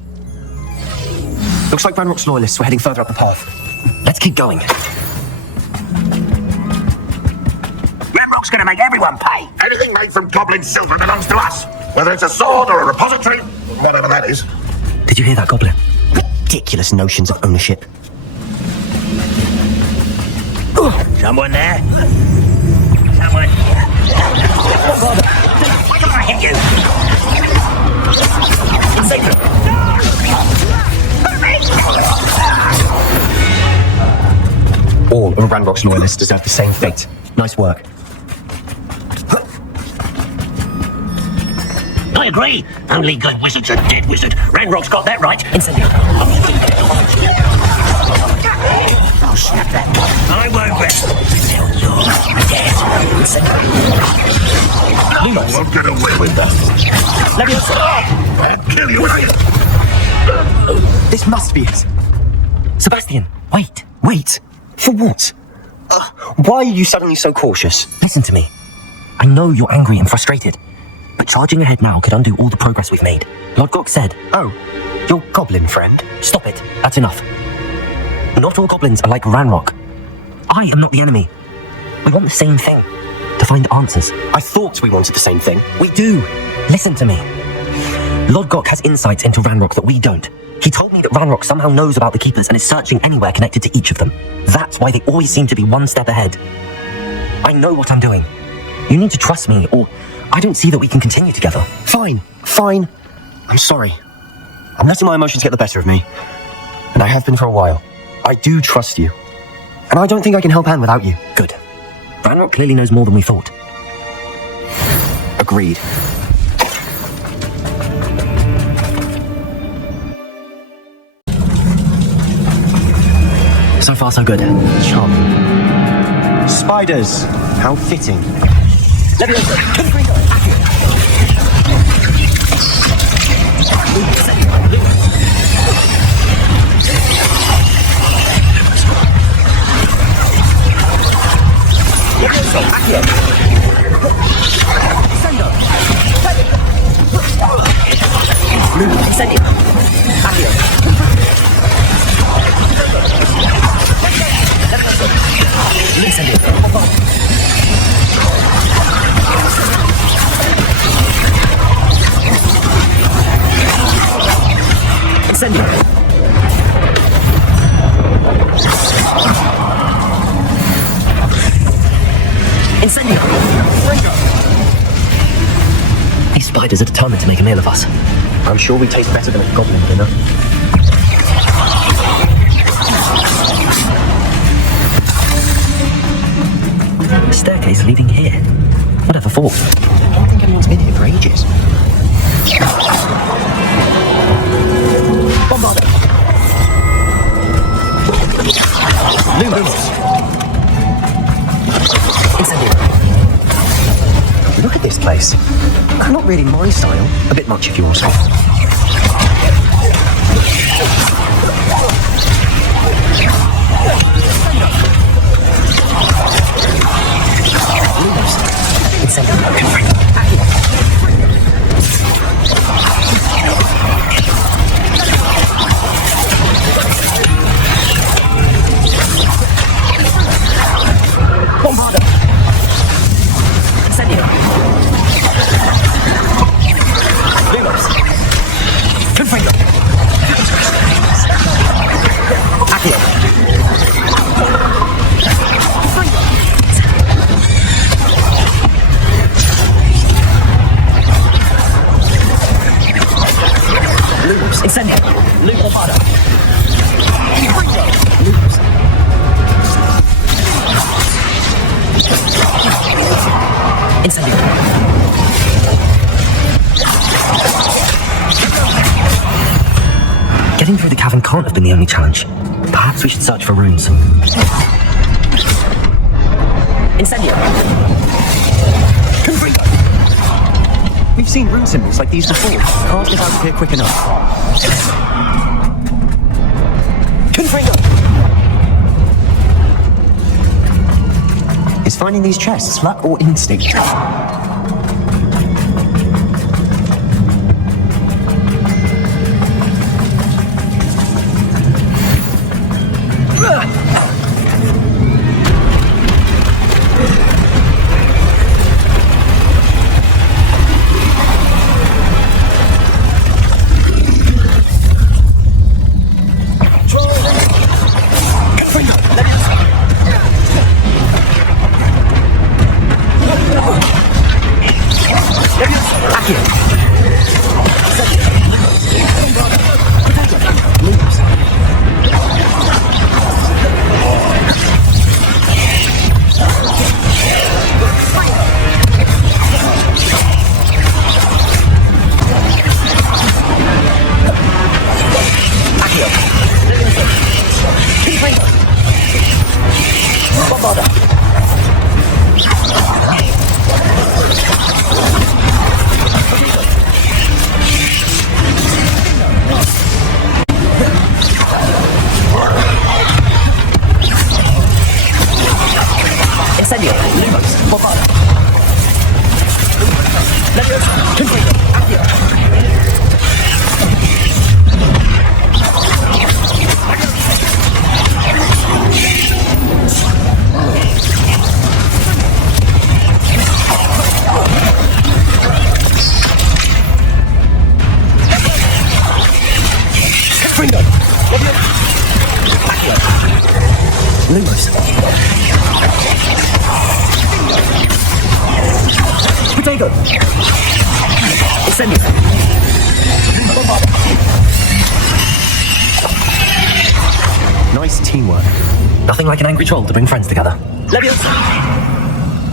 Looks like Ranrock's loyalists were heading further up the path. Let's keep going. Ranrock's gonna make everyone pay. Anything made from goblin silver belongs to us. Whether it's a sword or a repository, whatever that is. Did you hear that, Goblin? Ridiculous notions of ownership. Someone there? Someone. Why can't I hit you? All of Ranrock's loyalists deserve the same fate. Nice work. I agree. Only good wizards are dead wizard. Ranrock's got that right. Incendio. I'll snap that. I won't rest until you're dead. You won't get away with that. Let me I'll kill you. This must be it. Sebastian, wait. Wait. For what? Why are you suddenly so cautious? Listen to me. I know you're angry and frustrated, but charging ahead now could undo all the progress we've made. Lodgok said... Oh, your goblin friend? Stop it. That's enough. Not all goblins are like Ranrock. I am not the enemy. We want the same thing. To find answers. I thought we wanted the same thing. We do. Listen to me. Lodgok has insights into Ranrock that we don't. He told me that Ranrock somehow knows about the Keepers and is searching anywhere connected to each of them. That's why they always seem to be one step ahead. I know what I'm doing. You need to trust me, or I don't see that we can continue together. Fine. I'm sorry. I'm letting my emotions get the better of me. And I have been for a while. I do trust you. And I don't think I can help Anne without you. Good. Ranrock clearly knows more than we thought. Agreed. So far, so good. Charming. Spiders. How fitting. These spiders are determined to make a meal of us. I'm sure we taste better than a goblin dinner. Staircase leading here. Whatever for? I don't think anyone's been here for ages. Bombarder! Loom! Look at this place. Not really my style. A bit much if you ask me. Incendio. Getting through the cavern can't have been the only challenge. Perhaps we should search for runes. Incendio. Confringo! We've seen rune symbols like these before. Can't get out of here quick enough. Confringo! Is finding these chests luck or instinct? Nice teamwork. Nothing like an angry troll to bring friends together. Leviosa!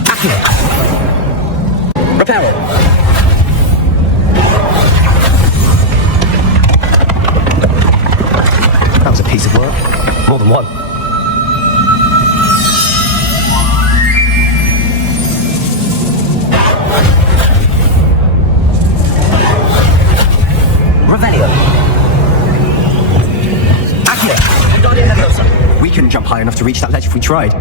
Accio! Reparo! That was a piece of work. More than one. Revelio. Accio! We couldn't jump high enough to reach that ledge if we tried.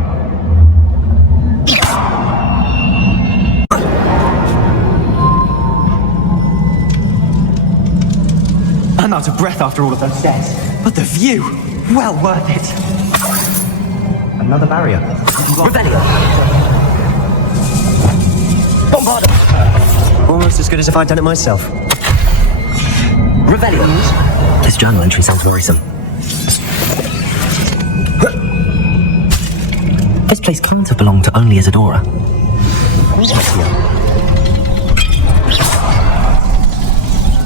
I'm out of breath after all of those stairs. But the view! Well worth it! Another barrier. Revelio. Bombarda! Almost as good as if I'd done it myself. Revelio. This journal entry sounds worrisome. This place can't have belonged to only Isadora.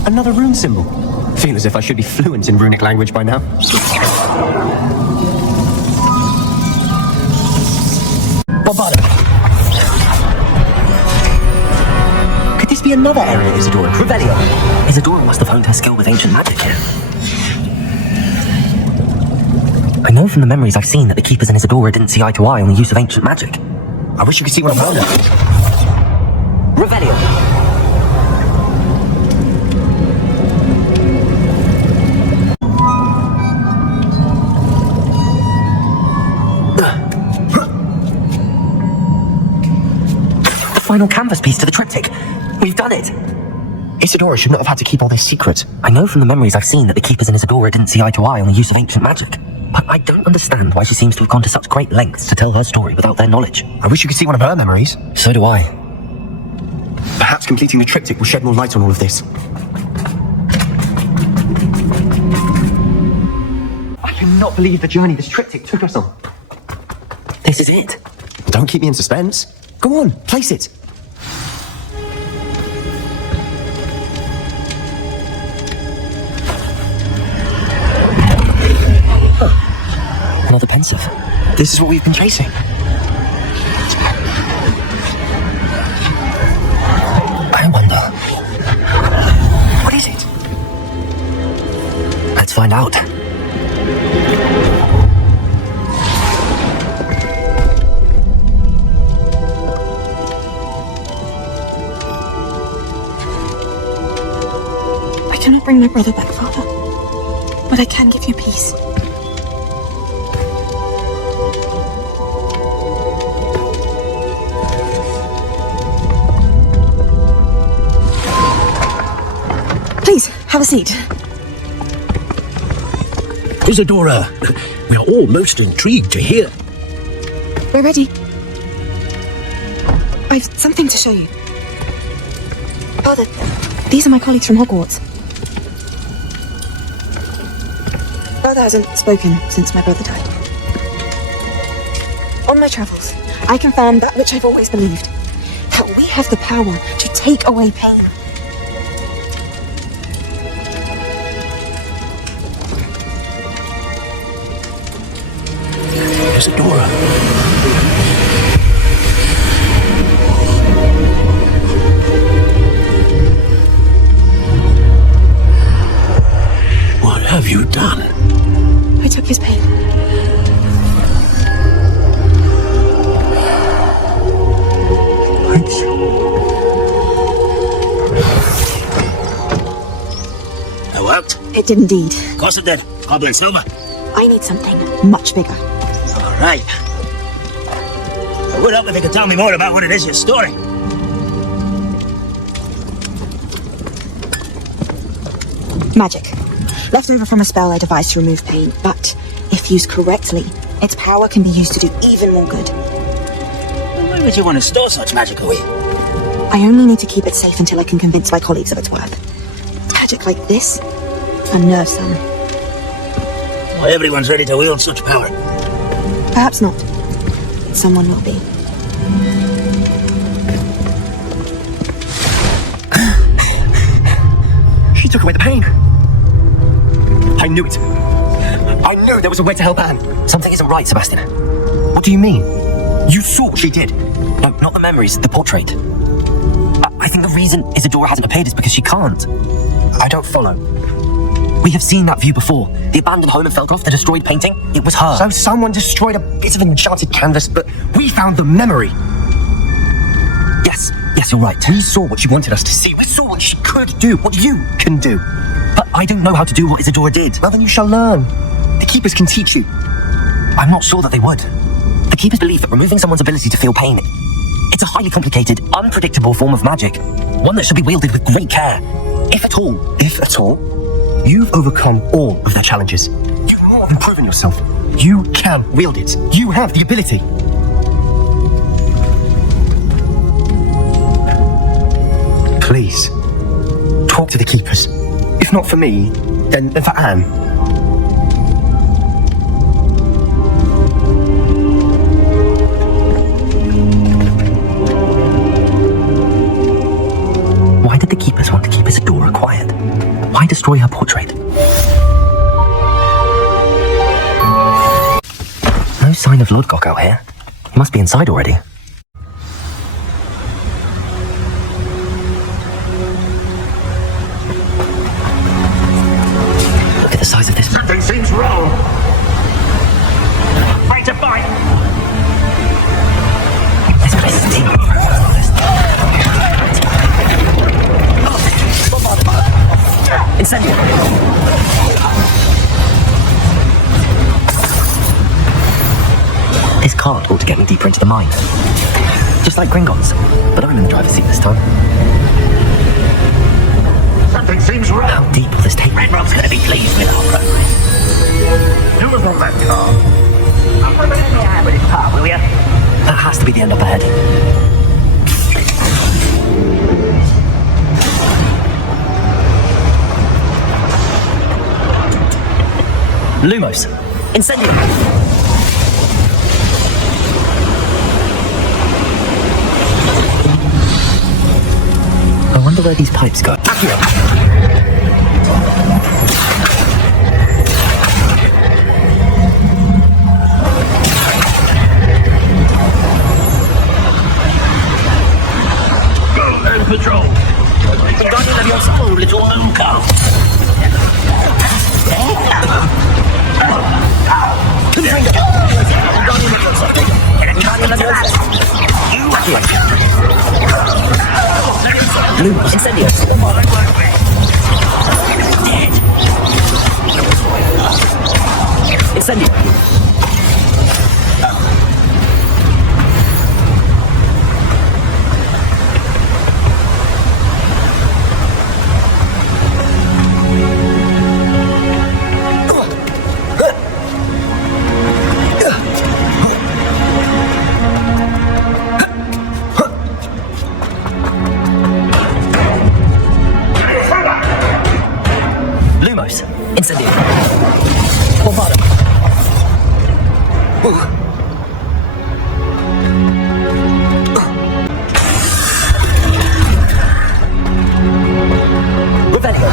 Another rune symbol. Feel as if I should be fluent in runic language by now. Bombarda! Could this be another area Isadora? Revelio. Isadora must have honed her skill with ancient magic here. I know from the memories I've seen that the Keepers and Isadora didn't see eye to eye on the use of ancient magic. I wish you could see what I'm holding. Revelio. The final canvas piece to the triptych. We've done it. Isadora should not have had to keep all this secret. I know from the memories I've seen that the Keepers and Isadora didn't see eye to eye on the use of ancient magic. But I don't understand why she seems to have gone to such great lengths to tell her story without their knowledge. I wish you could see one of her memories. So do I. Perhaps completing the triptych will shed more light on all of this. I cannot believe the journey this triptych took us on. This is it. Don't keep me in suspense. Go on, place it. Another pensive. This is what we've been chasing. find out. I cannot bring my brother back, Father, but I can give you peace. Please, have a seat. Isadora, we are all most intrigued to hear. We're ready. I've something to show you. Father, these are my colleagues from Hogwarts. Father hasn't spoken since my brother died. On my travels, I confirmed that which I've always believed, that we have the power to take away pain. Isadora. What have you done? I took his pain. Thanks. It worked? It did indeed. Of course it did. Goblin silver. I need something much bigger. All right. It would help if you could tell me more about what it is you're storing. Magic. Left over from a spell I devised to remove pain, but if used correctly, its power can be used to do even more good. Why would you want to store such magic away? I only need to keep it safe until I can convince my colleagues of its worth. Magic like this unnerves them. Not everyone's ready to wield such power. Perhaps not. Someone will be. She took away the pain. I knew it. I knew there was a way to help Anne. Something isn't right, Sebastian. What do you mean? You saw what she did. No, not the memories, the portrait. I think the reason Isadora hasn't appeared is because she can't. I don't follow. We have seen that view before. The abandoned home in Felcroft, the destroyed painting. It was her. So someone destroyed a bit of enchanted canvas, but we found the memory. Yes, you're right. We saw what she wanted us to see. We saw what she could do, what you can do. But I don't know how to do what Isadora did. Well, then you shall learn. The Keepers can teach you. I'm not sure that they would. The Keepers believe that removing someone's ability to feel pain, it's a highly complicated, unpredictable form of magic. One that should be wielded with great care. If at all. If at all? You've overcome all of their challenges. You've more than proven yourself. You can wield it. You have the ability. Please, talk to the Keepers. If not for me, then for Anne. Why did the Keepers want to keep Isadora quiet? Why destroy her portrait? No sign of Lodgok out here. He must be inside already. Look at the size of this. Something seems wrong. Fight to fight. This place is deep. Incendio! This cart ought to get me deeper into the mine. Just like Gringotts, but I'm in the driver's seat this time. Something seems wrong. How deep will this take me? Red Rob's going to be pleased with our progress. You will move that car. I'll put it in the air with his car, will you? That has to be the end up ahead. Lumos, Incendio! I wonder where these pipes go. Accio! Go and patrol. The guardian of your soul, little Loom car. Loom, incendio. Incendio. Lumos, incendio. Bombardum. Revelio.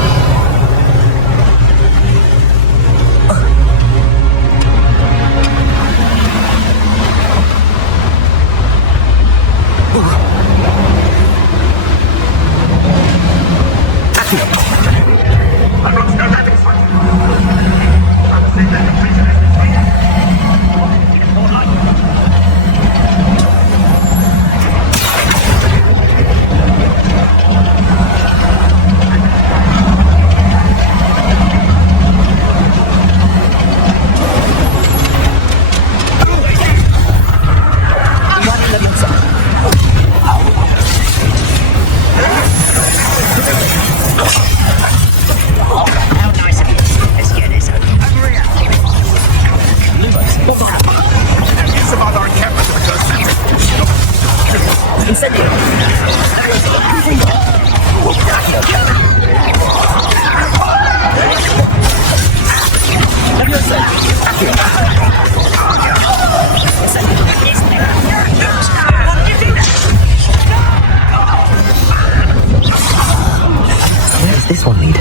Where does this one lead?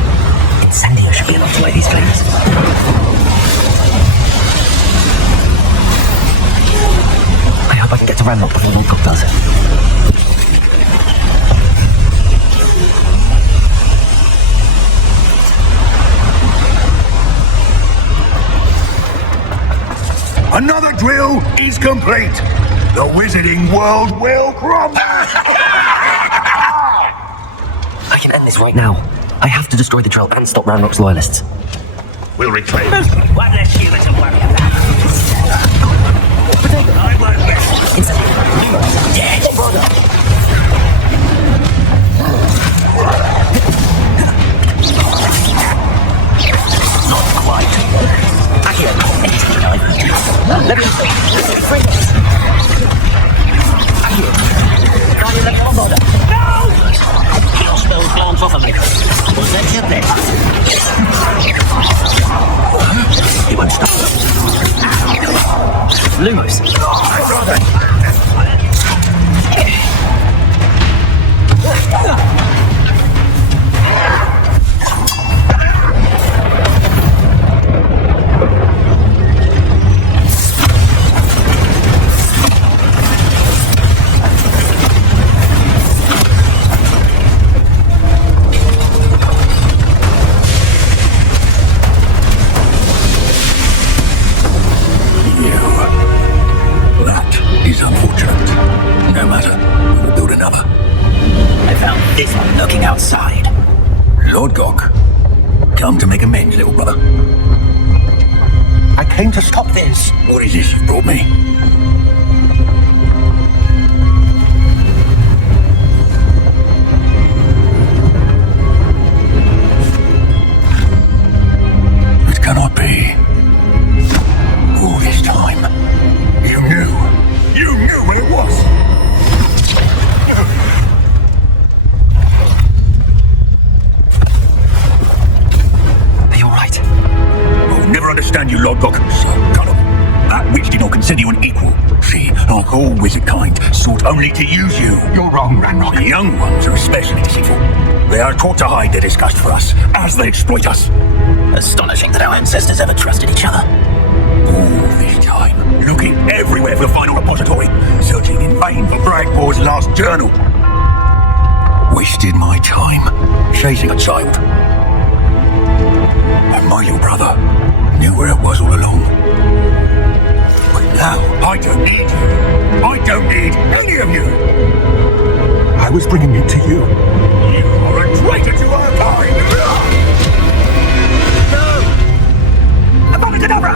Incendio should be able to weigh these flames. I hope I can get to Ranrock before Woodcock does. Another drill is complete. The wizarding world will crumble. I can end this right now. I have to destroy the drill and stop Ranrock's loyalists. We'll reclaim. One less human to worry about. I won't get dead. Not quite. Accurate. Let me see. Accurate. Guardian, let me on board. No! He'll spill bombs off of me. Was that your best? He won't stop. Lumos. This one looking outside. Lodgok, come to make amends, little brother. I came to stop this. What is this you've brought me? It cannot be. All this time, you knew what it was. Understand you, Lodgok, so gullible. That witch did not consider you an equal. She, like all wizard kind, sought only to use you. You're wrong, Ranrock. The young ones are especially deceitful. They are taught to hide their disgust for us, as they exploit us. Astonishing that our ancestors ever trusted each other. All this time, looking everywhere for the final repository, searching in vain for Bragbor's last journal. Wasted my time, chasing a child. And my little brother knew where it was all along. But How? I don't need you. I don't need any of you. I was bringing it to you. You are a traitor to our kind. No! Abominadabra!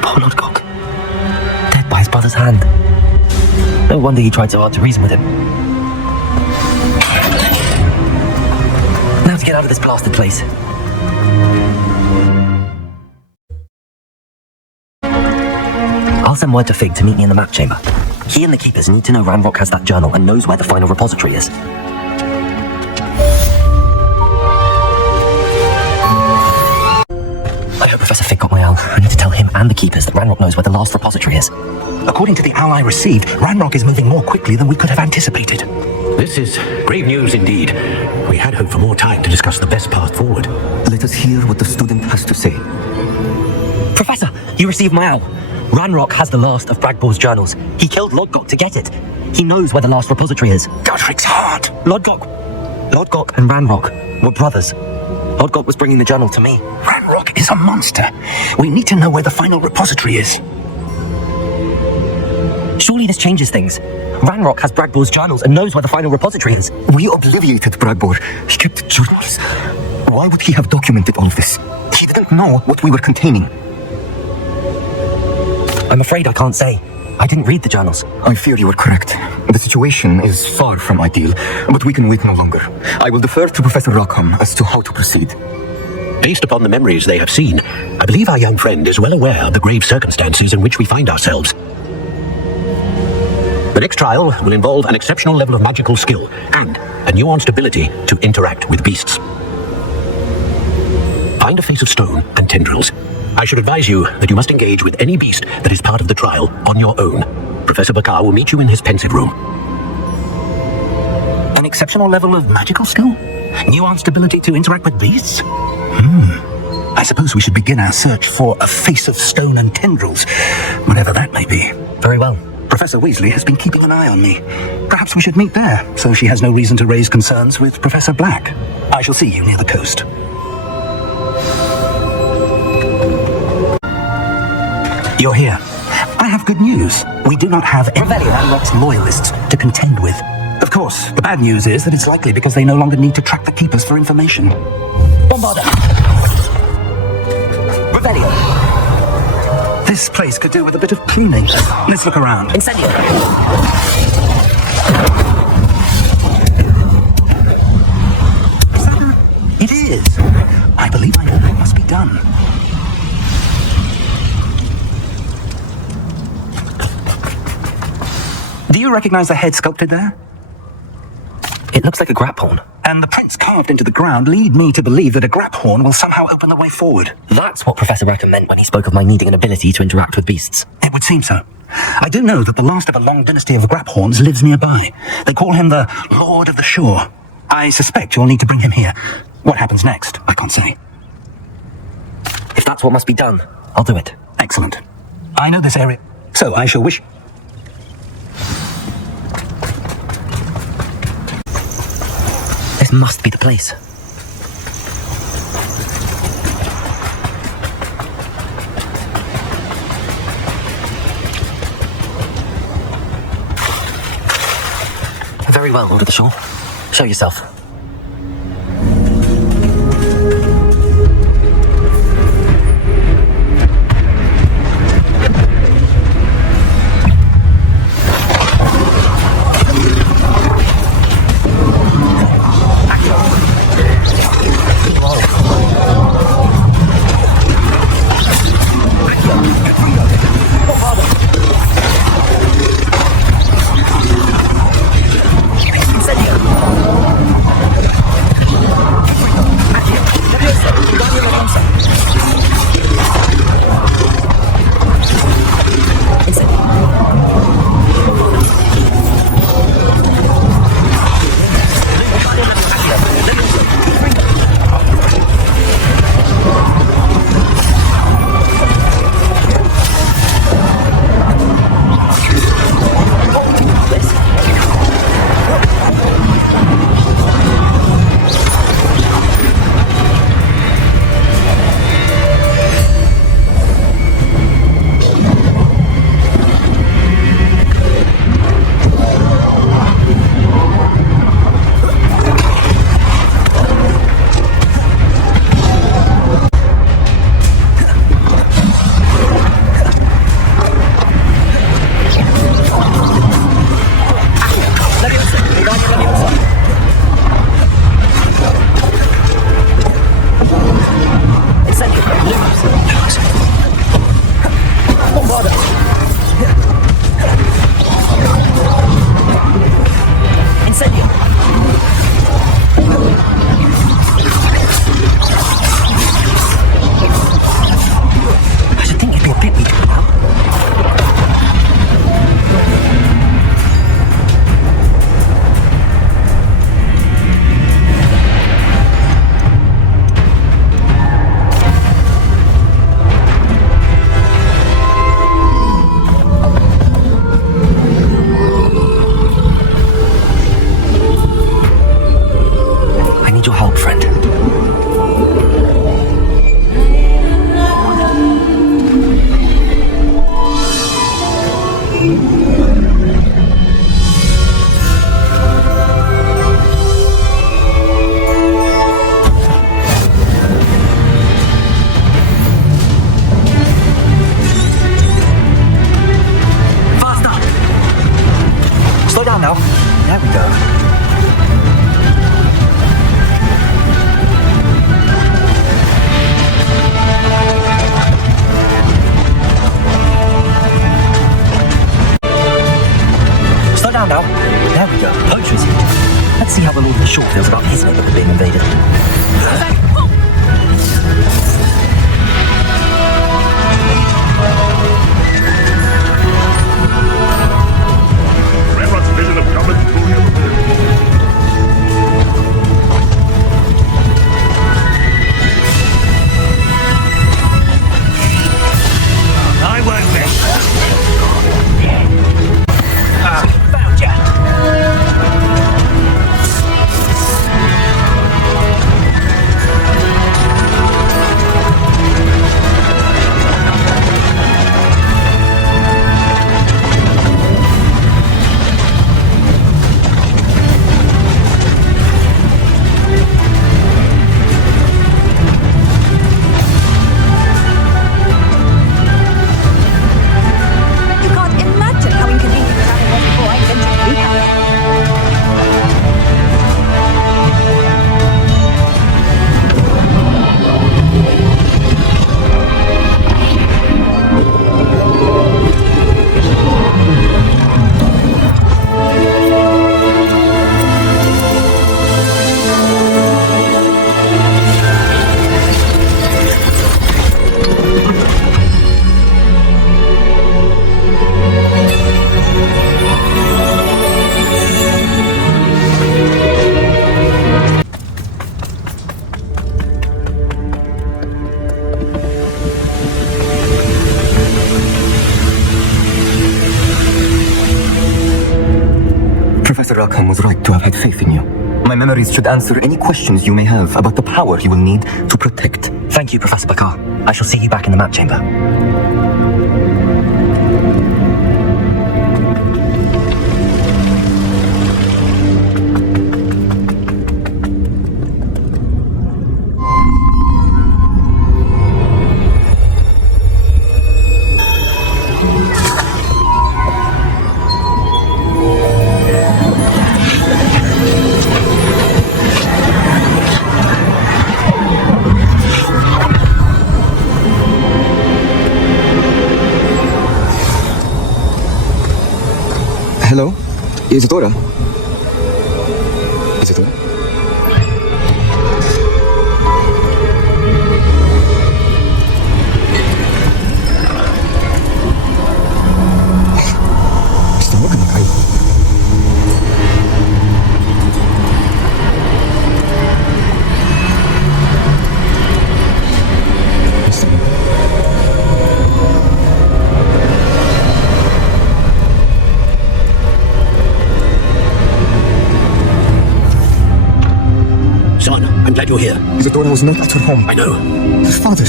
Poor Lodgok. Dead by his brother's hand. No wonder he tried so hard to reason with him. Now to get out of this blasted place. I'll send word to Fig to meet me in the map chamber. He and the Keepers need to know Ranrock has that journal and knows where the final repository is. I hope Professor Fig got my owl. I need to tell him and the Keepers that Ranrock knows where the last repository is. According to the owl I received, Ranrock is moving more quickly than we could have anticipated. This is grave news indeed. We had hoped for more time to discuss the best path forward. Let us hear what the student has to say. Professor, you received my owl. Ranrock has the last of Bragbor's journals. He killed Lodgok to get it. He knows where the last repository is. Godric's heart! Lodgok and Ranrock were brothers. Lodgok was bringing the journal to me. Ranrock is a monster. We need to know where the final repository is. Surely this changes things. Ranrock has Bragbor's journals and knows where the final repository is. We obliviated Bragbor. He kept journals. Why would he have documented all of this? He didn't know what we were containing. I'm afraid I can't say. I didn't read the journals. I fear you are correct. The situation is far from ideal, but we can wait no longer. I will defer to Professor Rackham as to how to proceed. Based upon the memories they have seen, I believe our young friend is well aware of the grave circumstances in which we find ourselves. The next trial will involve an exceptional level of magical skill and a nuanced ability to interact with beasts. Find a face of stone and tendrils. I should advise you that you must engage with any beast that is part of the trial on your own. Professor Bakar will meet you in his pensive room. An exceptional level of magical skill? Nuanced ability to interact with beasts? I suppose we should begin our search for a face of stone and tendrils, whatever that may be. Very well. Professor Weasley has been keeping an eye on me. Perhaps we should meet there, so she has no reason to raise concerns with Professor Black. I shall see you near the coast. You're here. I have good news. We do not have any Ranrock's loyalists to contend with. Of course, the bad news is that it's likely because they no longer need to track the Keepers for information. Bombarda! Revelio! This place could do with a bit of pruning. Let's look around. Incendio! It is! I believe I know what must be done. Do you recognize the head sculpted there? It looks like a graphorn. And the prints carved into the ground lead me to believe that a graphorn will somehow open the way forward. That's what Professor Rackham meant when he spoke of my needing an ability to interact with beasts. It would seem so. I do know that the last of a long dynasty of graphorns lives nearby. They call him the Lord of the Shore. I suspect you'll need to bring him here. What happens next, I can't say. If that's what must be done, I'll do it. Excellent. I know this area, so I shall wish... This must be the place. Very well, Lord of the Shore. Show yourself. Slow down now. There we go. Slow down now. There we go. Poachers. Let's see how the Lord of the Shore feels about his neighborhood being invaded. Ramrod's vision of government glory of the I won't miss. Found ya. You can't imagine how inconvenient travel was before I invented Recap. Professor Rackham was right to have had faith in you. My memories should answer any questions you may have about the power you will need to protect. Thank you, Professor Bakar. I shall see you back in the map chamber. Hello? Isadora? Isadora? Está loca, Makai. Son, I'm glad you're here. Isadora was not at her home. I know. Her father.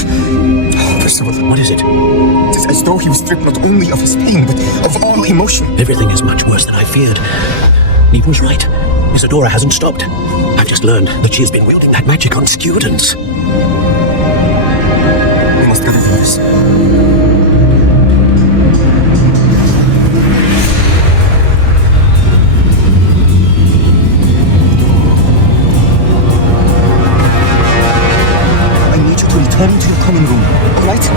Percival. What is it? It is as though he was stripped not only of his pain, but of all emotion. Everything is much worse than I feared. Niamh was right. Isadora hasn't stopped. I've just learned that she has been wielding that magic on students. We must gather from this. I need you to return to your common room, all right?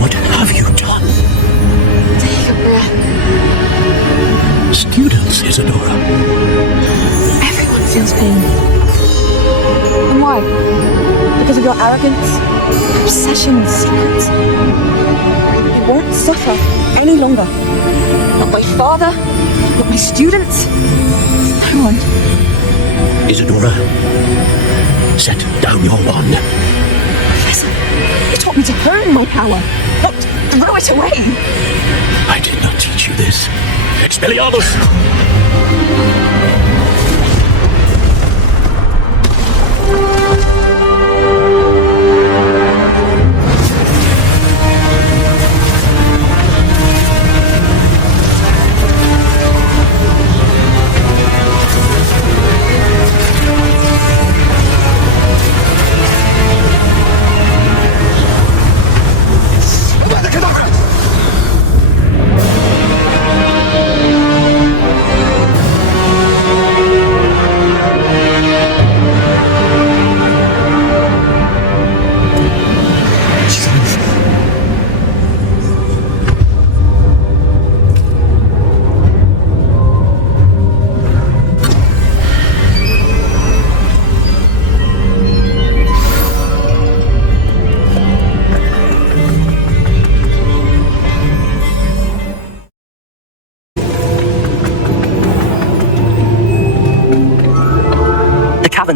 What have you done? Take a breath. Students, Isadora. Everyone feels pain. And why? Because of your arrogance, obsession with students. You won't suffer any longer. Not my father, not my students, no one. Isadora, set down your wand. Professor, you taught me to earn my power, not Throw it away! I did not teach you this. Expelliarmus!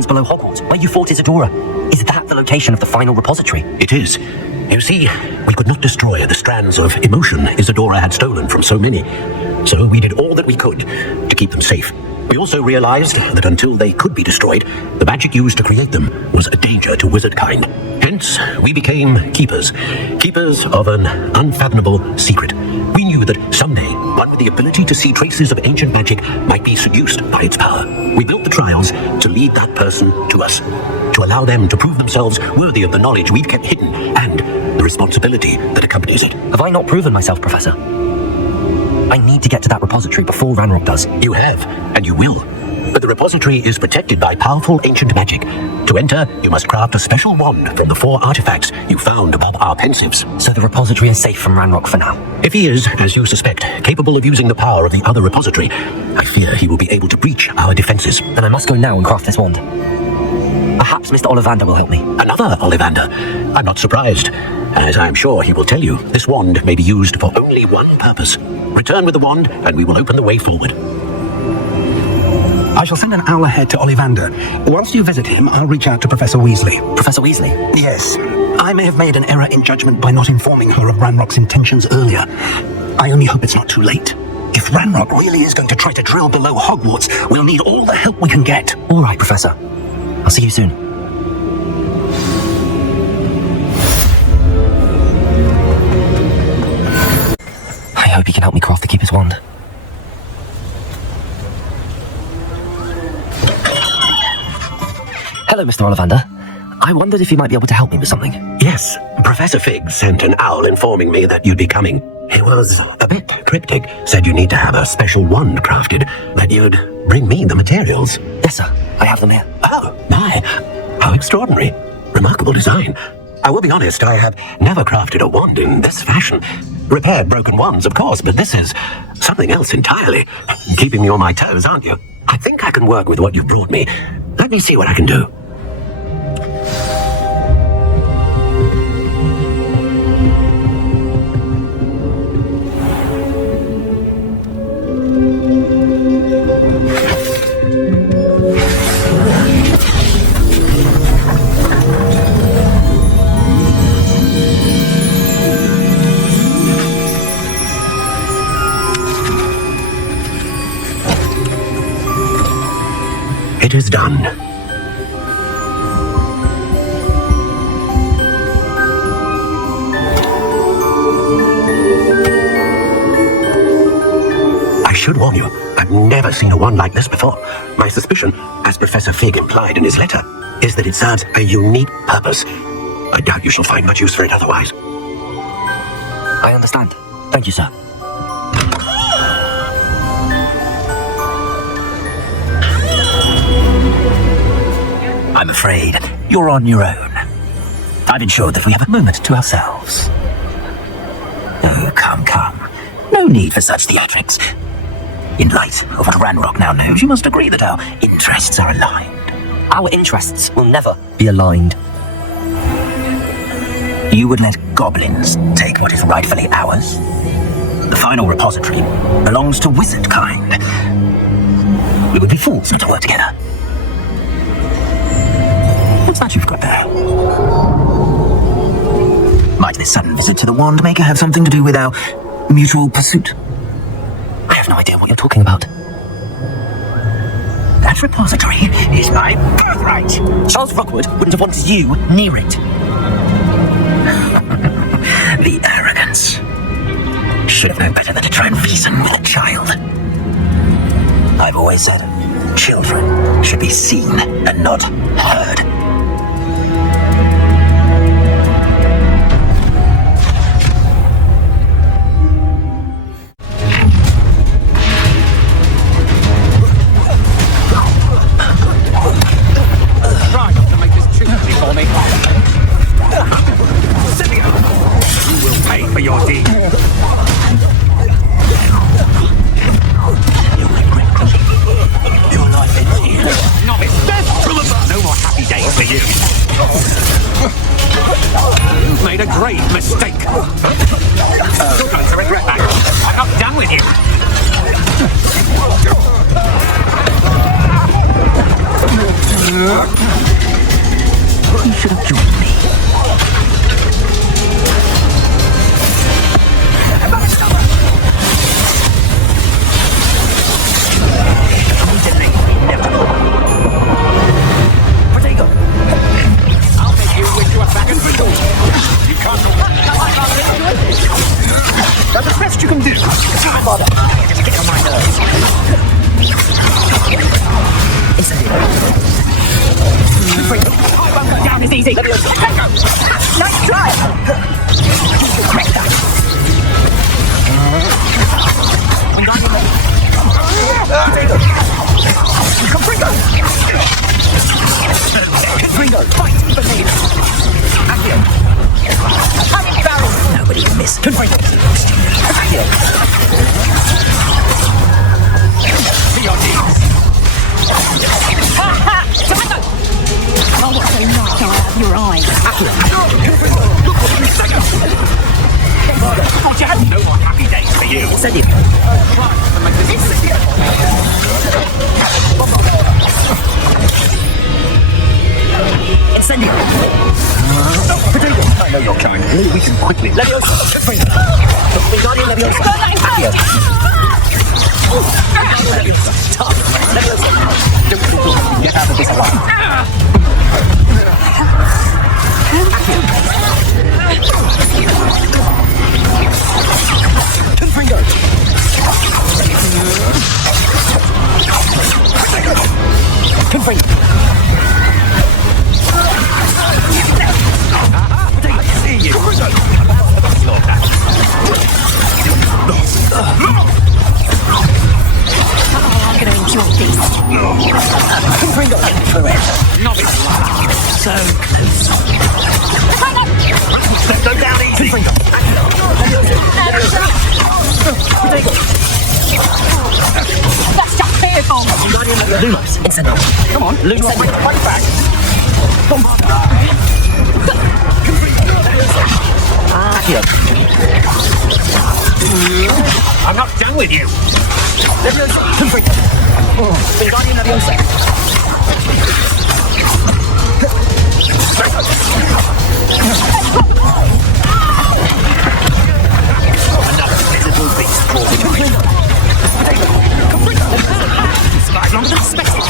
Below Hogwarts, where you fought Isadora. Is that the location of the final repository? It is. You see, we could not destroy the strands of emotion Isadora had stolen from so many. So we did all that we could to keep them safe. We also realized that until they could be destroyed, the magic used to create them was a danger to wizard kind. Hence, we became keepers. Keepers of an unfathomable secret. We knew that someday, one with the ability to see traces of ancient magic might be seduced by its power. We built the trials to lead that person to us, to allow them to prove themselves worthy of the knowledge we've kept hidden and the responsibility that accompanies it. Have I not proven myself, Professor? I need to get to that repository before Ranrock does. You have, and you will. But the repository is protected by powerful ancient magic. To enter, you must craft a special wand from the 4 artifacts you found above our pensives. So the repository is safe from Ranrock for now? If he is, as you suspect, capable of using the power of the other repository, I fear he will be able to breach our defenses. Then I must go now and craft this wand. Perhaps Mr. Ollivander will help me. Another Ollivander? I'm not surprised. As I'm sure he will tell you, this wand may be used for only one purpose. Return with the wand, and we will open the way forward. I shall send an owl ahead to Ollivander. Once you visit him, I'll reach out to Professor Weasley. Professor Weasley? Yes. I may have made an error in judgment by not informing her of Ranrock's intentions earlier. I only hope it's not too late. If Ranrock really is going to try to drill below Hogwarts, we'll need all the help we can get. All right, Professor. I'll see you soon. I hope he can help me craft the Keeper's Wand. Hello, Mr. Ollivander. I wondered if you might be able to help me with something. Yes, Professor Fig sent an owl informing me that you'd be coming. He was a bit cryptic, said you need to have a special wand crafted, that you'd bring me the materials. Yes, sir. I have them here. Oh, my. How extraordinary. Remarkable design. I will be honest, I have never crafted a wand in this fashion. Repaired broken wands, of course, but this is something else entirely. Keeping me on my toes, aren't you? I think I can work with what you've brought me. Let me see what I can do. It is done. I should warn you, I've never seen a wand like this before. My suspicion, as Professor Fig implied in his letter, is that it serves a unique purpose. I doubt you shall find much use for it otherwise. I understand. Thank you, sir. I'm afraid you're on your own. I've ensured that we have a moment to ourselves. Oh, come. No need for such theatrics. In light of what Ranrock now knows, you must agree that our interests are aligned. Our interests will never be aligned. You would let goblins take what is rightfully ours? The final repository belongs to wizard kind. We would be fools not to work together. What's that you've got there? Might this sudden visit to the Wand Maker have something to do with our mutual pursuit? I have no idea what you're talking about. That repository is my birthright. Charles Rookwood wouldn't have wanted you near it. The arrogance. Should have known better than to try and reason with a child. I've always said, children should be seen and not heard. Try not to make this too easy for me. You will pay for your deed. Your life ends here. Novice, no more happy days for you. You've made a grave mistake. You're going to regret that. I'm not done with you. You should have joined me. I'll make you wish you were back in Brindle. You can't do it. That's the best you can do. Bother. Get on my nerves. It's a deal. Down is easy. Let go. Nice try. Correct that. Ringo, fight for me. Accio. Nobody can miss. Confringo. Accio. See your deeds. Tomato! Oh, what's so nice out of your eyes? No more happy days for you. Send you. Incendio. I know your kind. We can quickly. Leviosa. Wingardium Leviosa. Accio. Leviosa. Get out of this alive. Confringo. Confringo. I see you. I'm going to enjoy this. Confringo. Novice. So close. Let's go down easy. Confringo. That's just fearful. Lumos. Incendio. Come on, Lunar, fight back. Accio. I'm not done with you. Leviosa. Confringo. Wingardium Leviosa. Another visible beast crawling on me. Survive longer than expected.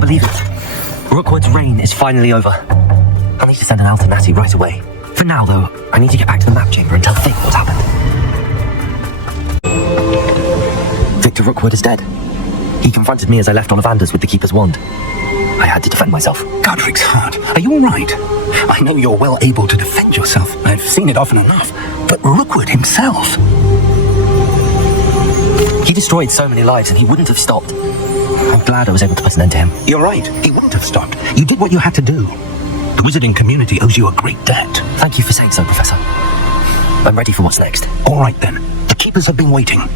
Believe it. Rookwood's reign is finally over. I need to send an Alternati right away. For now, though, I need to get back to the map chamber and tell Fig what happened. Victor Rookwood is dead. He confronted me as I left Ollivanders with the Keeper's Wand. I had to defend myself. Godric's heart. Are you all right? I know you're well able to defend yourself. I've seen it often enough. But Rookwood himself... He destroyed so many lives and he wouldn't have stopped. I'm glad I was able to put an end to him. You're right. He wouldn't have stopped. You did what you had to do. The wizarding community owes you a great debt. Thank you for saying so, Professor. I'm ready for what's next. All right, then. The Keepers have been waiting.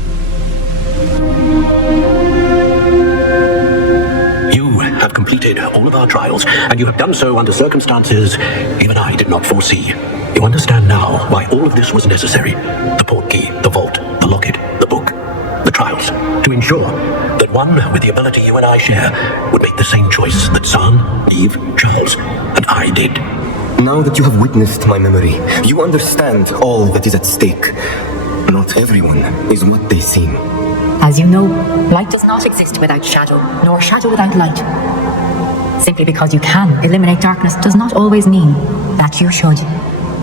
You have completed completed all of our trials, and you have done so under circumstances even I did not foresee. You understand now why all of this was necessary. The portkey, the vault, the locket, the book, the trials, to ensure that one with the ability you and I share would make the same choice that San, Niamh, Charles, and I did. Now that you have witnessed my memory, you understand all that is at stake. Not everyone is what they seem. As you know, light does not exist without shadow, nor shadow without light. Simply because you can eliminate darkness does not always mean that you should.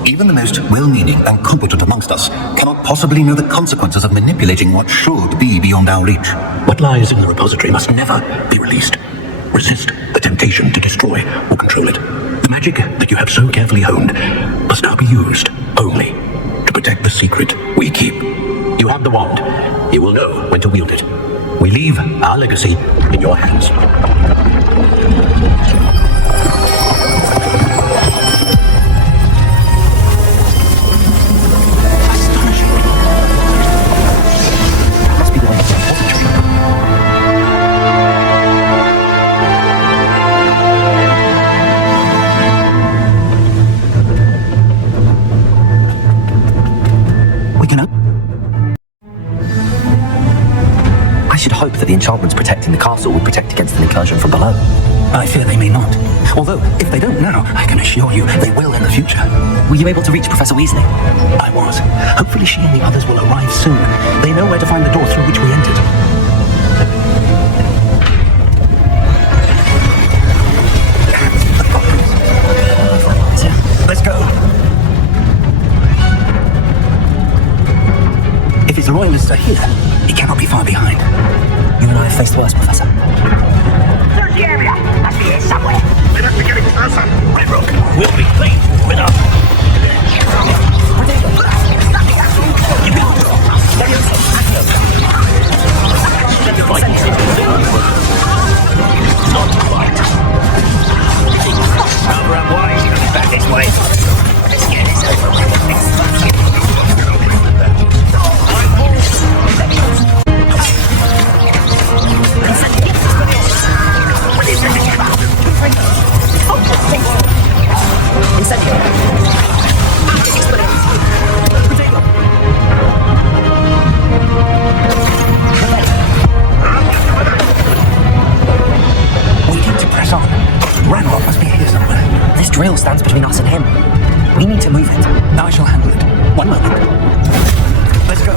Even the most well-meaning and competent amongst us cannot possibly know the consequences of manipulating what should be beyond our reach. What lies in the repository must never be released. Resist the temptation to destroy or control it. The magic that you have so carefully honed must now be used only to protect the secret we keep. You have the wand. You will know when to wield it. We leave our legacy in your hands. Hope that the enchantments protecting the castle would protect against an incursion from below. I fear they may not. Although, if they don't now, I can assure you they will in the future. Were you able to reach Professor Weasley? I was. Hopefully she and the others will arrive soon. They know where to find the door through which we entered. Let's go. If his royalists are here, he cannot be far behind. You and I have faced worse, Professor. Search the area. Must be here somewhere. They must be getting closer. Red Rook will be pleased with us. Not quite. Cover up wise. Back this way. Let's get this over with. We need to press on. Ranrock must be here somewhere. This drill stands between us and him. We need to move it. I shall handle it. One moment. Let's go.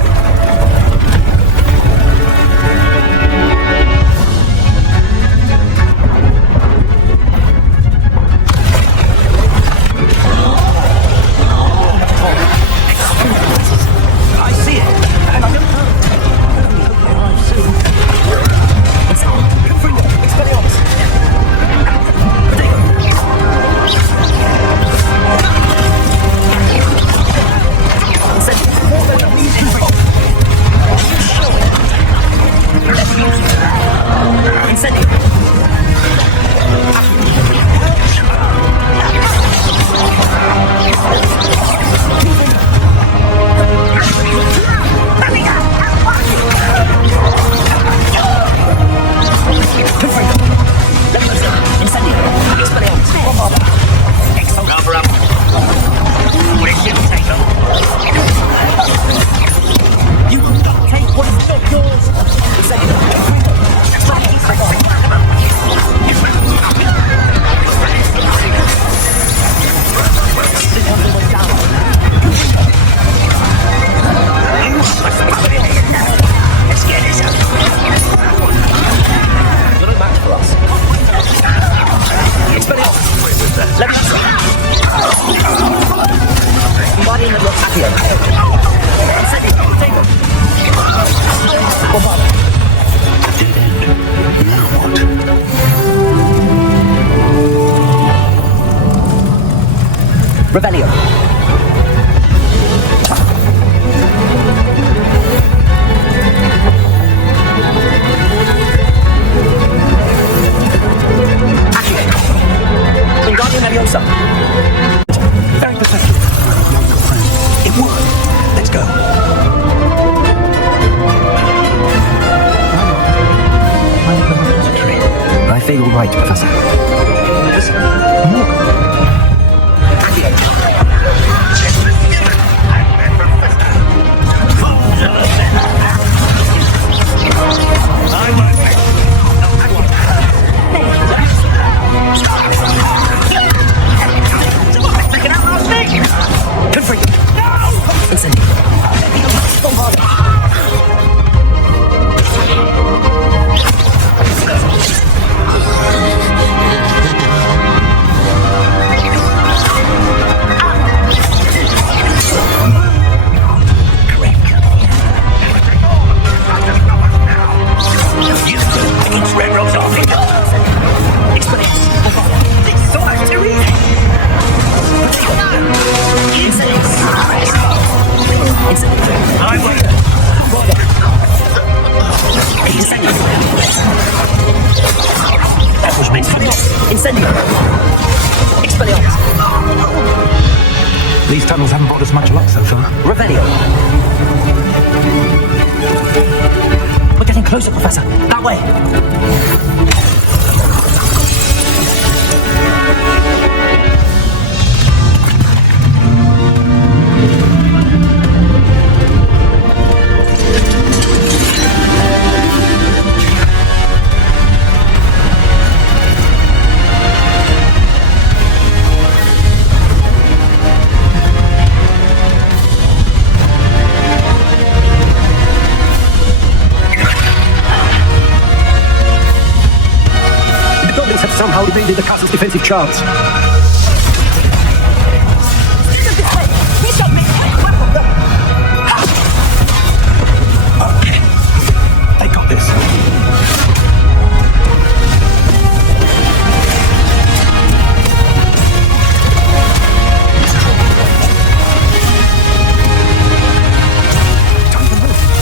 Right, Professor. These tunnels haven't brought us much luck so far. Revelio. We're getting closer, Professor. That way. Somehow evaded the castle's defensive charts. Okay. They got this.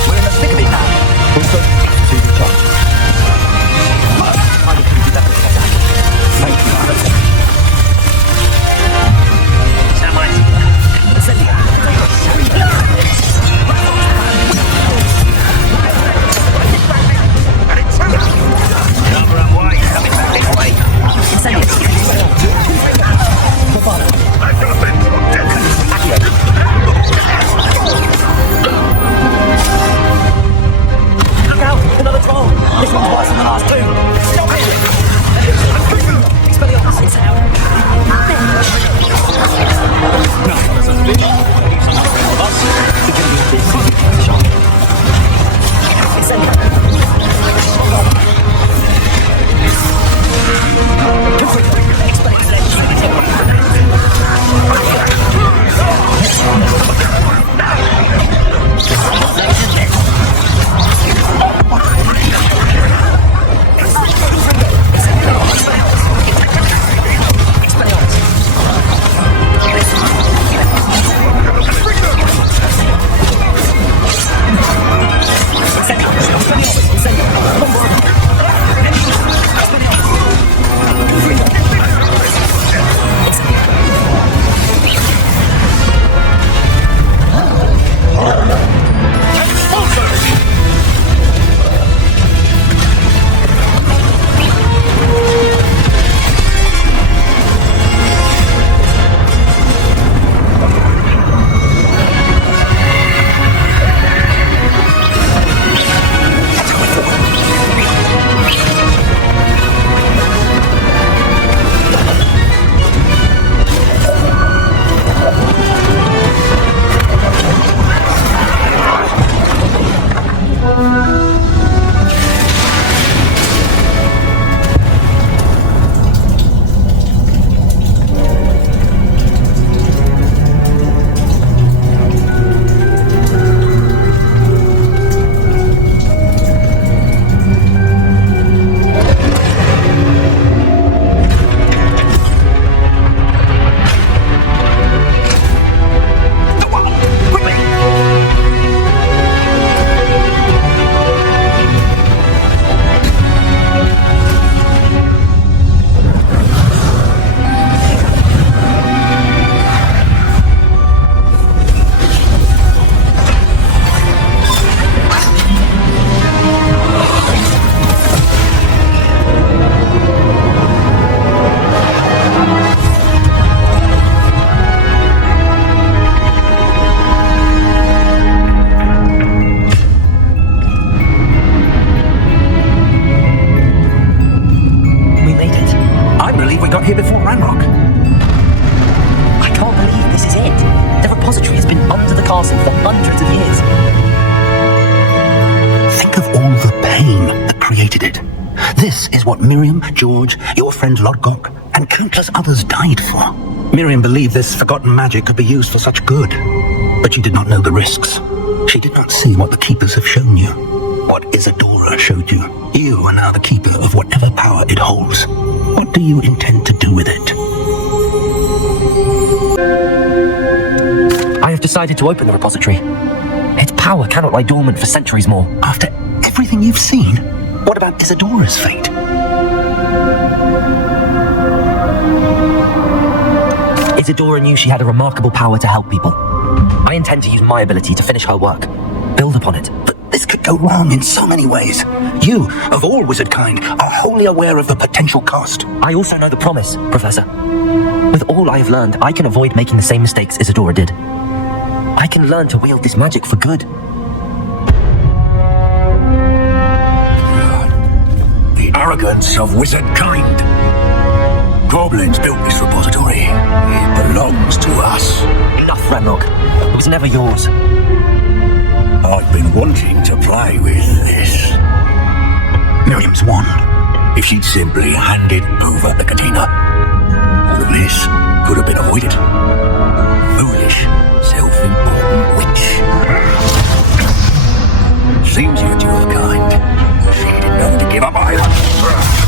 We're in the thick of it now. Also, defensive charts. What Miriam, George, your friend Lodgok, and countless others died for. Miriam believed this forgotten magic could be used for such good, but she did not know the risks. She did not see what the Keepers have shown you, what Isadora showed you. You are now the Keeper of whatever power it holds. What do you intend to do with it? I have decided to open the repository. Its power cannot lie dormant for centuries more. After everything you've seen, what about Isadora's fate? Its Isadora knew she had a remarkable power to help people. I intend to use my ability to finish her work, build upon it. But this could go wrong in so many ways. You, of all wizard kind, are wholly aware of the potential cost. I also know the promise, Professor. With all I have learned, I can avoid making the same mistakes Isadora did. I can learn to wield this magic for good. The arrogance of wizard kind. Goblins built this repository. It belongs to us. Enough, Ranrock. It was never yours. I've been wanting to play with this. Miriam's wand. If she'd simply handed over the Katina, all of this could have been avoided. Foolish, self-important witch. Seems you're too kind. She didn't know to give up either.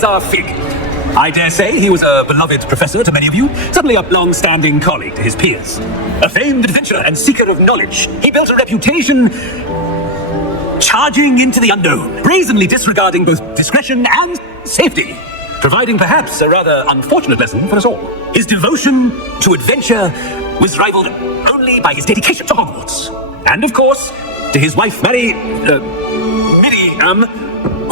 Eleazar Fig. I dare say he was a beloved professor to many of you, certainly a long-standing colleague to his peers. A famed adventurer and seeker of knowledge, he built a reputation charging into the unknown, brazenly disregarding both discretion and safety, providing perhaps a rather unfortunate lesson for us all. His devotion to adventure was rivaled only by his dedication to Hogwarts, and of course, to his wife, Niamh,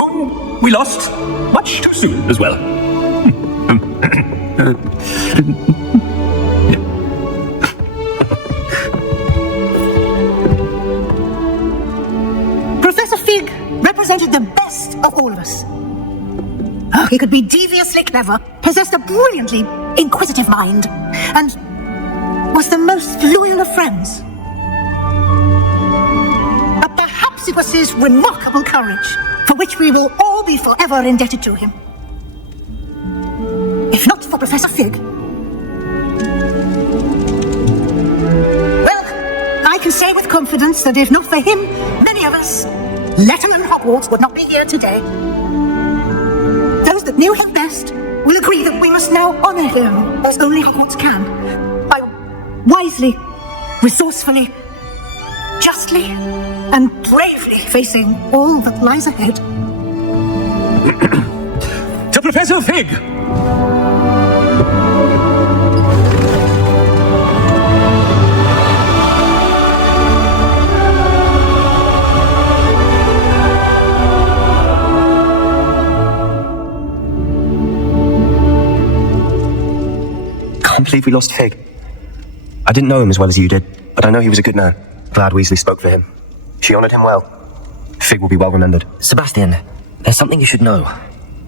whom we lost much too soon as well. Professor Fig represented the best of all of us. Oh, he could be deviously clever, possessed a brilliantly inquisitive mind, and was the most loyal of friends. But perhaps it was his remarkable courage, for which we will all be forever indebted to him. If not for Professor Fig, well, I can say with confidence that if not for him, many of us, let alone Hogwarts, would not be here today. Those that knew him best will agree that we must now honor him as only Hogwarts can, by wisely, resourcefully, justly, and bravely facing all that lies ahead. To Professor Fig! I can't believe we lost Fig. I didn't know him as well as you did, but I know he was a good man. Glad Weasley spoke for him. She honoured him well. Fig will be well remembered. Sebastian, there's something you should know.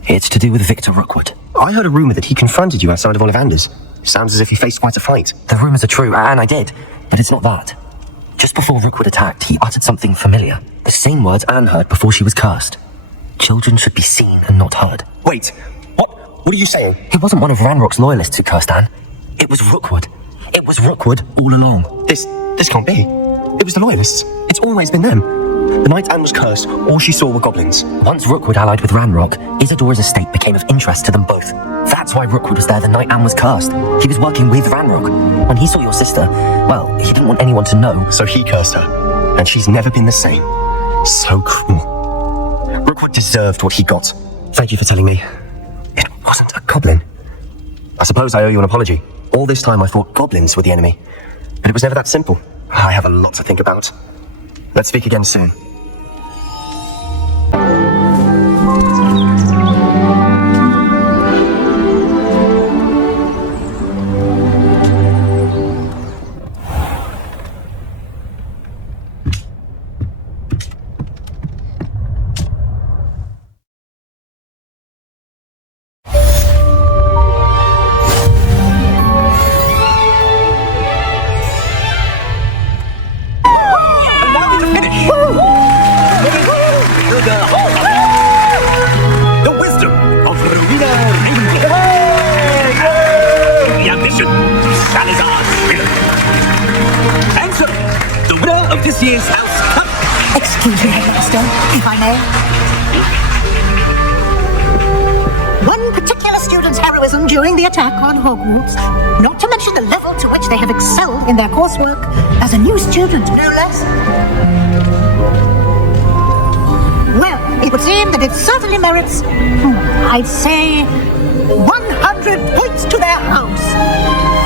It's to do with Victor Rookwood. I heard a rumour that he confronted you outside of Ollivander's. Sounds as if he faced quite a fight. The rumours are true, and I did, but it's not that. Just before Rookwood attacked, he uttered something familiar. The same words Anne heard before she was cursed. Children should be seen and not heard. Wait, what are you saying? It wasn't one of Ranrock's loyalists who cursed Anne. It was Rookwood. It was Rookwood all along. This can't be. It was the loyalists. It's always been them. The night Anne was cursed, all she saw were goblins. Once Rookwood allied with Ranrock, Isadora's estate became of interest to them both. That's why Rookwood was there the night Anne was cursed. He was working with Ranrock. When he saw your sister, well, he didn't want anyone to know. So he cursed her. And she's never been the same. So cruel. Rookwood deserved what he got. Thank you for telling me. It wasn't a goblin. I suppose I owe you an apology. All this time I thought goblins were the enemy. But it was never that simple. I have a lot to think about. Let's speak again soon. Excuse me, Headmaster, if I may. One particular student's heroism during the attack on Hogwarts, not to mention the level to which they have excelled in their coursework as a new student, no less. Well, it would seem that it certainly merits, I'd say, 100 points to their house.